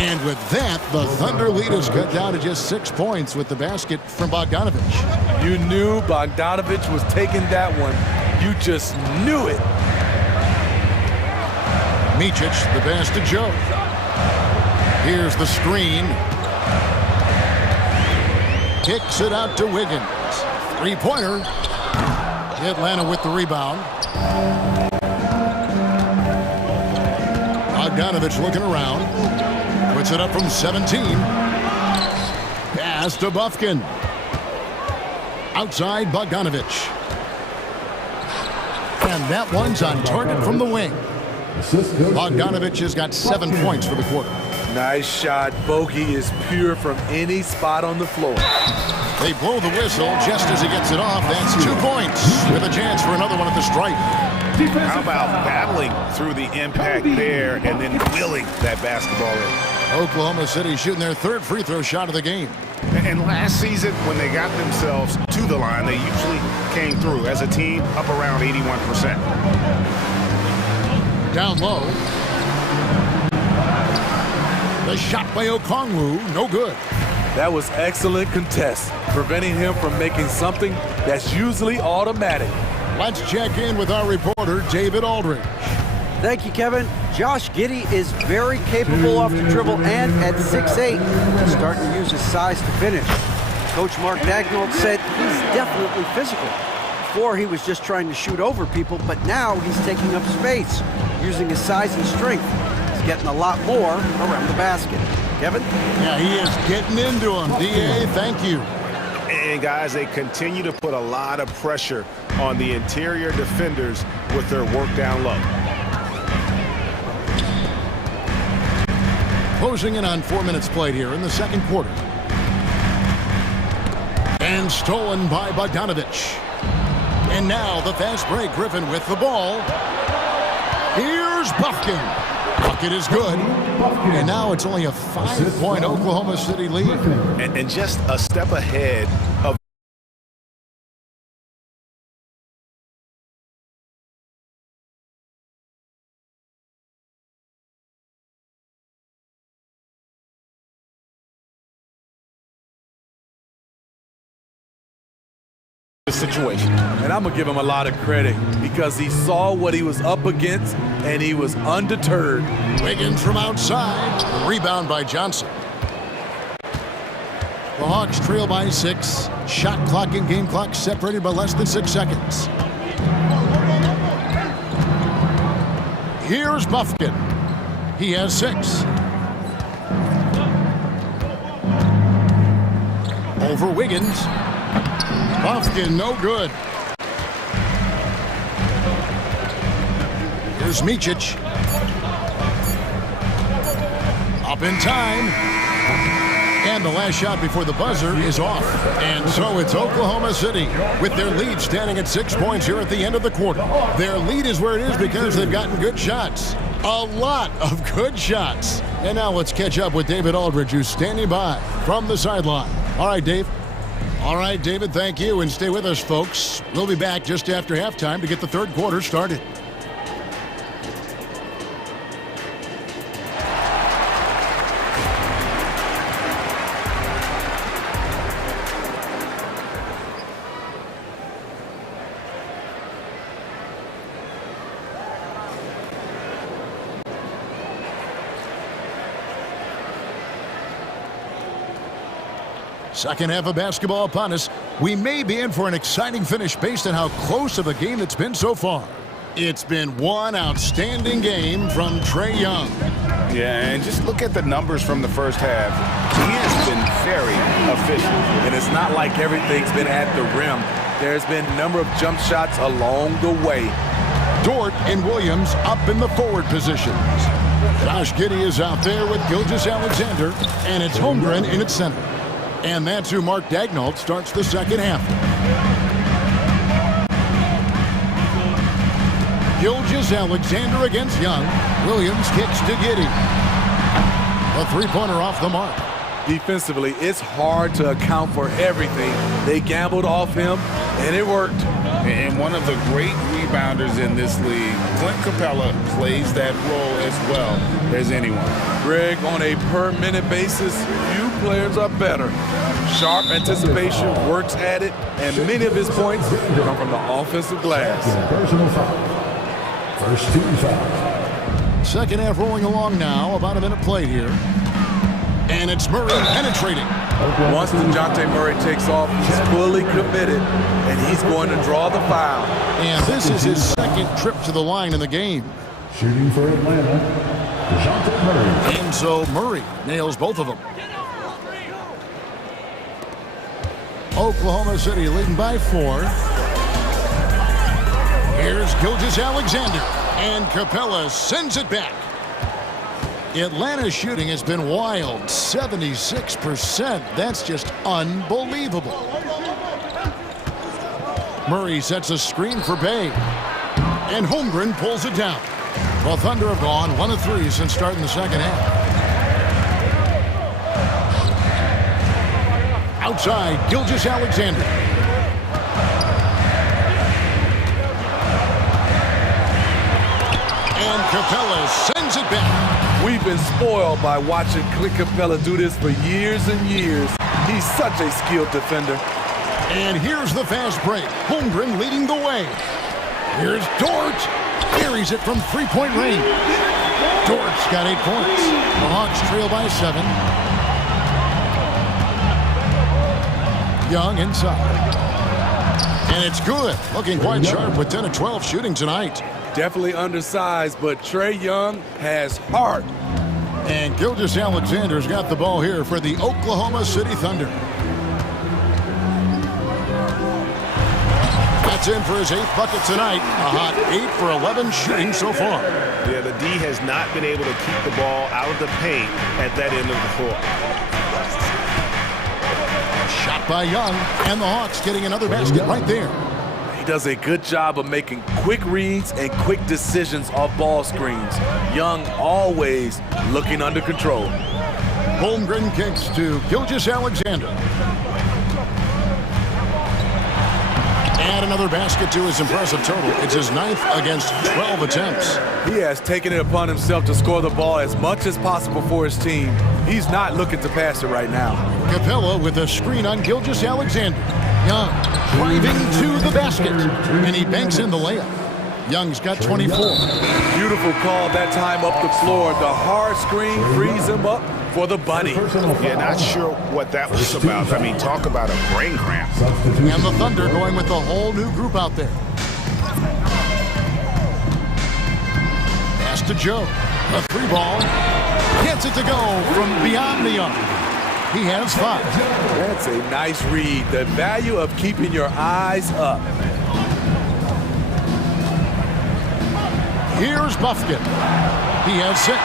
And with that, the Thunder lead is cut down to just 6 points with the basket from Bogdanovic. You knew Bogdanovic was taking that one. You just knew it. Micic, the pass to Joe. Here's the screen. Kicks it out to Wiggins. Three-pointer. Atlanta with the rebound. Bogdanovic looking around. Puts it up from 17. Pass to Buffkin. Outside Bogdanovic. And that one's on target from the wing. Bogdanovic has got 7 points for the quarter. Nice shot. Bogey is pure from any spot on the floor. They blow the whistle just as he gets it off. That's 2 points with a chance for another one at the stripe. How about battling through the impact there and then wheeling that basketball in? Oklahoma City shooting their 3rd free throw shot of the game. And last season, when they got themselves to the line, they usually came through as a team up around 81%. Down low. The shot by Okongwu, no good. That was excellent contest, preventing him from making something that's usually automatic. Let's check in with our reporter, David Aldridge. Thank you, Kevin. Josh Giddey is very capable off the dribble and at 6'8", starting to use his size to finish. Coach Mark Daigneault said he's definitely physical. Before, he was just trying to shoot over people, but now he's taking up space, using his size and strength. He's getting a lot more around the basket. Kevin? Yeah, he is getting into him. D.A., thank you. And guys, they continue to put a lot of pressure on the interior defenders with their work down low. Closing in on 4 minutes played here in the second quarter. And stolen by Bogdanovich. And now the fast break. Griffin with the ball. Here's Buffkin. Bucket is good. And now it's only a 5-point Oklahoma City lead. And just a step ahead of situation. And I'm going to give him a lot of credit because he saw what he was up against and he was undeterred. Wiggins from outside. Rebound by Johnson. The Hawks trail by 6. Shot clock and game clock separated by less than 6 seconds. Here's Buffkin. He has 6. Over Wiggins. Buffkin, no good. Here's Micic. Up in time. And the last shot before the buzzer is off. And so it's Oklahoma City with their lead standing at 6 points here at the end of the quarter. Their lead is where it is because they've gotten good shots. A lot of good shots. And now let's catch up with David Aldridge, who's standing by from the sideline. All right, Dave. All right, David, thank you, and stay with us, folks. We'll be back just after halftime to get the third quarter started. Second half of basketball upon us. We may be in for an exciting finish based on how close of a game it's been so far. It's been one outstanding game from Trae Young. Yeah, and just look at the numbers from the first half. He has been very efficient. And it's not like everything's been at the rim. There's been a number of jump shots along the way. Dort and Williams up in the forward positions. Josh Giddey is out there with Gilgeous-Alexander, and it's Holmgren in its center. And that's who Mark Daigneault starts the second half. Gilgeous-Alexander against Young. Williams kicks to Giddey. A three-pointer off the mark. Defensively, it's hard to account for everything. They gambled off him, and it worked. And one of the great rebounders in this league, Clint Capella, plays that role as well as anyone. Greg, on a per-minute basis, few players are better. Sharp anticipation, works at it, and many of his points come from the offensive glass. First team foul. Second half rolling along now. About a minute played here. And it's Murray penetrating. Once DeJounte Murray takes off, he's fully committed, and he's going to draw the foul. And this is his second trip to the line in the game. Shooting for Atlanta, DeJounte Murray. And so Murray nails both of them. Oklahoma City leading by 4. Here's Gilgeous-Alexander, and Capella sends it back. Atlanta's shooting has been wild, 76%. That's just unbelievable. Murray sets a screen for Bay, and Holmgren pulls it down. The Thunder have gone 1 of 3 since starting the second half. Outside, Gilgeous-Alexander. And Capella sends it back. We've been spoiled by watching Clint Capella do this for years and years. He's such a skilled defender. And here's the fast break. Holmgren leading the way. Here's Dort. Carries it from three-point range. Dort's got 8 points. The Hawks trail by 7. Young inside. And it's good. Looking quite sharp with 10 of 12 shooting tonight. Definitely undersized, but Trey Young has heart. And Gilgeous-Alexander's got the ball here for the Oklahoma City Thunder. That's in for his 8th bucket tonight. A hot 8 for 11 shooting so far. Yeah, the D has not been able to keep the ball out of the paint at that end of the floor. Shot by Young, and the Hawks getting another basket right there. He does a good job of making quick reads and quick decisions off ball screens. Young always looking under control. Holmgren kicks to Gilgeous-Alexander. Add another basket to his impressive total. It's his 9th against 12 attempts. He has taken it upon himself to score the ball as much as possible for his team. He's not looking to pass it right now. Capella with a screen on Gilgeous-Alexander. Young driving to the basket, and he banks in the layup. Young's got 24. Beautiful call that time up the floor. The hard screen frees him up for the bunny. Yeah, not sure what that was about. I mean, talk about a brain cramp. And the Thunder going with a whole new group out there. Pass to Joe. A 3 ball. Gets it to go from beyond the arc. He has 5. That's a nice read. The value of keeping your eyes up. Here's Buffkin. He has 6.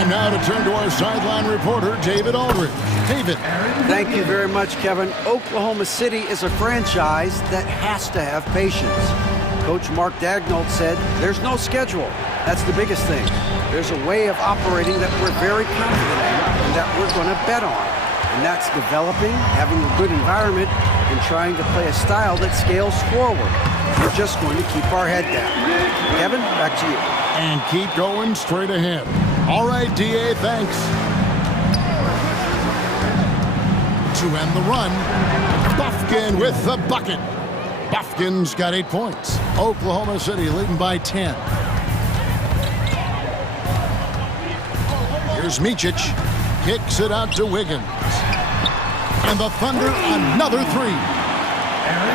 Time now to turn to our sideline reporter, David Aldridge. David. Thank you very much, Kevin. Oklahoma City is a franchise that has to have patience. Coach Mark Daigneault said, there's no schedule. That's the biggest thing. There's a way of operating that we're very confident in and that we're going to bet on. And that's developing, having a good environment, and trying to play a style that scales forward. We're just going to keep our head down. Kevin, back to you. And keep going straight ahead. All right, D.A., thanks. To end the run, Buffkin with the bucket. Buffkin's got 8 points. Oklahoma City leading by 10. Here's Micic. Kicks it out to Wiggins. And the Thunder, another 3.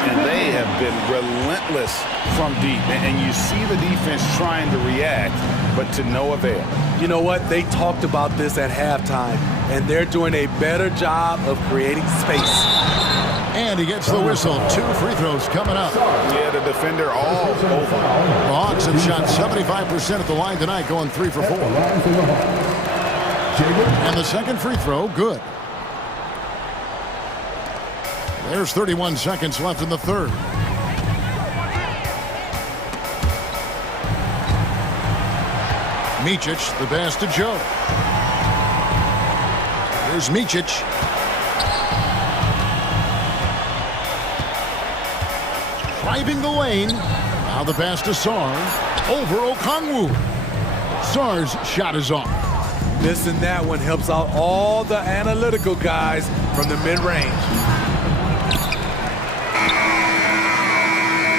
And they have been relentless from deep. And you see the defense trying to react, but to no avail. You know what? They talked about this at halftime, and they're doing a better job of creating space. And he gets the whistle. 2 free throws coming up. Yeah, the defender all over. The Hawks have shot 75% at the line tonight, going 3 for 4. And the second free throw, good. There's 31 seconds left in the third. Micic, the pass to Joe. Here's Micic. Driving the lane. Now the pass to Sarr. Over Okongwu. Sarr's shot is off. Missing that one helps out all the analytical guys from the mid-range.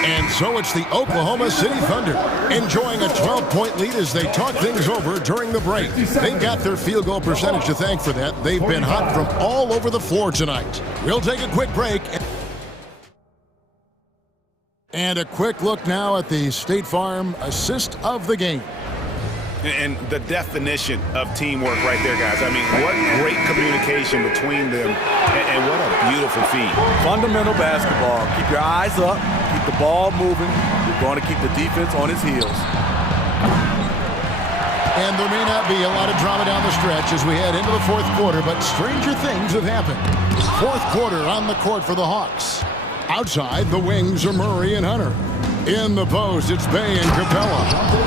And so it's the Oklahoma City Thunder enjoying a 12-point lead as they talk things over during the break. They've got their field goal percentage to thank for that. They've been hot from all over the floor tonight. We'll take a quick break. And a quick look now at the State Farm assist of the game. And the definition of teamwork right there, guys. I mean, what great communication between them, and what a beautiful feed. Fundamental basketball. Keep your eyes up, keep the ball moving. You're going to keep the defense on its heels. And there may not be a lot of drama down the stretch as we head into the fourth quarter, but stranger things have happened. Fourth quarter on the court for the Hawks. Outside, the wings are Murray and Hunter. In the post, it's Bey and Capella.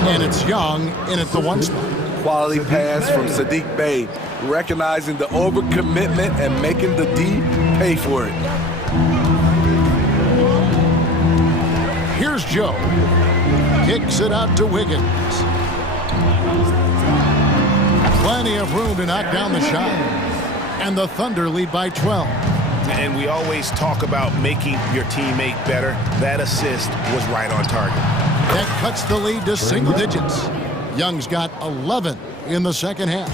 And it's Young in at the 1 spot. Quality pass from Sadiq Bey, recognizing the overcommitment and making the D pay for it. Here's Joe. Kicks it out to Wiggins. Plenty of room to knock down the shot. And the Thunder lead by 12. And we always talk about making your teammate better. That assist was right on target. That cuts the lead to single digits. Young's got 11 in the second half.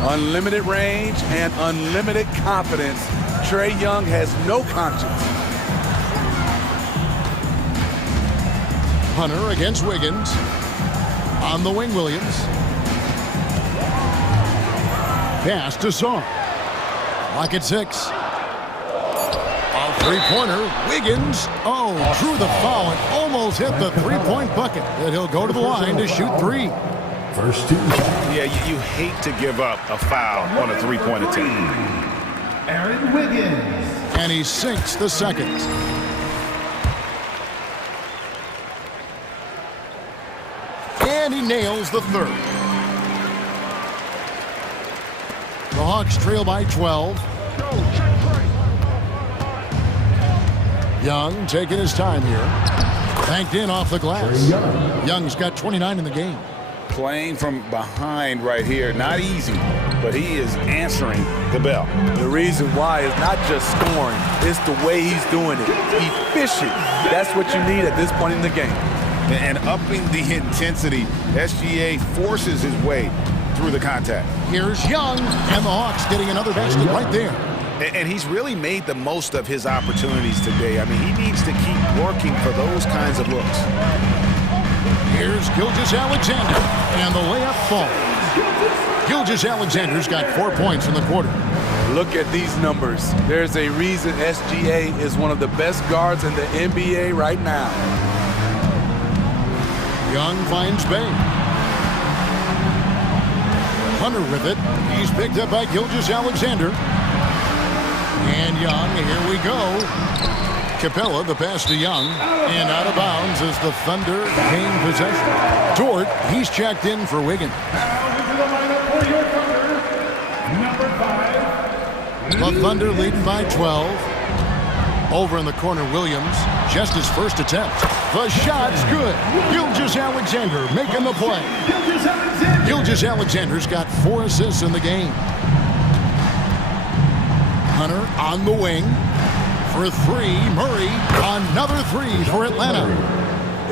Unlimited range and unlimited confidence. Trae Young has no conscience. Hunter against Wiggins. On the wing, Williams. Pass to Sar. Lock at 6. A three-pointer. Wiggins. Oh, drew the foul and almost hit the three-point bucket. And he'll go to the line to shoot 3. First 2. Yeah, you hate to give up a foul on a three-point attempt. Aaron Wiggins. And he sinks the second. And he nails the third. The Hawks trail by 12. Young taking his time here. Banked in off the glass. Young's got 29 in the game. Playing from behind right here, not easy, but he is answering the bell. The reason why is not just scoring, it's the way he's doing it. Efficient. That's what you need at this point in the game. And upping the intensity, SGA forces his way through the contact. Here's Young, and the Hawks getting another basket right there. And he's really made the most of his opportunities today. I mean, he needs to keep working for those kinds of looks. Here's Gilgeous-Alexander, and the layup falls. Gilgeous-Alexander's got 4 points in the quarter. Look at these numbers. There's a reason SGA is one of the best guards in the NBA right now. Young finds Bay. Hunter with it. He's picked up by Gilgeous-Alexander. And Young, here we go. Capella, the pass to Young, and out of bounds as the Thunder gain possession. Dort, he's checked in for Wiggins. The Thunder leading by 12. Over in the corner, Williams, just his first attempt. The shot's good. Gilgeous-Alexander making the play. Gilgeous-Alexander's got 4 assists in the game. Hunter on the wing. For 3, Murray, another 3 for Atlanta.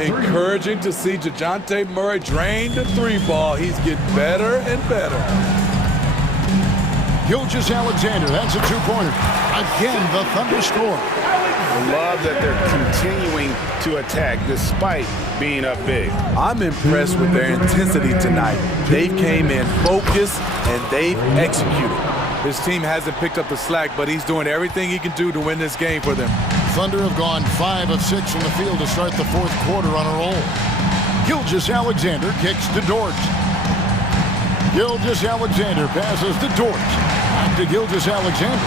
Encouraging to see DeJounte Murray drain the 3-ball. He's getting better and better. Gilgeous-Alexander, that's a 2-pointer. Again, the Thunder score. I love that they're continuing to attack despite being up big. I'm impressed with their intensity tonight. They came in focused and they've executed. His team hasn't picked up the slack, but he's doing everything he can do to win this game for them. Thunder have gone 5 of 6 from the field to start the 4th quarter on a roll. Gilgeous-Alexander kicks to Dort. Gilgeous-Alexander passes to Dort. Back to Gilgeous-Alexander.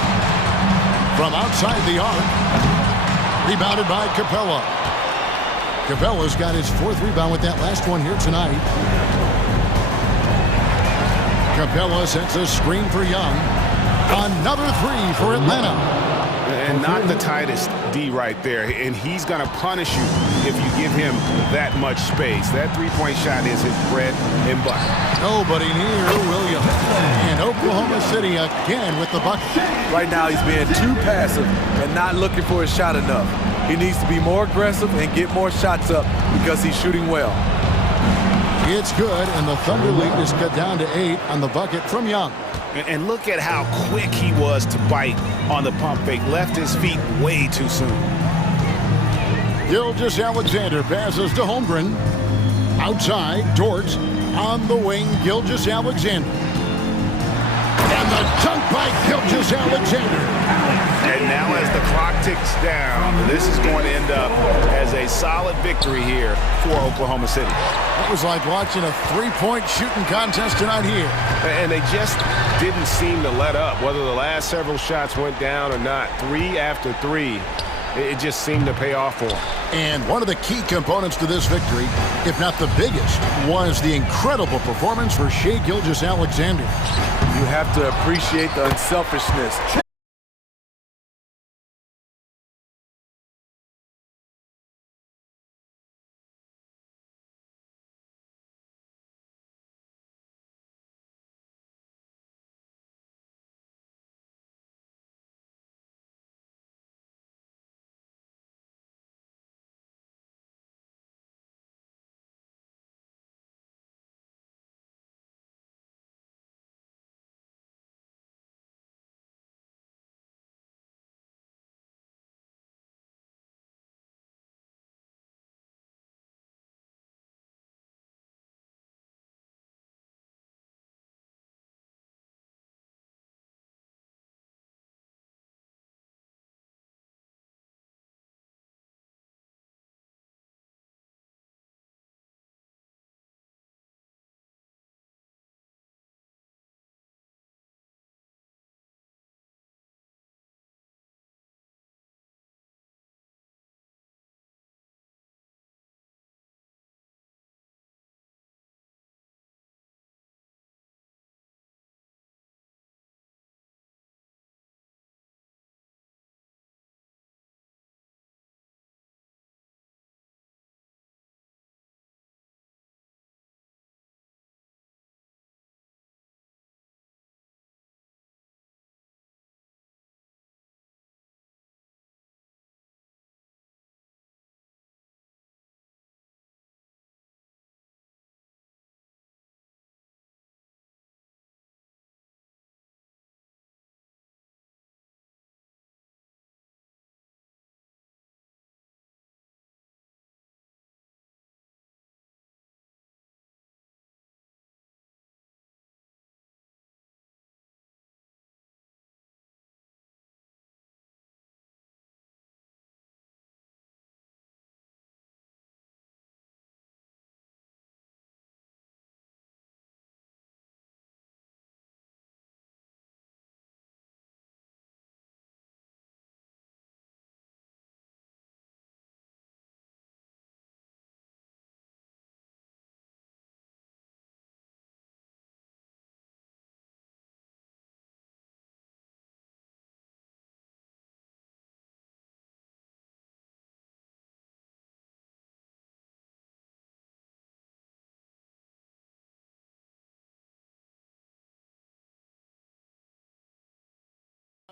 From outside the arc. Rebounded by Capella. Capella's got his 4th rebound with that last one here tonight. Capella sets a screen for Young. Another 3 for Atlanta. And not the tightest D right there. And he's going to punish you if you give him that much space. That three-point shot is his bread and butter. Nobody near Williams. And Oklahoma City again with the bucket. Right now he's being too passive and not looking for his shot enough. He needs to be more aggressive and get more shots up because he's shooting well. It's good, and the Thunder lead is cut down to 8 on the bucket from Young. And look at how quick he was to bite on the pump fake. Left his feet way too soon. Gilgeous-Alexander passes to Holmgren. Outside, Dort on the wing, Gilgeous-Alexander. And the dunk by Gilgeous-Alexander. And now as the clock ticks down, this is going to end up as a solid victory here for Oklahoma City. It was like watching a 3-point shooting contest tonight here. And they just didn't seem to let up, whether the last several shots went down or not. 3 after 3, it just seemed to pay off for them. And one of the key components to this victory, if not the biggest, was the incredible performance for Shai Gilgeous-Alexander. You have to appreciate the unselfishness.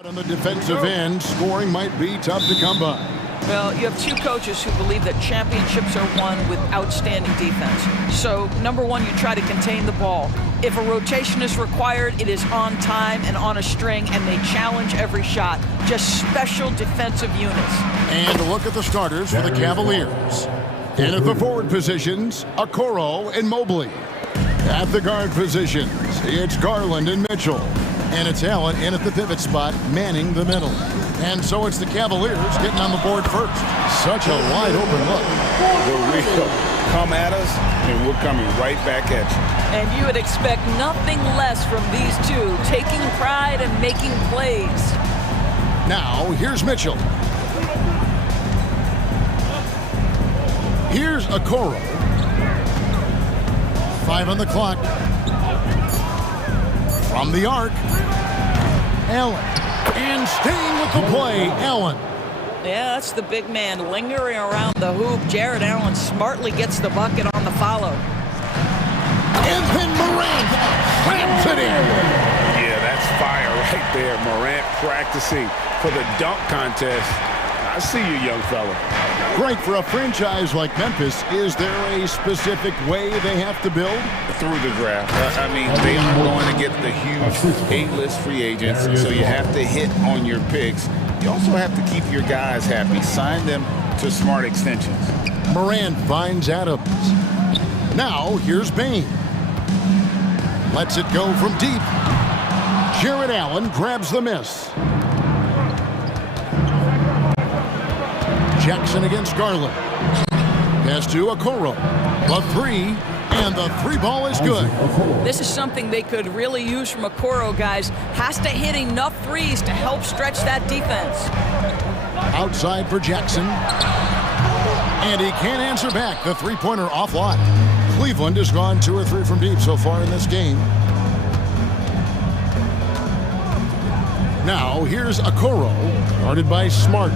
On the defensive end, scoring might be tough to come by. Well, you have two coaches who believe that championships are won with outstanding defense. So, number one, you try to contain the ball. If a rotation is required, it is on time and on a string, and they challenge every shot. Just special defensive units. And look at the starters for the Cavaliers. And at the forward positions, Okoro and Mobley. At the guard positions, it's Garland and Mitchell. And it's Allen in at the pivot spot, manning the middle. And so it's the Cavaliers getting on the board first. Such a wide open look. We'll come at us, and we're coming right back at you. And you would expect nothing less from these two, taking pride and making plays. Now, here's Mitchell. Here's Okoro. 5 on the clock. From the arc, Allen. And staying with the play, Allen. Yeah, that's the big man lingering around the hoop. Jared Allen smartly gets the bucket on the follow. And then Morant slams it in. Yeah, that's fire right there. Morant practicing for the dunk contest. I see you, young fella. Great for a franchise like Memphis. Is there a specific way they have to build? Through the draft. I mean, they aren't going to get the huge A-list free agents, so you have to hit on your picks. You also have to keep your guys happy. Sign them to smart extensions. Morant finds Adams. Now, here's Bain. Lets it go from deep. Jared Allen grabs the miss. Jackson against Garland. Pass to Okoro. The three, and the three ball is good. This is something they could really use from Okoro, guys. Has to hit enough threes to help stretch that defense. Outside for Jackson. And he can't answer back. The three-pointer offline. Cleveland has gone 2 or 3 from deep so far in this game. Now, here's Okoro, guarded by Smart.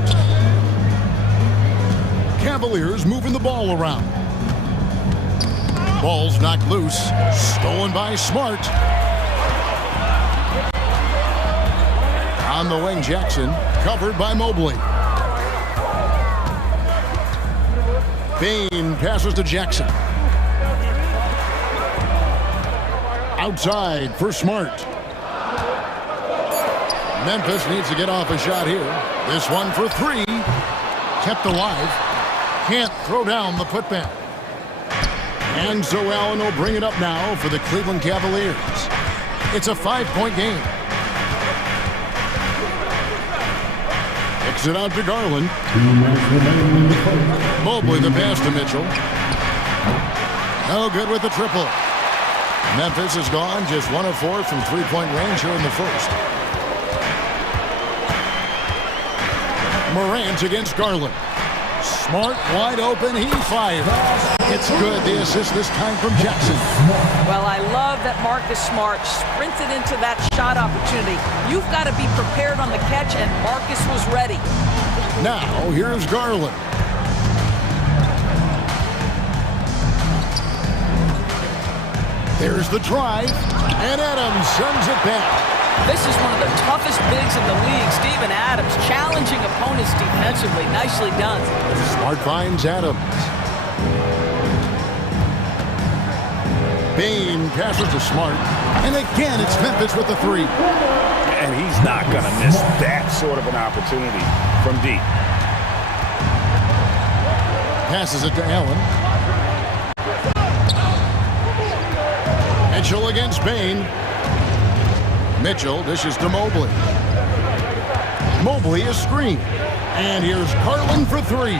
Cavaliers moving the ball around. Ball's knocked loose. Stolen by Smart. On the wing, Jackson. Covered by Mobley. Bain passes to Jackson. Outside for Smart. Memphis needs to get off a shot here. This one for 3. Kept alive. Can't throw down the putback. And so Allen will bring it up now for the Cleveland Cavaliers. It's a 5-point game. Kicks it out to Garland. Mobley the pass to Mitchell. No good with the triple. Memphis has gone just 1 of 4 from 3-point range here in the first. Morant against Garland. Smart, wide open, he fires. It's good, the assist this time from Jackson. Well, I love that Marcus Smart sprinted into that shot opportunity. You've got to be prepared on the catch, and Marcus was ready. Now, here's Garland. There's the drive, and Adams sends it back. This is one of the toughest bigs in the league. Steven Adams challenging opponents defensively. Nicely done. Smart finds Adams. Bain passes to Smart. And again, it's Memphis with the 3. And he's not going to miss that sort of an opportunity from deep. Passes it to Allen. Mitchell against Bain. Mitchell dishes to Mobley. Mobley is screened. And here's Garland for 3.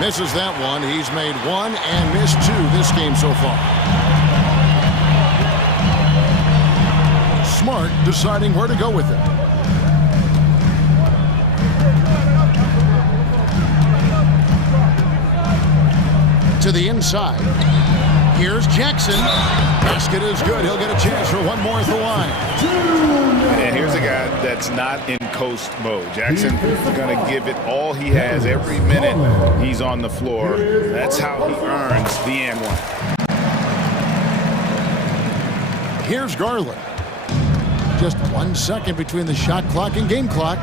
Misses that one. He's made 1 and missed 2 this game so far. Smart deciding where to go with it. To the inside. Here's Jackson. Basket is good. He'll get a chance for one more at the line. And here's a guy that's not in coast mode. Jackson going to give it all he has every minute he's on the floor. That's how he earns the and one. Here's Garland. Just 1 second between the shot clock and game clock.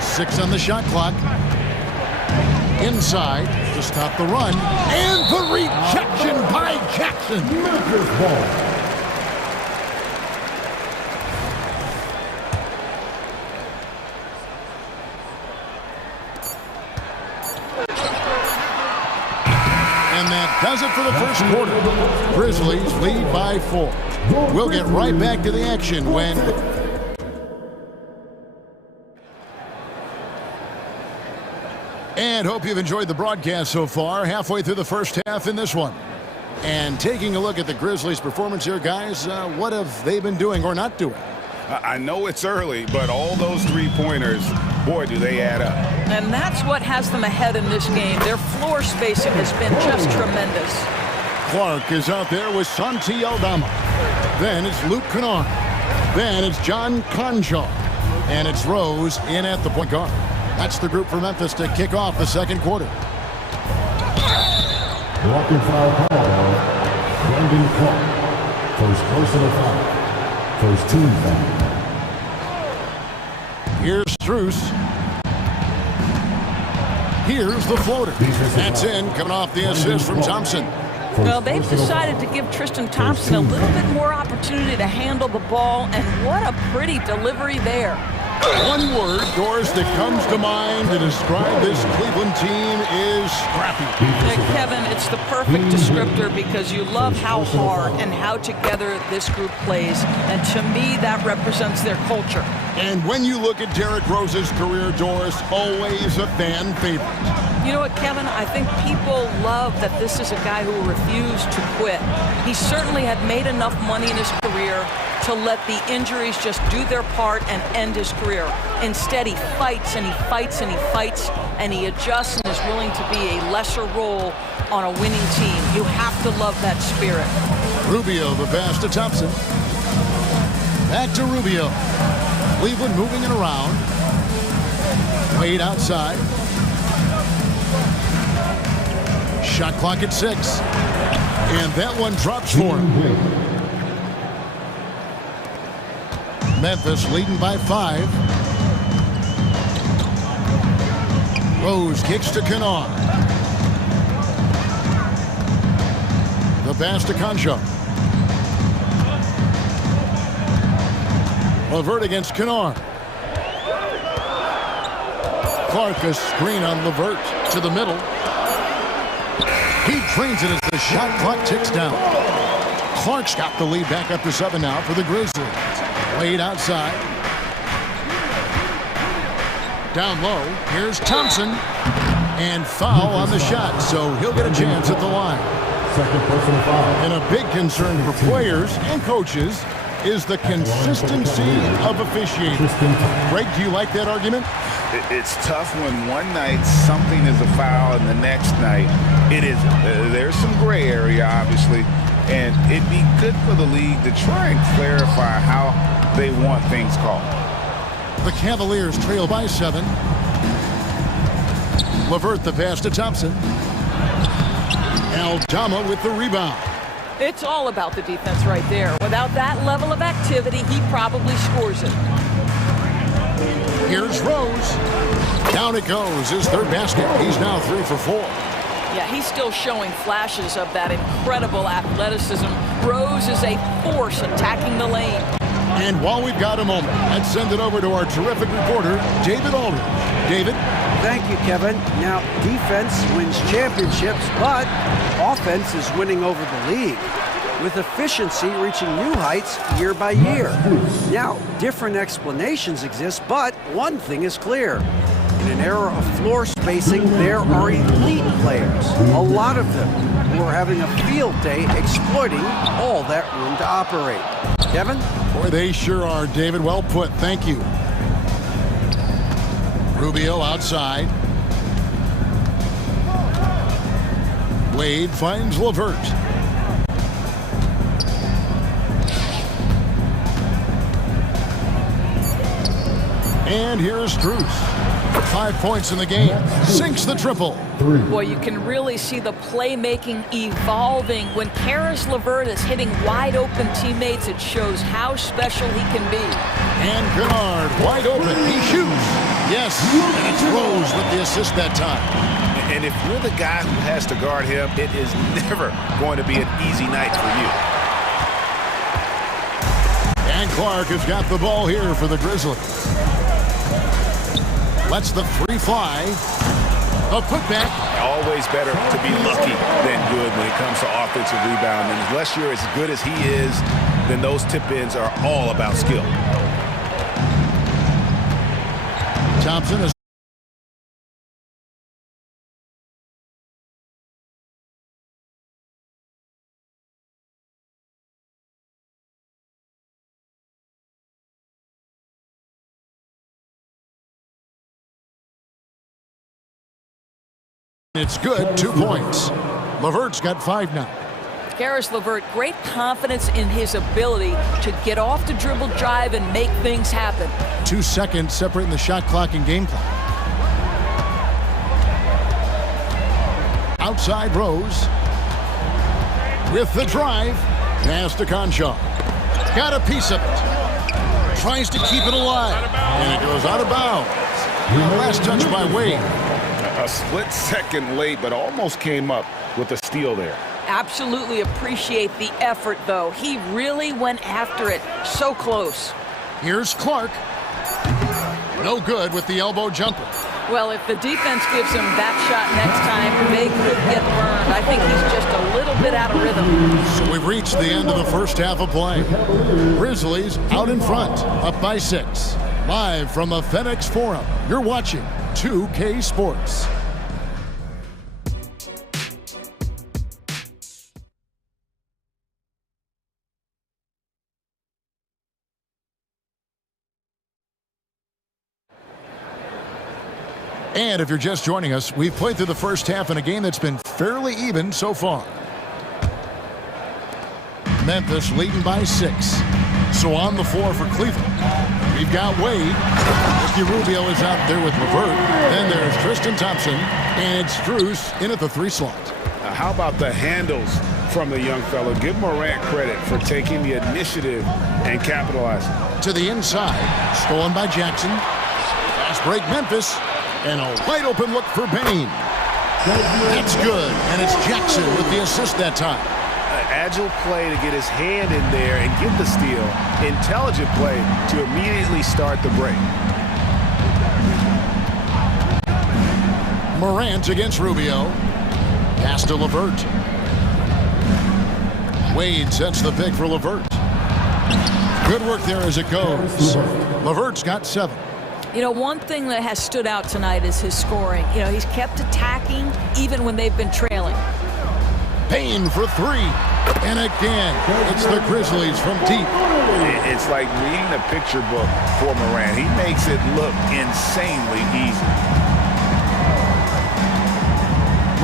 Six on the shot clock. Inside to stop the run. And the rejection by Jackson. And that does it for the first quarter. Grizzlies lead by 4. We'll get right back to the action when... And hope you've enjoyed the broadcast so far. Halfway through the first half in this one. And taking a look at the Grizzlies' performance here, guys, what have they been doing or not doing? I know it's early, but all those three-pointers, boy, do they add up. And that's what has them ahead in this game. Their floor spacing has been just tremendous. Clark is out there with Santi Aldama. Then it's Luke Kennard. Then it's John Conchaw. And it's Rose in at the point guard. That's the group for Memphis to kick off the second quarter. Walking foul call. Brandon Clark. First personal foul. First team foul. Here's Strus. Here's the floater. That's in, coming off the assist from Thompson. Well, they've decided to give Tristan Thompson a little bit more opportunity to handle the ball, and what a pretty delivery there. One word, Doris, that comes to mind to describe this Cleveland team is scrappy. Kevin, it's the perfect descriptor because you love how hard and how together this group plays. And to me, that represents their culture. And when you look at Derrick Rose's career, Doris, always a fan favorite. You know what, Kevin? I think people love that this is a guy who refused to quit. He certainly had made enough money in his career to let the injuries just do their part and end his career. Instead, he fights and he fights and he fights, and he adjusts and is willing to be a lesser role on a winning team. You have to love that spirit. Rubio, the pass to Thompson. Back to Rubio. Cleveland moving it around. Wade outside. Shot clock at 6. And that one drops for him. Memphis leading by 5. Rose kicks to Kennard. The pass to Concha. LeVert against Kennard. Clark, a screen on LeVert to the middle. He trains it as the shot clock ticks down. Clark's got the lead back up to 7 now for the Grizzlies. Wade outside. Down low. Here's Thompson. And foul on the shot, so he'll get a chance at the line. Second personal foul. And a big concern for players and coaches is the consistency of officiating. Greg, do you like that argument? It's tough when one night something is a foul and the next night it isn't. There's some gray area, obviously, and it'd be good for the league to try and clarify how they want things called. The Cavaliers trail by 7. LeVert the pass to Thompson. Aldama with the rebound. It's all about the defense right there. Without that level of activity, he probably scores it. Here's Rose. Down it goes. His third basket. He's now 3 for 4. Yeah, he's still showing flashes of that incredible athleticism. Rose is a force attacking the lane. And while we've got a moment, let's send it over to our terrific reporter, David Aldridge. David? Thank you, Kevin. Now, defense wins championships, but offense is winning over the league, with efficiency reaching new heights year by year. Now, different explanations exist, but one thing is clear. In an era of floor spacing, there are elite players, a lot of them, who are having a field day exploiting all that room to operate. Kevin? Boy, they sure are, David. Well put. Thank you. Rubio outside. Wade finds LeVert. And here's Strus. 5 points in the game. Sinks the triple. Boy, you can really see the playmaking evolving. When Caris LeVert is hitting wide open teammates, it shows how special he can be. And Kennard wide open. He shoots. Yes, and it's Rose with the assist that time. And if you're the guy who has to guard him, it is never going to be an easy night for you. And Clark has got the ball here for the Grizzlies. Lets the free fly. A putback. Always better to be lucky than good when it comes to offensive rebound. And unless you're as good as he is, then those tip-ins are all about skill. Thompson is it's good, 2 points. LeVert's got 5 now. Caris LeVert, great confidence in his ability to get off the dribble drive and make things happen. 2 seconds separating the shot clock and game clock. Outside Rose. With the drive. Pass to Conchaw. Got a piece of it. Tries to keep it alive. And it goes out of bounds. Last touch by Wade. A split second late, but almost came up with a steal there. Absolutely appreciate the effort, though. He really went after it. So close. Here's Clark. No good with the elbow jumper. Well, if the defense gives him that shot next time, they could get burned. I think he's just a little bit out of rhythm. So we've reached the end of the first half of play. Grizzlies out in front, up by 6. Live from the FedEx Forum, you're watching 2K Sports. And if you're just joining us, we've played through the first half in a game that's been fairly even so far. Memphis leading by 6. So on the floor for Cleveland, we've got Wade. Ricky Rubio is out there with LeVert. Then there's Tristan Thompson, and it's Strus in at the 3 slot. How about the handles from the young fellow? Give Morant credit for taking the initiative and capitalizing. To the inside, stolen by Jackson. Fast break Memphis. And a wide open look for Bain. That's good, and it's Jackson with the assist that time. An agile play to get his hand in there and get the steal. Intelligent play to immediately start the break. Morant against Rubio. Pass to LeVert. Wade sets the pick for LeVert. Good work there as it goes. LeVert's got 7. You know, one thing that has stood out tonight is his scoring. You know, he's kept attacking even when they've been trailing. Payne for 3. And again, it's the Grizzlies from deep. It's like reading a picture book for Morant. He makes it look insanely easy.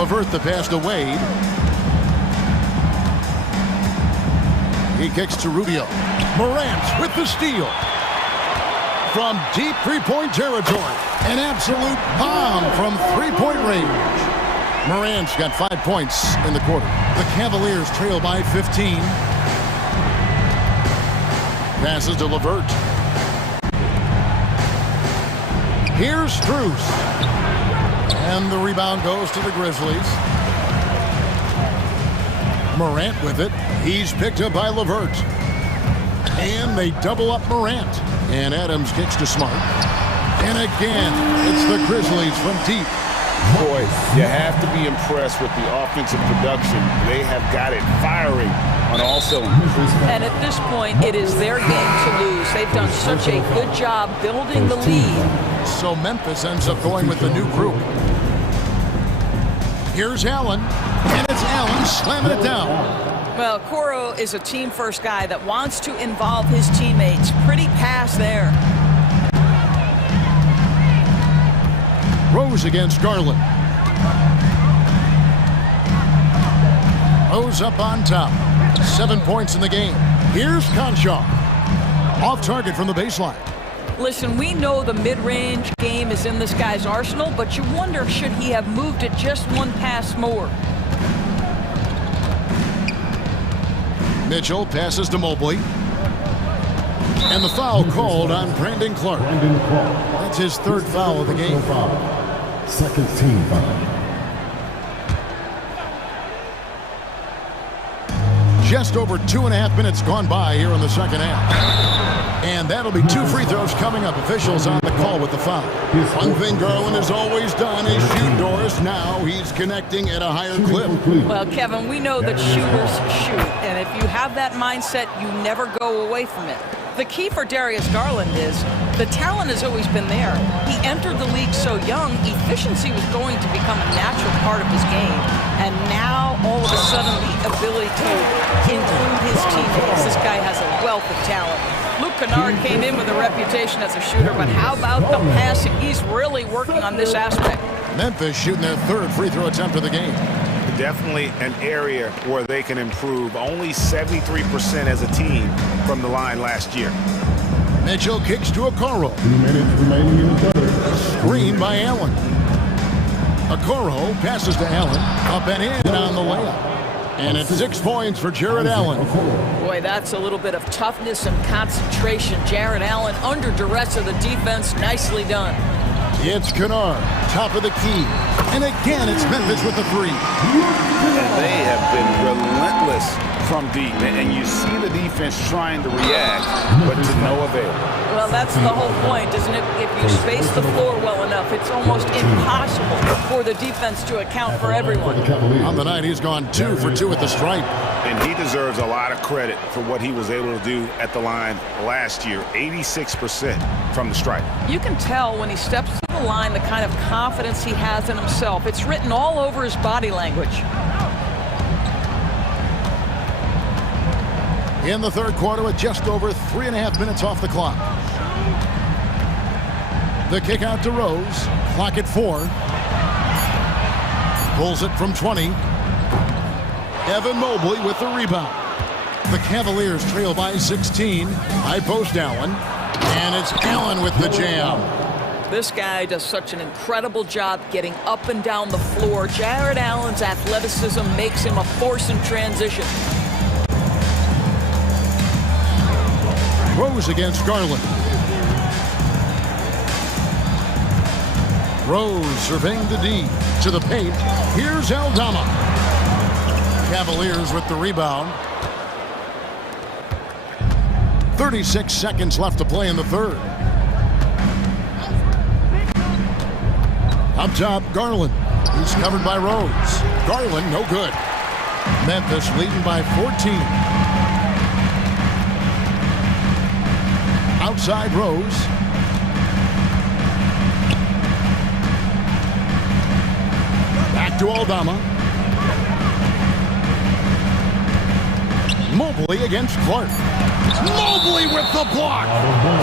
LeVert the pass to Wade. He kicks to Rubio. Morant with the steal. From deep three-point territory. An absolute bomb from three-point range. Morant's got 5 points in the quarter. The Cavaliers trail by 15. Passes to LeVert. Here's Strus. And the rebound goes to the Grizzlies. Morant with it. He's picked up by LeVert. And they double up Morant. And Adams kicks to Smart. And again, it's the Grizzlies from deep. Boy, you have to be impressed with the offensive production. They have got it firing on all cylinders. And at this point, it is their game to lose. They've done such a good job building the lead. So Memphis ends up going with the new group. Here's Allen. And it's Allen slamming it down. Well, Coro is a team-first guy that wants to involve his teammates. Pretty pass there. Rose against Garland. Rose up on top. 7 points in the game. Here's Conchaw. Off target from the baseline. Listen, we know the mid-range game is in this guy's arsenal, but you wonder, should he have moved it just one pass more? Mitchell passes to Mobley. And the foul called on Brandon Clark. That's his third foul of the game. Second team foul. Just over 2.5 minutes gone by here in the second half. And that'll be 2 free throws coming up. Officials on the call with the foul. One thing Garland has always done is shoot doors. Now he's connecting at a higher clip. Well, Kevin, we know that shooters shoot. And if you have that mindset, you never go away from it. The key for Darius Garland is the talent has always been there. He entered the league so young, efficiency was going to become a natural part of his game. And now, all of a sudden, the ability to include his teammates. This guy has a wealth of talent. Luke Kennard came in with a reputation as a shooter, but how about the passing? He's really working on this aspect. Memphis shooting their third free throw attempt of the game. Definitely an area where they can improve. Only 73% as a team from the line last year. Mitchell kicks to Okoro. 2 minutes remaining in the third. Screen by Allen. Okoro passes to Allen. Up and in on the layup. And it's 6 points for Jared Allen. Boy, that's a little bit of toughness and concentration. Jared Allen under duress of the defense. Nicely done. It's Kennard, top of the key. And again, it's Memphis with the three. And they have been relentless from deep. And you see the defense trying to react, but to no avail. Well, that's the whole point, isn't it? If you space the floor well enough, it's almost impossible for the defense to account for everyone. On the night, he's gone 2 for 2 at the stripe. And he deserves a lot of credit for what he was able to do at the line last year. 86% from the stripe. You can tell when he steps to the line the kind of confidence he has in himself. It's written all over his body language. In the third quarter with just over 3.5 minutes off the clock. The kick out to Rose. Clock at 4. Pulls it from 20. Evan Mobley with the rebound. The Cavaliers trail by 16. High post Allen. And it's Allen with the jam. This guy does such an incredible job getting up and down the floor. Jared Allen's athleticism makes him a force in transition. Rose against Garland. Rose surveying the D to the paint. Here's Aldama. Cavaliers with the rebound. 36 seconds left to play in the third. Up top, Garland. He's covered by Rose. Garland, no good. Memphis leading by 14. Outside Rose. Back to Aldama. Mobley against Clark. Mobley with the block.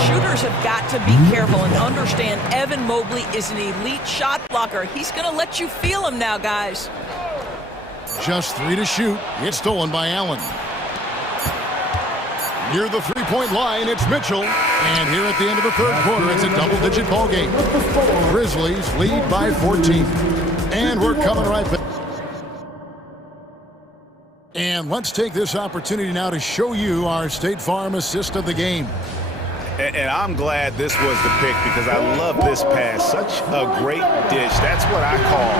Shooters have got to be careful and understand Evan Mobley is an elite shot blocker. He's going to let you feel him now, guys. Just 3 to shoot. It's stolen by Allen. Near the three-point line, it's Mitchell. And here at the end of the third quarter, it's a double-digit ball game. Grizzlies lead by 14. And we're coming right back. And let's take this opportunity now to show you our State Farm assist of the game. And I'm glad this was the pick because I love this pass. Such a great dish. That's what I call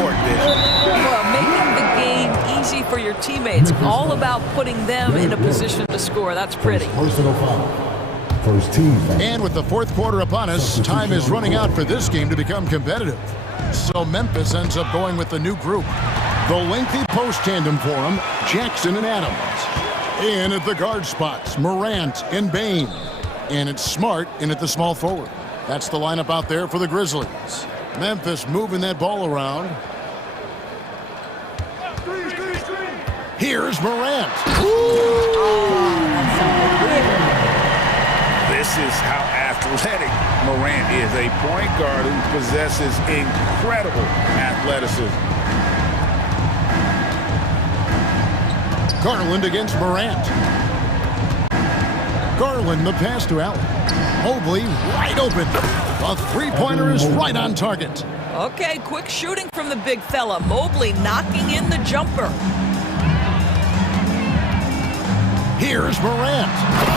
court vision. Well, making the game easy for your teammates. All about putting them in a position to score. That's pretty. Personal foul. First team foul. And with the fourth quarter upon us, time is running out for this game to become competitive. So Memphis ends up going with the new group. The lengthy post tandem for them, Jackson and Adams. In at the guard spots, Morant and Bain. And it's Smart in at the small forward. That's the lineup out there for the Grizzlies. Memphis moving that ball around. Here's Morant. This is how athletic Morant is. A point guard who possesses incredible athleticism. Garland against Morant. Garland, the pass to Allen. Mobley right open. The three-pointer is right on target. Okay, quick shooting from the big fella. Mobley knocking in the jumper. Here's Morant,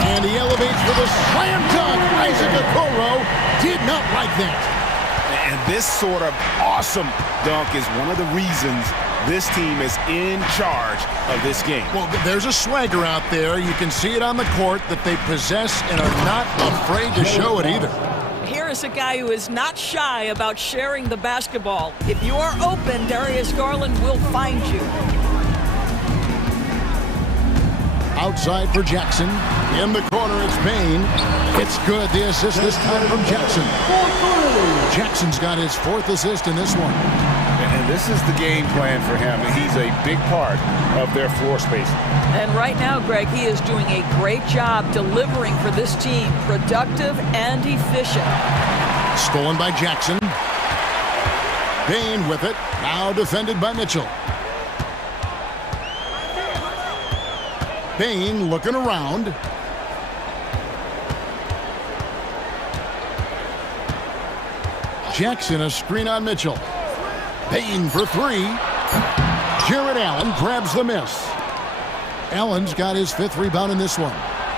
and he elevates for the slam dunk. Isaac Okoro did not like that. And this sort of awesome dunk is one of the reasons this team is in charge of this game. Well, there's a swagger out there. You can see it on the court that they possess and are not afraid to show it either. Here is a guy who is not shy about sharing the basketball. If you are open, Darius Garland will find you. Outside for Jackson. In the corner, it's Bain. It's good. The assist this time from Jackson. Jackson's got his fourth assist in this one. And this is the game plan for him. He's a big part of their floor space. And right now, Greg, he is doing a great job delivering for this team. Productive and efficient. Stolen by Jackson. Bain with it. Now defended by Mitchell. Bain looking around. Jackson a screen on Mitchell. Bain for three. Jared Allen grabs the miss. Allen's got his fifth rebound in this one.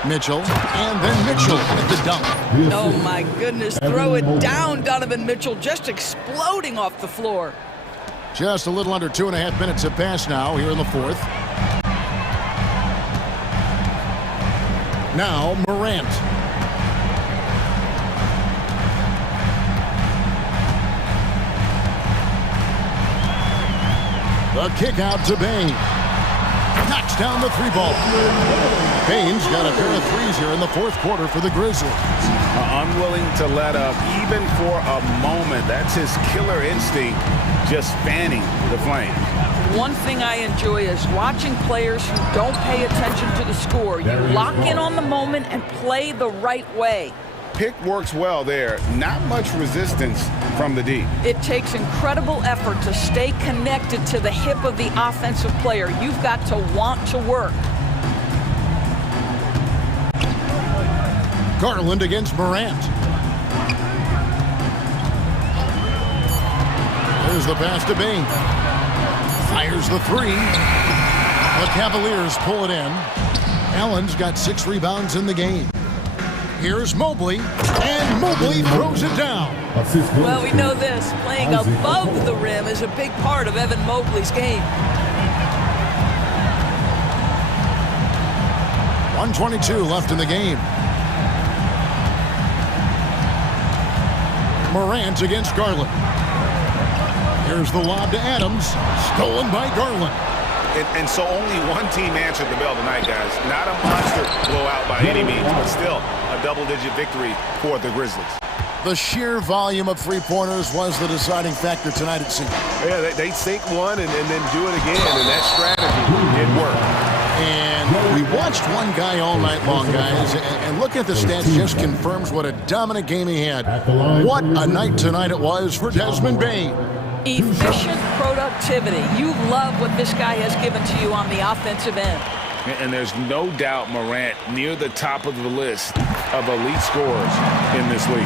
Mitchell, and then Mitchell with the dunk. Oh my goodness, throw it down, Donovan Mitchell, just exploding off the floor. Just a little under 2.5 minutes have passed now here in the fourth. Now Morant. The kick out to Bain. Knocks down the three ball. Bain's got a pair of threes here in the fourth quarter for the Grizzlies. Unwilling to let up even for a moment. That's his killer instinct, just fanning the flame. One thing I enjoy is watching players who don't pay attention to the score. You lock in on the moment and play the right way. Pick works well there. Not much resistance from the D. It takes incredible effort to stay connected to the hip of the offensive player. You've got to want to work. Garland against Morant. There's the pass to Bain. Fires the three. The Cavaliers pull it in. Allen's got 6 rebounds in the game. Here's Mobley, and Mobley throws it down. Well, we know this. Playing above the rim is a big part of Evan Mobley's game. 1:22 left in the game. Morant against Garland. Here's the lob to Adams. Stolen by Garland. And so only one team answered the bell tonight, guys. Not a monster blowout by any means, but still a double-digit victory for the Grizzlies. The sheer volume of three-pointers was the deciding factor tonight, it seemed. Yeah, they sink one and then do it again, and that strategy did work. And we watched one guy all night long, guys, and looking at the stats just confirms what a dominant game he had. What a night tonight it was for Desmond Bain. Efficient productivity. You love what this guy has given to you on the offensive end. And there's no doubt Morant near the top of the list of elite scorers in this league.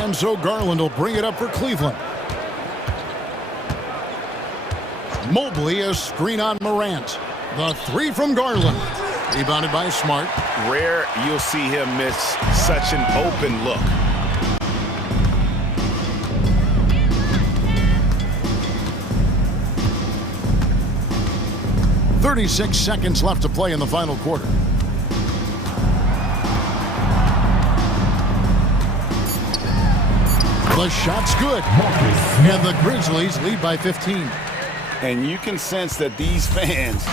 And so Garland will bring it up for Cleveland. Mobley a screen on Morant. The three from Garland. Rebounded by Smart. Rare you'll see him miss such an open look. .36 seconds left to play in the final quarter. The shot's good. And the Grizzlies lead by 15. And you can sense that these fans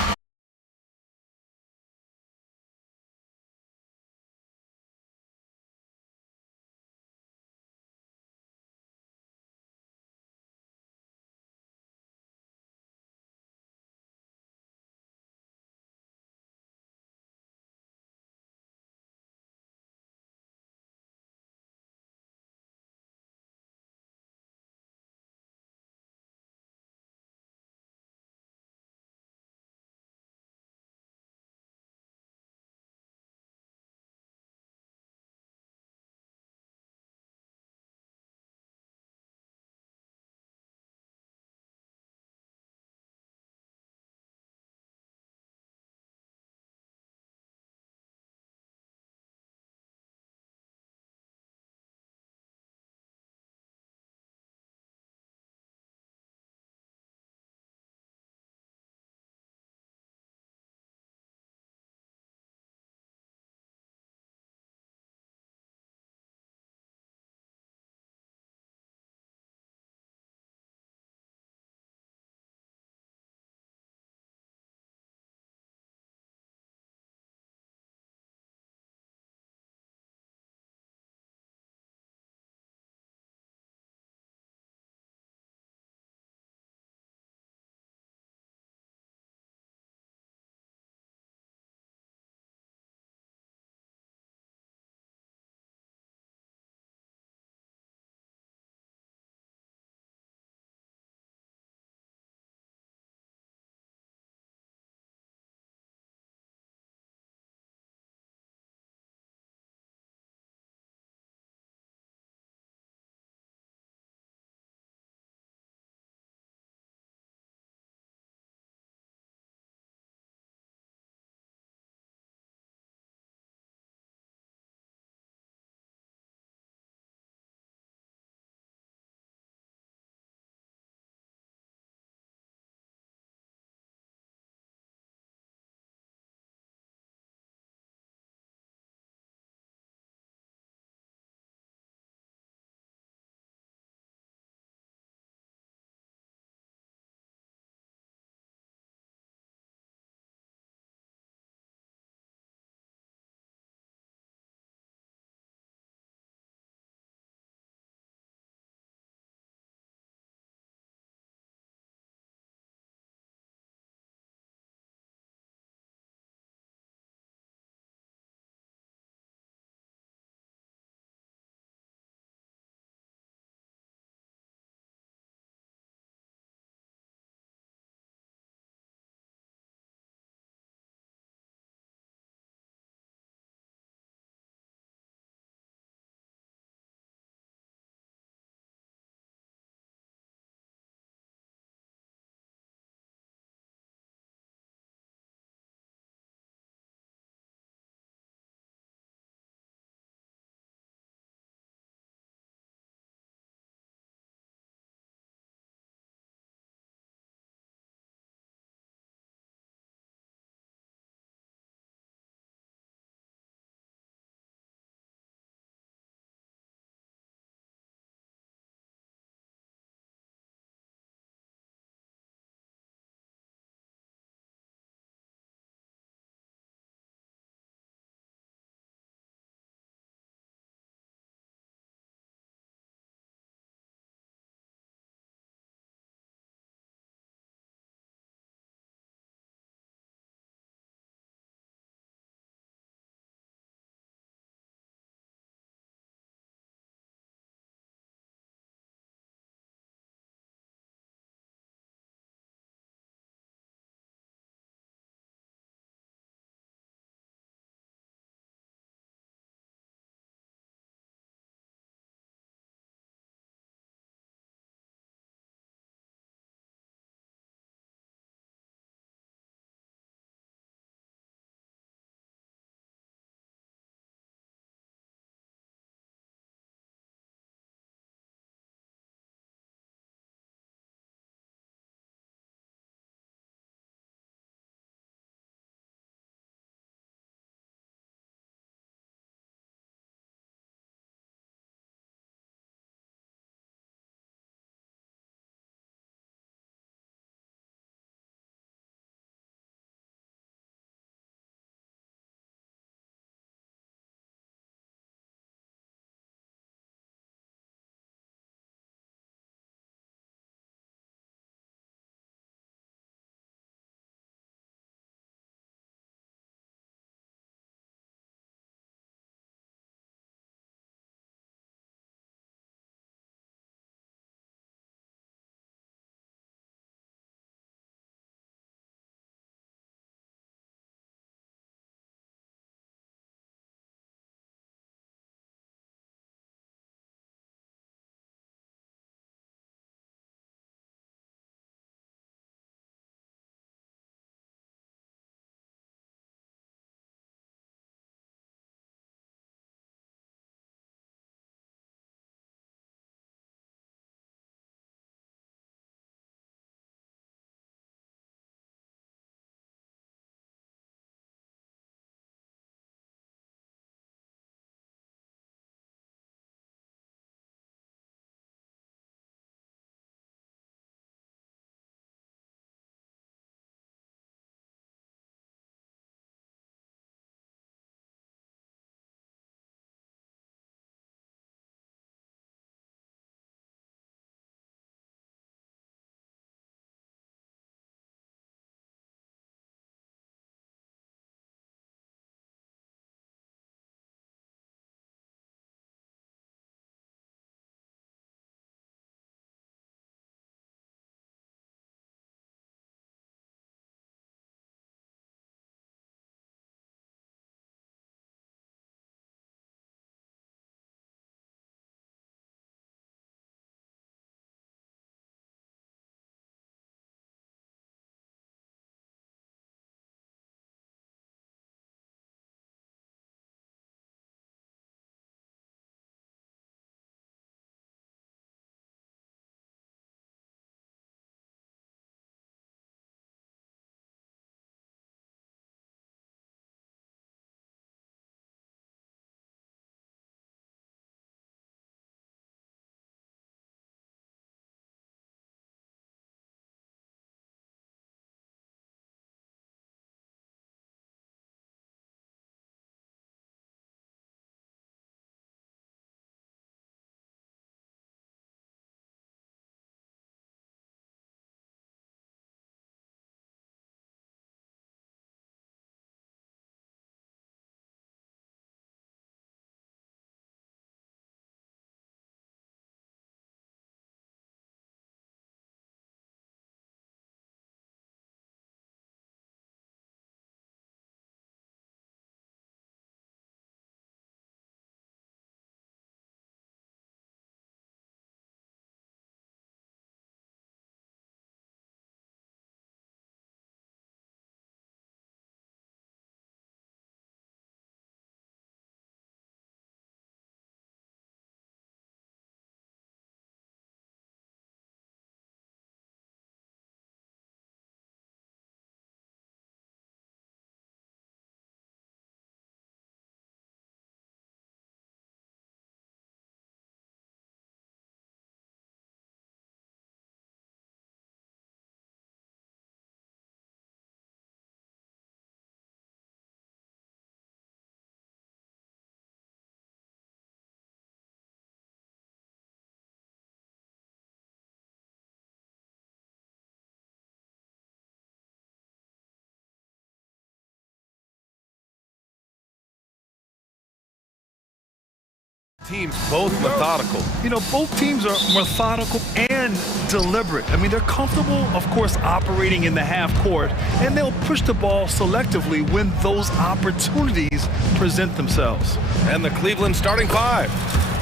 Teams both methodical. You know, both teams are methodical and deliberate. I mean, they're comfortable, of course, operating in the half court, and they'll push the ball selectively when those opportunities present themselves. And the Cleveland starting five.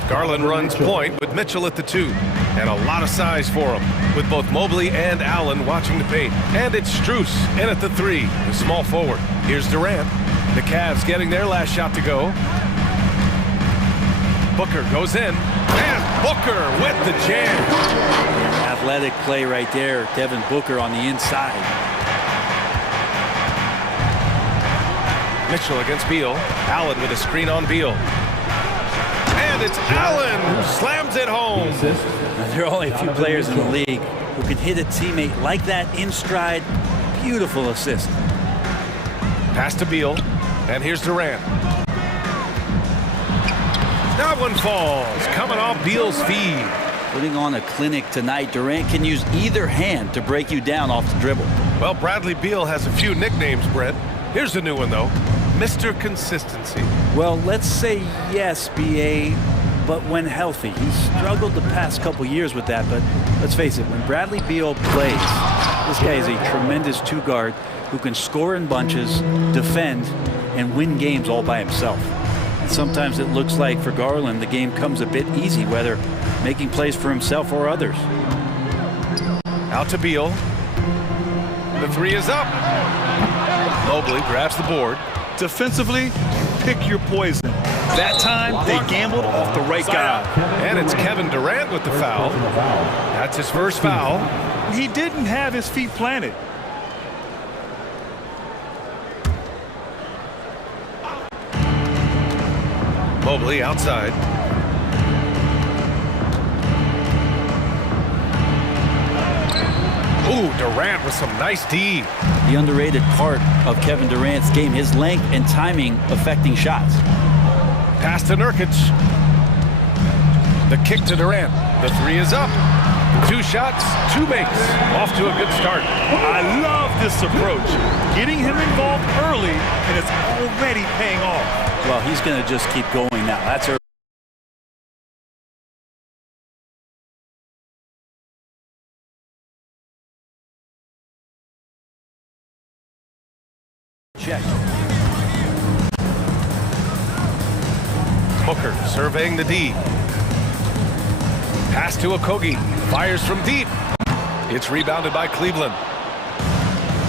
Garland runs point with Mitchell at the 2. And a lot of size for him, with both Mobley and Allen watching the paint. And it's Strus in at the 3, the small forward. Here's Durant. The Cavs getting their last shot to go. Booker goes in, and Booker with the jam. Athletic play right there. Devin Booker on the inside. Mitchell against Beal. Allen with a screen on Beal. And it's Allen who slams it home. Now, there are only a few players in the league who can hit a teammate like that in stride. Beautiful assist. Pass to Beal, and here's Durant. That one falls, coming off Beal's feed. Putting on a clinic tonight. Durant can use either hand to break you down off the dribble. Well, Bradley Beal has a few nicknames, Brent. Here's a new one, though. Mr. Consistency. Well, let's say yes, BA, but when healthy. He's struggled the past couple years with that, but let's face it, when Bradley Beal plays, this guy is a tremendous two-guard who can score in bunches, defend, and win games all by himself. And sometimes it looks like for Garland, the game comes a bit easy, whether making plays for himself or others. Out to Beal. The 3 is up. Mobley grabs the board. Defensively, pick your poison. That time, they gambled off the right guy. And it's Kevin Durant with the foul. That's his first foul. He didn't have his feet planted. Mobley outside. Ooh, Durant with some nice D. The underrated part of Kevin Durant's game, his length and timing affecting shots. Pass to Nurkic. The kick to Durant. The 3 is up. 2 shots, 2 makes. Off to a good start. I love this approach. Getting him involved early, and it's already paying off. Well, he's going to just keep going now. That's a check. Booker surveying the D. Pass to Okogie. Fires from deep. It's rebounded by Cleveland.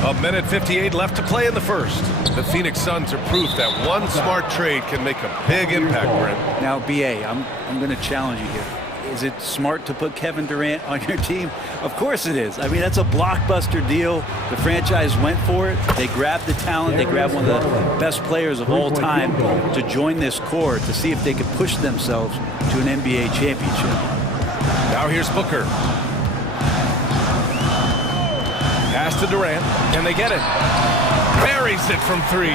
1:58 left to play in the first. The Phoenix Suns are proof that one smart trade can make a big impact, Brent. Now, BA, I'm going to challenge you here. Is it smart to put Kevin Durant on your team? Of course it is. I mean, that's a blockbuster deal. The franchise went for it. They grabbed the talent. They grabbed one of the best players of all time to join this core to see if they could push themselves to an NBA championship. Now here's Booker. Pass to Durant. Can they get it? Buries it from 3.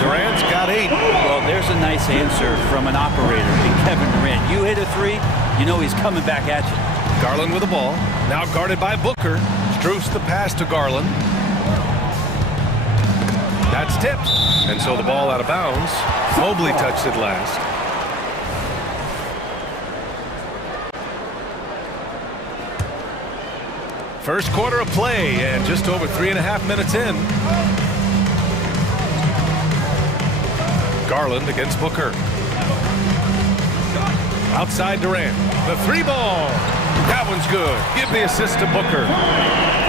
Durant's got 8. Well, there's a nice answer from an operator in Kevin Durant. You hit a 3, you know he's coming back at you. Garland with the ball. Now guarded by Booker. Strus the pass to Garland. That's tipped. And so the ball out of bounds. Mobley touched it last. First quarter of play, and just over 3.5 minutes in. Garland against Booker. Outside Durant. The 3 ball. That one's good. Give the assist to Booker.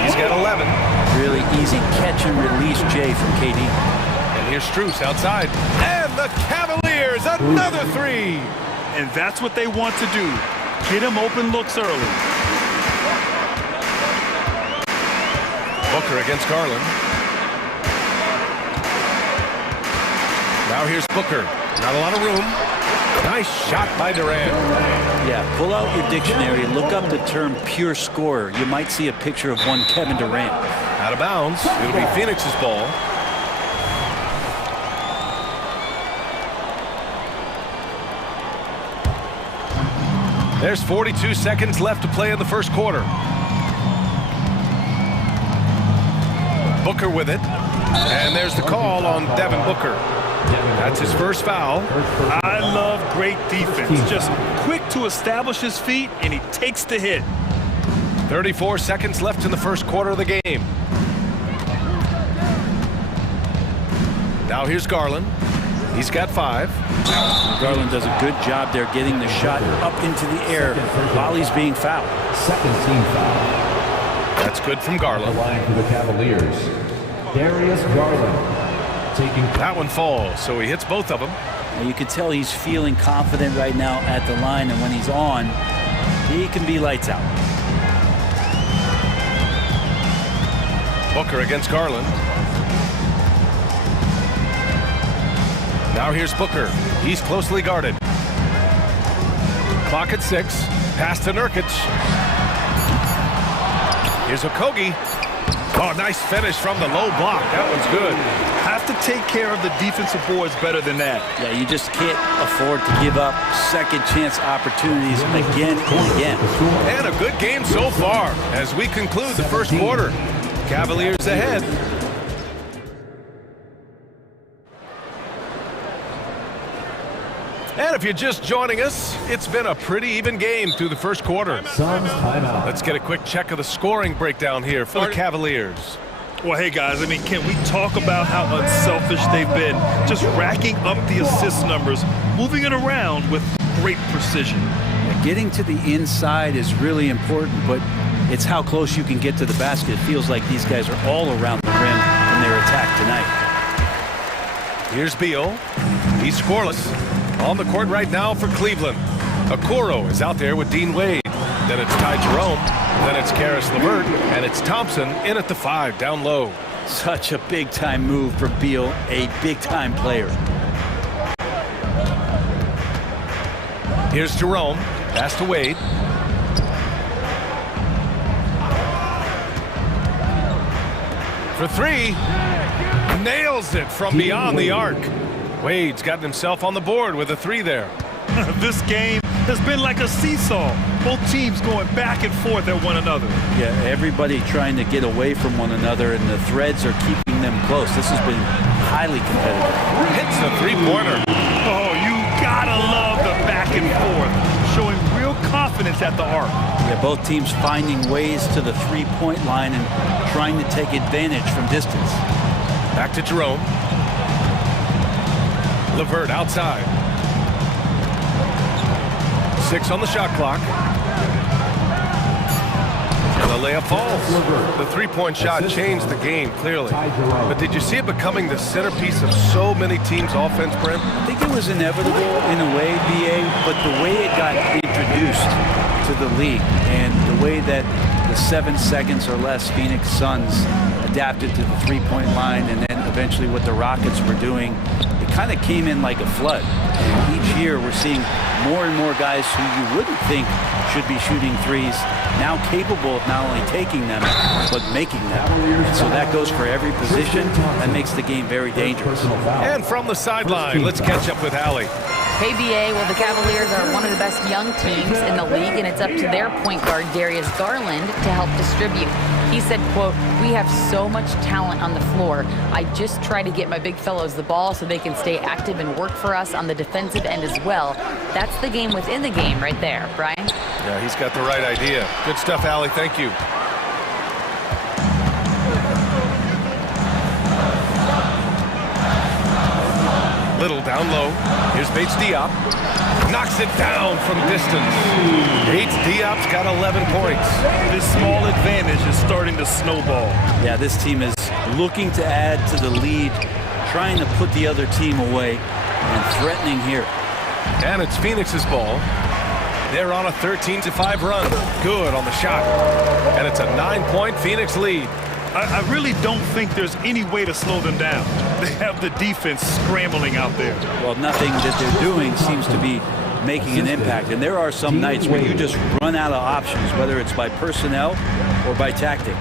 He's got 11. Really easy catch and release, Jay, from KD. And here's Strus outside. And the Cavaliers, another 3. And that's what they want to do. Get him open looks early. Booker against Garland. Now here's Booker. Not a lot of room. Nice shot by Durant. Yeah, pull out your dictionary and look up the term pure scorer. You might see a picture of one Kevin Durant. Out of bounds. It'll be Phoenix's ball. There's 42 seconds left to play in the first quarter. Booker with it. And there's the call on Devin Booker. That's his first foul. I love great defense. Just quick to establish his feet, and he takes the hit. 34 seconds left in the first quarter of the game. Now here's Garland. He's got 5. Garland does a good job there getting the shot up into the air while he's being fouled. Second team foul. That's good from Garland. The line for the Cavaliers, Darius Garland. Taking that one falls, so he hits both of them. And you can tell he's feeling confident right now at the line, and when he's on, he can be lights out. Booker against Garland. Now here's Booker. He's closely guarded. Clock at 6. Pass to Nurkic. Here's Okogie. Oh, nice finish from the low block. That one's good. Have to take care of the defensive boards better than that. Yeah, you just can't afford to give up second chance opportunities again and again. And a good game so far as we conclude the first quarter. Cavaliers ahead. And if you're just joining us, it's been a pretty even game through the first quarter. Suns timeout. Let's get a quick check of the scoring breakdown here for the Cavaliers. Well, hey, guys, I mean, can we talk about how unselfish they've been? Just racking up the assist numbers, moving it around with great precision. Yeah, getting to the inside is really important, but it's how close you can get to the basket. It feels like these guys are all around the rim in their attack tonight. Here's Beal. He's scoreless. On the court right now for Cleveland. Okoro is out there with Dean Wade. Then it's Ty Jerome. Then it's Karis LeVert. And it's Thompson in at the 5 down low. Such a big-time move for Beal, a big-time player. Here's Jerome. Pass to Wade. For 3. Nails it from beyond the arc. Wade's gotten himself on the board with a 3 there. This game has been like a seesaw. Both teams going back and forth at one another. Yeah, everybody trying to get away from one another, and the threads are keeping them close. This has been highly competitive. Hits the 3-pointer. Oh, you gotta love the back and forth. Showing real confidence at the arc. Yeah, both teams finding ways to the 3-point line and trying to take advantage from distance. Back to Jerome. LeVert outside. 6 on the shot clock. And the layup falls. The 3-point shot changed the game, clearly. But did you see it becoming the centerpiece of so many teams' offense, Brent? I think it was inevitable in a way, BA, but the way it got introduced to the league and the way that the 7 seconds or less Phoenix Suns adapted to the 3-point line, and then eventually what the Rockets were doing, it kind of came in like a flood. And each year we're seeing more and more guys who you wouldn't think should be shooting threes now capable of not only taking them but making them. And so that goes for every position. That makes the game very dangerous. And from the sideline, let's catch up with Allie. Hey, BA, well, the Cavaliers are one of the best young teams in the league, and it's up to their point guard, Darius Garland, to help distribute. He said, quote, "We have so much talent on the floor. I just try to get my big fellows the ball so they can stay active and work for us on the defensive end as well." That's the game within the game right there, Brian. Yeah, he's got the right idea. Good stuff, Allie. Thank you. Little down low. Here's Bates Diop. Knocks it down from distance. Bates Diop's got 11 points. This small advantage is starting to snowball. Yeah, this team is looking to add to the lead, trying to put the other team away, and threatening here. And it's Phoenix's ball. They're on a 13-5 run. Good on the shot. And it's a 9-point Phoenix lead. I really don't think there's any way to slow them down. They have the defense scrambling out there. Well, nothing that they're doing seems to be making an impact. And there are some nights where you just run out of options, whether it's by personnel or by tactic.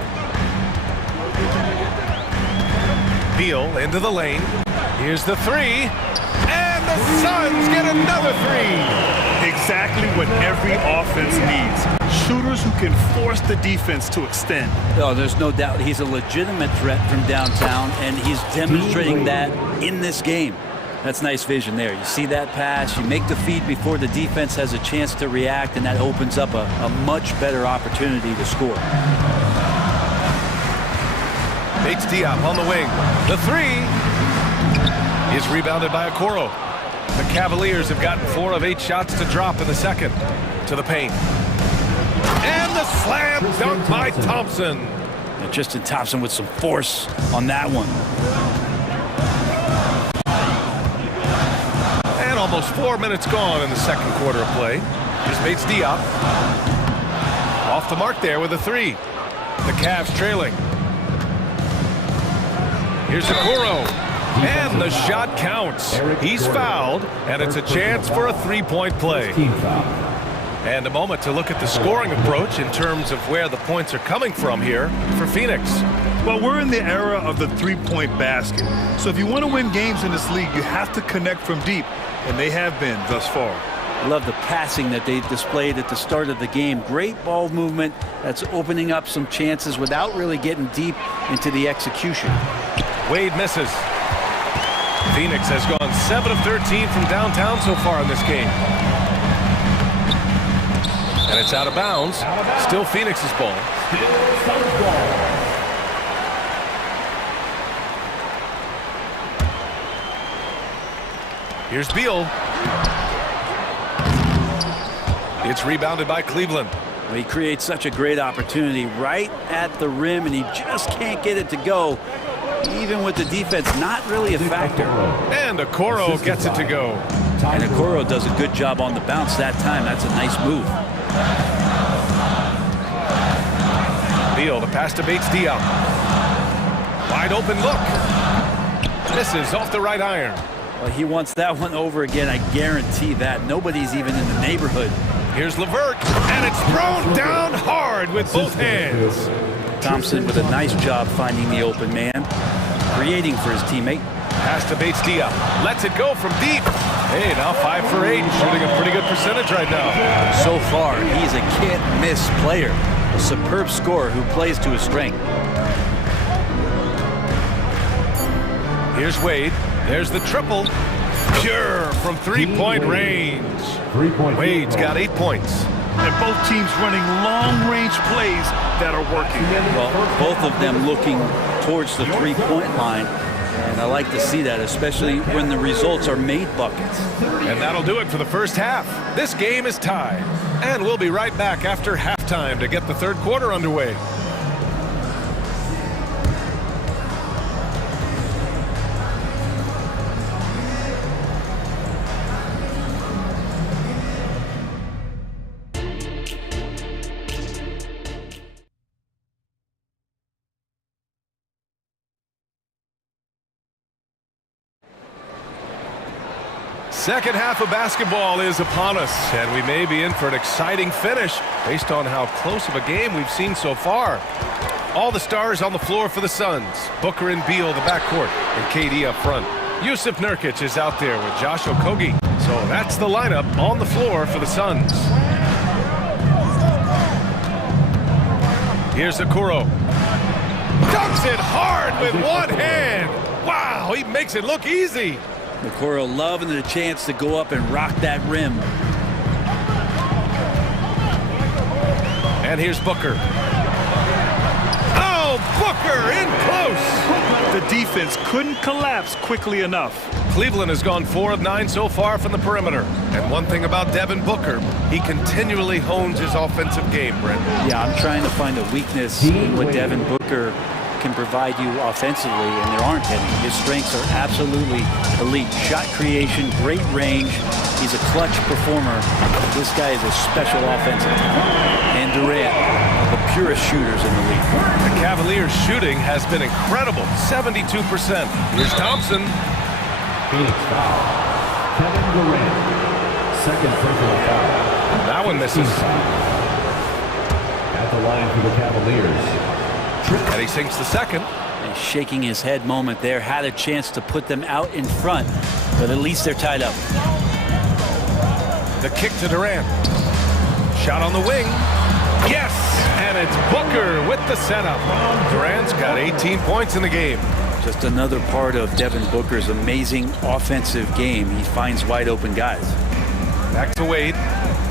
Beal into the lane. Here's the 3. And the Suns get another 3. Exactly what every offense needs. Shooters who can force the defense to extend. Oh, there's no doubt he's a legitimate threat from downtown, and he's demonstrating that in this game. That's nice vision there. You see that pass, you make the feed before the defense has a chance to react, and that opens up a much better opportunity to score. Bates Diop on the wing. The three is rebounded by Okoro. The Cavaliers have gotten 4 of 8 shots to drop in the second. To the paint. And the slam dunk by Thompson. And Tristan Thompson with some force on that one. And almost 4 minutes gone in the second quarter of play. Here's Bates Diop. Off the mark there with a three. The Cavs trailing. Here's Okoro. And the shot counts. He's fouled, and it's a chance for a three-point play. And a moment to look at the scoring approach in terms of where the points are coming from here for Phoenix. Well, we're in the era of the three-point basket. So if you want to win games in this league, you have to connect from deep, and they have been thus far. Love the passing that they displayed at the start of the game. Great ball movement that's opening up some chances without really getting deep into the execution. Wade misses. Phoenix has gone 7 of 13 from downtown so far in this game. And it's out of bounds. Still Phoenix's ball. Here's Beal. It's rebounded by Cleveland. He creates such a great opportunity right at the rim, and he just can't get it to go. Even with the defense not really a factor. And Okoro gets it to go. And Okoro does a good job on the bounce that time. That's a nice move. Beal, the pass to Bates Diop. Wide open look. Misses off the right iron. Well, he wants that one over again. I guarantee that. Nobody's even in the neighborhood. Here's LeVert, and it's thrown down hard with both hands. Thompson with a nice job finding the open man, creating for his teammate. Pass to Bates Diop. Lets it go from deep. Hey, now 5 for 8. Shooting a pretty good percentage right now. So far, he's a can't-miss player. A superb scorer who plays to his strength. Here's Wade. There's the triple. Pure from three-point range. Wade's got 8 points. And both teams running long-range plays that are working. Well, both of them looking towards the three-point line. And I like to see that, especially when the results are made buckets. And that'll do it for the first half. This game is tied. And we'll be right back after halftime to get the third quarter underway. Second half of basketball is upon us, and we may be in for an exciting finish based on how close of a game we've seen so far. All the stars on the floor for the Suns. Booker and Beal, the backcourt, and KD up front. Yusuf Nurkic is out there with Josh Okogie. So that's the lineup on the floor for the Suns. Here's Okoro. Dunks it hard with one hand. Wow, he makes it look easy. Okoro loving the chance to go up and rock that rim. And here's Booker. Oh, Booker in close. The defense couldn't collapse quickly enough. Cleveland has gone 4 of 9 so far from the perimeter. And one thing about Devin Booker, he continually hones his offensive game, Brent. Yeah, I'm trying to find a weakness in what Devin Booker can provide you offensively, and there aren't any. His strengths are absolutely elite. Shot creation, great range. He's a clutch performer. This guy is a special offensive. And Durant, the purest shooters in the league. The Cavaliers' shooting has been incredible, 72%. Here's Thompson. Phoenix foul. Kevin Durant. Second personal foul. That one misses. At the line for the Cavaliers. And he sinks the second. And shaking his head moment there. Had a chance to put them out in front, but at least they're tied up. The kick to Durant. Shot on the wing. Yes! And it's Booker with the setup. Durant's got 18 points in the game. Just another part of Devin Booker's amazing offensive game. He finds wide open guys. Back to Wade.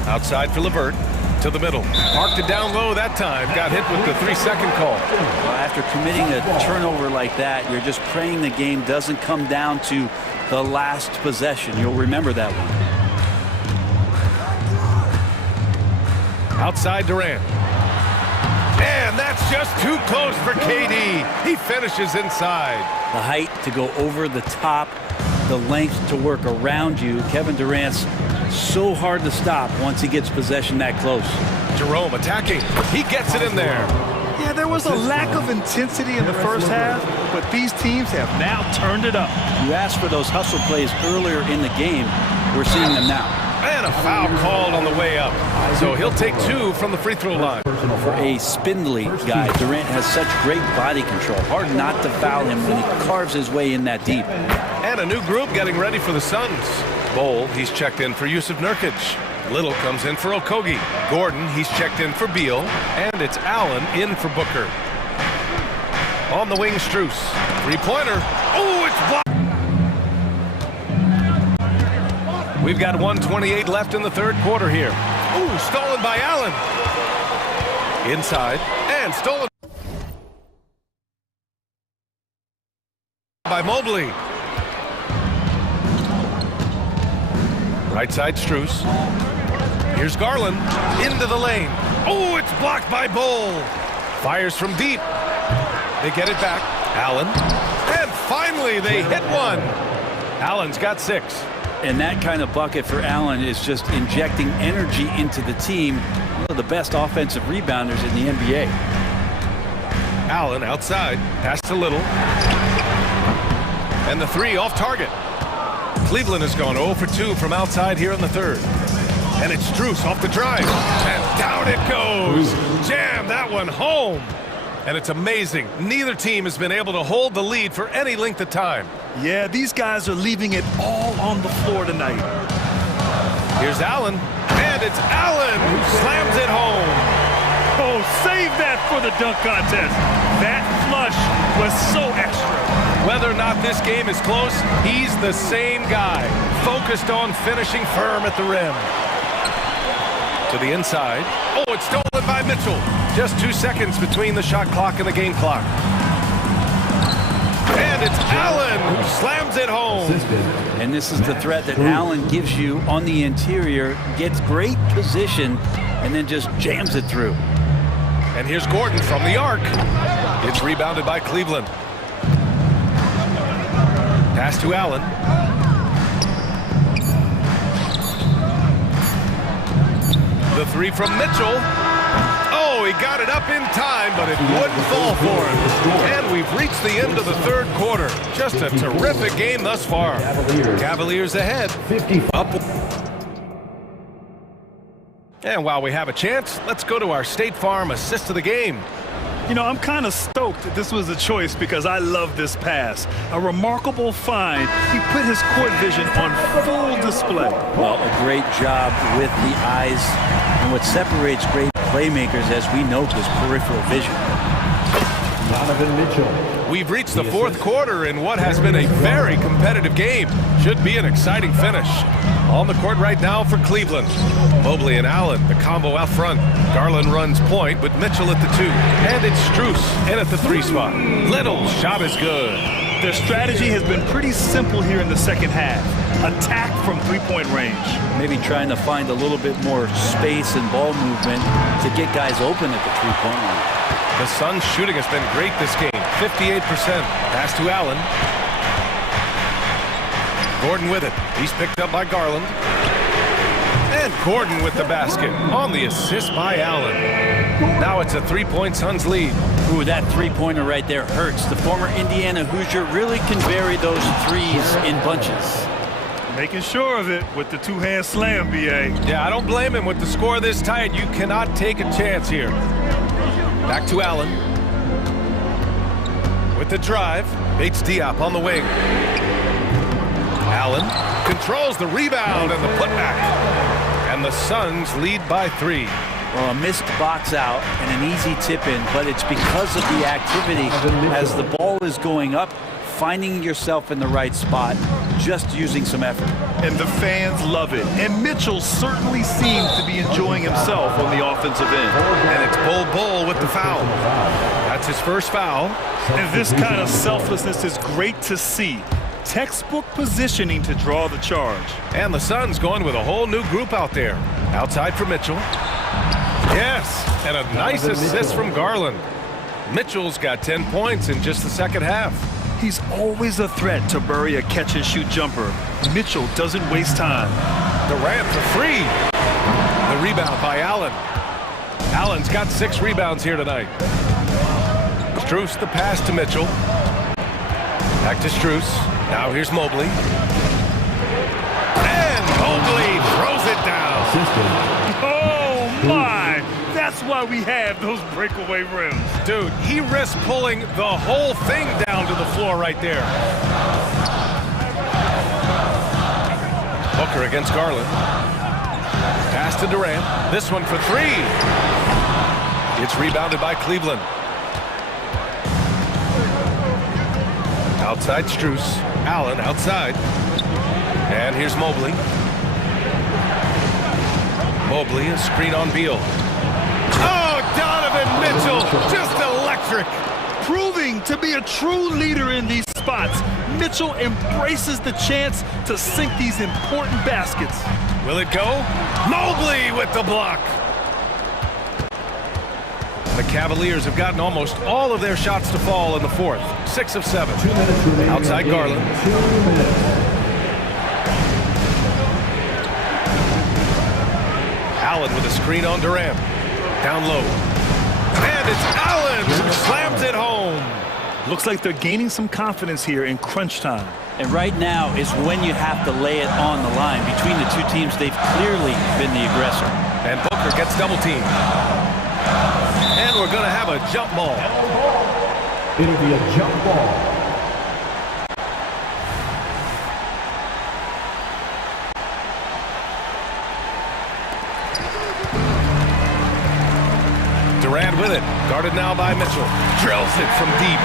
Outside for LeVert. To the middle. Parked it down low that time. Got hit with the 3-second call. Well, after committing a turnover like that, you're just praying the game doesn't come down to the last possession. You'll remember that one. Outside Durant. And that's just too close for KD. He finishes inside. The height to go over the top, the length to work around you. Kevin Durant's so hard to stop once he gets possession that close. Jerome attacking. He gets it in there. Yeah, there was a lack of intensity in the first half, but these teams have now turned it up. You asked for those hustle plays earlier in the game. We're seeing them now. And a foul called on the way up. So he'll take 2 from the free throw line. For a spindly guy, Durant has such great body control. Hard not to foul him when he carves his way in that deep. And a new group getting ready for the Suns. Bol, he's checked in for Yusuf Nurkic. Little comes in for Okogie. Gordon, he's checked in for Beal. And it's Allen in for Booker. On the wing, Strus. Three-pointer. Oh, it's blocked. We've got 1:28 left in the third quarter here. Ooh, stolen by Allen. Inside, and stolen by Mobley. Right side, Strus. Here's Garland, into the lane. Oh, it's blocked by Bol. Fires from deep. They get it back. Allen, and finally they hit one. Allen's got 6. And that kind of bucket for Allen is just injecting energy into the team. One of the best offensive rebounders in the NBA. Allen outside, pass to Little. And the 3 off target. Cleveland has gone 0 for 2 from outside here in the third. And it's Strus off the drive. And down it goes. Jam that one home. And it's amazing. Neither team has been able to hold the lead for any length of time. Yeah, these guys are leaving it all on the floor tonight. Here's Allen, and it's Allen who slams it home. Oh, save that for the dunk contest. That flush was so extra. Whether or not this game is close, he's the same guy, focused on finishing firm at the rim. To the inside. Oh, it's stolen by Mitchell. Just 2 seconds between the shot clock and the game clock. And it's Allen who slams it home. And this is the threat that Allen gives you on the interior. Gets great position and then just jams it through. And here's Gordon from the arc. It's rebounded by Cleveland. Pass to Allen. The 3 from Mitchell. Oh, he got it up in time, but it wouldn't fall for him. And we've reached the end of the third quarter. Just a terrific game thus far. Cavaliers ahead. 50 up. And while we have a chance, let's go to our State Farm assist of the game. You know, I'm kind of stoked that this was a choice because I love this pass. A remarkable find. He put his court vision on full display. Well, a great job with the eyes. And what separates great playmakers, as we know, is peripheral vision. Donovan Mitchell. We've reached the fourth quarter in what has been a very competitive game. Should be an exciting finish. On the court right now for Cleveland. Mobley and Allen, the combo out front. Garland runs point, but Mitchell at the 2. And it's Strus in at the 3 spot. Little shot is good. Their strategy has been pretty simple here in the second half. Attack from 3-point range. Maybe trying to find a little bit more space and ball movement to get guys open at the 3-point line. The Suns' shooting has been great this game. 58%. Pass to Allen. Gordon with it. He's picked up by Garland. And Gordon with the basket on the assist by Allen. Now it's a 3-point Suns lead. Ooh, that 3-pointer right there hurts. The former Indiana Hoosier really can bury those threes in bunches. Making sure of it with the 2-hand slam, B.A. Yeah, I don't blame him with the score this tight. You cannot take a chance here. Back to Allen. With the drive, Bates Diop on the wing. Allen controls the rebound and the putback. And the Suns lead by 3. Well, a missed box out and an easy tip in, but it's because of the activity as the ball is going up finding yourself in the right spot, just using some effort. And the fans love it. And Mitchell certainly seems to be enjoying himself on the offensive end. And it's Bull with the foul. That's his first foul. And this kind of selflessness is great to see. Textbook positioning to draw the charge. And the Suns going with a whole new group out there. Outside for Mitchell. Yes, and a nice assist from Garland. Mitchell's got 10 points in just the second half. He's always a threat to bury a catch-and-shoot jumper. Mitchell doesn't waste time. Durant for three. The rebound by Allen. Allen's got 6 rebounds here tonight. Strus the pass to Mitchell. Back to Strus. Now here's Mobley. And Mobley throws it down. Oh, my! That's why we have those breakaway rims. Dude, he risked pulling the whole thing down to the floor right there. Booker against Garland. Pass to Durant. This one for 3. It's rebounded by Cleveland. Outside Strus. Allen outside. And here's Mobley. Mobley, a screen on Beal. Oh, Donovan Mitchell, just electric. Proving to be a true leader in these spots, Mitchell embraces the chance to sink these important baskets. Will it go? Mobley with the block. The Cavaliers have gotten almost all of their shots to fall in the fourth. 6 of 7. Outside Garland. Allen with a screen on Durant. Down low. And it's Allen who slams it home. Looks like they're gaining some confidence here in crunch time. And right now is when you have to lay it on the line. Between the two teams, they've clearly been the aggressor. And Booker gets double teamed. And we're going to have a jump ball. It'll be a jump ball. Durant with it. Guarded now by Mitchell. Drills it from deep.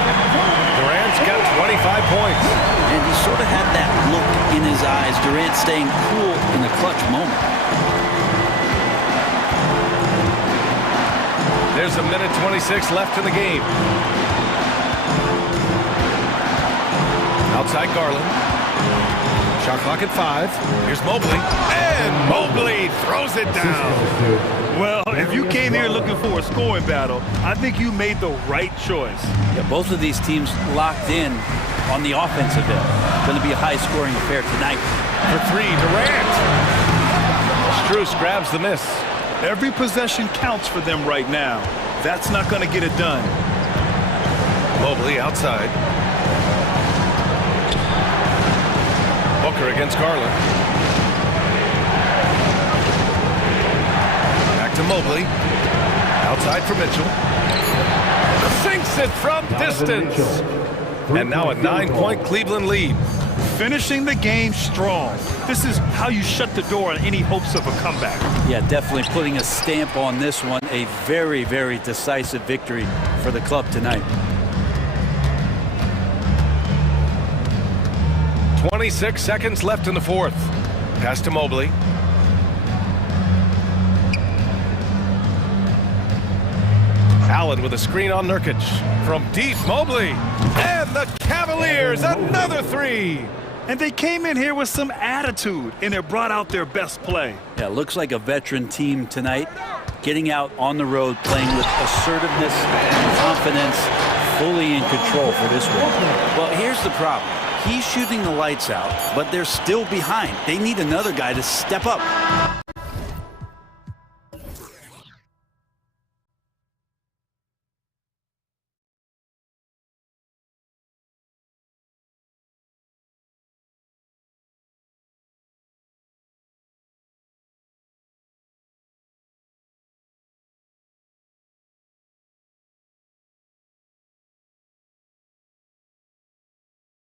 Durant's got 25 points. And he sort of had that look in his eyes. Durant staying cool in the clutch moment. There's a minute 26 left in the game. Outside Garland. Shot clock at 5. Here's Mobley. And Mobley throws it down. Well, if you came here looking for a scoring battle, I think you made the right choice. Yeah, both of these teams locked in on the offensive end. Going to be a high-scoring affair tonight. For 3, Durant. Strus grabs the miss. Every possession counts for them right now. That's not going to get it done. Mobley outside. Booker against Garland. Back to Mobley. Outside for Mitchell. Sinks it from distance. And now a 9-point Cleveland lead. Finishing the game strong. This is how you shut the door on any hopes of a comeback. Yeah, definitely putting a stamp on this one. A very, very decisive victory for the club tonight. 26 seconds left in the fourth. Pass to Mobley. Allen with a screen on Nurkic. From deep, Mobley. And the Cavaliers, another 3. And they came in here with some attitude, and they brought out their best play. Yeah, looks like a veteran team tonight. Getting out on the road, playing with assertiveness, confidence, fully in control for this one. Well, here's the problem. He's shooting the lights out, but they're still behind. They need another guy to step up.